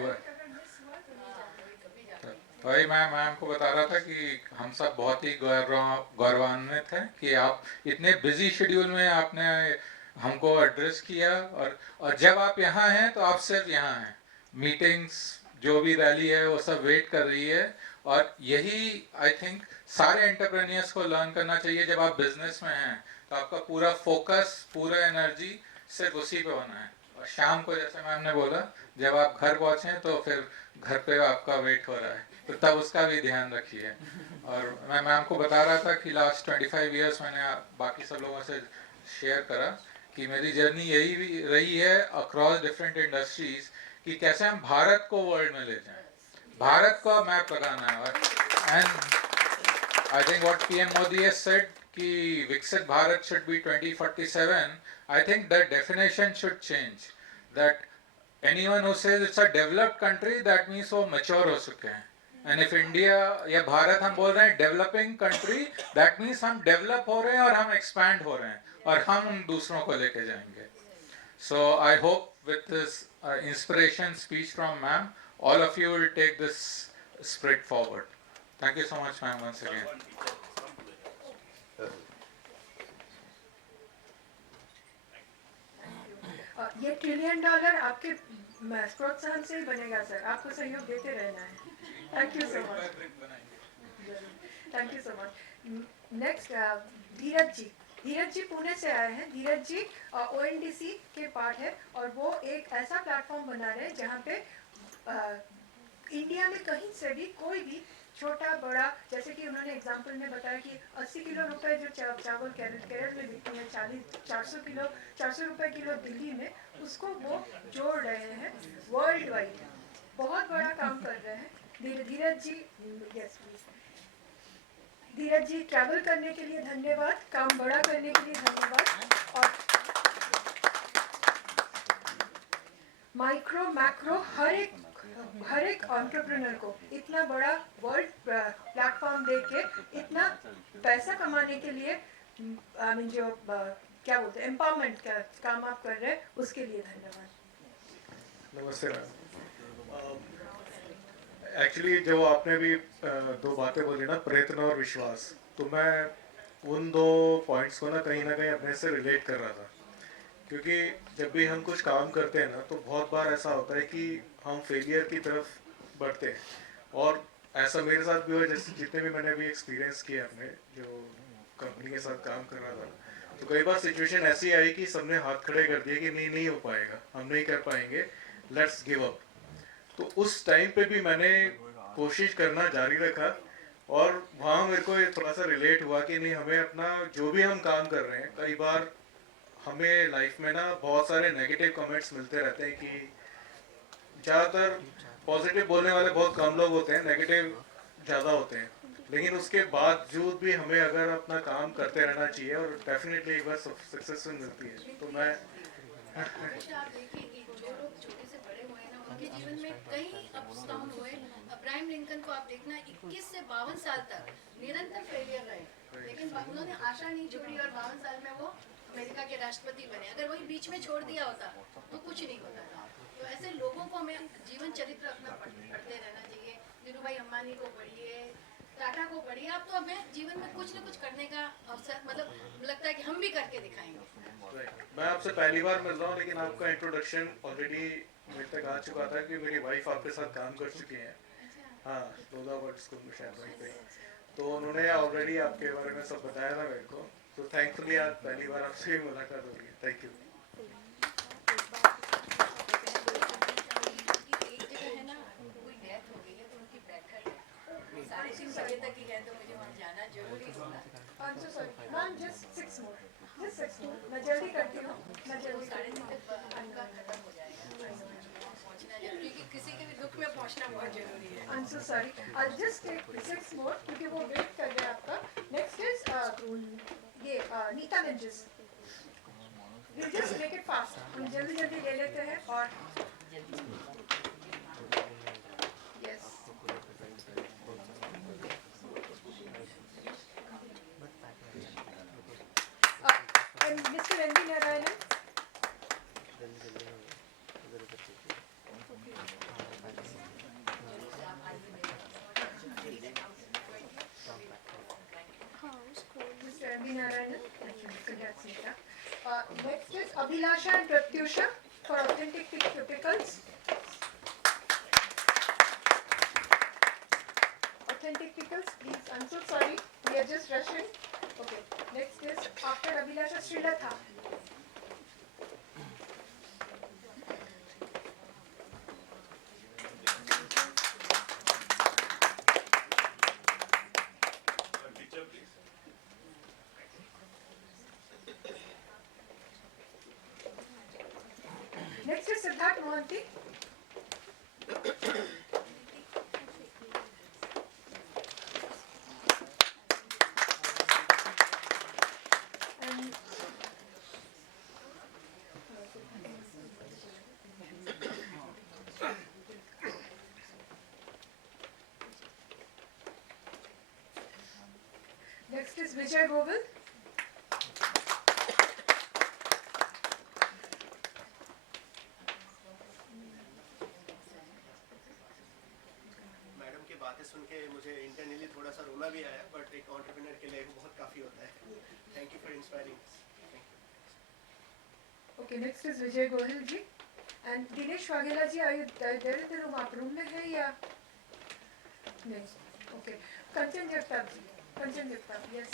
वही मैं आपको बता रहा था कि हम सब बहुत ही गौरवान्वित हैं कि आप इतने बिजी शेड्यूल में आपने हमको एड्रेस किया, और जब आप यहाँ हैं तो आप सिर्फ यहाँ हैं। मीटिंग्स, जो भी रैली है वो सब वेट कर रही है, और यही आई थिंक सारे एंटरप्रेन्योर्स को लर्न करना चाहिए। जब आप बिजनेस में हैं तो आपका पूरा फोकस, पूरा एनर्जी सिर्फ उसी पे होना है, और शाम को जैसे मैम ने बोला, जब आप घर पहुँचे तो फिर घर पे आपका वेट हो रहा है, तो तब उसका भी ध्यान रखिए। और मैं मैम को बता रहा था कि लास्ट 25 ईयर्स मैंने बाकी सब लोगों से शेयर करा कि मेरी जर्नी यही भी रही है अक्रॉस डिफरेंट इंडस्ट्रीज, कि कैसे हम भारत को वर्ल्ड में ले जाएं, भारत का मैप लगाना है। And I think what PM Modi has said कि विकसित Bharat should be 2047, I think that definition should change. That anyone who says it's a developed country, that means वो mature हो चुके हैं। And if India या भारत हम बोल रहे हैं developing country, that means हम develop हो रहे हैं और हम expand हो रहे हैं, और हम दूसरों को लेके जाएंगे। So I hope with this inspiration speech from ma'am, all of you will take this spirit forward. Thank you so much, ma'am, once again. ये $1 ट्रिलियन आपके प्रोत्साहन से ही बनेगा सर, आपको सहयोग देते रहना है। Thank you so much. Thank you so much. Next Dheeraj ji Pune से आए हैं। धीरज जी ONDC के पार्ट है, और वो एक ऐसा प्लेटफॉर्म बना रहे हैं जहाँ पे इंडिया में कहीं से भी कोई भी छोटा बड़ा, जैसे कि उन्होंने एग्जांपल में बताया कि 80 किलो रुपए जो चावल केरल में बिकते हैं, 400 रुपए किलो दिल्ली में, उसको वो जोड़ रहे हैं वर्ल्ड वाइड। बहुत बड़ा काम कर रहे हैं Dheeraj ji. Yes please. Dheeraj ji, travel करने के लिए धन्यवाद, काम बड़ा करने के लिए धन्यवाद। और माइक्रो मैक्रो हर एक एंटरप्रेन्योर को इतना बड़ा वर्ल्ड प्लेटफॉर्म देके इतना पैसा कमाने के लिए जो क्या बोलते हैं एम्पावरमेंट का काम आप कर रहे हैं, उसके लिए धन्यवाद। नमस्ते मैम। एक्चुअली जो आपने भी दो बातें बोली ना, प्रयत्न और विश्वास, तो मैं उन दो पॉइंट्स को ना कहीं अपने से रिलेट कर रहा था, क्योंकि जब भी हम कुछ काम करते हैं ना तो बहुत बार ऐसा होता है कि हम फेलियर की तरफ बढ़ते हैं, और ऐसा मेरे साथ भी हुआ। जैसे जितने भी मैंने अभी एक्सपीरियंस किए अपने जो कंपनी के साथ काम कर रहा था, तो कई बार सिचुएशन ऐसी आई कि सबने हाथ खड़े कर दिए कि नहीं हो पाएगा, हम नहीं कर पाएंगे, लेट्स गिव अप। तो उस टाइम पे भी मैंने कोशिश करना जारी रखा, और वहाँ मेरे को थोड़ा सा रिलेट हुआ कि नहीं, हमें अपना जो भी हम काम कर रहे हैं, कई बार हमें लाइफ में ना बहुत सारे नेगेटिव कमेंट्स मिलते रहते हैं कि ज़्यादातर पॉजिटिव बोलने वाले बहुत कम लोग होते हैं, नेगेटिव ज़्यादा होते हैं, लेकिन उसके बावजूद भी हमें अगर अपना काम करते रहना चाहिए, और डेफिनेटली एक बार सक्सेस मिलती है। तो मैं हमेशा आप देखेंगे जो लोग छोटे से बड़े हुए हैं ना, उनके जीवन में कई अप्स डाउन हुए। अब्राहम लिंकन को आप देखना, 21 से 52 साल तक निरंतर फेलियर रहे, लेकिन उन्होंने आशा नहीं छोड़ी और 52 साल में वो अमेरिका के राष्ट्रपति बने। अगर वही बीच में छोड़ दिया होता तो कुछ नहीं होता था। तो ऐसे लोगों को हमें जीवन चरित्र अपना पढ़ते रहना चाहिए। नीरू भाई अंबानी को पढ़िए, टाटा को पढ़िए, आप तो हमें जीवन में कुछ न कुछ करने का अवसर, मतलब लगता है कि हम भी करके दिखाएंगे। मैं आपसे पहली बार मिल रहा हूँ, लेकिन आपका इंट्रोडक्शन ऑलरेडी मेरे तक आ चुका था कि मेरी वाइफ आपके साथ काम कर चुकी हैं। हाँ, लोधा वर्ड स्कूल में शायद वहीं पे, तो उन्होंने ऑलरेडी आपके बारे में सब बताया था मेरे को। तो थैंकफुली आज पहली बार आपसे भी मुलाकात हो रही है। Thank you. एक जगह है ना, कोई डेथ हो गई है तो उनकी बैठक है 3:30 बजे तक ही है, तो मुझे वहाँ जाना जरूरी होगा। I'm so sorry. Ma'am, just 6 more. Just 6 more. मैं जल्दी करती हूँ। मैं जल्दी 3:30 तक आपका खत्म हो जाएगा, पहुँचना जरूरी, क्योंकि किसी के भी दुख में पहुँचना बहुत जरूरी है। I'm so sorry. I'll just take 6 more क्योंकि वो वेट कर रहे हैं आपका. Next is ये Nita निंजिस. We'll just make it fast. हम जल्दी जल्दी ले लेते हैं और yes. And Mr. N.V. Narayanan. Mr. N.V. Narayanan. Congrats, Nita. Next is Abhilasha and Pratyusha for authentic typicals. Authentic pickles, please. I'm so sorry. We are just rushing. Okay. Next is after Abhilasha, Srilatha. Next is Siddharth Mohanty. And next is Vijay Govil. Madam की बातें सुन के मुझे internally थोड़ा सा रोना भी आया, but एक एंटरप्रेन्योर के लिए बहुत काफ़ी होता है। Thank you for inspiring. Okay, next is Vijay Gohil ji. And Dinesh Waghela ji, are you there in the room? आप रूम में है या नहीं? Okay. Kanchan Jagtap ji. Kanchan Jagtap, yes.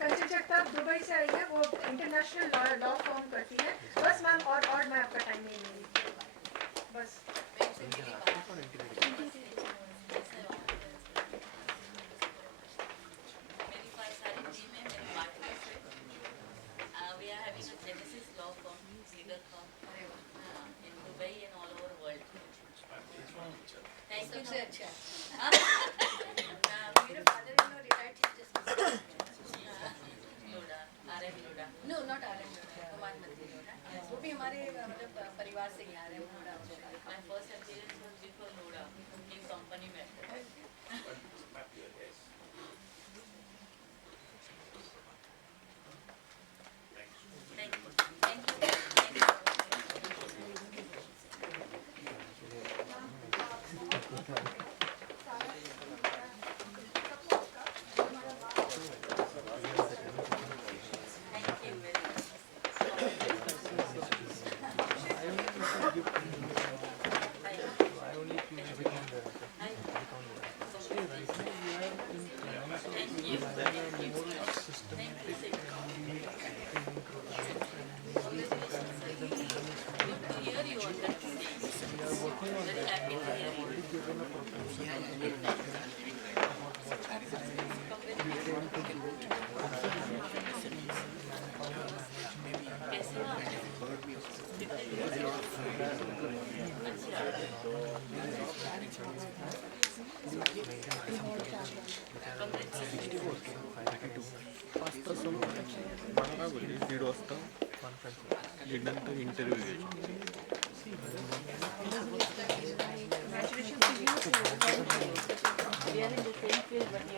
कंचन जगताप दुबई से आई है, वो इंटरनेशनल लॉ फॉर्म करती है। बस मैम, और मैं आपका टाइम नहीं लूँगी, बस। We are having a Genesis law firm, legal firm, in Dubai and all over the world. Thank you. सबसे अच्छा मेरे father in law retired chief justice Lodha, RM Lodha. No not RM Lodha, कमान मंत्री लोडा, वो भी हमारे मतलब परिवार से ही आ रहे हैं। My first appearance was before Loda, new company.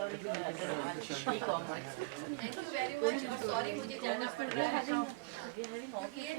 Thank you very much. Sorry मुझे जाना पड़ रहा है.